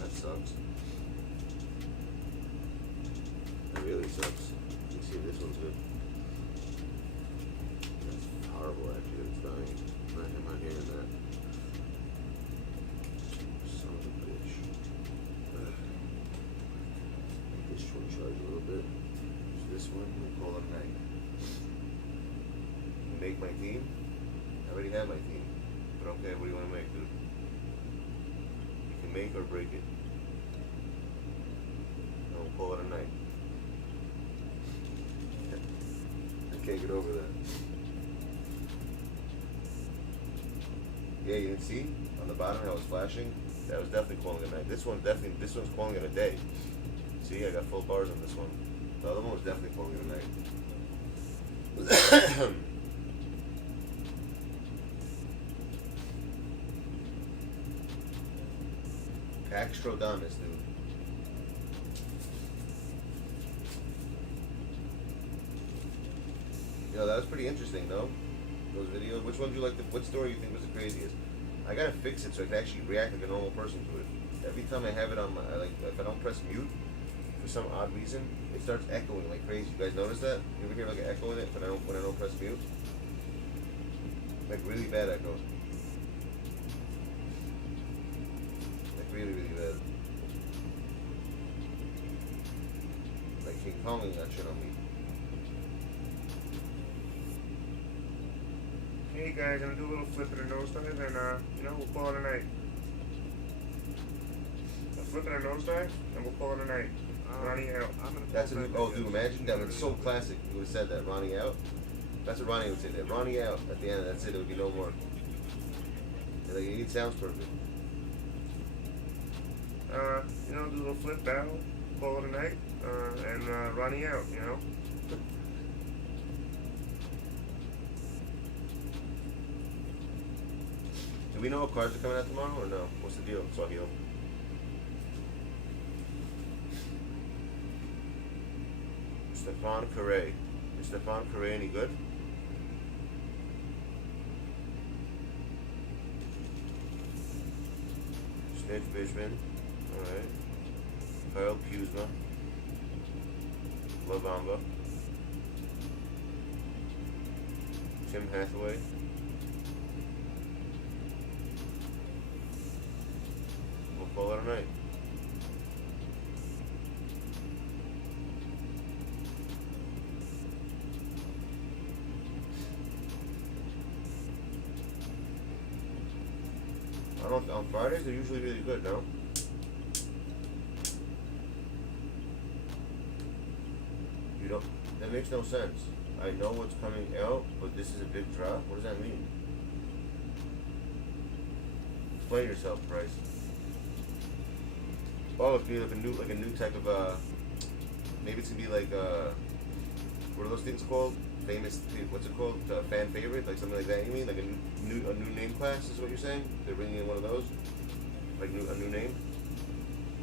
That sucks. That really sucks. You can see this one's good. That's horrible, actually. It's dying. I'm not hearing that. Son of a bitch. Ugh. Make this one charge a little bit. Use this one. We'll call it a night. Make my team? I already have my team. But okay, what do you want to make, dude? You can make or break it. And we'll call it a night. I can't get over that. Yeah, you didn't see on the bottom how it was flashing? That was definitely calling it a night. This one's calling it a day. See, I got full bars on this one. The other one was definitely calling it a night. Paxtrodamus, dude. That was pretty interesting, though. Those videos. Which one do you like? What story you think was the craziest? I gotta fix it so I can actually react like a normal person to it. Every time I have it on my, if I don't press mute, for some odd reason, it starts echoing like crazy. You guys notice that? You ever hear like an echo in it when I don't press mute? Like really bad echo. Like really, really bad. Like King Kong that shit on me. Hey guys, I'm gonna do a little flip and a nosedive, and we'll call it a night. A flip and a nosedive, and we'll call it a night. Ronnie out. That's a new, dude, imagine that was so classic. You would have said that, Ronnie out. That's what Ronnie would say. That Ronnie out at the end. That's it. It would be no more. And, like, it sounds perfect. Do a little flip battle, call it a night, and Ronnie out. Do we know what cards are coming out tomorrow or no? What's the deal, Sahil? MYCAREER Stefan Correa, any good? Snitch Bishman, alright. Kyle Kuzma. Lavamba. Tim Hathaway. We'll call it a night. I don't. On Fridays they're usually really good, no? You don't. That makes no sense. I know what's coming out, but this is a big drop. What does that mean? Explain yourself, Bryce. Oh, it's gonna be like a new type of maybe it's gonna be like what are those things called? Famous, what's it called? Fan favorite, like something like that. You mean like a new name class is what you're saying? They're bringing in one of those, like a new name.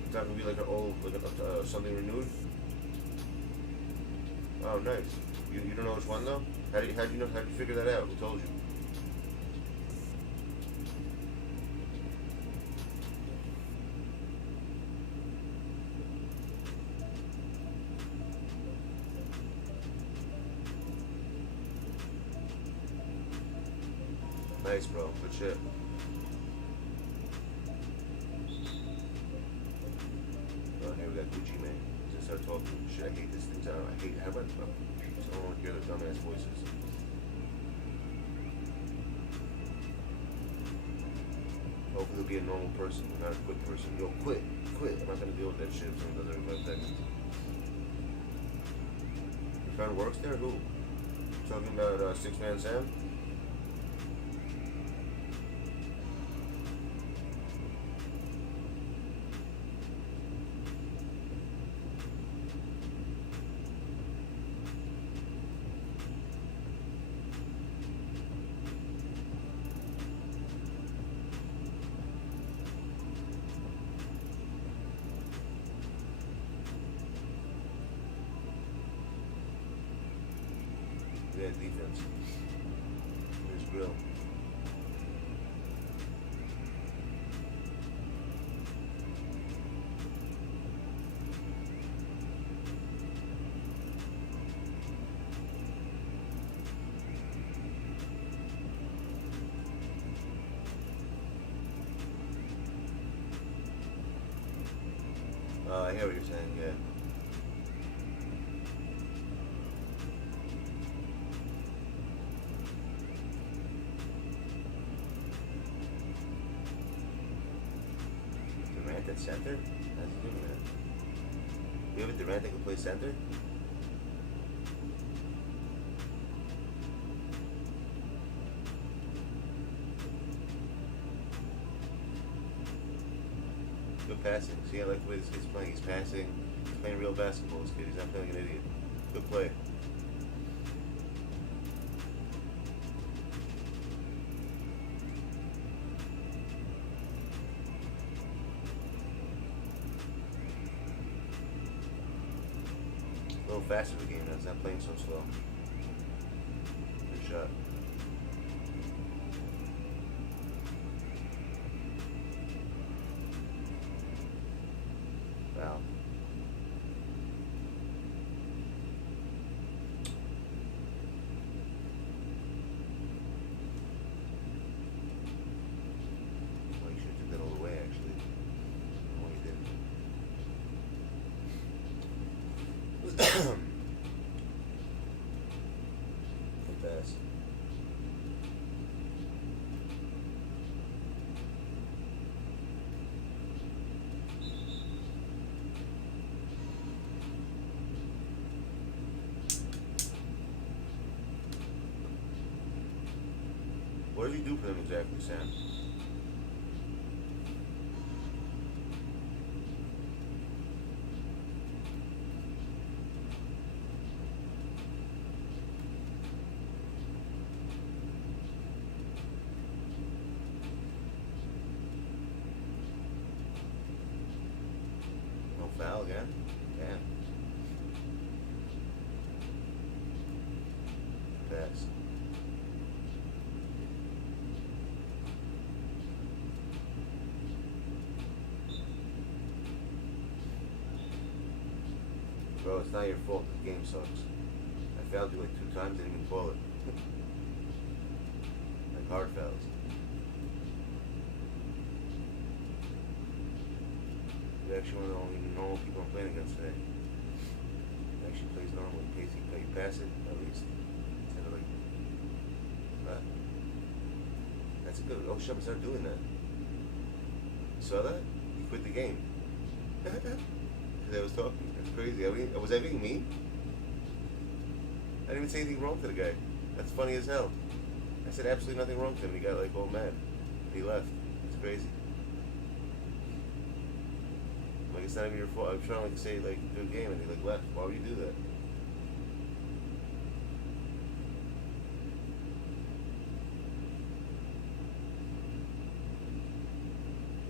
It's not gonna be like an old, like something renewed. Oh, nice. You don't know which one though? How'd you figure that out? Who told you? Nice, bro. Good shit. Oh, here we got Gucci Man. Just start talking shit. I hate this thing. I hate how much. I don't want to hear the dumbass voices. Hopefully he'll be a normal person, not a quick person. Yo, quit. I'm not gonna deal with that shit if someone does every 5 seconds. Your friend works there? Who? Talking about Six Man Sam? Yeah, defense. Here's Grill. I hear what you're saying, yeah. Durant at center? How's he doing that? You have a Durant that can play center? Good passing. See, I like the way this kid's playing. He's passing. He's playing real basketball, this kid. He's not playing an idiot. Good play. A little faster the game now. He's not playing so slow. Good shot. Wow. Well, you should have took that all the way, actually. No, you didn't. Good pass. What does he do for them exactly, Sam? No foul again? Damn. Bro, it's not your fault. The game sucks. I failed you like 2 times, didn't even call it. Like hard fouls. You're actually one of the only normal people I'm playing against today. He actually plays normal. He pass it, at least. Instead of like that. That's a good. Oh, shit, started doing that. You saw that? He quit the game. Because I was talking. That's crazy. I mean, was I being mean? I didn't even say anything wrong to the guy. That's funny as hell. I said absolutely nothing wrong to him. He got like all mad. He left. It's crazy. Like, it's not even your fault. I'm trying to like say like good game and he like left. Why would you do that?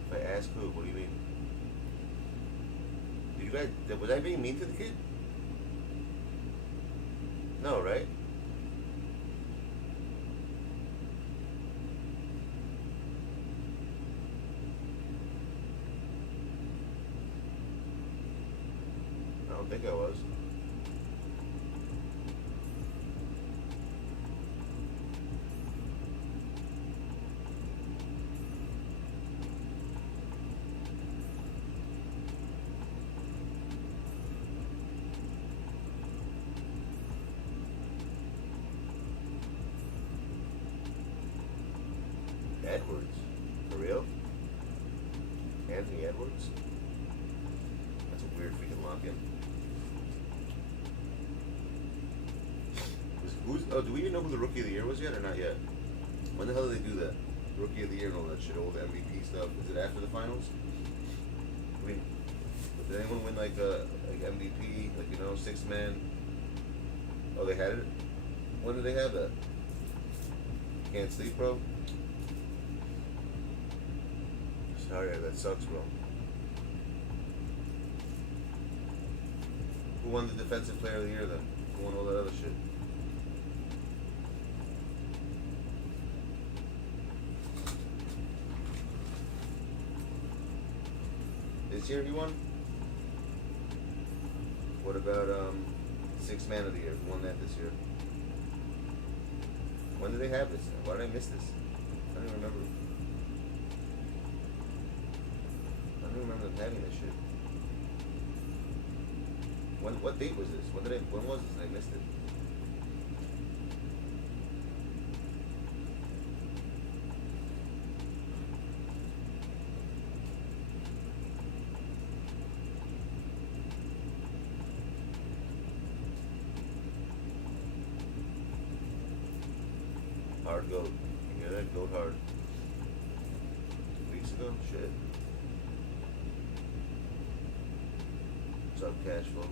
If I ask who, what do you mean? Did you guys, was I being mean to the kid? No, right? I don't think I was. Edwards? For real? Anthony Edwards? That's a weird freaking lock-in. Oh, do we even know who the Rookie of the Year was yet or not yet? When the hell did they do that? Rookie of the Year and all that shit, all the MVP stuff. Is it after the finals? I mean, did anyone win like MVP, like, you know, 6th man? Oh, they had it? When did they have that? Can't sleep, bro? Sorry, that sucks, bro. Who won the Defensive Player of the Year then? Who won all that other shit? This year he won? What about 6th Man of the Year? Who won that this year? When did they have this? Why did I miss this? I don't even remember. I don't remember them having this shit. What date was this? When was this? I missed it. Hard goat. You hear that? Goat hard. 2 weeks ago? Shit. What's up, cash flow?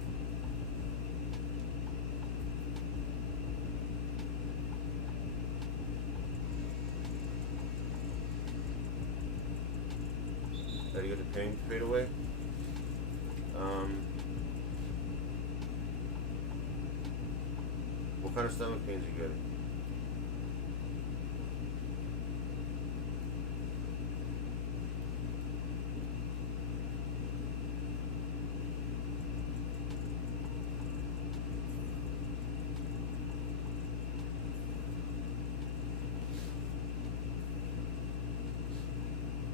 How do you get the pain fade away? What kind of stomach pains are you getting?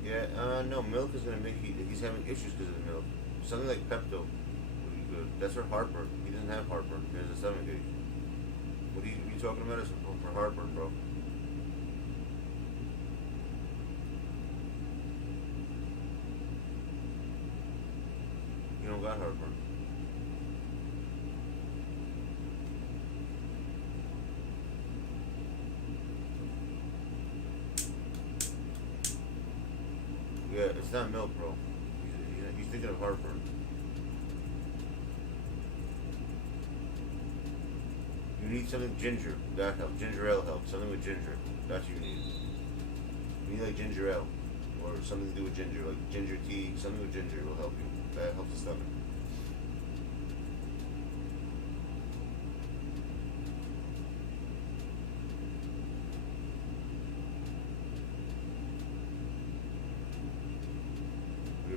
Yeah, no, milk is gonna make he's having issues because of the milk. Something like Pepto would be good. That's for heartburn. He doesn't have heartburn. He has a stomach ache. What are you talking about? Is for heartburn, bro. You don't got heartburn. Yeah, it's not milk, bro. He's thinking of heartburn. You need something ginger. That helps. Ginger ale helps. Something with ginger. That's what you need. You need like ginger ale. Or something to do with ginger. Like ginger tea. Something with ginger will help you. That helps the stomach.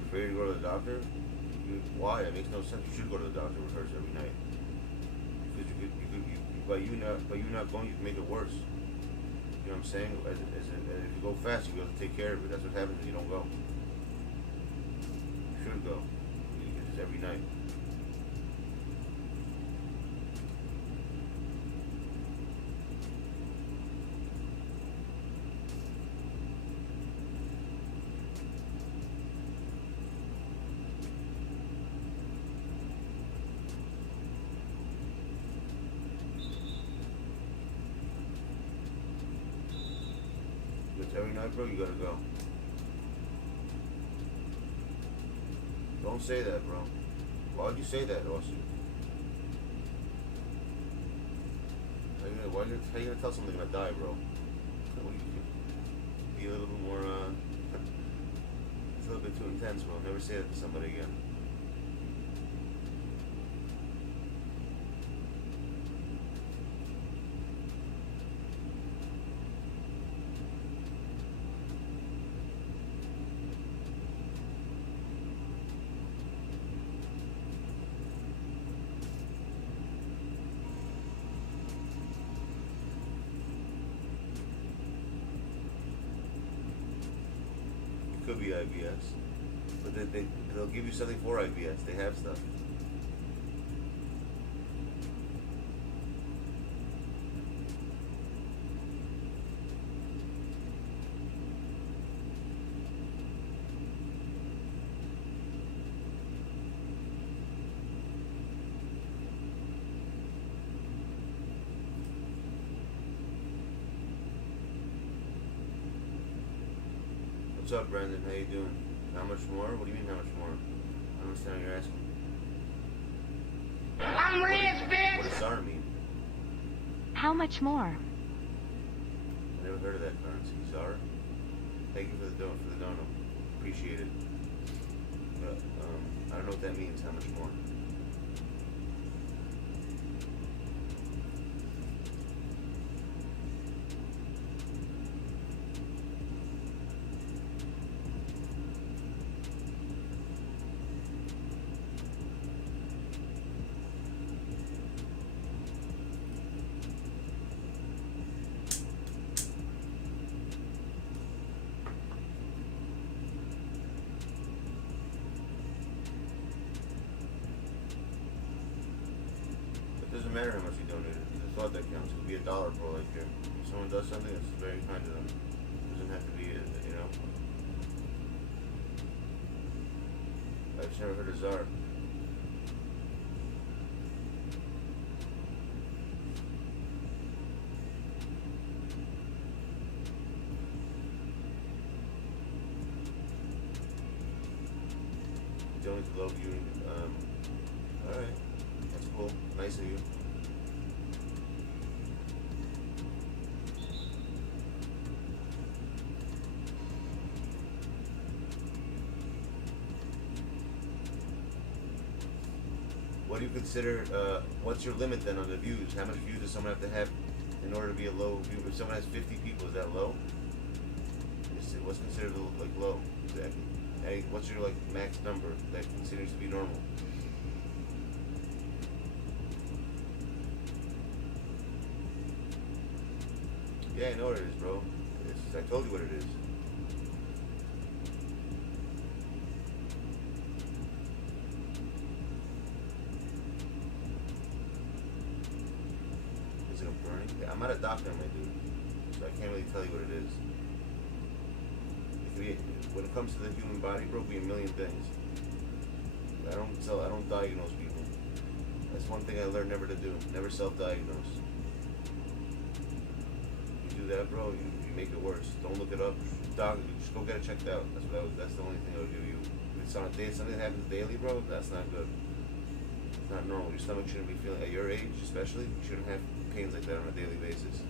Afraid to go to the doctor? Why? It makes no sense. You should go to the doctor with hers every night. Because by you not going, you can make it worse. You know what I'm saying? If you go fast, you have to take care of it. That's what happens when you don't go. You should go. It's every night. Every night, bro, you gotta go. Don't say that, bro. Why would you say that, Austin? How you gonna tell someone they're gonna die, bro? Be a little bit more, it's a little bit too intense, bro. Never say that to somebody again. Could be IBS, but they'll give you something for IBS. They have stuff. What's up, Brandon? How you doing? How much more? What do you mean, how much more? I don't understand what you're asking. I'm rich, bitch! What does SAR mean? How much more? I never heard of that currency. SAR? Thank you for the dono. Appreciate it. But I don't know what that means. How much more? It doesn't matter how much you donated. The thought that counts. It could be $1 for all I care. If someone does something, it's very kind of them. It doesn't have to be, you know. I've just never heard of ZAR. Donate to love you. Alright. That's cool. Nice of you. What do you consider, what's your limit then on the views? How much views does someone have to have in order to be a low view? If someone has 50 people, is that low? What's considered like low? Exactly. Hey, what's your like max number that considers to be normal? Yeah, I know what it is, bro. I told you what it is. Is it a burning? Yeah, I'm not a doctor, my dude, so I can't really tell you what it is. When it comes to the human body, bro, it could be a million things. I don't diagnose people. That's one thing I learned never to do. Never self-diagnose. You do that, bro, you make it worse. Don't look it up. Just go get it checked out. That's the only thing I would give you. If it's on a day, something that happens daily, bro, that's not good. It's not normal. Your stomach shouldn't be feeling, at your age especially, you shouldn't have pains like that on a daily basis.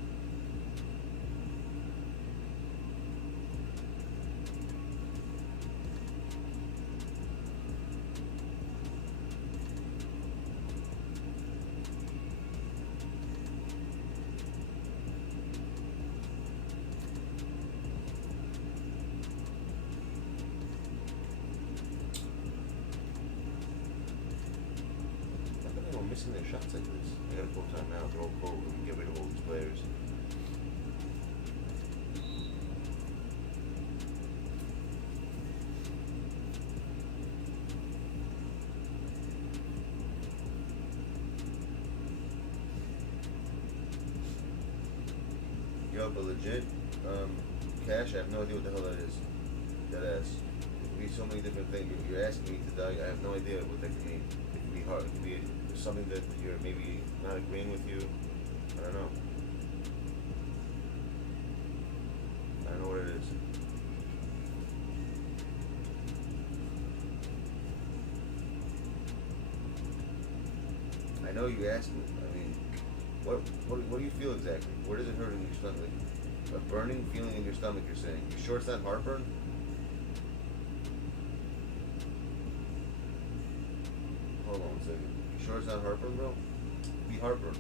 missing their shots like this. I gotta pull time out, they're all cold, and get rid of all these players. Yo, but legit, Cash, I have no idea what the hell that is. That ass. It could be so many different things. You're asking me to die. I have no idea what that could mean. It could be hard. It could be something that you're maybe not agreeing with you. I don't know. I don't know what it is. I know you asked me. I mean, what do you feel exactly? Where does it hurt in your stomach? A burning feeling in your stomach, you're saying. You sure it's not heartburn? Hold on a second. You sure it's not heartburn, bro? Be heartburn.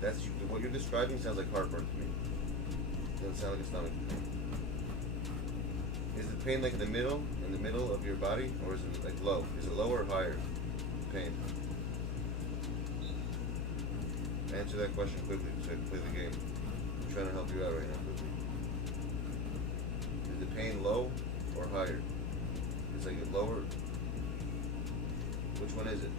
That's what you're describing sounds like heartburn to me. Doesn't sound like a stomach to me. Is the pain like in the middle of your body, or is it like low? Is it lower or higher? Pain. Answer that question quickly so I can play the game. I'm trying to help you out right now quickly. Is the pain low or higher? It's like lower. Which one is it?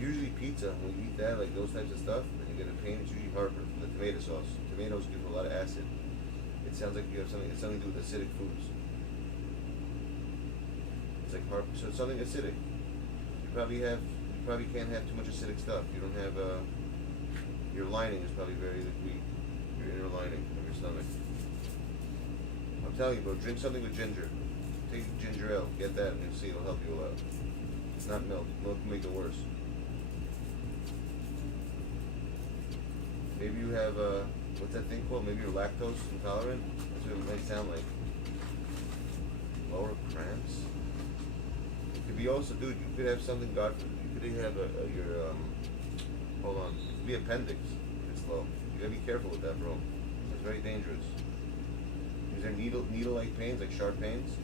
Usually pizza, when you eat that, like those types of stuff, and you get a pain, it's usually heartburn from the tomato sauce. Tomatoes give a lot of acid. It sounds like you have something. It's something to do with acidic foods. It's like so it's something acidic. You probably can't have too much acidic stuff. You don't have your lining is probably very weak. Your inner lining of your stomach. I'm telling you, bro. Drink something with ginger. Take ginger ale. Get that, and you'll see it'll help you a lot. It's not milk. Milk will make it worse. Maybe you have what's that thing called? Maybe you're lactose intolerant? That's what it might sound like. Lower cramps? It could be also, dude, you could have something, God forbid, you could have your, hold on, it could be appendix if it's low. You gotta be careful with that, bro. It's very dangerous. Is there needle-like pains, like sharp pains?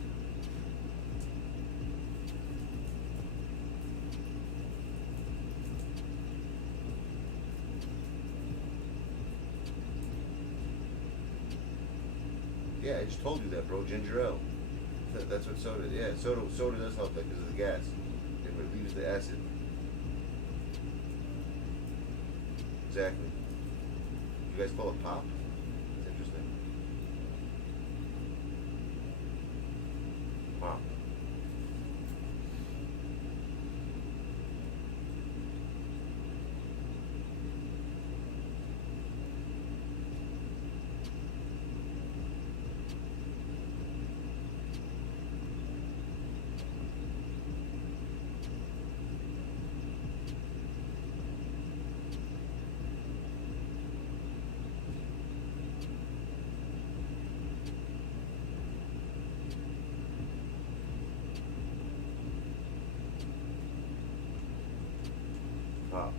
Yeah, I just told you that, bro. Ginger ale. That's what soda. Yeah, soda does help that because of the gas. It relieves the acid. Exactly. You guys call it pop? That's interesting. Pop. Pop.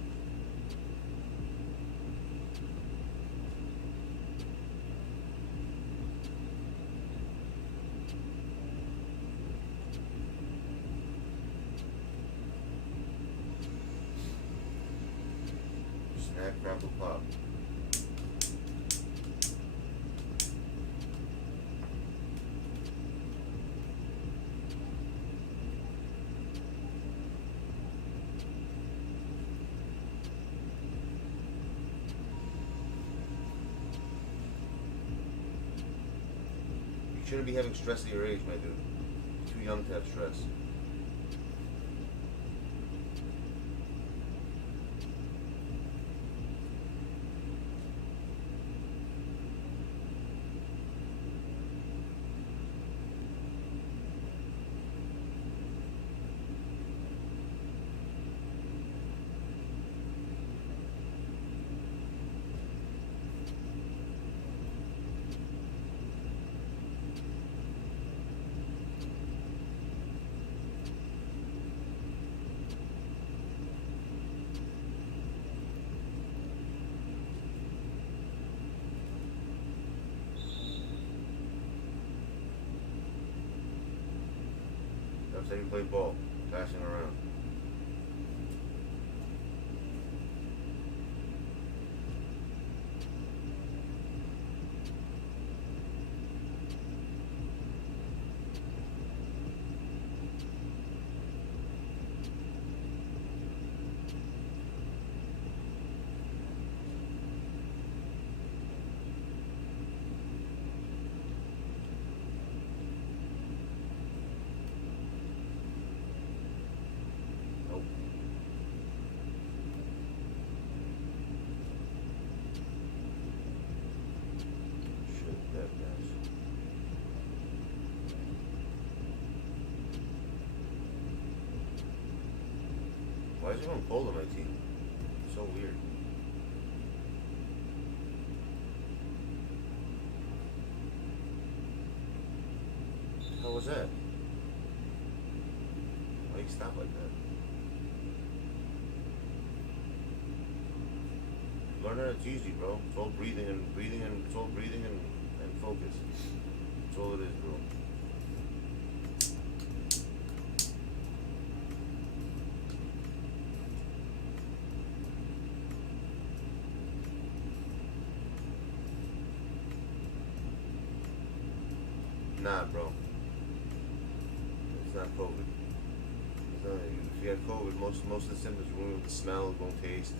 Snap, crackle, pop. You shouldn't be having stress at your age, my dude. You're too young to have stress. That's how you play ball, passing around. Why is everyone cold on my team? So weird. How was that? Why you stop like that? Learn that it's easy, bro. It's all breathing and it's all breathing and focus. That's all it is, bro. Nah, bro. It's not COVID. It's not, if you have COVID, most of the symptoms are going with the smell, won't taste.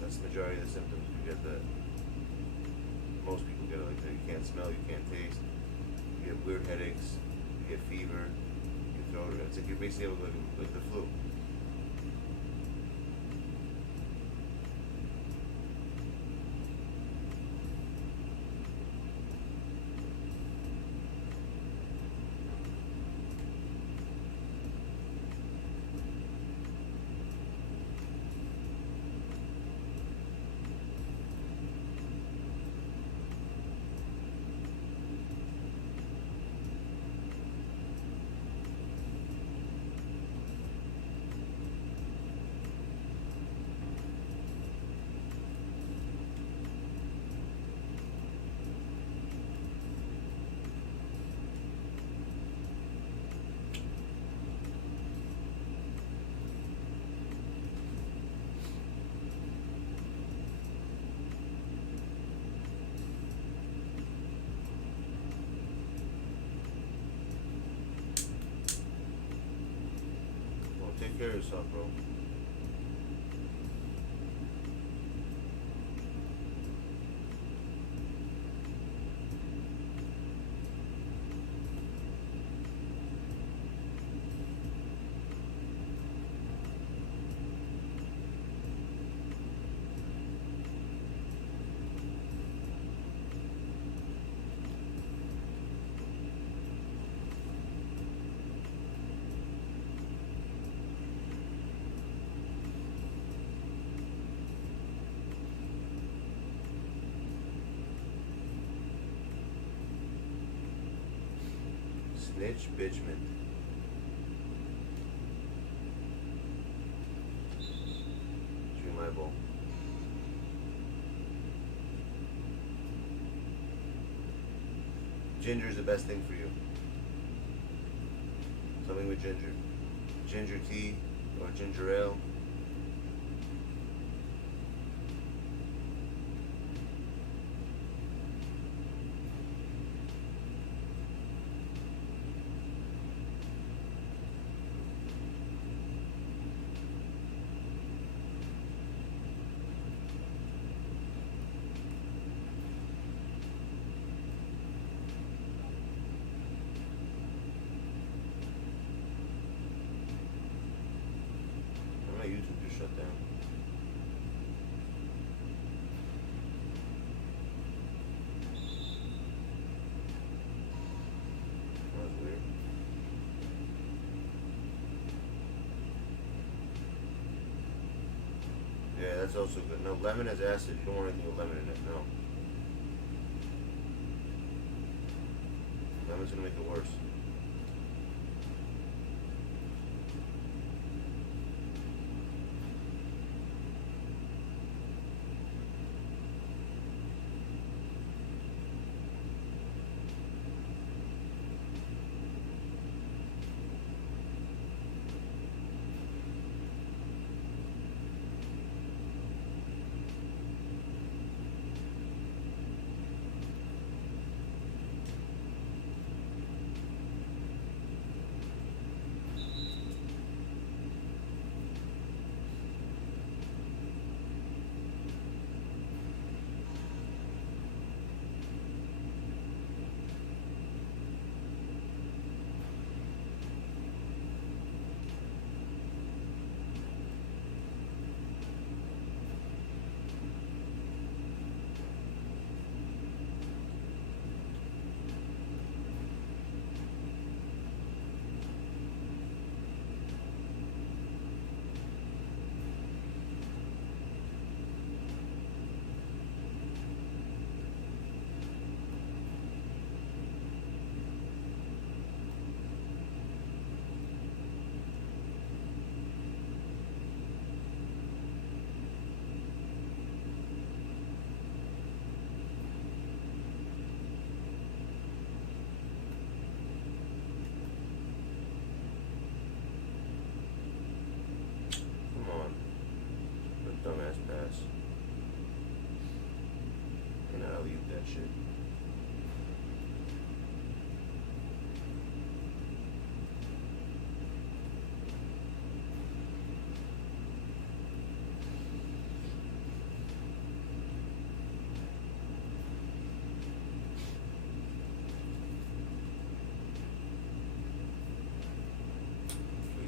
That's the majority of the symptoms. You get that. Most people get it like that. You can't smell, you can't taste. You get weird headaches. You get fever. Your throat. It's like you basically have like the flu. Take care of yourself, bro. Snitch bitchman. Dream my ball. Ginger is the best thing for you. Something with ginger. Ginger tea or ginger ale. My YouTube just shut down. That was weird. Yeah, that's also good. No, lemon has acid. You don't want anything with lemon in it. No. Lemon's gonna make it worse.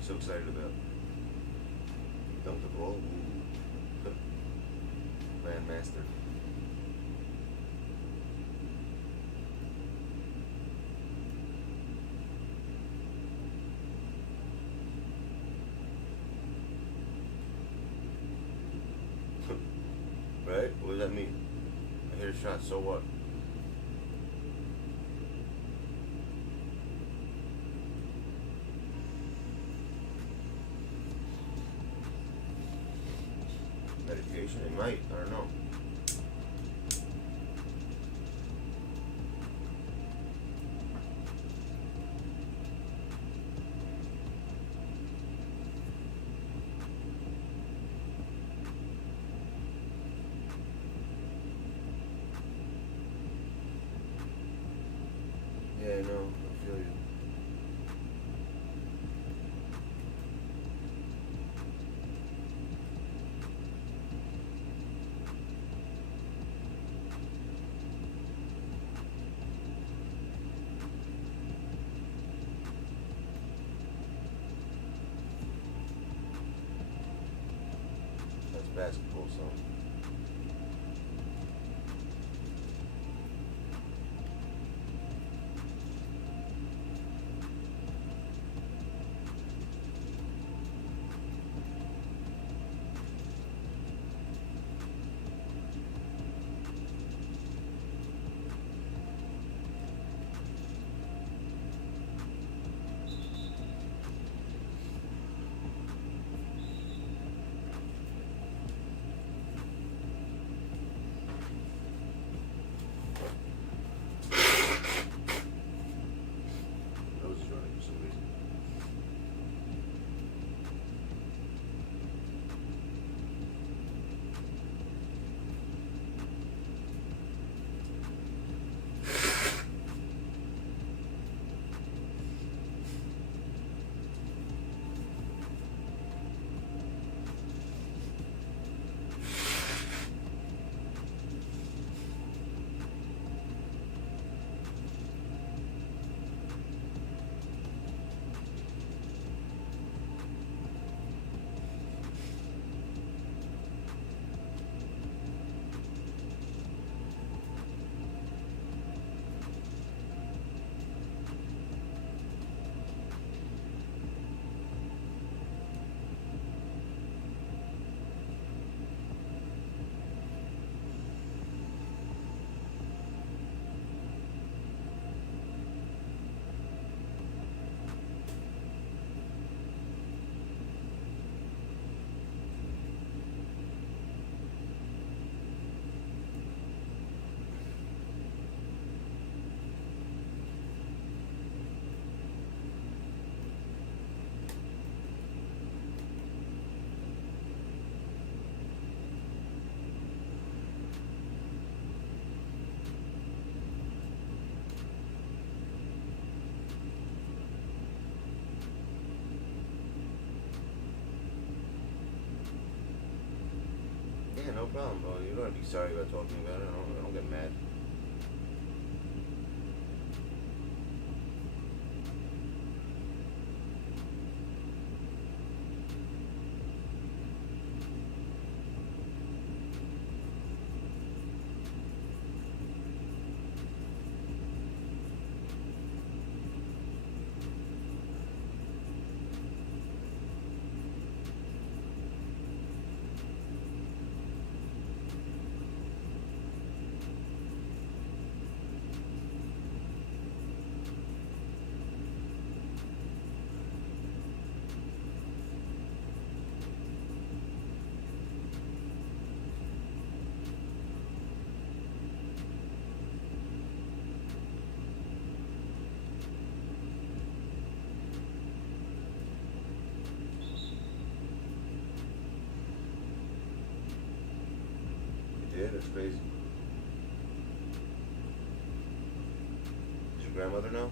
so excited about? Dunk the ball. Ooh. Grandmaster. Right? What does that mean? I hit a shot, so what? Medication? It might, I don't know. Yeah, no, I feel you. That's basketball, so. Nose is running for some reason. Yeah, no problem, bro. You don't have to be sorry about talking about it. I don't get mad. Yeah, that's crazy. Does your grandmother know?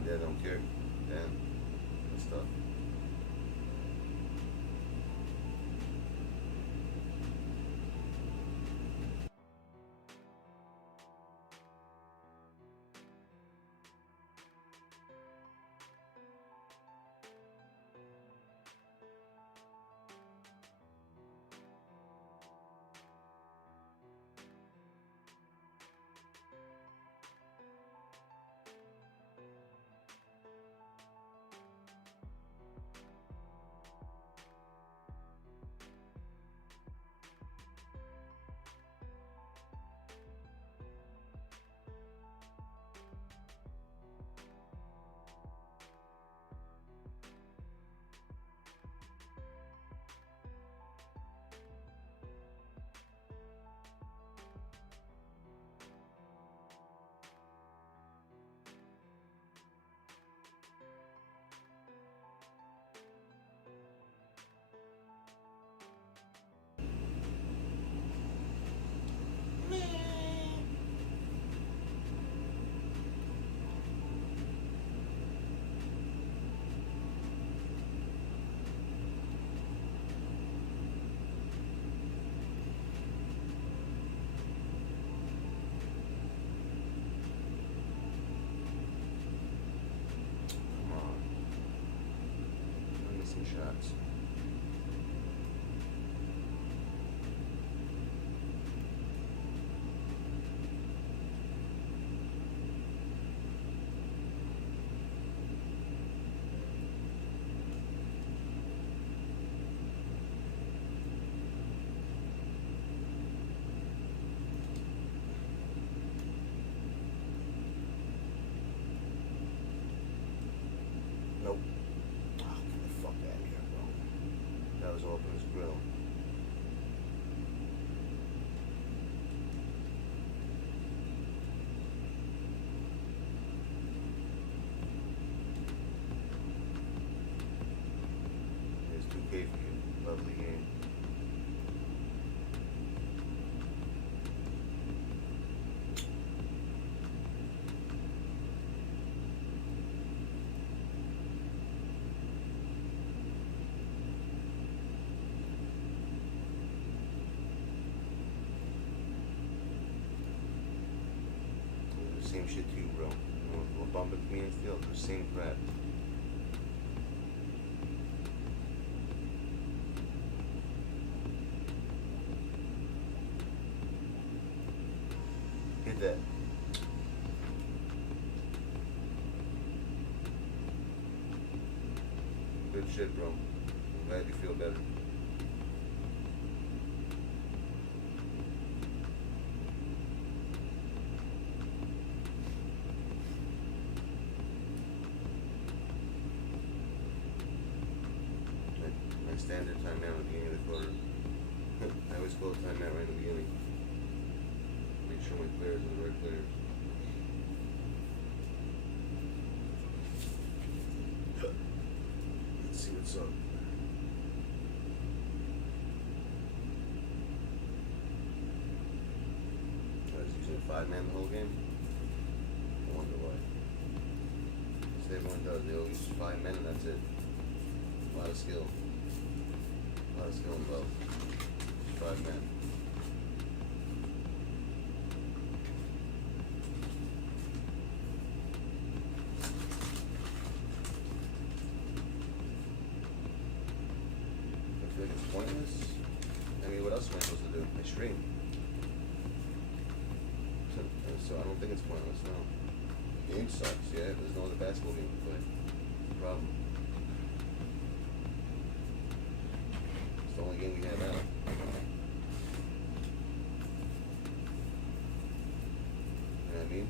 and dad don't care. Damn. That's tough. Shots. Nope. Oh, get the fuck out of here, bro. That was open as grill. There's 2K for you. Lovely game. Same shit to you, bro. You know, we'll bump into me and still do the same crap. Hit that. Good shit, bro. I'm glad you feel better. Standard timeout at the beginning of the quarter. I always call timeout right in the beginning. Make sure my players are the right players. Let's see what's up. I was using a 5-man the whole game. I wonder why. So everyone does. They always use 5 men and that's it. A lot of skill. Let's go low. 5 men. I feel like it's pointless. I mean, what else am I supposed to do? I stream. So I don't think it's pointless, no. The game sucks, yeah. There's no other basketball game to play. That's the problem. It's the only game we have out. You know what I mean?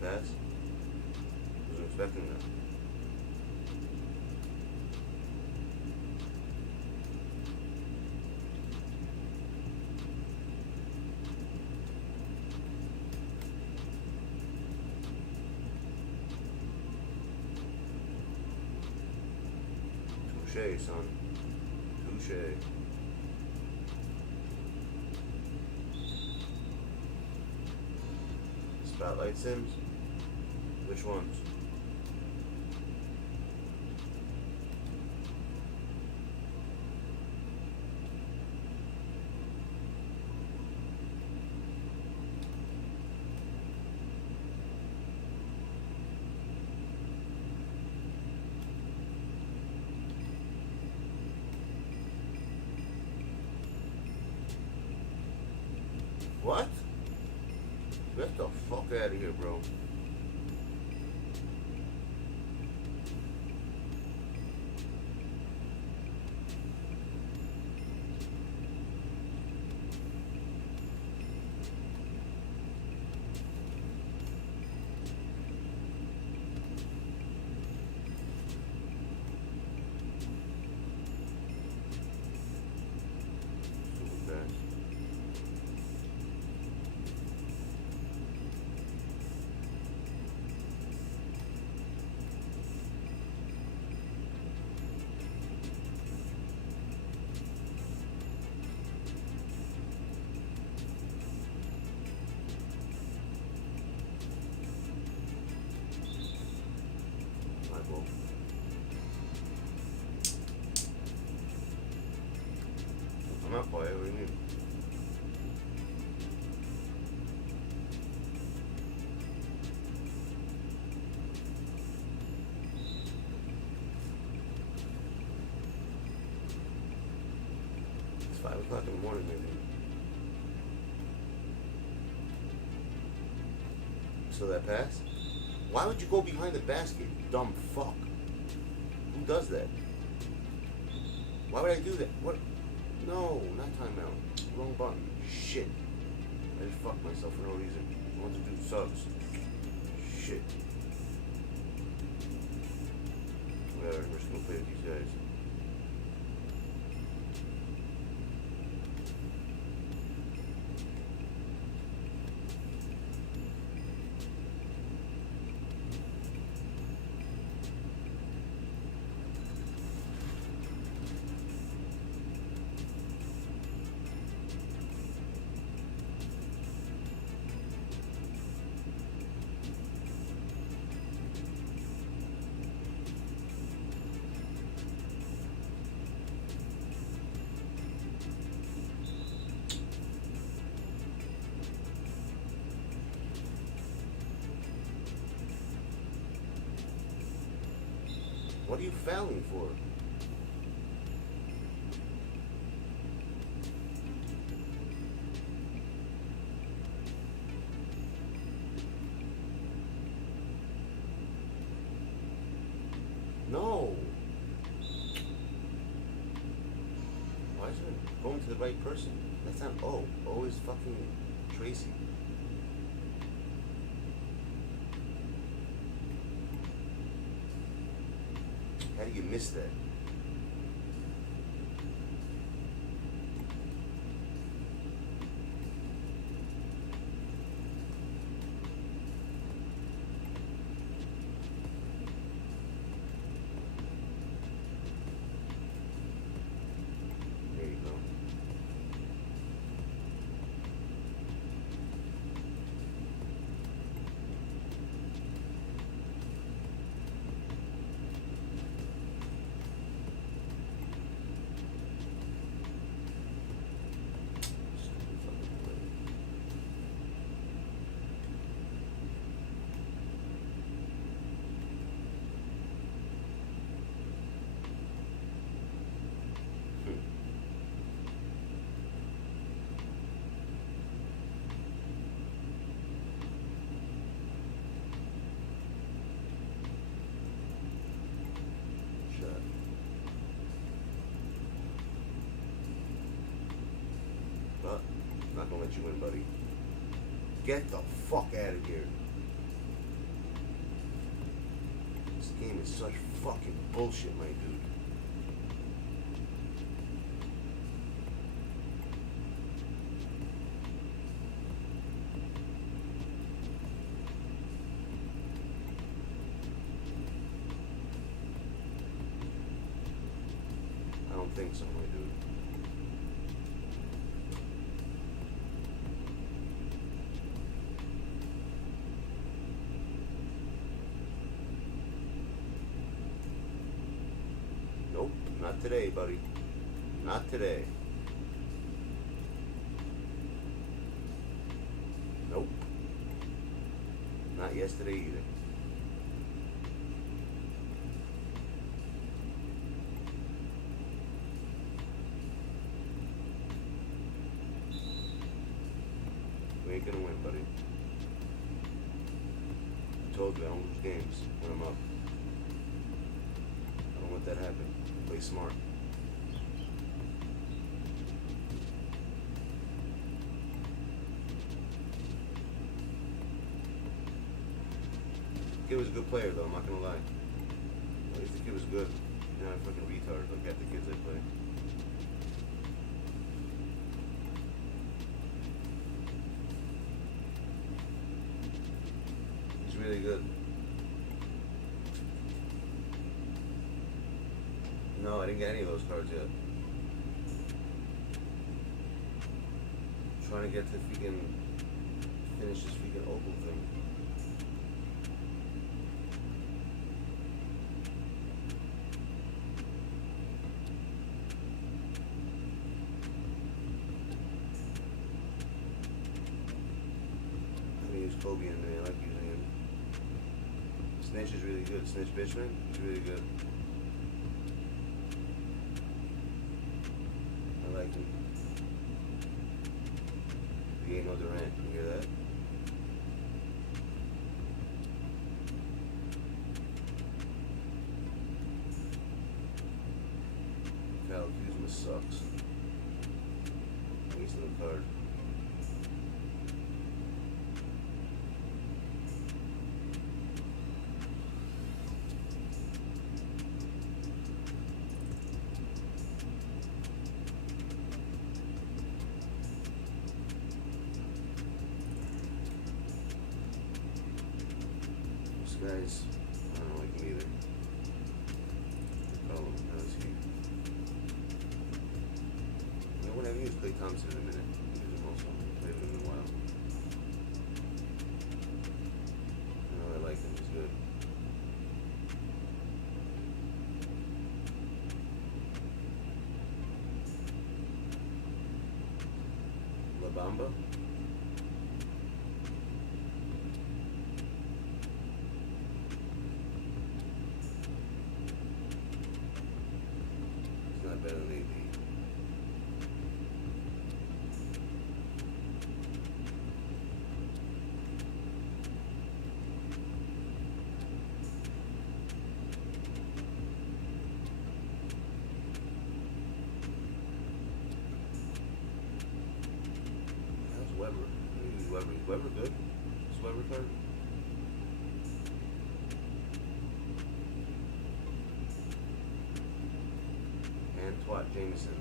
that pass? Wasn't expecting that. Touche, son. Touche. Spotlight sims? Which ones? What? Get the fuck out of here, bro. Stupid pass. My ball. I'm not playing, what do you mean? It's 5 o'clock in the morning, maybe. So that pass? Why would you go behind the basket, you dumb fuck? Who does that? Why would I do that? What? No, not timeout. Wrong button. Shit. I just fucked myself for no reason. I want to do subs. Shit. Whatever, we're just gonna play with these guys. What are you fouling for? No. Why isn't it going to the right person? That's not O. O is fucking Tracy. How do you miss that? There you go. Stupid fucking play. Shot. But I'm not gonna let you win, buddy. Get the fuck out of here. This game is such fucking bullshit, my dude. I don't think so, my dude. Nope, not today, buddy. Not today. Nope. Not yesterday either. We ain't gonna win, buddy. I told you I don't lose games when I'm up. I don't want that to happen. Play smart. The kid was a good player though, I'm not gonna lie. At least the kid was good. You're not a fucking retard like half the kids I play. He's really good. No, I didn't get any of those cards yet. I'm trying to get to freaking finish this freaking opal thing. I'm gonna use Kobe in there. I like using him. Snitch is really good. Snitch Bitchman, he's really good. I like him. He ain't no Durant. You hear that? Cal Kuzma sucks. Wasting the card. Guys, I don't like him either. Oh, that was he. You know what? I haven't used Clay Thompson in a minute. I use him also. I played him in a while. I like him. He's good. La Bamba. Better than AD. How's Weber? Is Weber good? Is Weber card? Twat Jameson.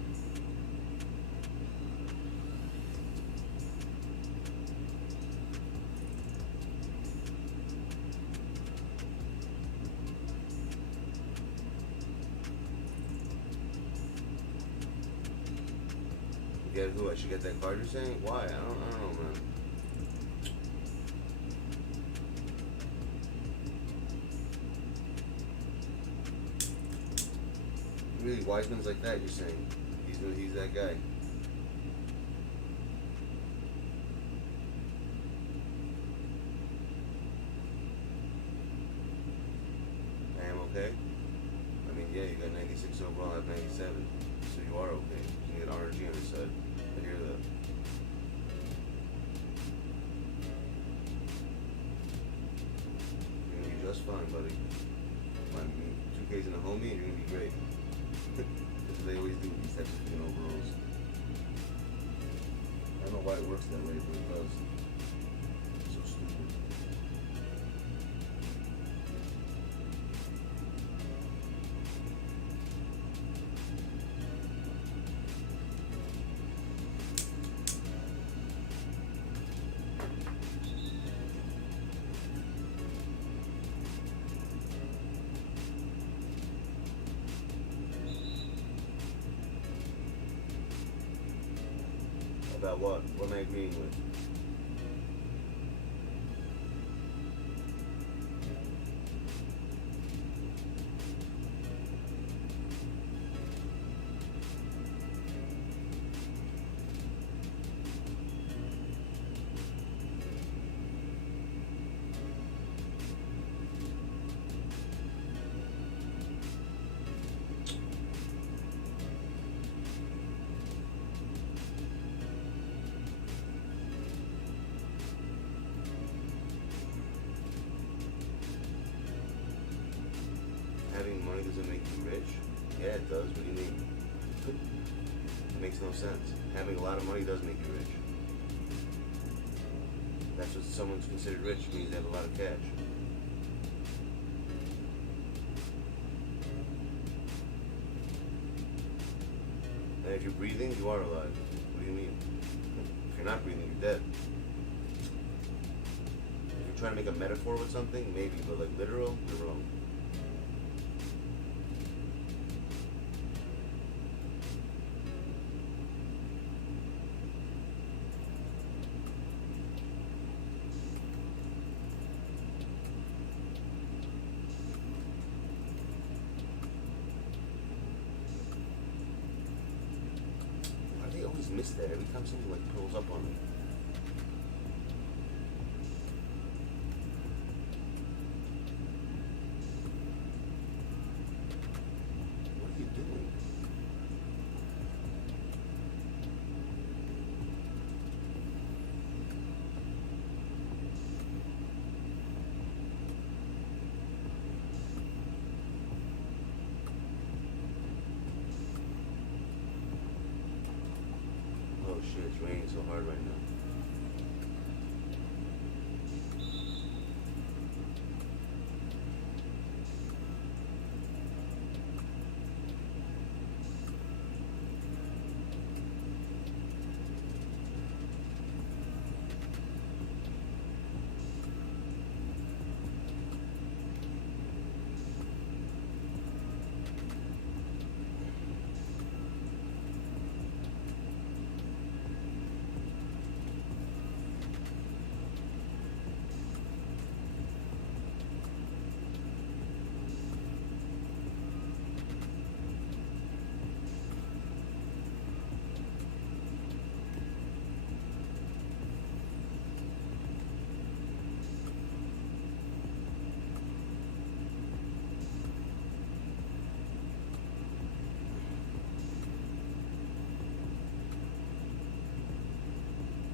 Get who? I should get that card you're saying? Why? I don't know, man. Really, Wiseman's like that, you're saying? He's that guy. I am okay? I mean, yeah, you got 96 overall, I have 97. So you are okay. You get RNG on your side. I hear that. You're gonna be just fine, buddy. 2Ks in a homie, and you're gonna be great. That's what they always do with these types of freaking overalls. I don't know why it works that way, but it does. It's so stupid. About what? What am I agreeing with? Having money doesn't make you rich? Yeah, it does. What do you mean? It makes no sense. Having a lot of money does make you rich. That's what someone's considered rich, means they have a lot of cash. And if you're breathing, you are alive. What do you mean? If you're not breathing, you're dead. If you're trying to make a metaphor with something, maybe, but like literal, you're wrong. I always miss that every time something like pulls up on me. What are you doing? Oh shit, it's raining so hard right now.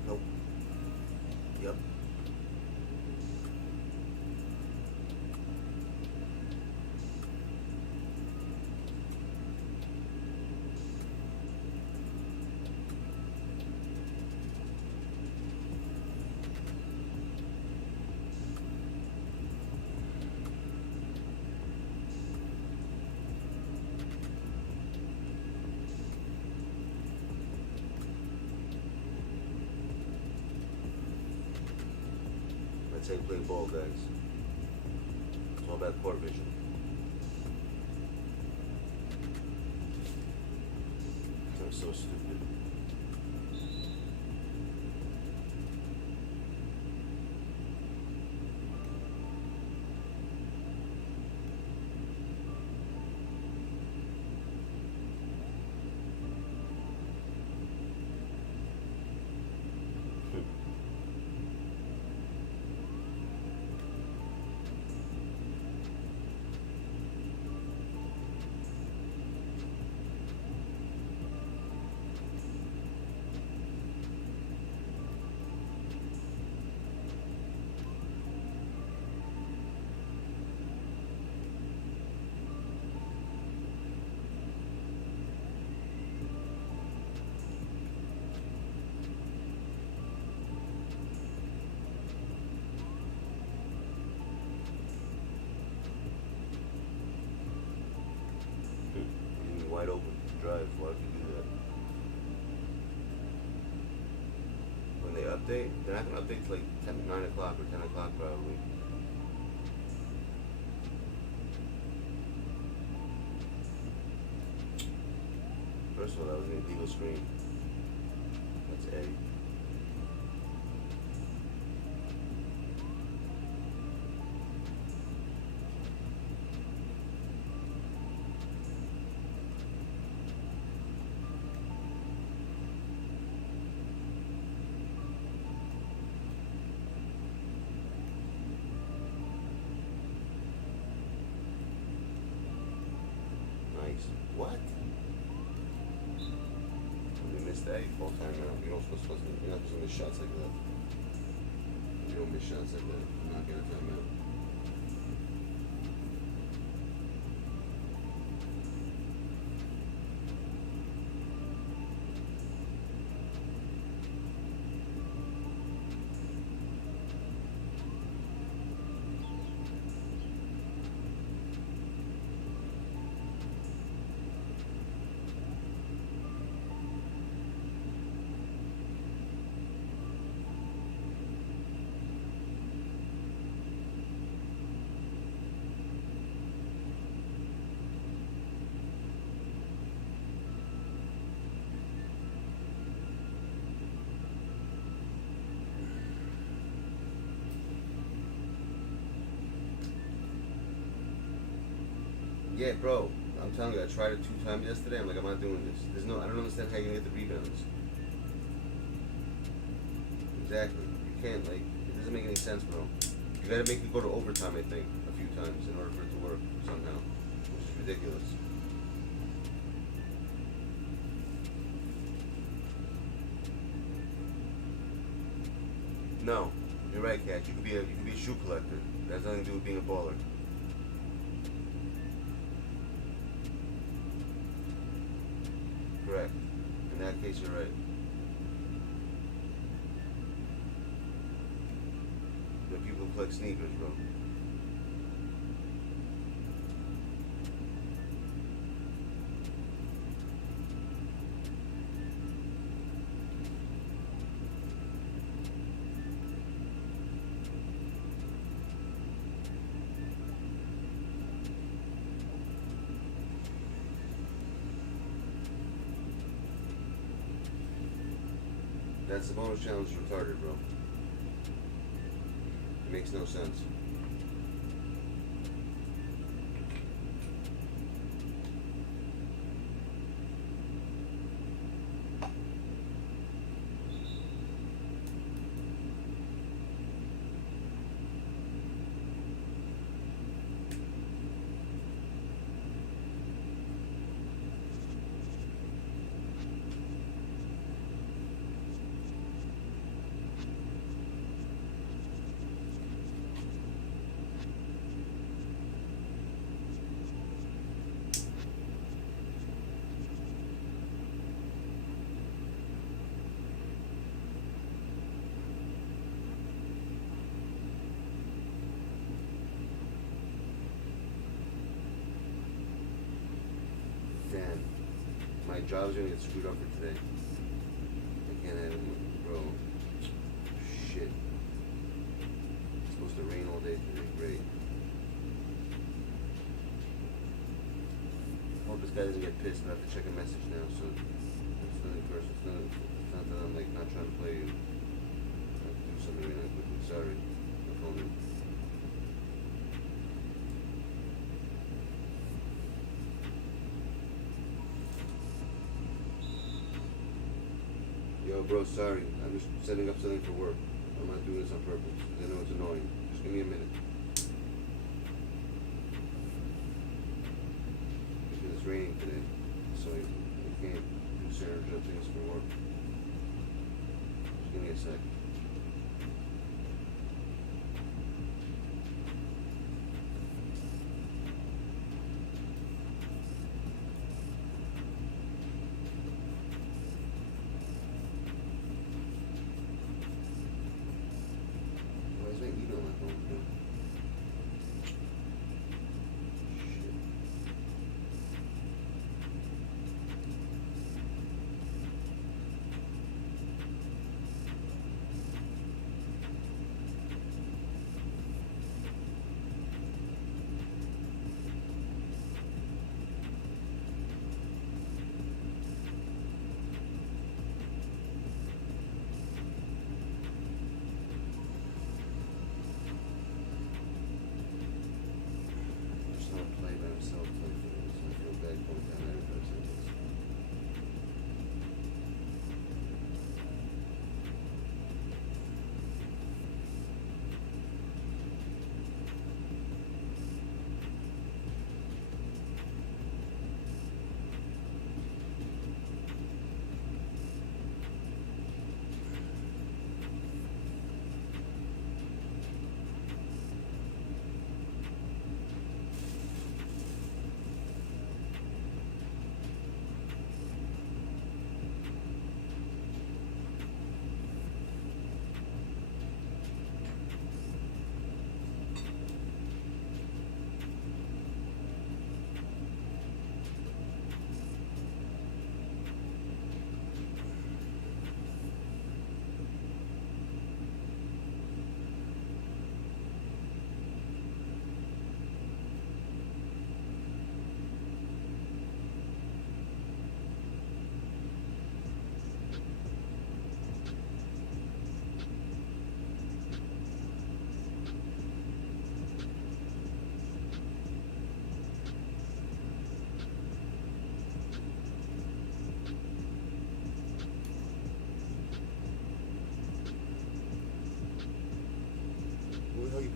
Nope. Yep. Let's say play ball, guys. It's all about court vision. I'm so stupid. Wide open drive. Why would you do that? When they update, they're not going to update till like 9 o'clock or 10 o'clock probably. First of all, that was an illegal screen. It's Eddie. Nice. What? We missed that full time out. You're not supposed to miss shots like that. You don't miss shots like that. You're not gonna time out. Yeah, bro. I'm telling you, I tried it 2 times yesterday. I'm like, I'm not doing this. I don't understand how you can get the rebounds. Exactly. You can't, like, it doesn't make any sense, bro. You gotta make it go to overtime, I think, a few times in order for it to work somehow, which is ridiculous. No, you're right, Kat. You could be a shoe collector. That has nothing to do with being a baller. Correct. In that case, you're right. There are people who collect sneakers, bro. That's the bonus challenge is retarded, bro. It makes no sense. Damn. My job's gonna get screwed up for today. I can't have it, bro. Shit. It's supposed to rain all day today. Great. Hope this guy doesn't get pissed and I have to check a message now, so it's nothing personal. It's not that I'm like not trying to play you. I have to do something right now quickly. Sorry. My phone. Yo, bro, sorry. I'm just setting up something for work. I'm not doing this on purpose. I know it's annoying. Just give me a minute. Because it's raining today, so I can't do certain things for work. Just give me a sec.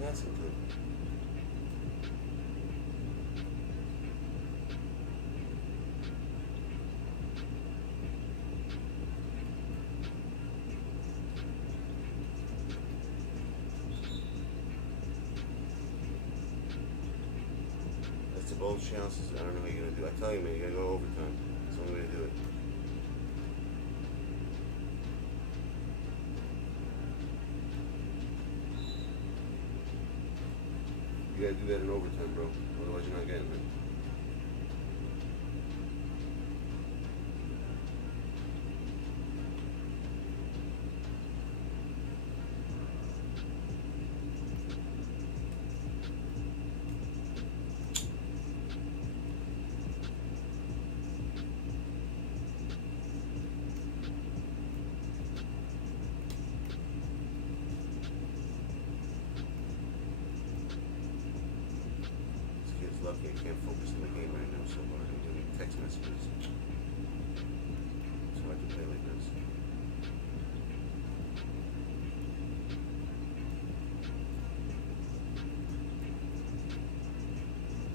passing to? That's the bold chances. I don't know what you're gonna do. I tell you, man, you gotta go overtime. That's the only way to do it. You gotta do that in overtime, bro. Otherwise, you're not getting it. Lucky I can't focus on the game right now, so I'm doing text messages. So I can play like this.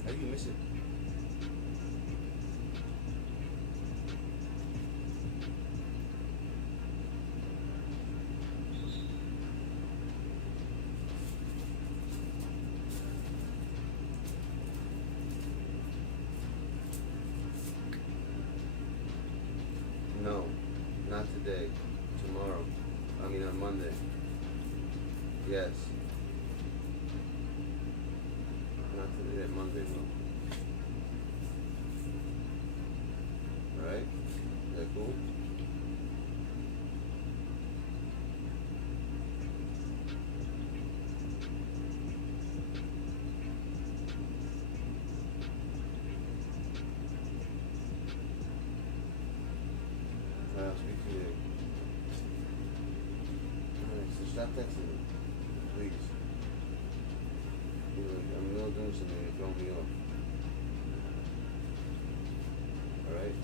How do you miss it? No, not today. Tomorrow. I mean on Monday. Yes. Not today, Monday, no. Alright? Is that cool? Speak to you. Alright, so stop texting me, please. I'm in the middle of doing something, you're throwing me off. Alright?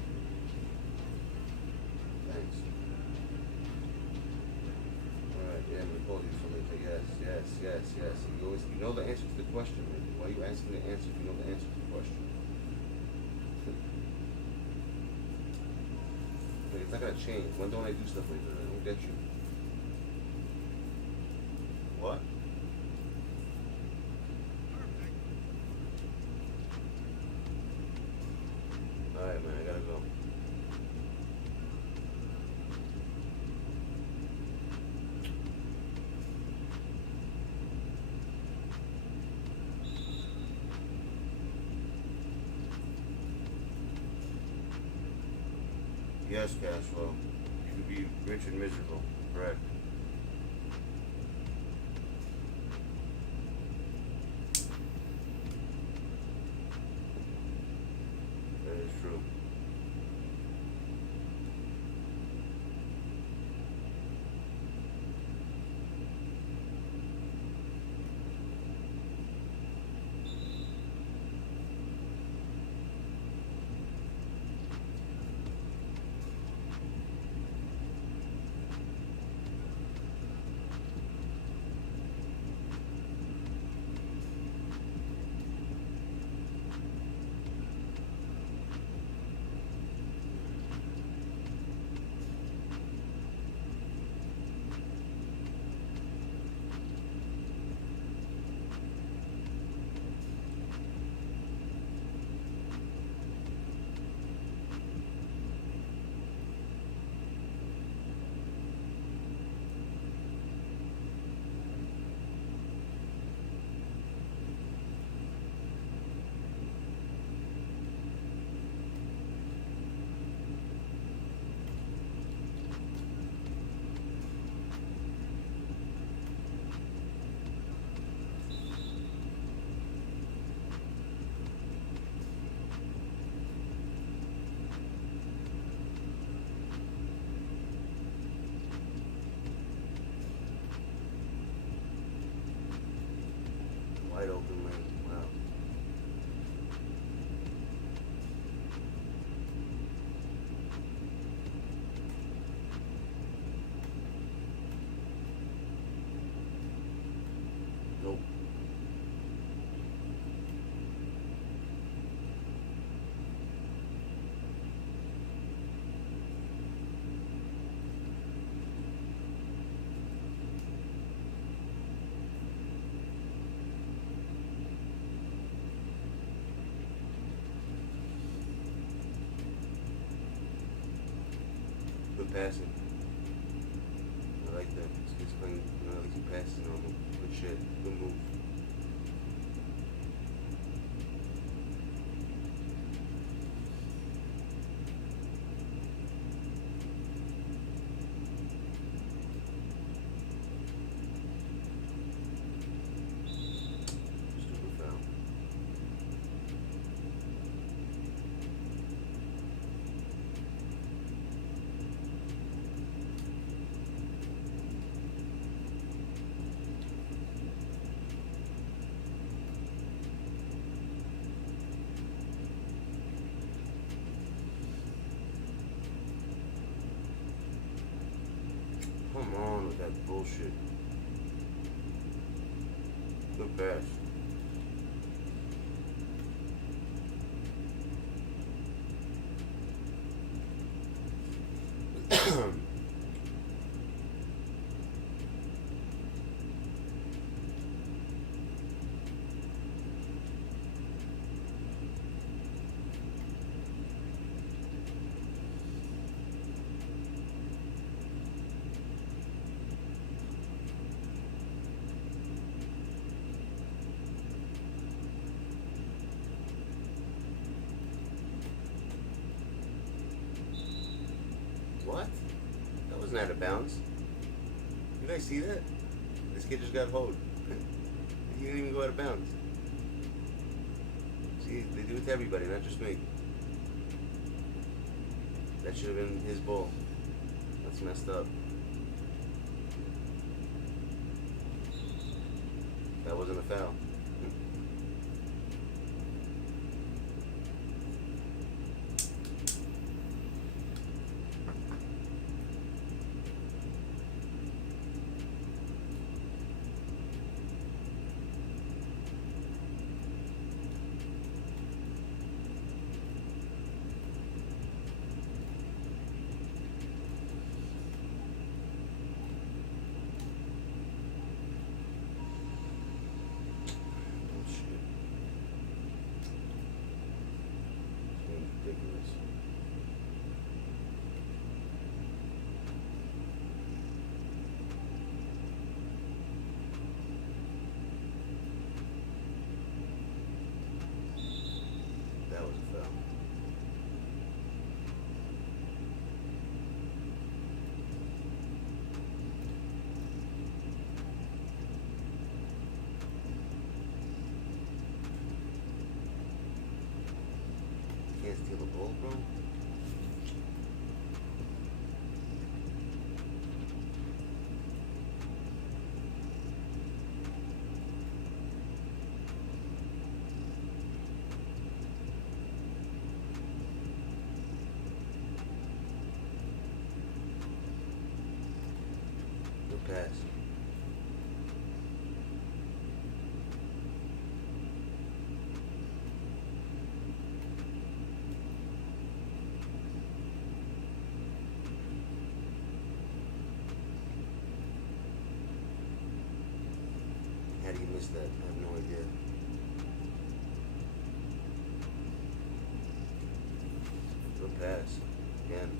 Thanks. Alright, yeah, I'm gonna call you something. Yes. You know the answer to the question, man. Why are you asking the answer if you know the answer to the question? It's not gonna change. When don't I do stuff like that? I don't get you. What? Alright, man, I gotta go. Yes, cash flow. You could be rich and miserable. Correct. That is true. Wide open lane. Wow. Nope. Good passing. I like that. This kid's playing, you know, at least he passes normal. Good shit. Good move. Stupid foul. Come on with that bullshit. Good pass. What? That wasn't out of bounds. You guys see that? This kid just got hold. He didn't even go out of bounds. See, they do it to everybody, not just me. That should have been his ball. That's messed up. That wasn't a foul. Ridiculous. That was a foul. Can't steal the ball, bro. Good pass. How do you miss that? I have no idea. Good pass. Again.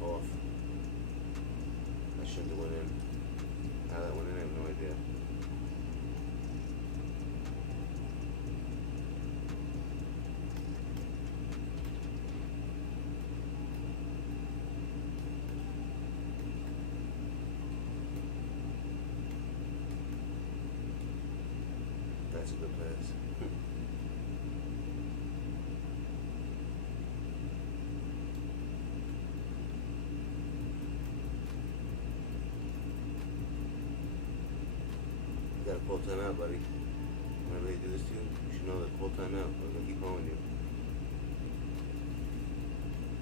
Off. I shouldn't have went in. How that went in, I have no idea. That's a good pass. You gotta pull time out, buddy. Whenever they do this to you, you should know that pull time out. I'm gonna keep calling you.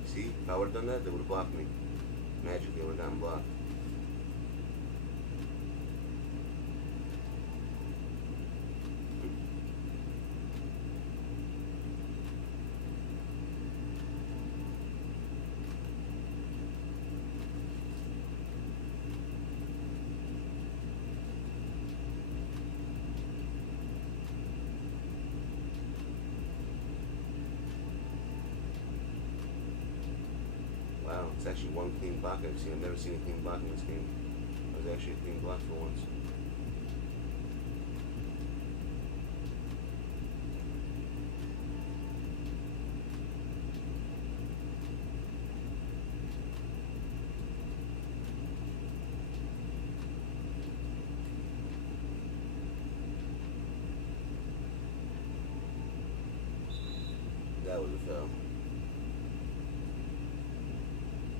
See, if I would have done that, they would have blocked me. Magically, I would have gotten blocked. It's actually one clean block I've seen. I've never seen a clean block in this game. It was actually a clean block for once. That was a foul.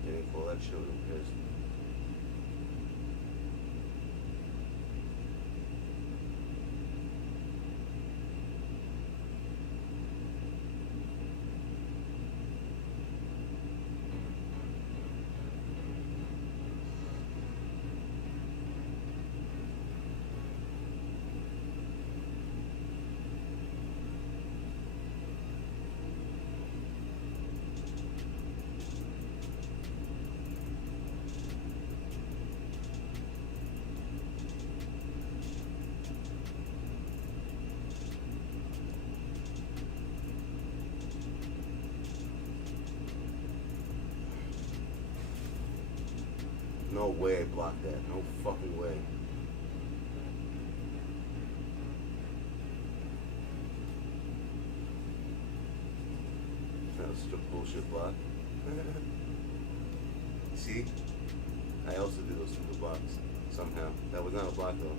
Didn't call that shit, was pissed. No way I blocked that. No fucking way. That was such a bullshit block. See? I also did those stupid blocks. Somehow. That was not a block though.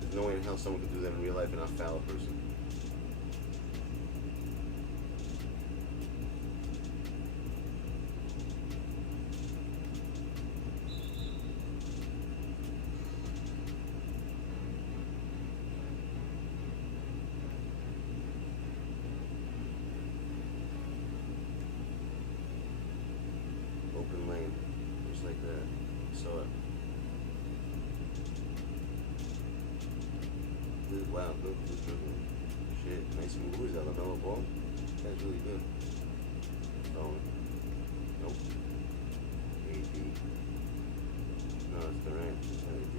There's no way in hell someone could do that in real life and not foul a person. Open lane, just like that. Saw it. Wow, good dribbling. Shit, nice moves out of the ball. That's really good. Oh, nope. AD. No, it's Durant. It's not AD.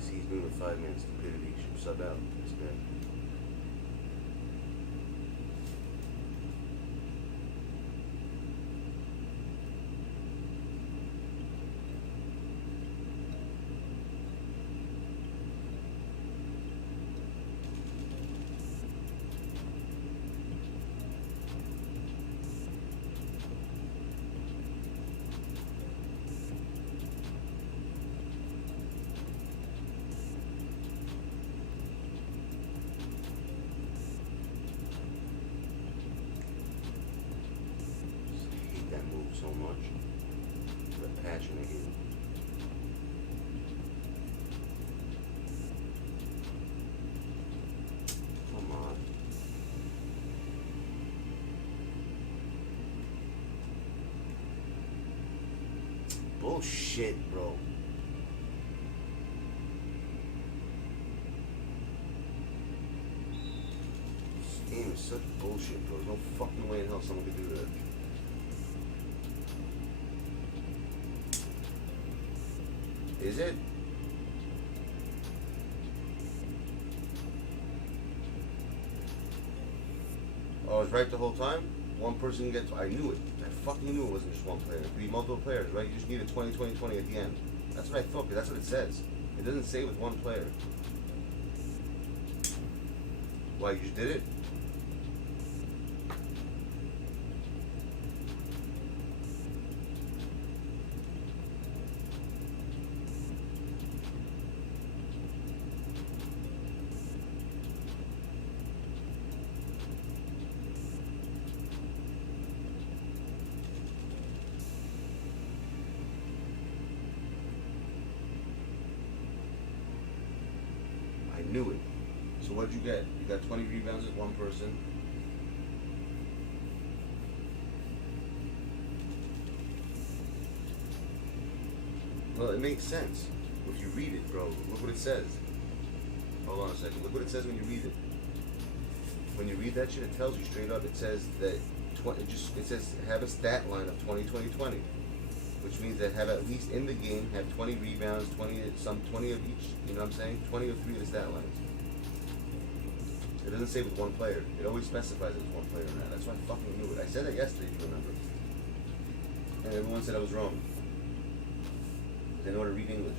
See, he's doing a 5-man stupidity. Should sub out this guy. So much. The passion I hate it. Come on. Bullshit, bro. This game is such bullshit, bro. There's no fucking way in hell someone could do that. Is it? Oh, I was right the whole time? One person gets... I knew it. I fucking knew it wasn't just one player. It could be multiple players, right? You just need a 20, 20, 20 at the end. That's what I thought, because that's what it says. It doesn't say with one player. Why, you just did it? Knew it. So what'd you get? You got 20 rebounds as one person. Well, it makes sense if you read it, bro. Look what it says. Hold on a second. Look what it says when you read it. When you read that shit, it tells you straight up. It says that it says have a stat line of 20, 20, 20. Which means that have at least in the game have 20 rebounds, 20 of each, you know what I'm saying? 20 of 3 of the stat lines. It doesn't say with one player. It always specifies it's one player now. That's why I fucking knew it. I said that yesterday, if you remember. And everyone said I was wrong. They know how to read English.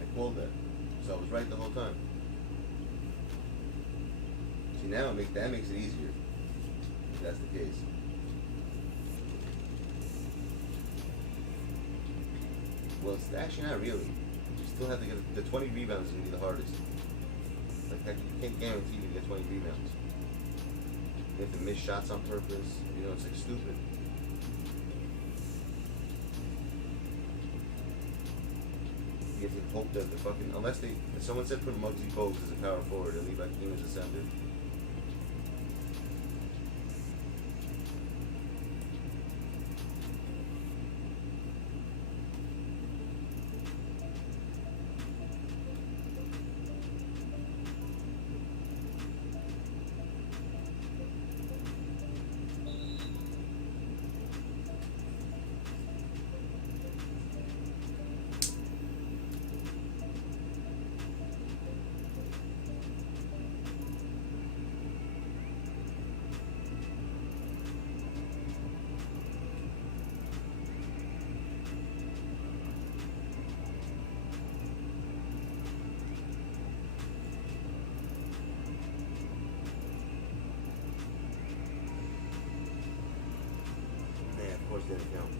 I called that. So I was right the whole time. See, now that makes it easier. If that's the case. Well, it's actually not really. You still have to get the 20 rebounds is going to be the hardest. Like, you can't guarantee you get 20 rebounds. You have to miss shots on purpose. You know, it's like stupid. You have to hope that the fucking, unless someone said put Muggsy Bogues as a power forward and leave Hakeem as a center. Of course, didn't count.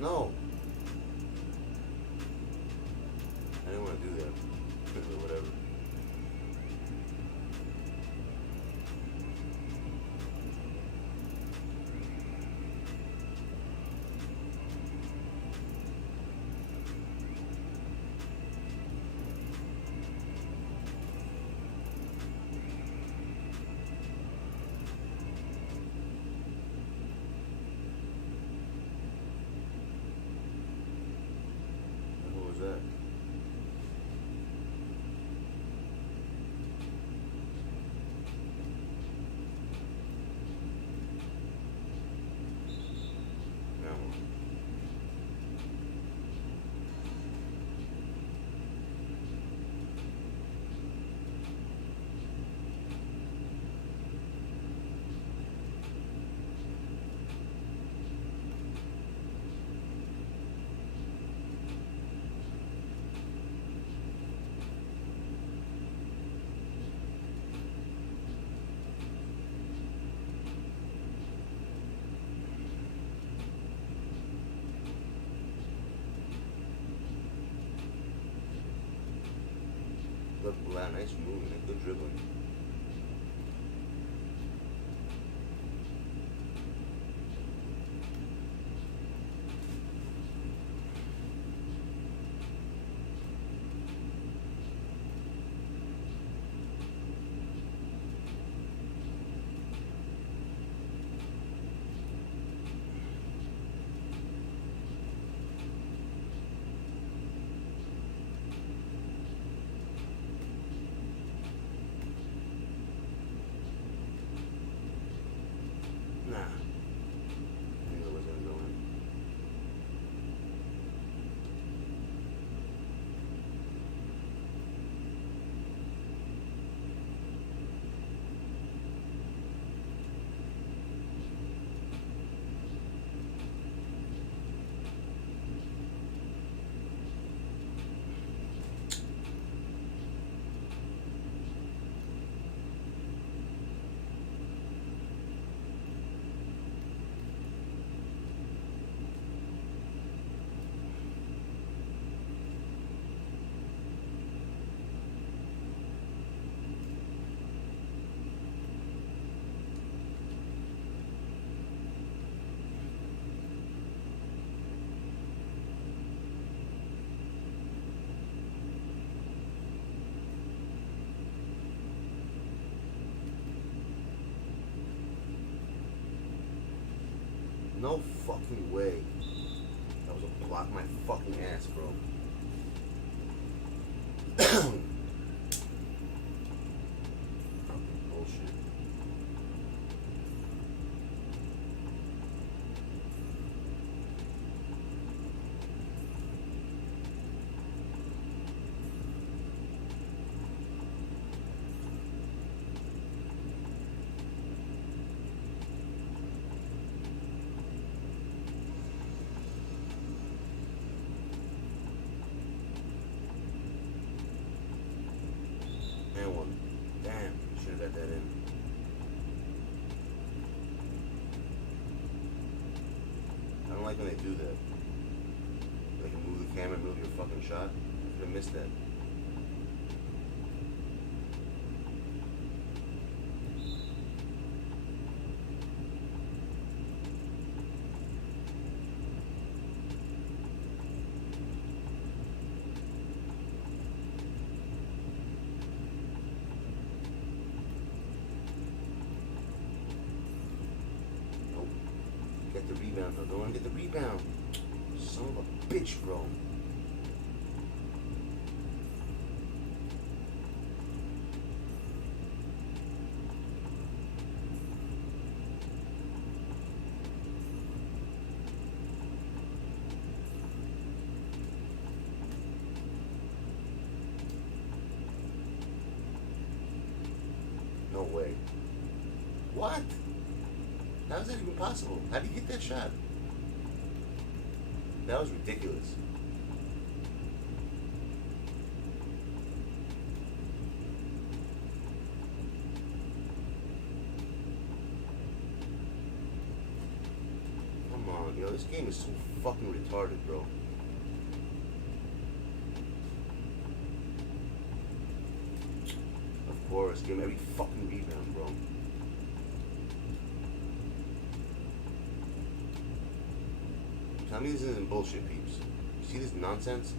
No. I didn't want to do that. Or whatever. What was that? No. Look, wow, nice move, man. Good dribbling. No fucking way. That was a block my fucking ass, bro. Fucking bullshit. And one. Damn, should have got that in. I don't like when they do that. They can move the camera and move your fucking shot. Could have missed that. Get the rebound though. Don't want to get the rebound. Son of a bitch, bro. No way. What? How is that even possible? How did you get that shot? That was ridiculous. Come on, yo, this game is so fucking retarded, bro. Of course, give him every fucking rebound, bro. Tell me this isn't bullshit, peeps. You see this nonsense?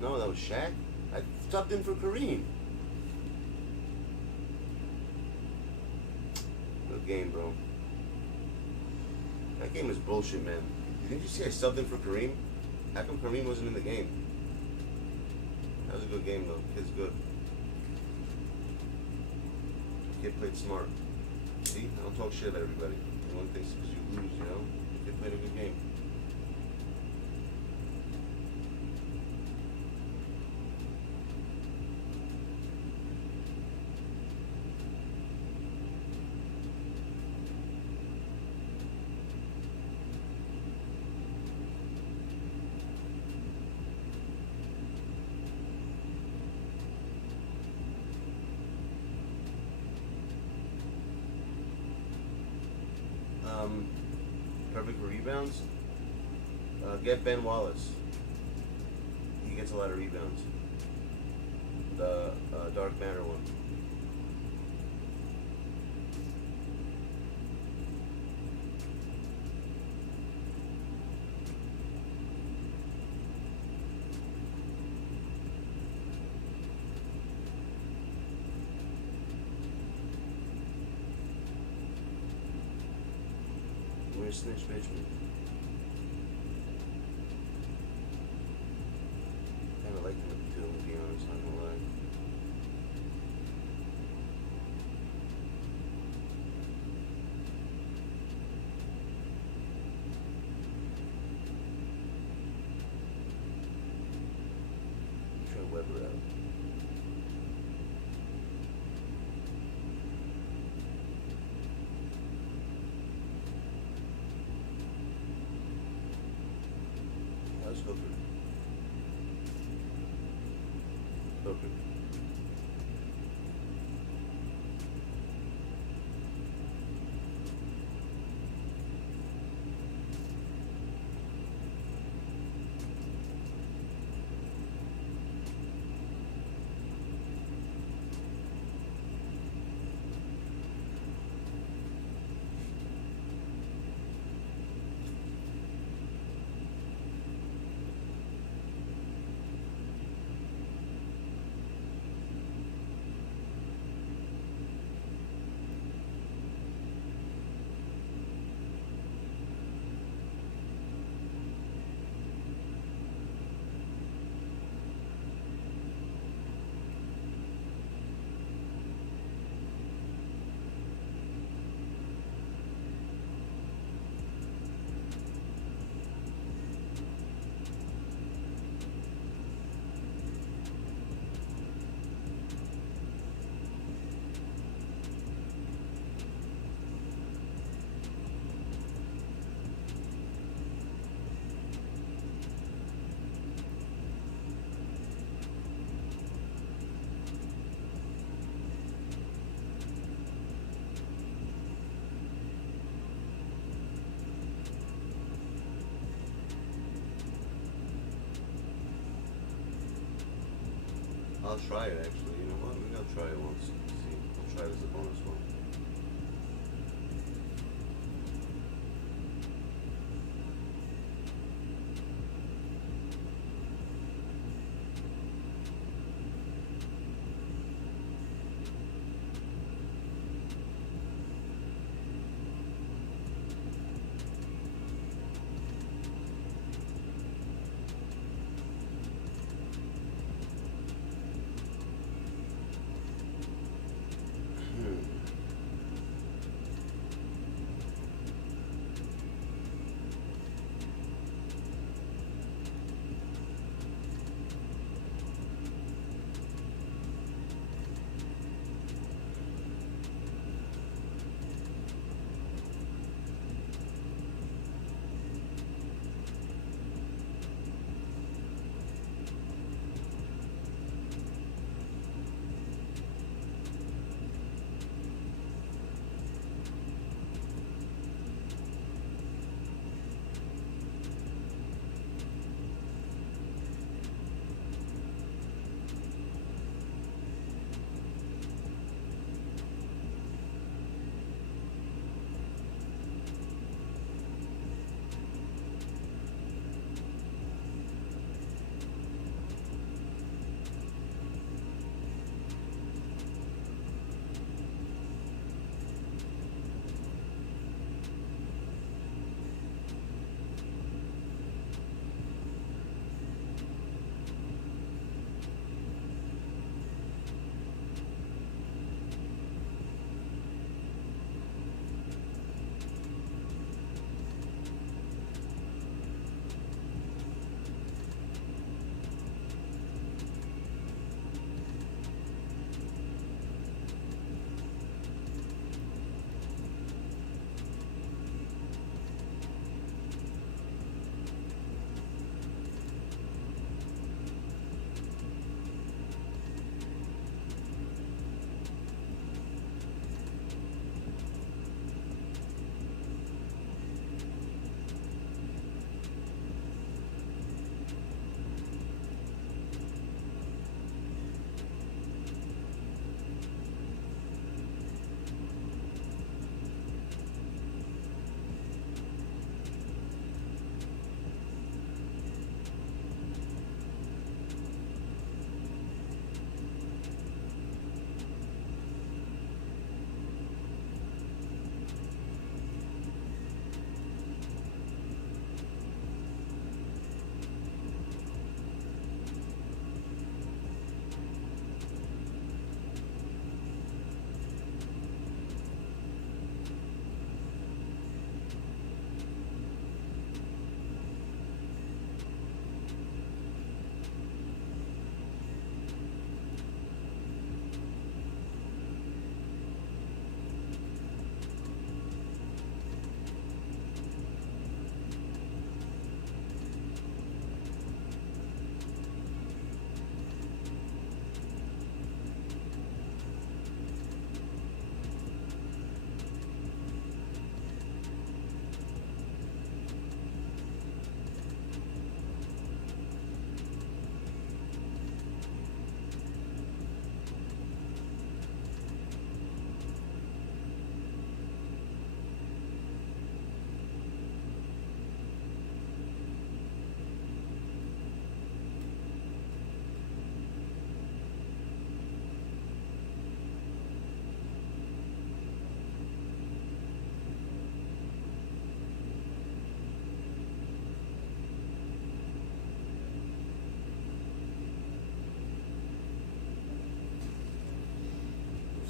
No, that was Shaq. I subbed in for Kareem. Good game, bro. That game is bullshit, man. Didn't you see I subbed in for Kareem? How come Kareem wasn't in the game? That was a good game, though. Kid's good. Kid played smart. See? I don't talk shit about everybody. Everyone thinks because you lose, you know? Kid played a good game. Perfect for rebounds. Get Ben Wallace. He gets a lot of rebounds. The Dark Matter one. Where's Snitch Bitch man? Kinda like them too, to be honest, not gonna lie. Try Weber out. Hooker. I'll try it actually. You know what? Maybe I'll try it once. See, I'll try this as a bonus one.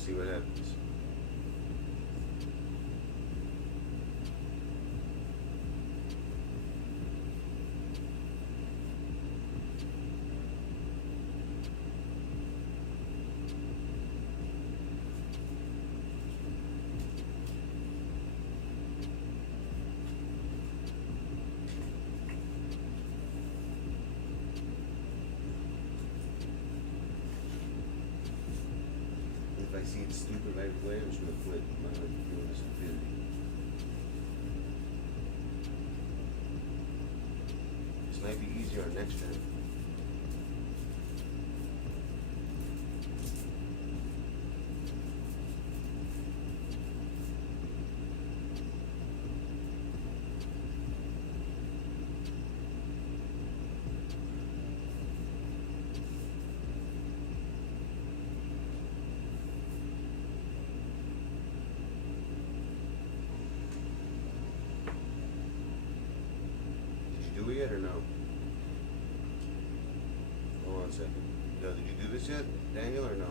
See what happens. If I see it stupid right away, I'm just gonna quit. I'm not gonna deal with stupidity. This might be easier on next gen. Do we yet or no? Hold on a second. No, did you do this yet, Daniel, or no?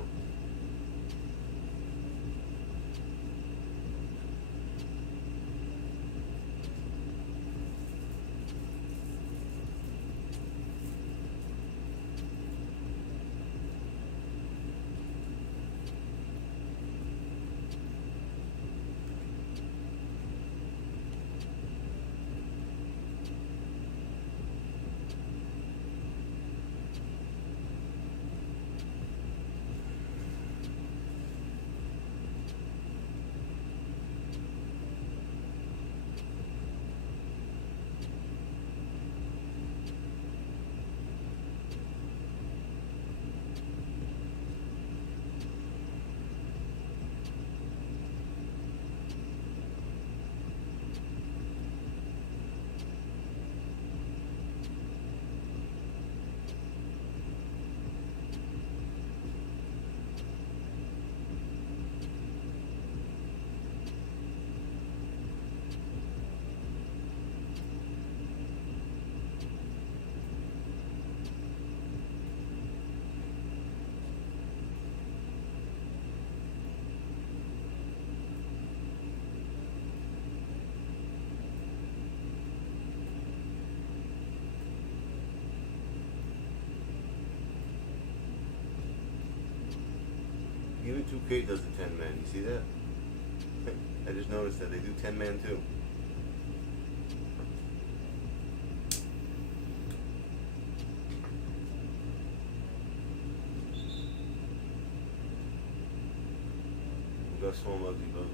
Even 2K does the 10-man. You see that? I just noticed that they do 10-man too. We got small multi-builders.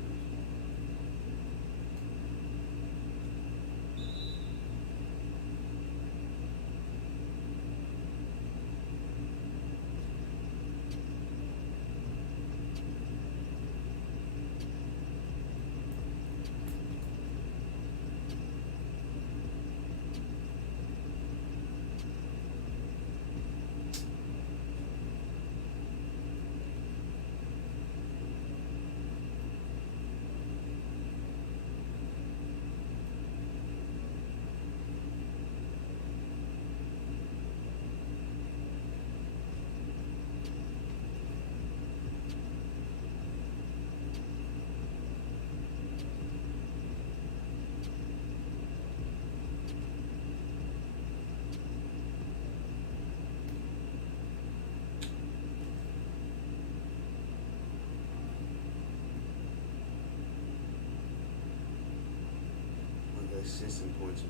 System points.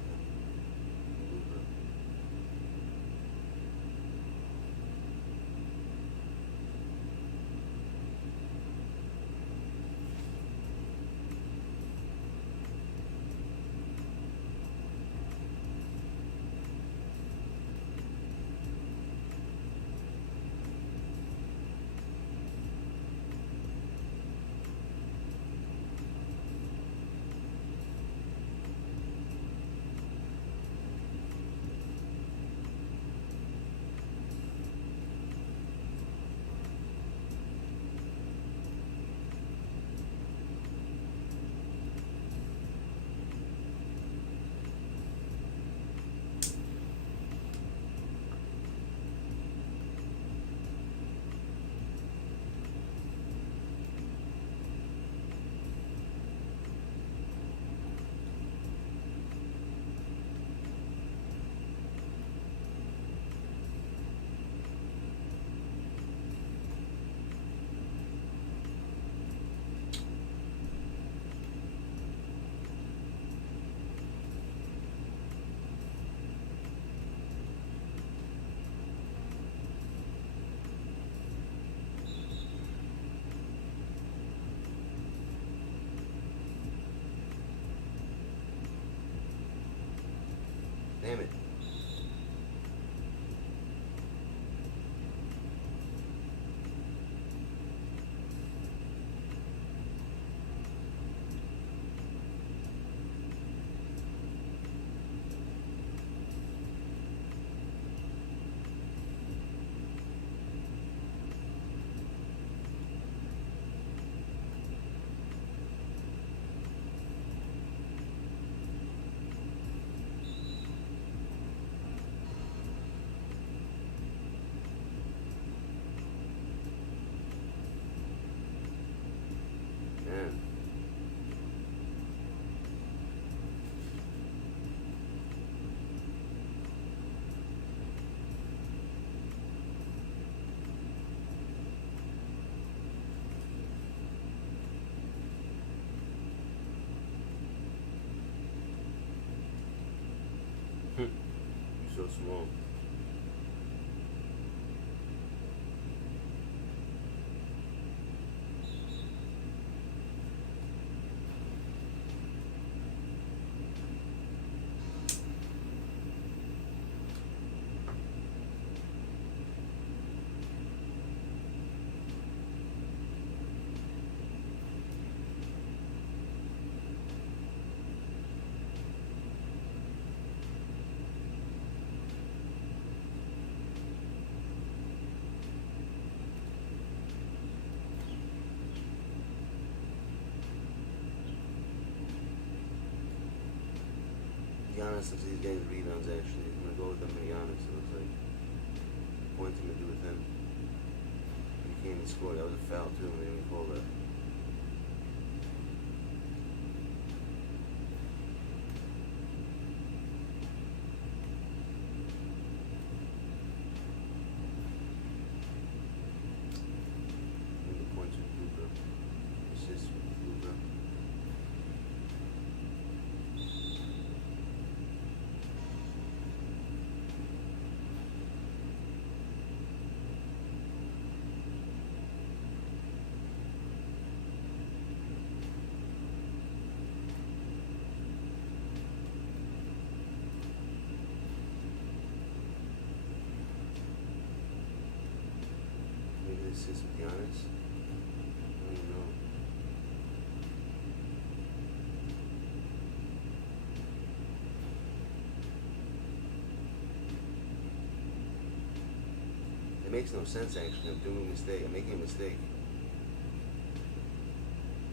Damn it. Man. You're so small. Giannis looks like he's getting the rebounds actually. I'm gonna go with them and Giannis, it looks like. Points him to do with him. He can't even score. That was a foul too, they didn't even call that. I think the points with Luka. Assists with Luka. Maybe this is with Giannis. I don't know. It makes no sense actually. I'm doing a mistake. I'm making a mistake.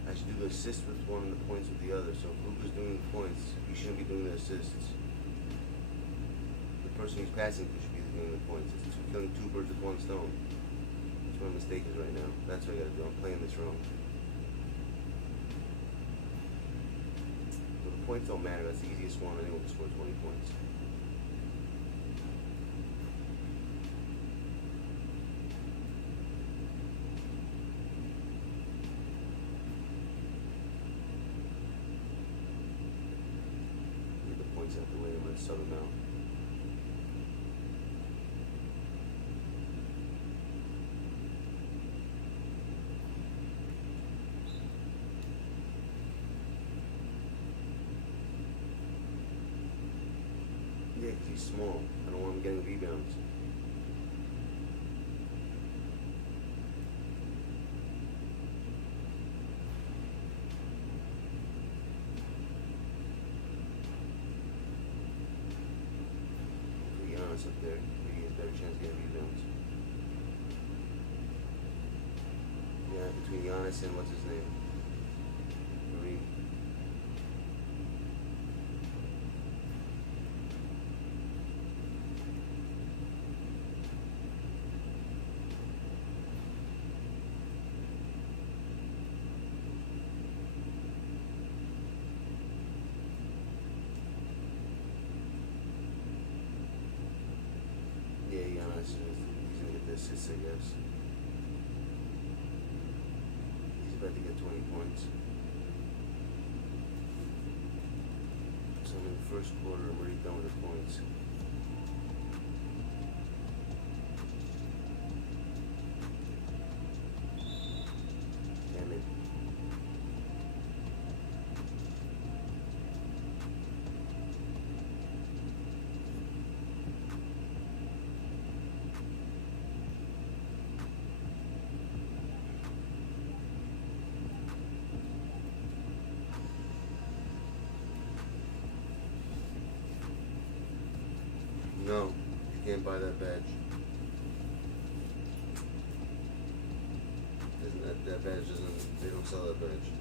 I should do the assist with one and the points with the other. So if Luka's doing the points, he shouldn't be doing the assists. The person who's passing should be doing the points. It's killing two birds with one stone. That's what my mistake is right now. That's what I gotta do. I'm playing this wrong. But the points don't matter. That's the easiest one. Anyone can score 20 points. Get the points out the way. I'm gonna sub them out. Yeah, 'cause he's small. I don't want him getting rebounds. Put Giannis up there. Maybe he has a better chance of getting rebounds. Yeah, between Giannis and what's his name? Kareem. Yeah, Giannis, he's gonna get the assists, I guess. He's about to get 20 points. So I'm in the first quarter, I'm already done with the points. Damn it. No, you can't buy that badge. That badge doesn't, they don't sell that badge.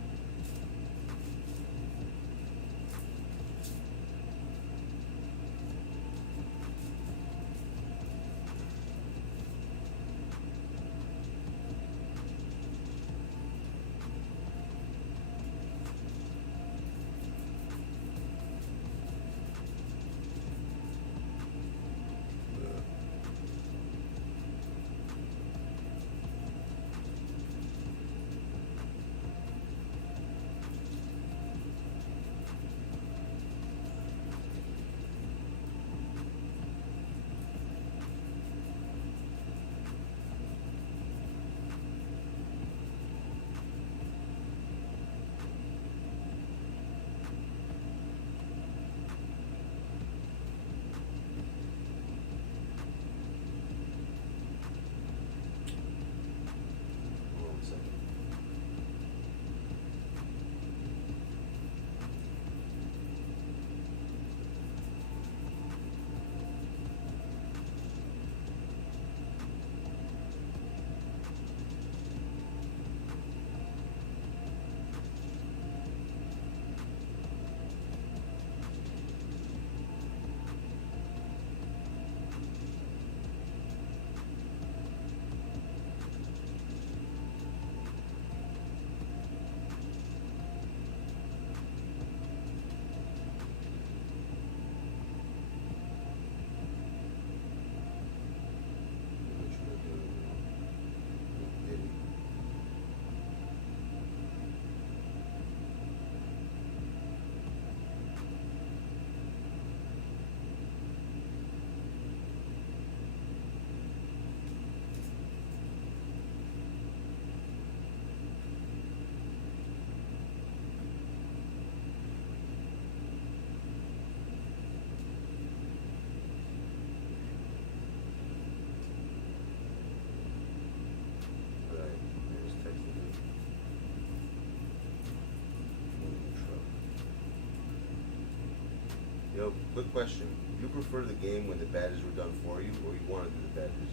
Yo, quick question. Do you prefer the game when the badges were done for you, or you want to do the badges?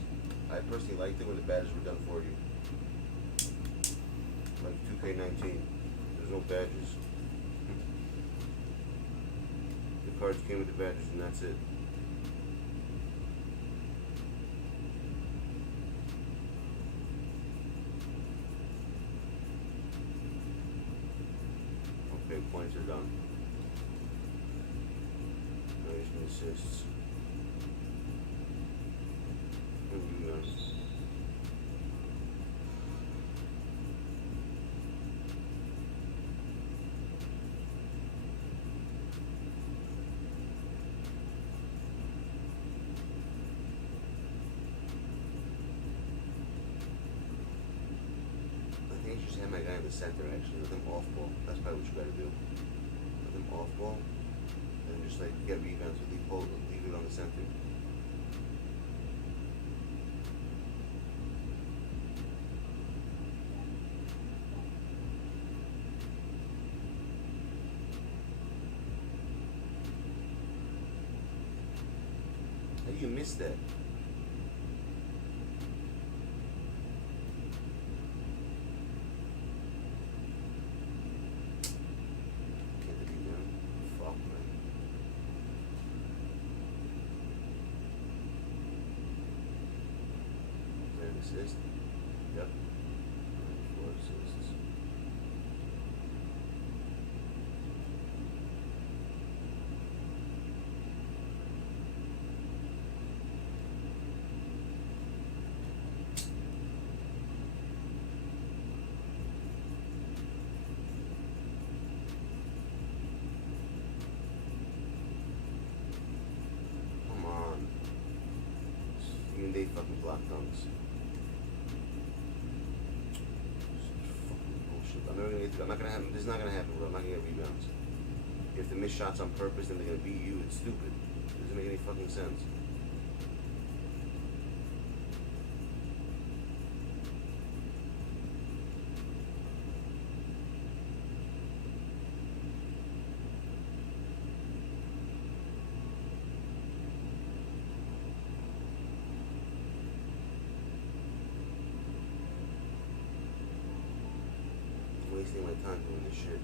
I personally liked it when the badges were done for you. Like 2K19. There's no badges. The cards came with the badges and that's it. Okay, points are done. Assists. I think you just have my guy in the center actually, let them off ball. That's probably what you gotta do. Let them off ball. And just like get rebounds with leave it on the center. How do you miss that? Assist. Yep. 4 assists. Come on. Even they fucking block dunks. I'm not gonna happen. This is not gonna happen, bro. I'm not gonna get rebounds. You have to miss shots on purpose, then they're gonna beat you. It's stupid. It doesn't make any fucking sense. shit.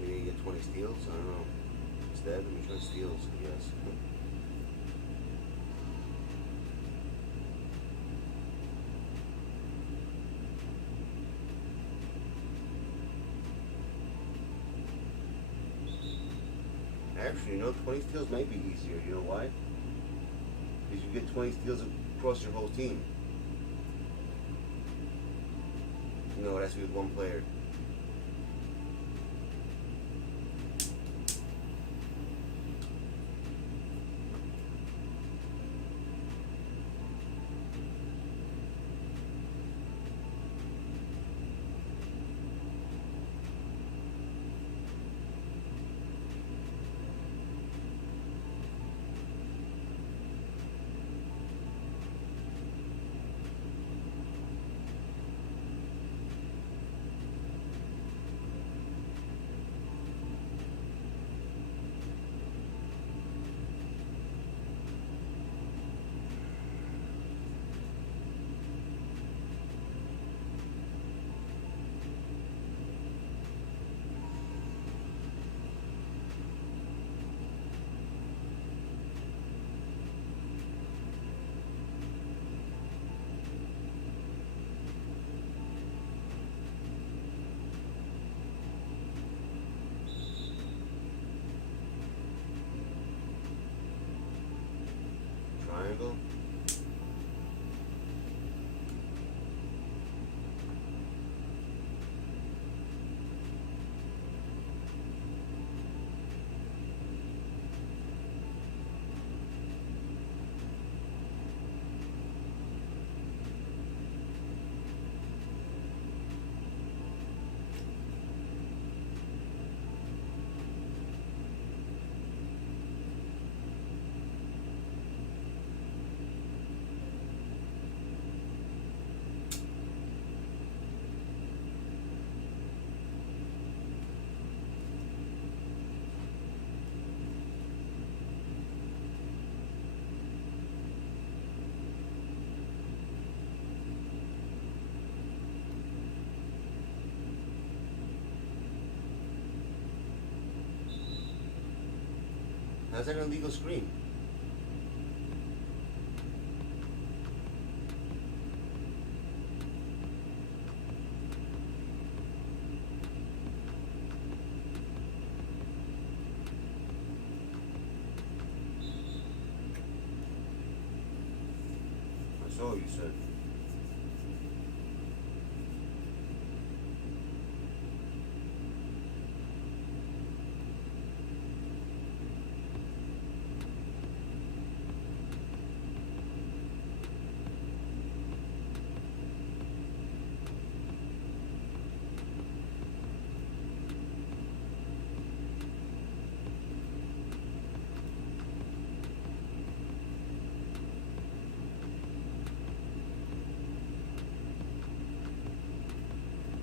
Maybe you get 20 steals? I don't know. Instead, let me try steals, I guess. Actually, you know, 20 steals might be easier. You know why? Because you get 20 steals across your whole team. No, it has to be with one player. Triangle. How's that an illegal screen? I saw what you said.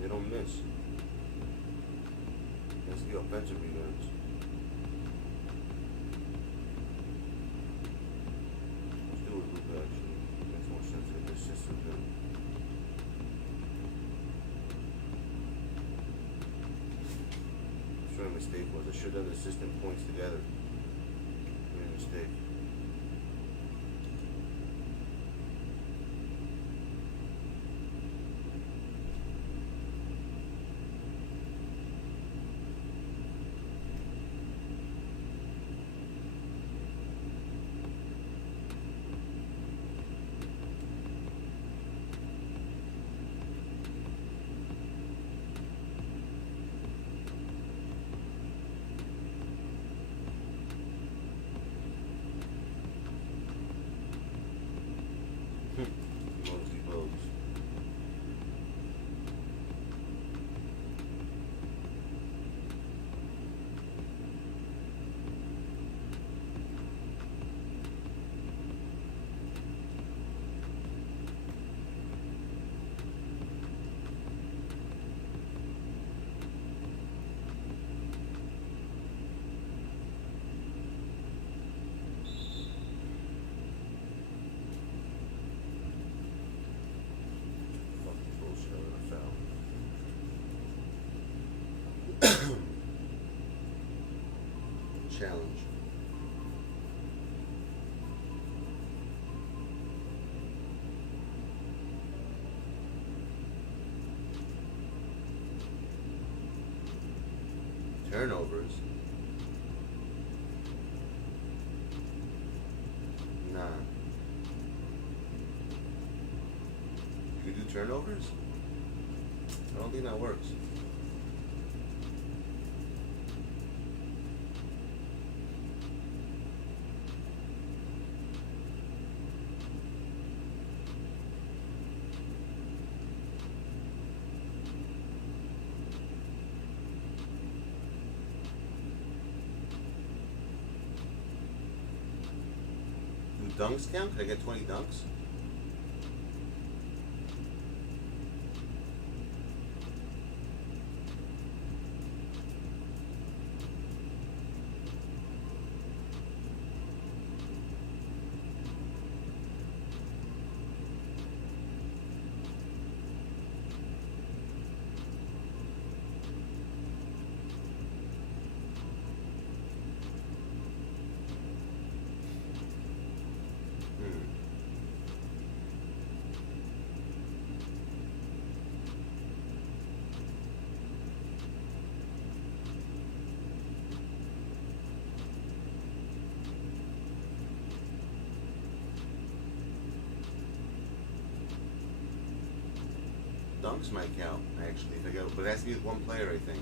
They don't miss. That's the offensive rebounds. Let's do it, Luka, actually. Makes more sense with this system than. I'm sure a mistake was. I should have done the system points together. Made a mistake. challenge. Turnovers. Nah. You can do turnovers? I don't think that works. Do dunks count? Can I get 20 dunks? Dunks might count, actually, if I go, but it has to be with one player, I think.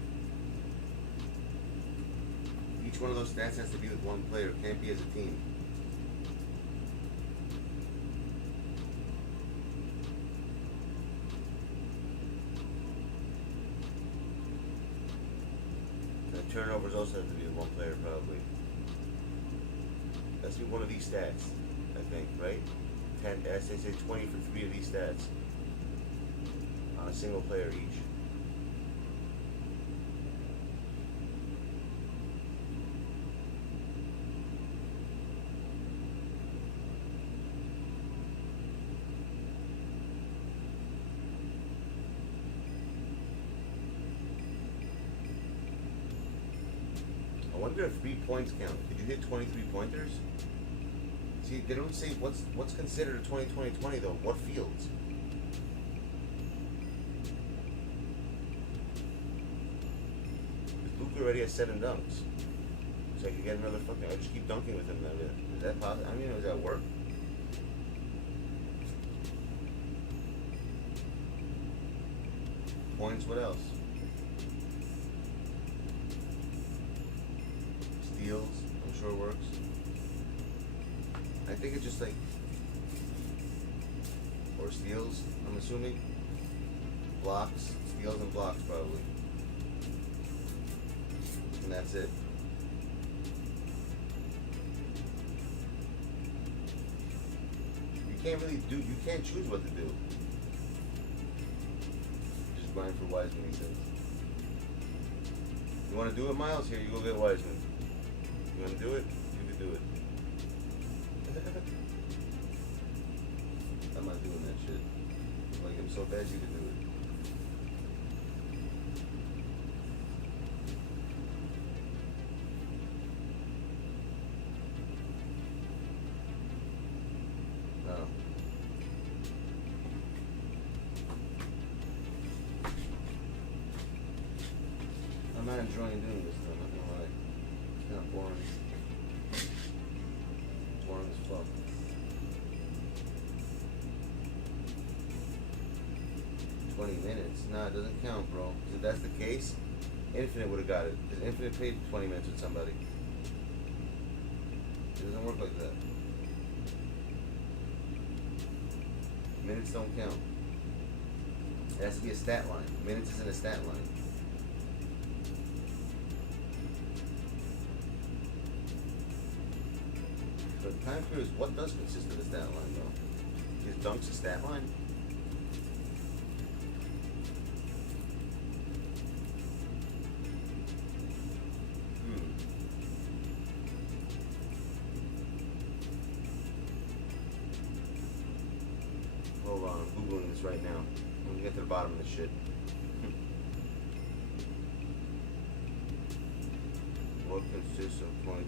Each one of those stats has to be with one player, it can't be as a team. The turnovers also have to be with one player, probably. That's be one of these stats, I think, right? 10, I say 20 for 3 of these stats. On a single player each. I wonder if 3 points count. Did you hit 23 pointers? See, they don't say what's considered a 20-20-20 though. What fields? Already has 7 dunks, so I could get another fucking. I just keep dunking with him. Is that possible? I mean, does that work? Points. What else? Steals. I'm sure works. I think it's just like, or steals. I'm assuming. Blocks, steals, and blocks probably. And that's it. You can't really do, you can't choose what to do. Just grind for Wiseman, he says. You want to do it, Miles? Here, you go get Wiseman. You want to do it? You can do it. I'm not doing that shit. Like him so bad you can do it. I'm not enjoying doing this though, I'm not gonna lie. It's kind of boring. Boring as fuck. Minutes. Nah, it doesn't count, bro. If that's the case, Infinite would have got it. Because Infinite played 20 minutes with somebody. It doesn't work like that. Minutes don't count. It has to be a stat line. Minutes isn't a stat line. But time periods, what does consist of a stat line, though? Is dunks a stat line? Hold on, I'm Googling this right now. I'm gonna get to the bottom of this shit. What consists of 20.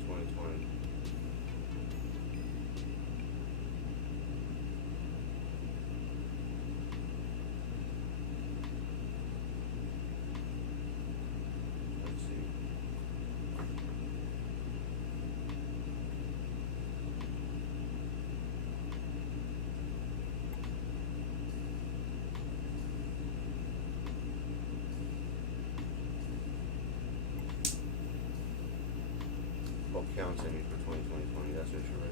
Let's see. Oh, counts I mean for 2020. That's what you're right.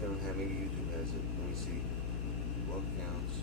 They don't have, maybe YouTube has it. Let me see. What counts?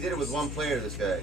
did it with one player, this guy.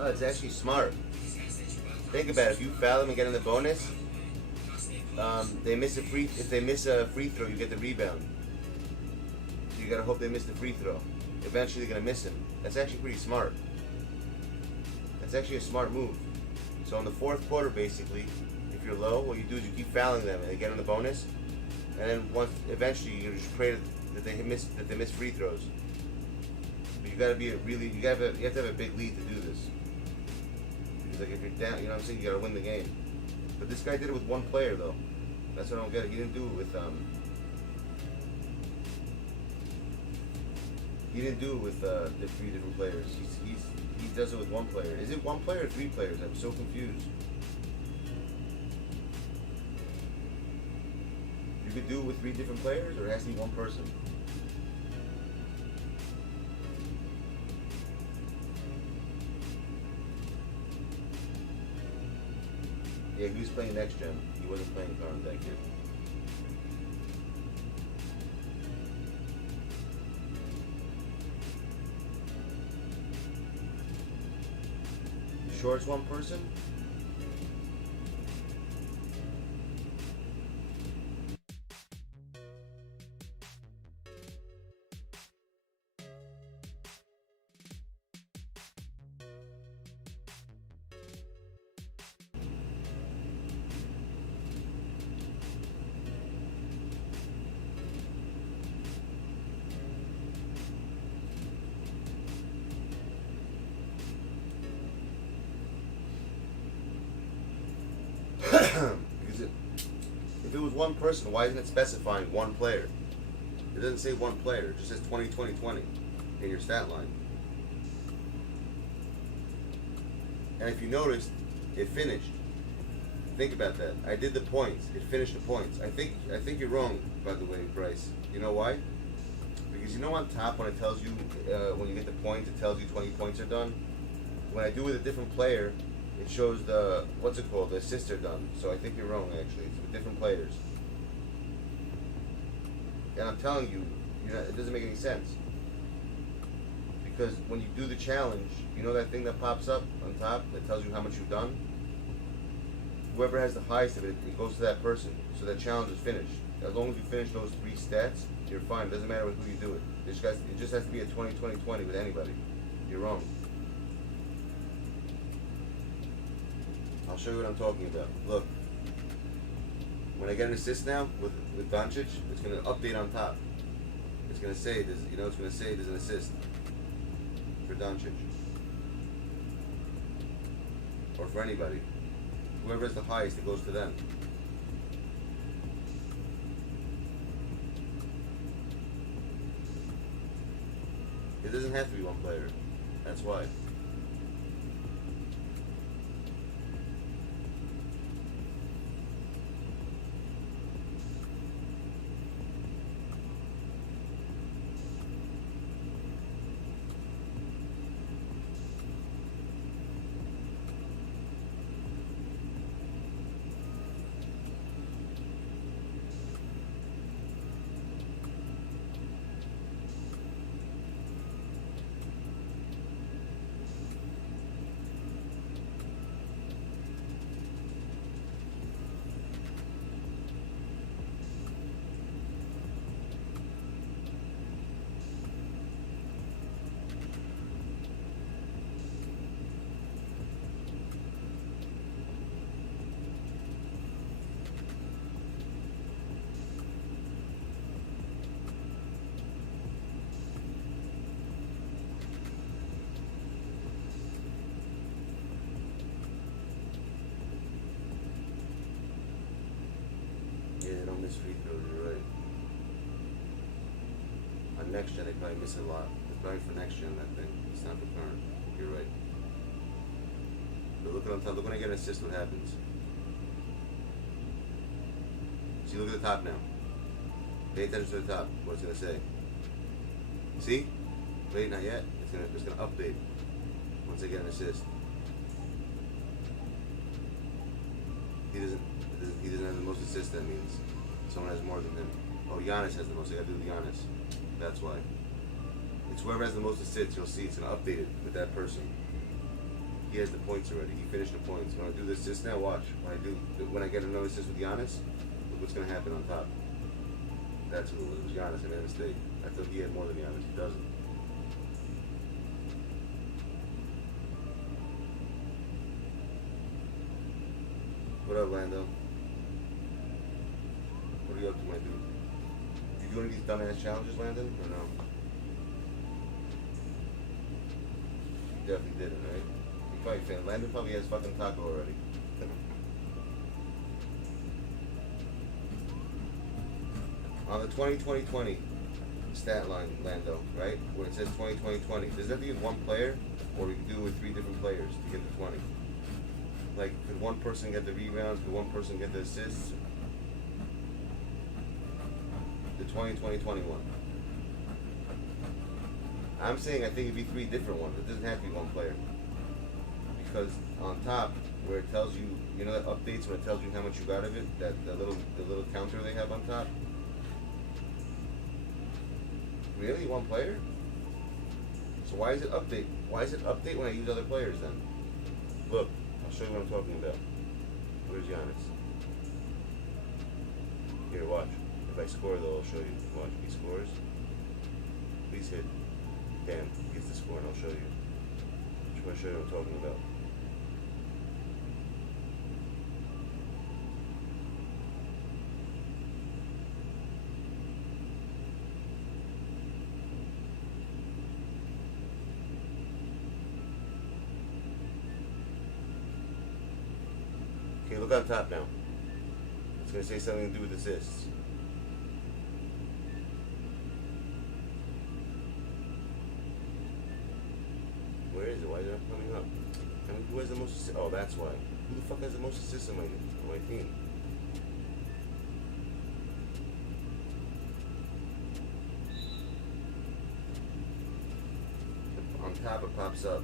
Oh, it's actually smart. Think about it. If you foul them and get in the bonus, they miss a free. If they miss a free throw, you get the rebound. So you gotta hope they miss the free throw. Eventually, they're gonna miss him. That's actually pretty smart. That's actually a smart move. So in the fourth quarter, basically, if you're low, what you do is you keep fouling them and they get in the bonus, and then once eventually you just pray that they miss free throws. But you gotta be you have to have a big lead to do this. Like if you're down, you know what I'm saying, you gotta win the game. But this guy did it with one player though. That's what I don't get it. He didn't do it with the 3 different players. He does it with one player. Is it one player or 3 players? I'm so confused. You could do it with 3 different players, or it has to be one person. Yeah, he was playing next gen. He wasn't playing current that kid. You sure it's one person? Because if it was one person, why isn't it specifying one player? It doesn't say one player, it just says 20, 20, 20 in your stat line. And if you noticed, it finished. Think about that. I did the points. It finished the points. I think you're wrong, by the way, Bryce. You know why? Because you know on top when it tells you, when you get the points, it tells you 20 points are done. When I do with a different player, it shows the, what's it called, the assists are done. So I think you're wrong, actually. It's with different players. And I'm telling you, it doesn't make any sense. Because when you do the challenge, you know that thing that pops up on top that tells you how much you've done? Whoever has the highest of it, it goes to that person. So that challenge is finished. As long as you finish those 3 stats, you're fine. It doesn't matter with who you do it. It just has to be a 20, 20, 20 with anybody. You're wrong. I'll show you what I'm talking about. Look, when I get an assist now with Doncic, it's going to update on top. It's going to say there's, it's going to say there's an assist for Doncic or for anybody. Whoever has the highest, it goes to them. It doesn't have to be one player. That's why. miss free throws, you're right. On next gen, they probably miss it a lot. It's probably for next gen, that thing. It's not for current. You're right. But look at on top. Look when I get an assist, what happens. See, look at the top now. Pay attention to the top. What it's gonna say. See? Wait, not yet. It's gonna update once I get an assist. He doesn't have the most assists. That means someone has more than him. Oh, Giannis has the most. I gotta do the Giannis. That's why. It's whoever has the most assists. You'll see. It's gonna update it with that person. He has the points already. He finished the points. When I do the assist now, watch. When I get another assist with Giannis, look what's gonna happen on top. That's who it was. It was Giannis. I made a mistake. I thought he had more than Giannis. He doesn't. What up, Lando? What are you up to, my dude? You do any of these dumbass challenges, Landon, or no? You definitely didn't, right? You probably fan. Landon probably has fucking taco already. On the 20-20-20 stat line, Lando, right? Where it says 20-20-20, does that have to be with one player, or we can do it with 3 different players to get the 20? Like, could one person get the rebounds? Could one person get the assists? The 20-20-21. I'm saying I think it'd be 3 different ones. It doesn't have to be one player. Because on top, where it tells you, you know that updates when it tells you how much you got of it? The little counter they have on top? Really? One player? So why is it update? Why is it update when I use other players then? Look. I'll show you what I'm talking about. Where's Giannis? Here, watch. If I score, though, I'll show you. Watch. If he scores, please hit. Damn, he gets the score, and I'll show you. Just want to show you what I'm talking about. Okay, look on top now. It's going to say something to do with assists. Where is it? Why is it not coming up? I mean, who has the most assists? Oh, that's why. Who the fuck has the most assists on my team? On top it pops up.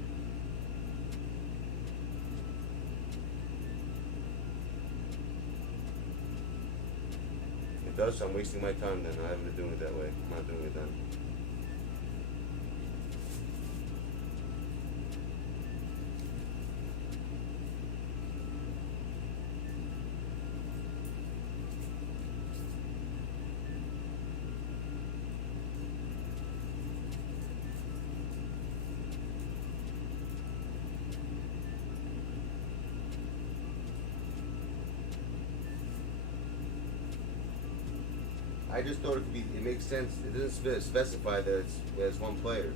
It does, so I'm wasting my time then. I haven't been doing it that way. I'm not doing it then. I just thought it makes sense. It doesn't specify that it's one player.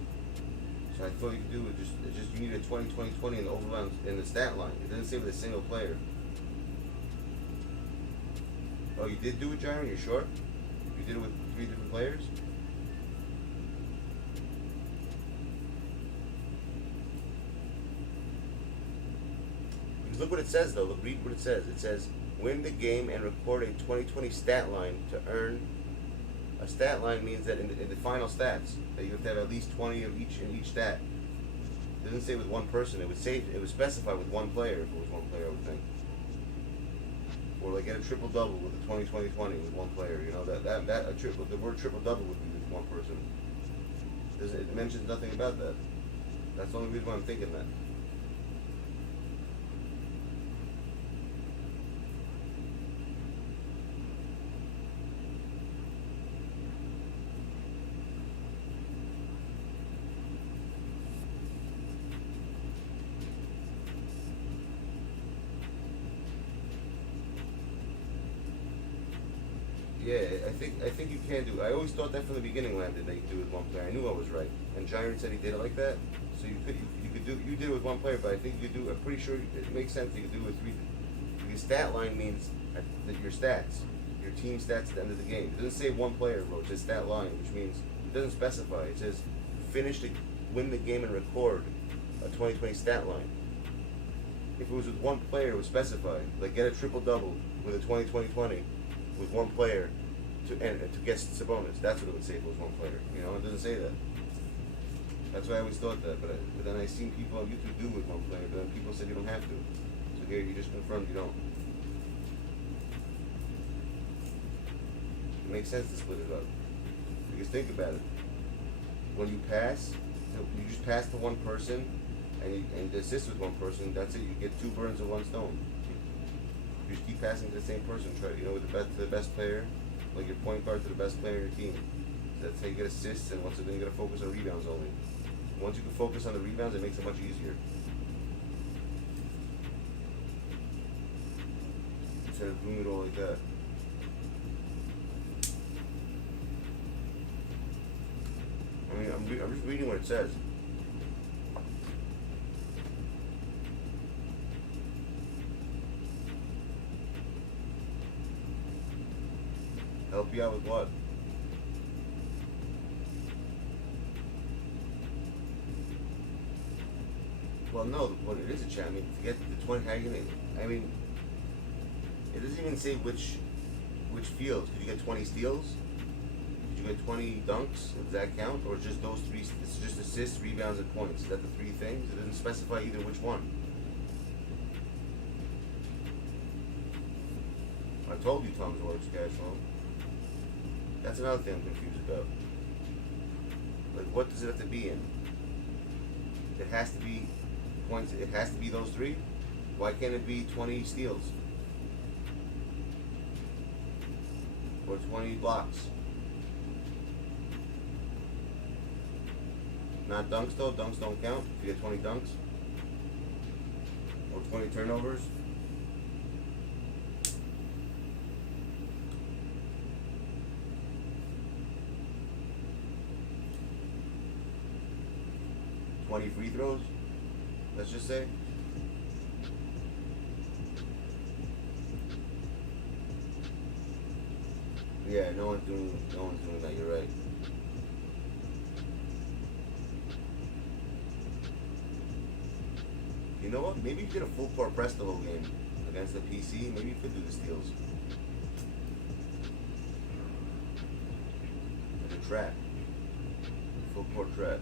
So I thought you could do it just you need a 20-20-20 in the overround in the stat line. It doesn't say with a single player. Oh, you did do it, Jaron? You sure? You did it with 3 different players? Because look what it says though. Look, read what it says. It says win the game and record a 20-20 stat line to earn. A stat line means that in the final stats that you have to have at least 20 of each in each stat. It doesn't say with one person. It would specify with one player if it was one player, I would think. Or like get a triple double with a 20-20-20 with one player. You know the word triple double would be with one person. It mentions nothing about that. That's the only reason why I'm thinking that. Yeah, I think you can do. I always thought that from the beginning, Landon, that you could do it with one player. I knew I was right. And Giron said he did it like that. So you did it with one player, but I think you could do. I'm pretty sure it makes sense. You could do it with 3. Because stat line means that your stats, your team stats at the end of the game. It doesn't say one player, bro. It's just stat line, which means it doesn't specify. It says win the game and record a 2020 stat line. If it was with one player, it would specify. Like get a triple-double with a 2020 with one player to get the bonus. That's what it would say if it was one player. You know, it doesn't say that. That's why I always thought that. But then I seen people on YouTube do with one player. But then people said you don't have to. So here you just confirmed you don't. It makes sense to split it up. Because think about it. When you pass, you just pass to one person, and you assist with one person. That's it. You get 2 birds with 1 stone. You just keep passing to the same person. Try, with the best player, like your point guard to the best player in your team. That's how you get assists, and then you gotta focus on rebounds only. Once you can focus on the rebounds, it makes it much easier. Instead of doing it all like that. I mean, I'm just reading what it says. Help you out with what? Well, no, it is a challenge. I mean, to get the 20, how are you gonna? I mean, it doesn't even say which fields. Could you get 20 steals? Could you get 20 dunks? Does that count, or just those 3? It's just assists, rebounds, and points. Is that the 3 things? It doesn't specify either which one. I told you Tom's works, Kasual. That's another thing I'm confused about. Like, what does it have to be in? It has to be points. It has to be those 3. Why can't it be 20 steals or 20 blocks? Not dunks though. Dunks don't count if you get 20 dunks or 20 turnovers. Free throws, let's just say. Yeah, no one's doing that. You're right. You know what? Maybe you did a full court press the whole game against the PC. Maybe you could do the steals. Like a trap, full court trap.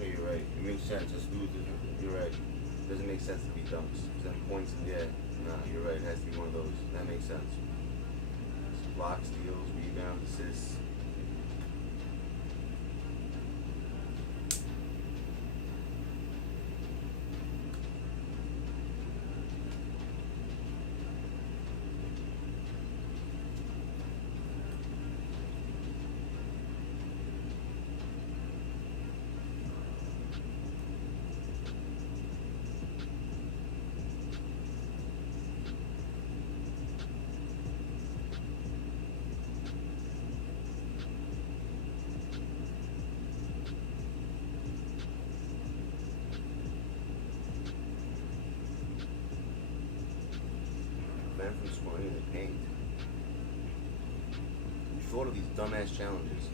Okay, you're right. It makes sense. Let's do it. You're right. It doesn't make sense to be dunks. Then points and you're right. It has to be one of those. That makes sense. Blocks, steals, rebounds, assists. From scoring in the paint. Who thought of these dumbass challenges?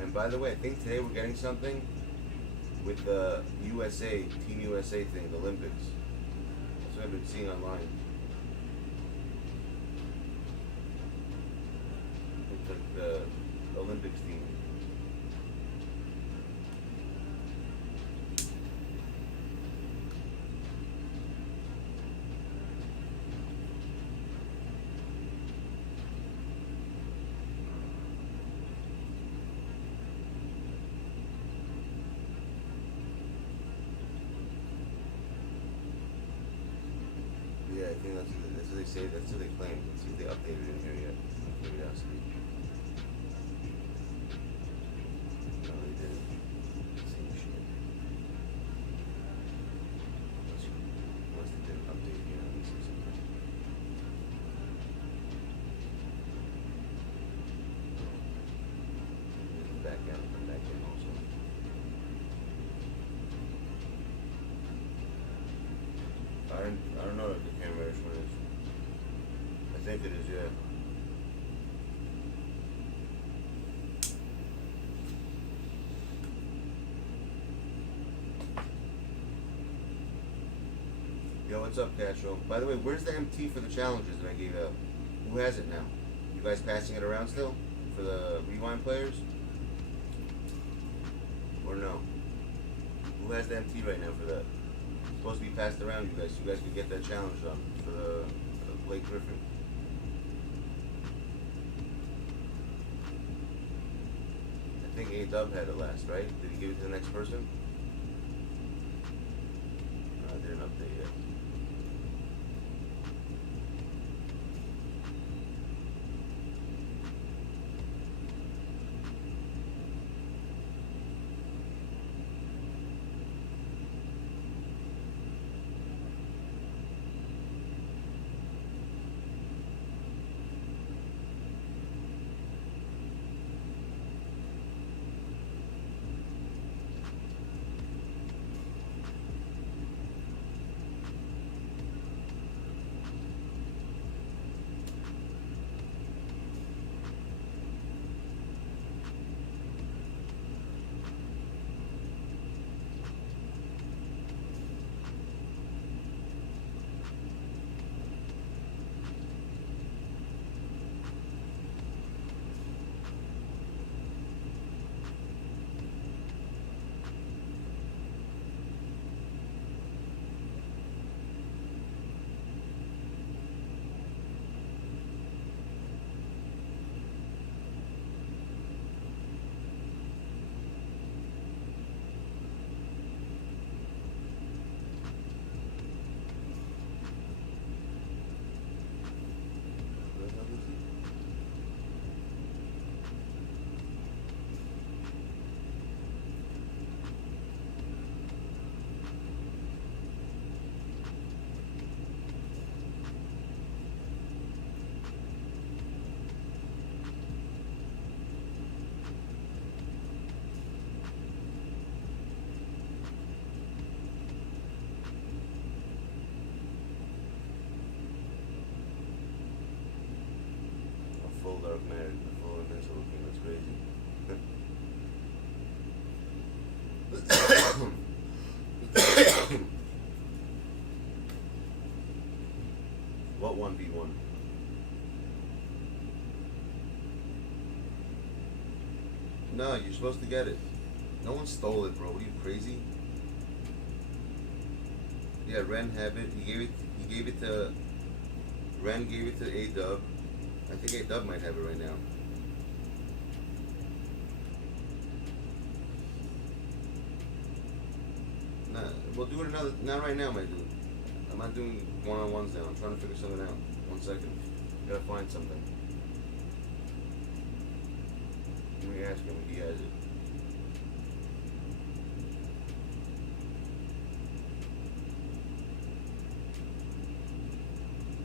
And by the way, I think today we're getting something with the USA, Team USA thing, the Olympics. That's what I've been seeing online. It's like the Olympics team. Yeah, I think that's what they say. That's what they claim. Let's see if they updated it in here yet. Curiosity. No, they didn't. Same shit. Unless they didn't update here. Let me see something. don't know if the camera which one is. I think it is, yeah. Yo, what's up, Castro? By the way, where's the MT for the challenges that I gave out? Who has it now? You guys passing it around still? For the rewind players? Or no? Who has the MT right now for that? It's supposed to be passed around, you guys. So you guys can get that challenge done for the Blake Griffin. I think A-Dub had it last, right? Did he give it to the next person? No, I didn't update yet. Full dark matter, the full invincible king, that's crazy. What 1v1? No, you're supposed to get it. No one stole it, bro. What are you, crazy? Yeah, Ren have it. He gave it to Ren gave it to A-Dub. I think A-Dub might have it right now. Nah, we'll do it another, not right now, my dude. I'm not doing one-on-ones now. I'm trying to figure something out. 1 second. Gotta find something. Let me ask him if he has it.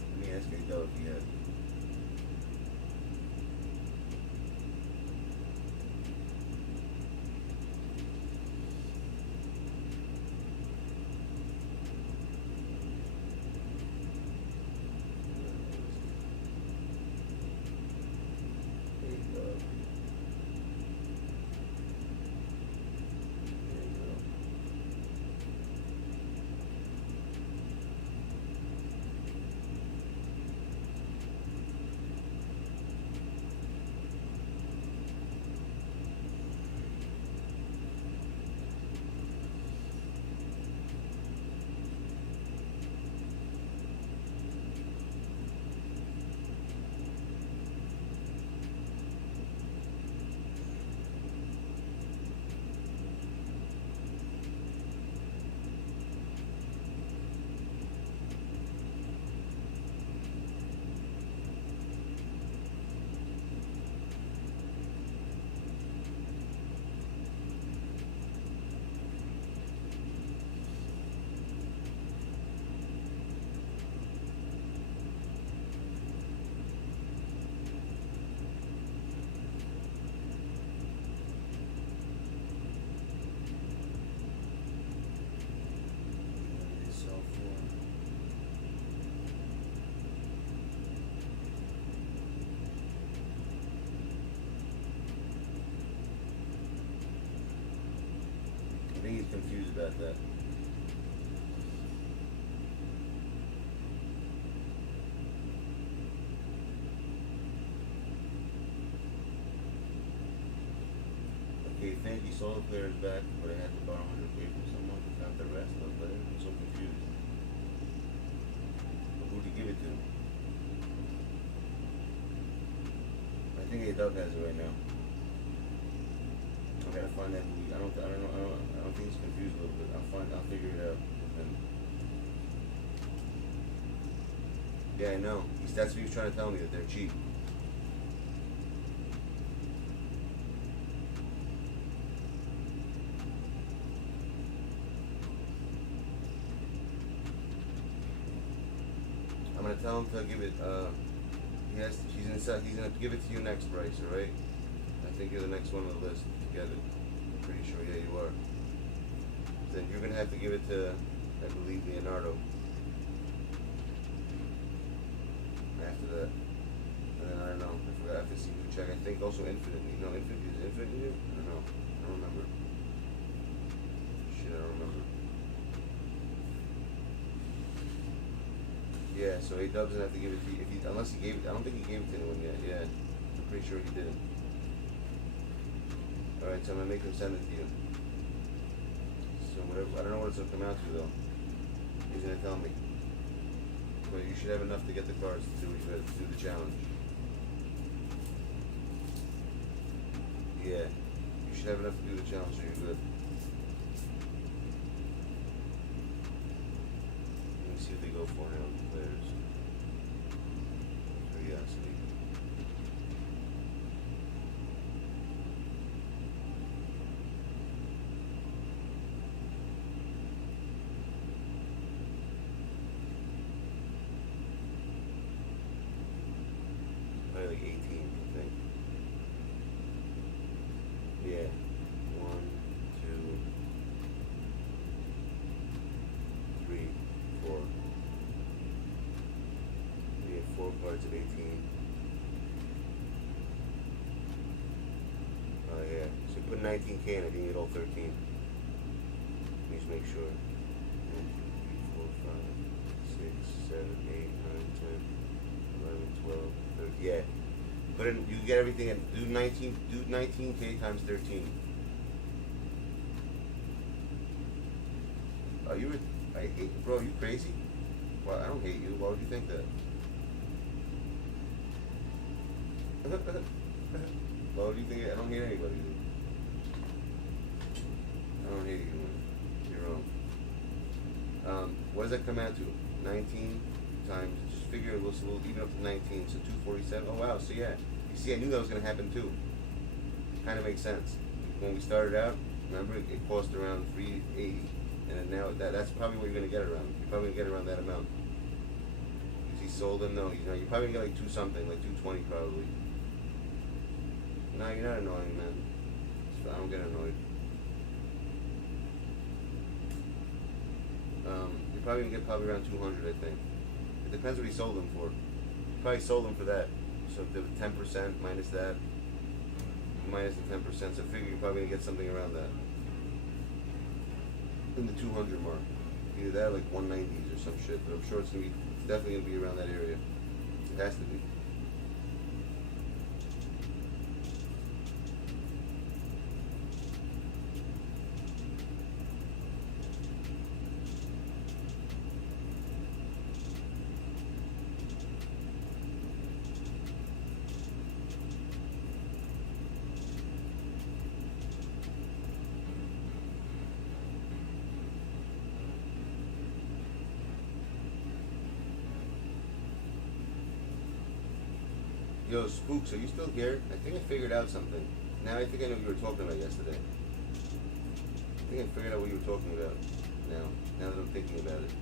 Let me ask A-Dub if he has it. that. Okay, thank you. Solo players back, but I had to borrow 100K from someone to count the rest of the players. I'm so confused. But who'd he give it to? I think A-Dub has it right now. I gotta find that. I don't think he's confused a little bit. I'll figure it out. And yeah, I know. That's what he was trying to tell me, that they're cheap. I'm gonna tell him to give it. He's gonna give it to you next, Bryce. All right? I think you're the next one on the list to get it. I'm pretty sure. Yeah, you are. Then you're gonna have to give it to, I believe, Leonardo. After that, and then I don't know. I forgot. I have to see who check. I think also Infinitely. No, Infinitely is Infinitely. I don't know. I don't remember. Shit, I don't remember. Yeah, so A-Dub doesn't have to give it to you unless he gave it. I don't think he gave it to anyone yet. Yeah, I'm pretty sure he didn't. All right, so I'm gonna make him send it to you. So whatever. I don't know what it's gonna come out to though. He's gonna tell me. But you should have enough to get the cards to do the challenge. Yeah, you should have enough to do the challenge, so you're good. Let me see what they go for now. Players. Curiosity. Probably like 18, I think. Yeah. 1, 2, 3, 4. We have 4 cards of 18. Oh yeah. So put 19K in, I didn't get all 13. Let me just make sure. 1, 2, 3, 4, 5, 6, 7, 8, 9, 10, 11, 12, 13. Yeah. Put in, you get everything in, do 19K times 13. Oh, I hate, bro, you crazy? Well, I don't hate you. Why would you think that? Why would you think it? I don't hate anybody, dude. I don't hate you, man. You're wrong. What does that come out to? 19 times, just figure we'll even up to 19, so 247. Oh wow, so yeah. You see, I knew that was gonna happen too. Kind of makes sense. When we started out, remember, it cost around 380. And now that's probably what you're gonna get around. You're probably gonna get around that amount. Because he sold them, no, you're probably gonna get like 2 something, like 220 probably. No, you're not annoying, man. I don't get annoyed. You're probably gonna get around 200, I think. It depends what he sold them for. He probably sold them for that. So the 10% minus that, minus the 10%. So figure you're probably gonna get something around that. In the 200 mark. Either that or like 190s or some shit, but I'm sure it's definitely gonna be around that area. It has to be. Yo, Spooks, are you still here? I think I figured out something. Now I think I know what you were talking about yesterday. I think I figured out what you were talking about now that I'm thinking about it.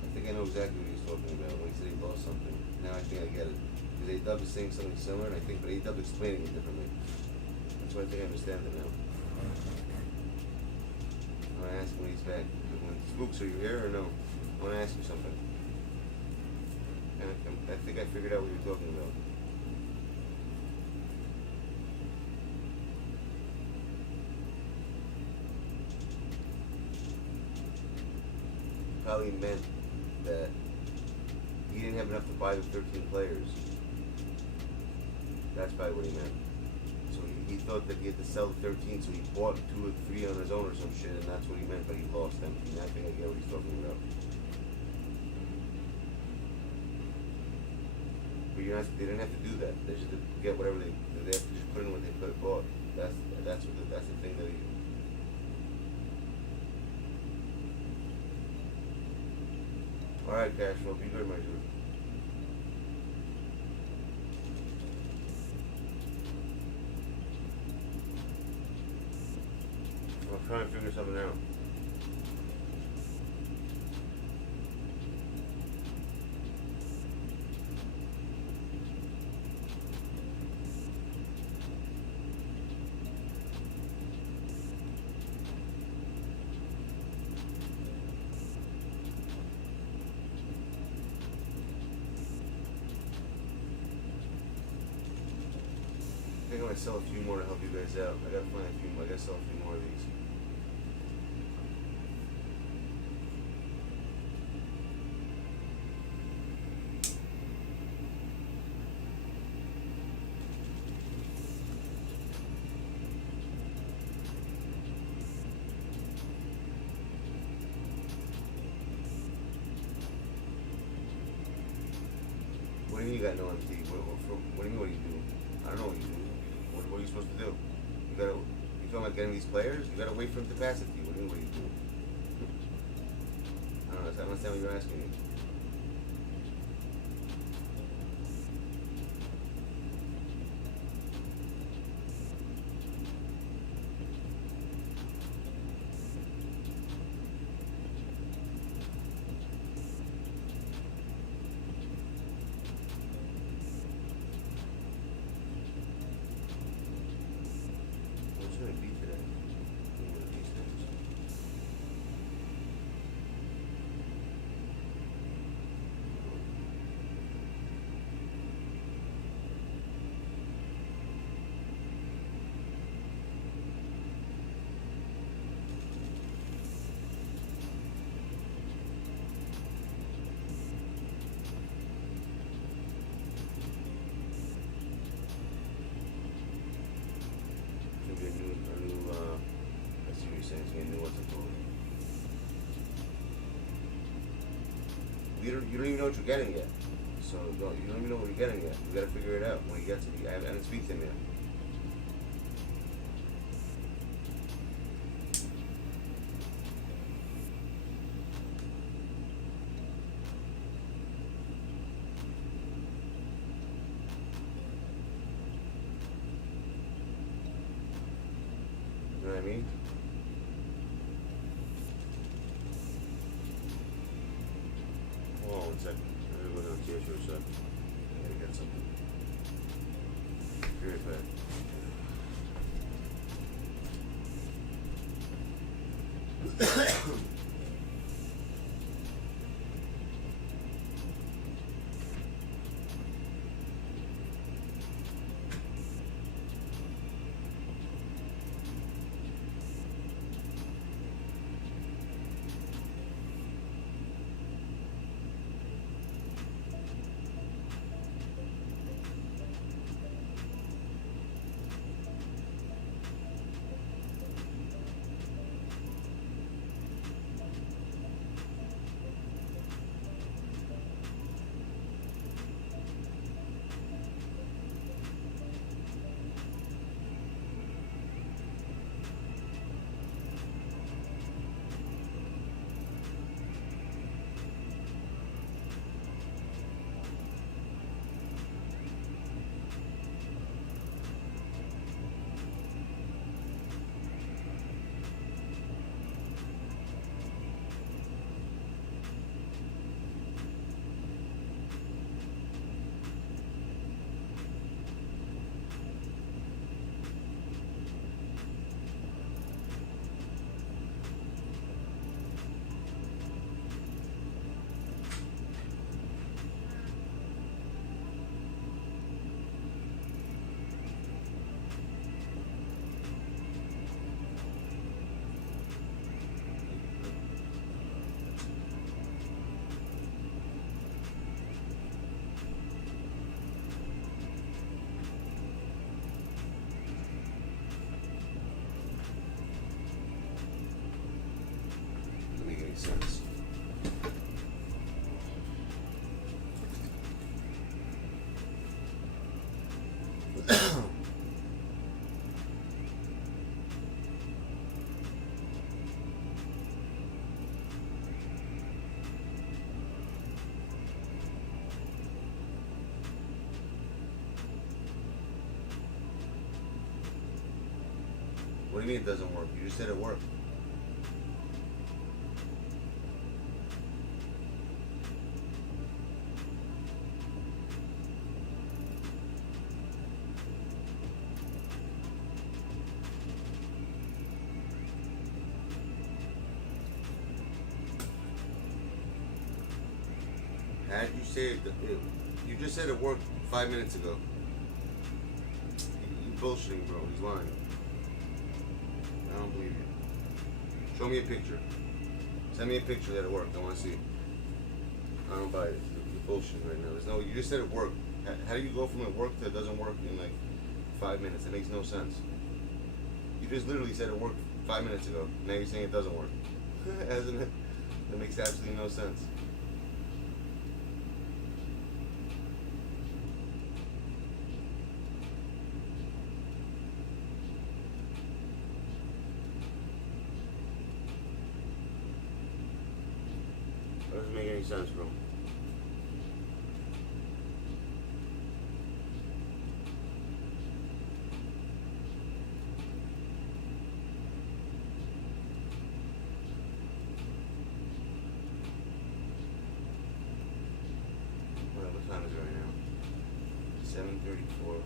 I think I know exactly what he was talking about when he said he lost something. Now I think I get it. Because A-Dub is saying something similar, and I think, but A-Dub explaining it differently. That's why I think I understand it now. I'm gonna ask him when he's back. Spooks, are you here or no? I wanna ask you something. I think I figured out what you're talking about. probably meant that he didn't have enough to buy the 13 players. That's probably what he meant. So he thought that he had to sell the 13, so he bought 2 or 3 on his own or some shit, and that's what he meant by he lost them. I think I get what he's talking about. But they didn't have to do that. They just get whatever they have to just put in what they bought. That's the thing that he. All right, Cashflow, be good, my dude. I'm trying to figure something out. I think I might sell a few more to help you guys out. I gotta find a few more. I gotta sell a few more of these. What do you mean you got no MT? What do you mean what do you do? I don't know what you do. What are you supposed to do? You talking about getting these players? You gotta wait for them to pass it to you. What do you do? I don't know, I don't understand what you're asking me. You don't even know what you're getting yet. So you don't even know what you're getting yet. You gotta figure it out when you get to me. I didn't speak to him yet. You know what I mean? Hold on 1 second. I'm gonna go downstairs for a sec. I gotta get something. Be right back. mean it doesn't work? You just said it worked. How did you say it? You just said it worked 5 minutes ago. You bullshitting, bro. He's lying. I don't believe you. Show me a picture. Send me a picture that it worked. I want to see. I don't buy it. You're bullshitting right now. There's no. You just said it worked. How do you go from it worked to it doesn't work in like 5 minutes? It makes no sense. You just literally said it worked 5 minutes ago. Now you're saying it doesn't work. Hasn't it? That makes absolutely no sense. Doesn't make any sense, bro. What time is it right now? 7:34.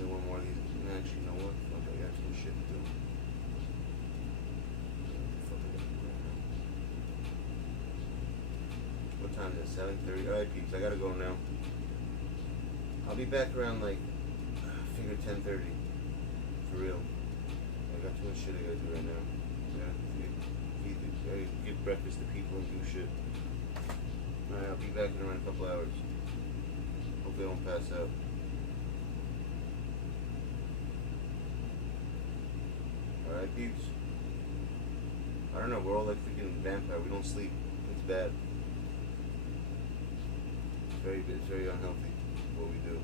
One more of these. Actually, you know what? Fuck, I got some shit to do. What time is it? 7:30. Alright, peeps, I gotta go now. I'll be back around like, I figure 10:30. For real. I got too much shit I gotta do right now. I gotta give breakfast to people and do shit. Alright, I'll be back in around a couple hours. Hopefully I don't pass out. Alright, peeps. I don't know, we're all like freaking vampire. We don't sleep. It's bad. It's very unhealthy what we do.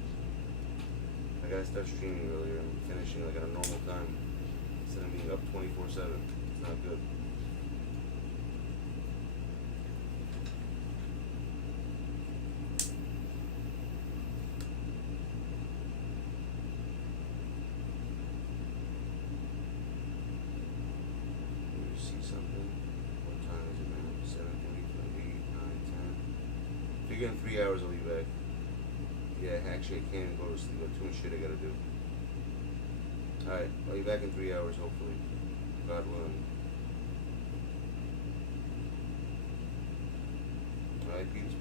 I gotta start streaming earlier and finishing like at a normal time instead of being up 24/7. It's not good. Something. What time is it now? 7:30, 8, 9, 10. Figure in 3 hours I'll be back. Yeah, actually I can't even go to sleep. I have too much shit I gotta do. Alright, I'll be back in 3 hours hopefully. God willing. Alright, peeps.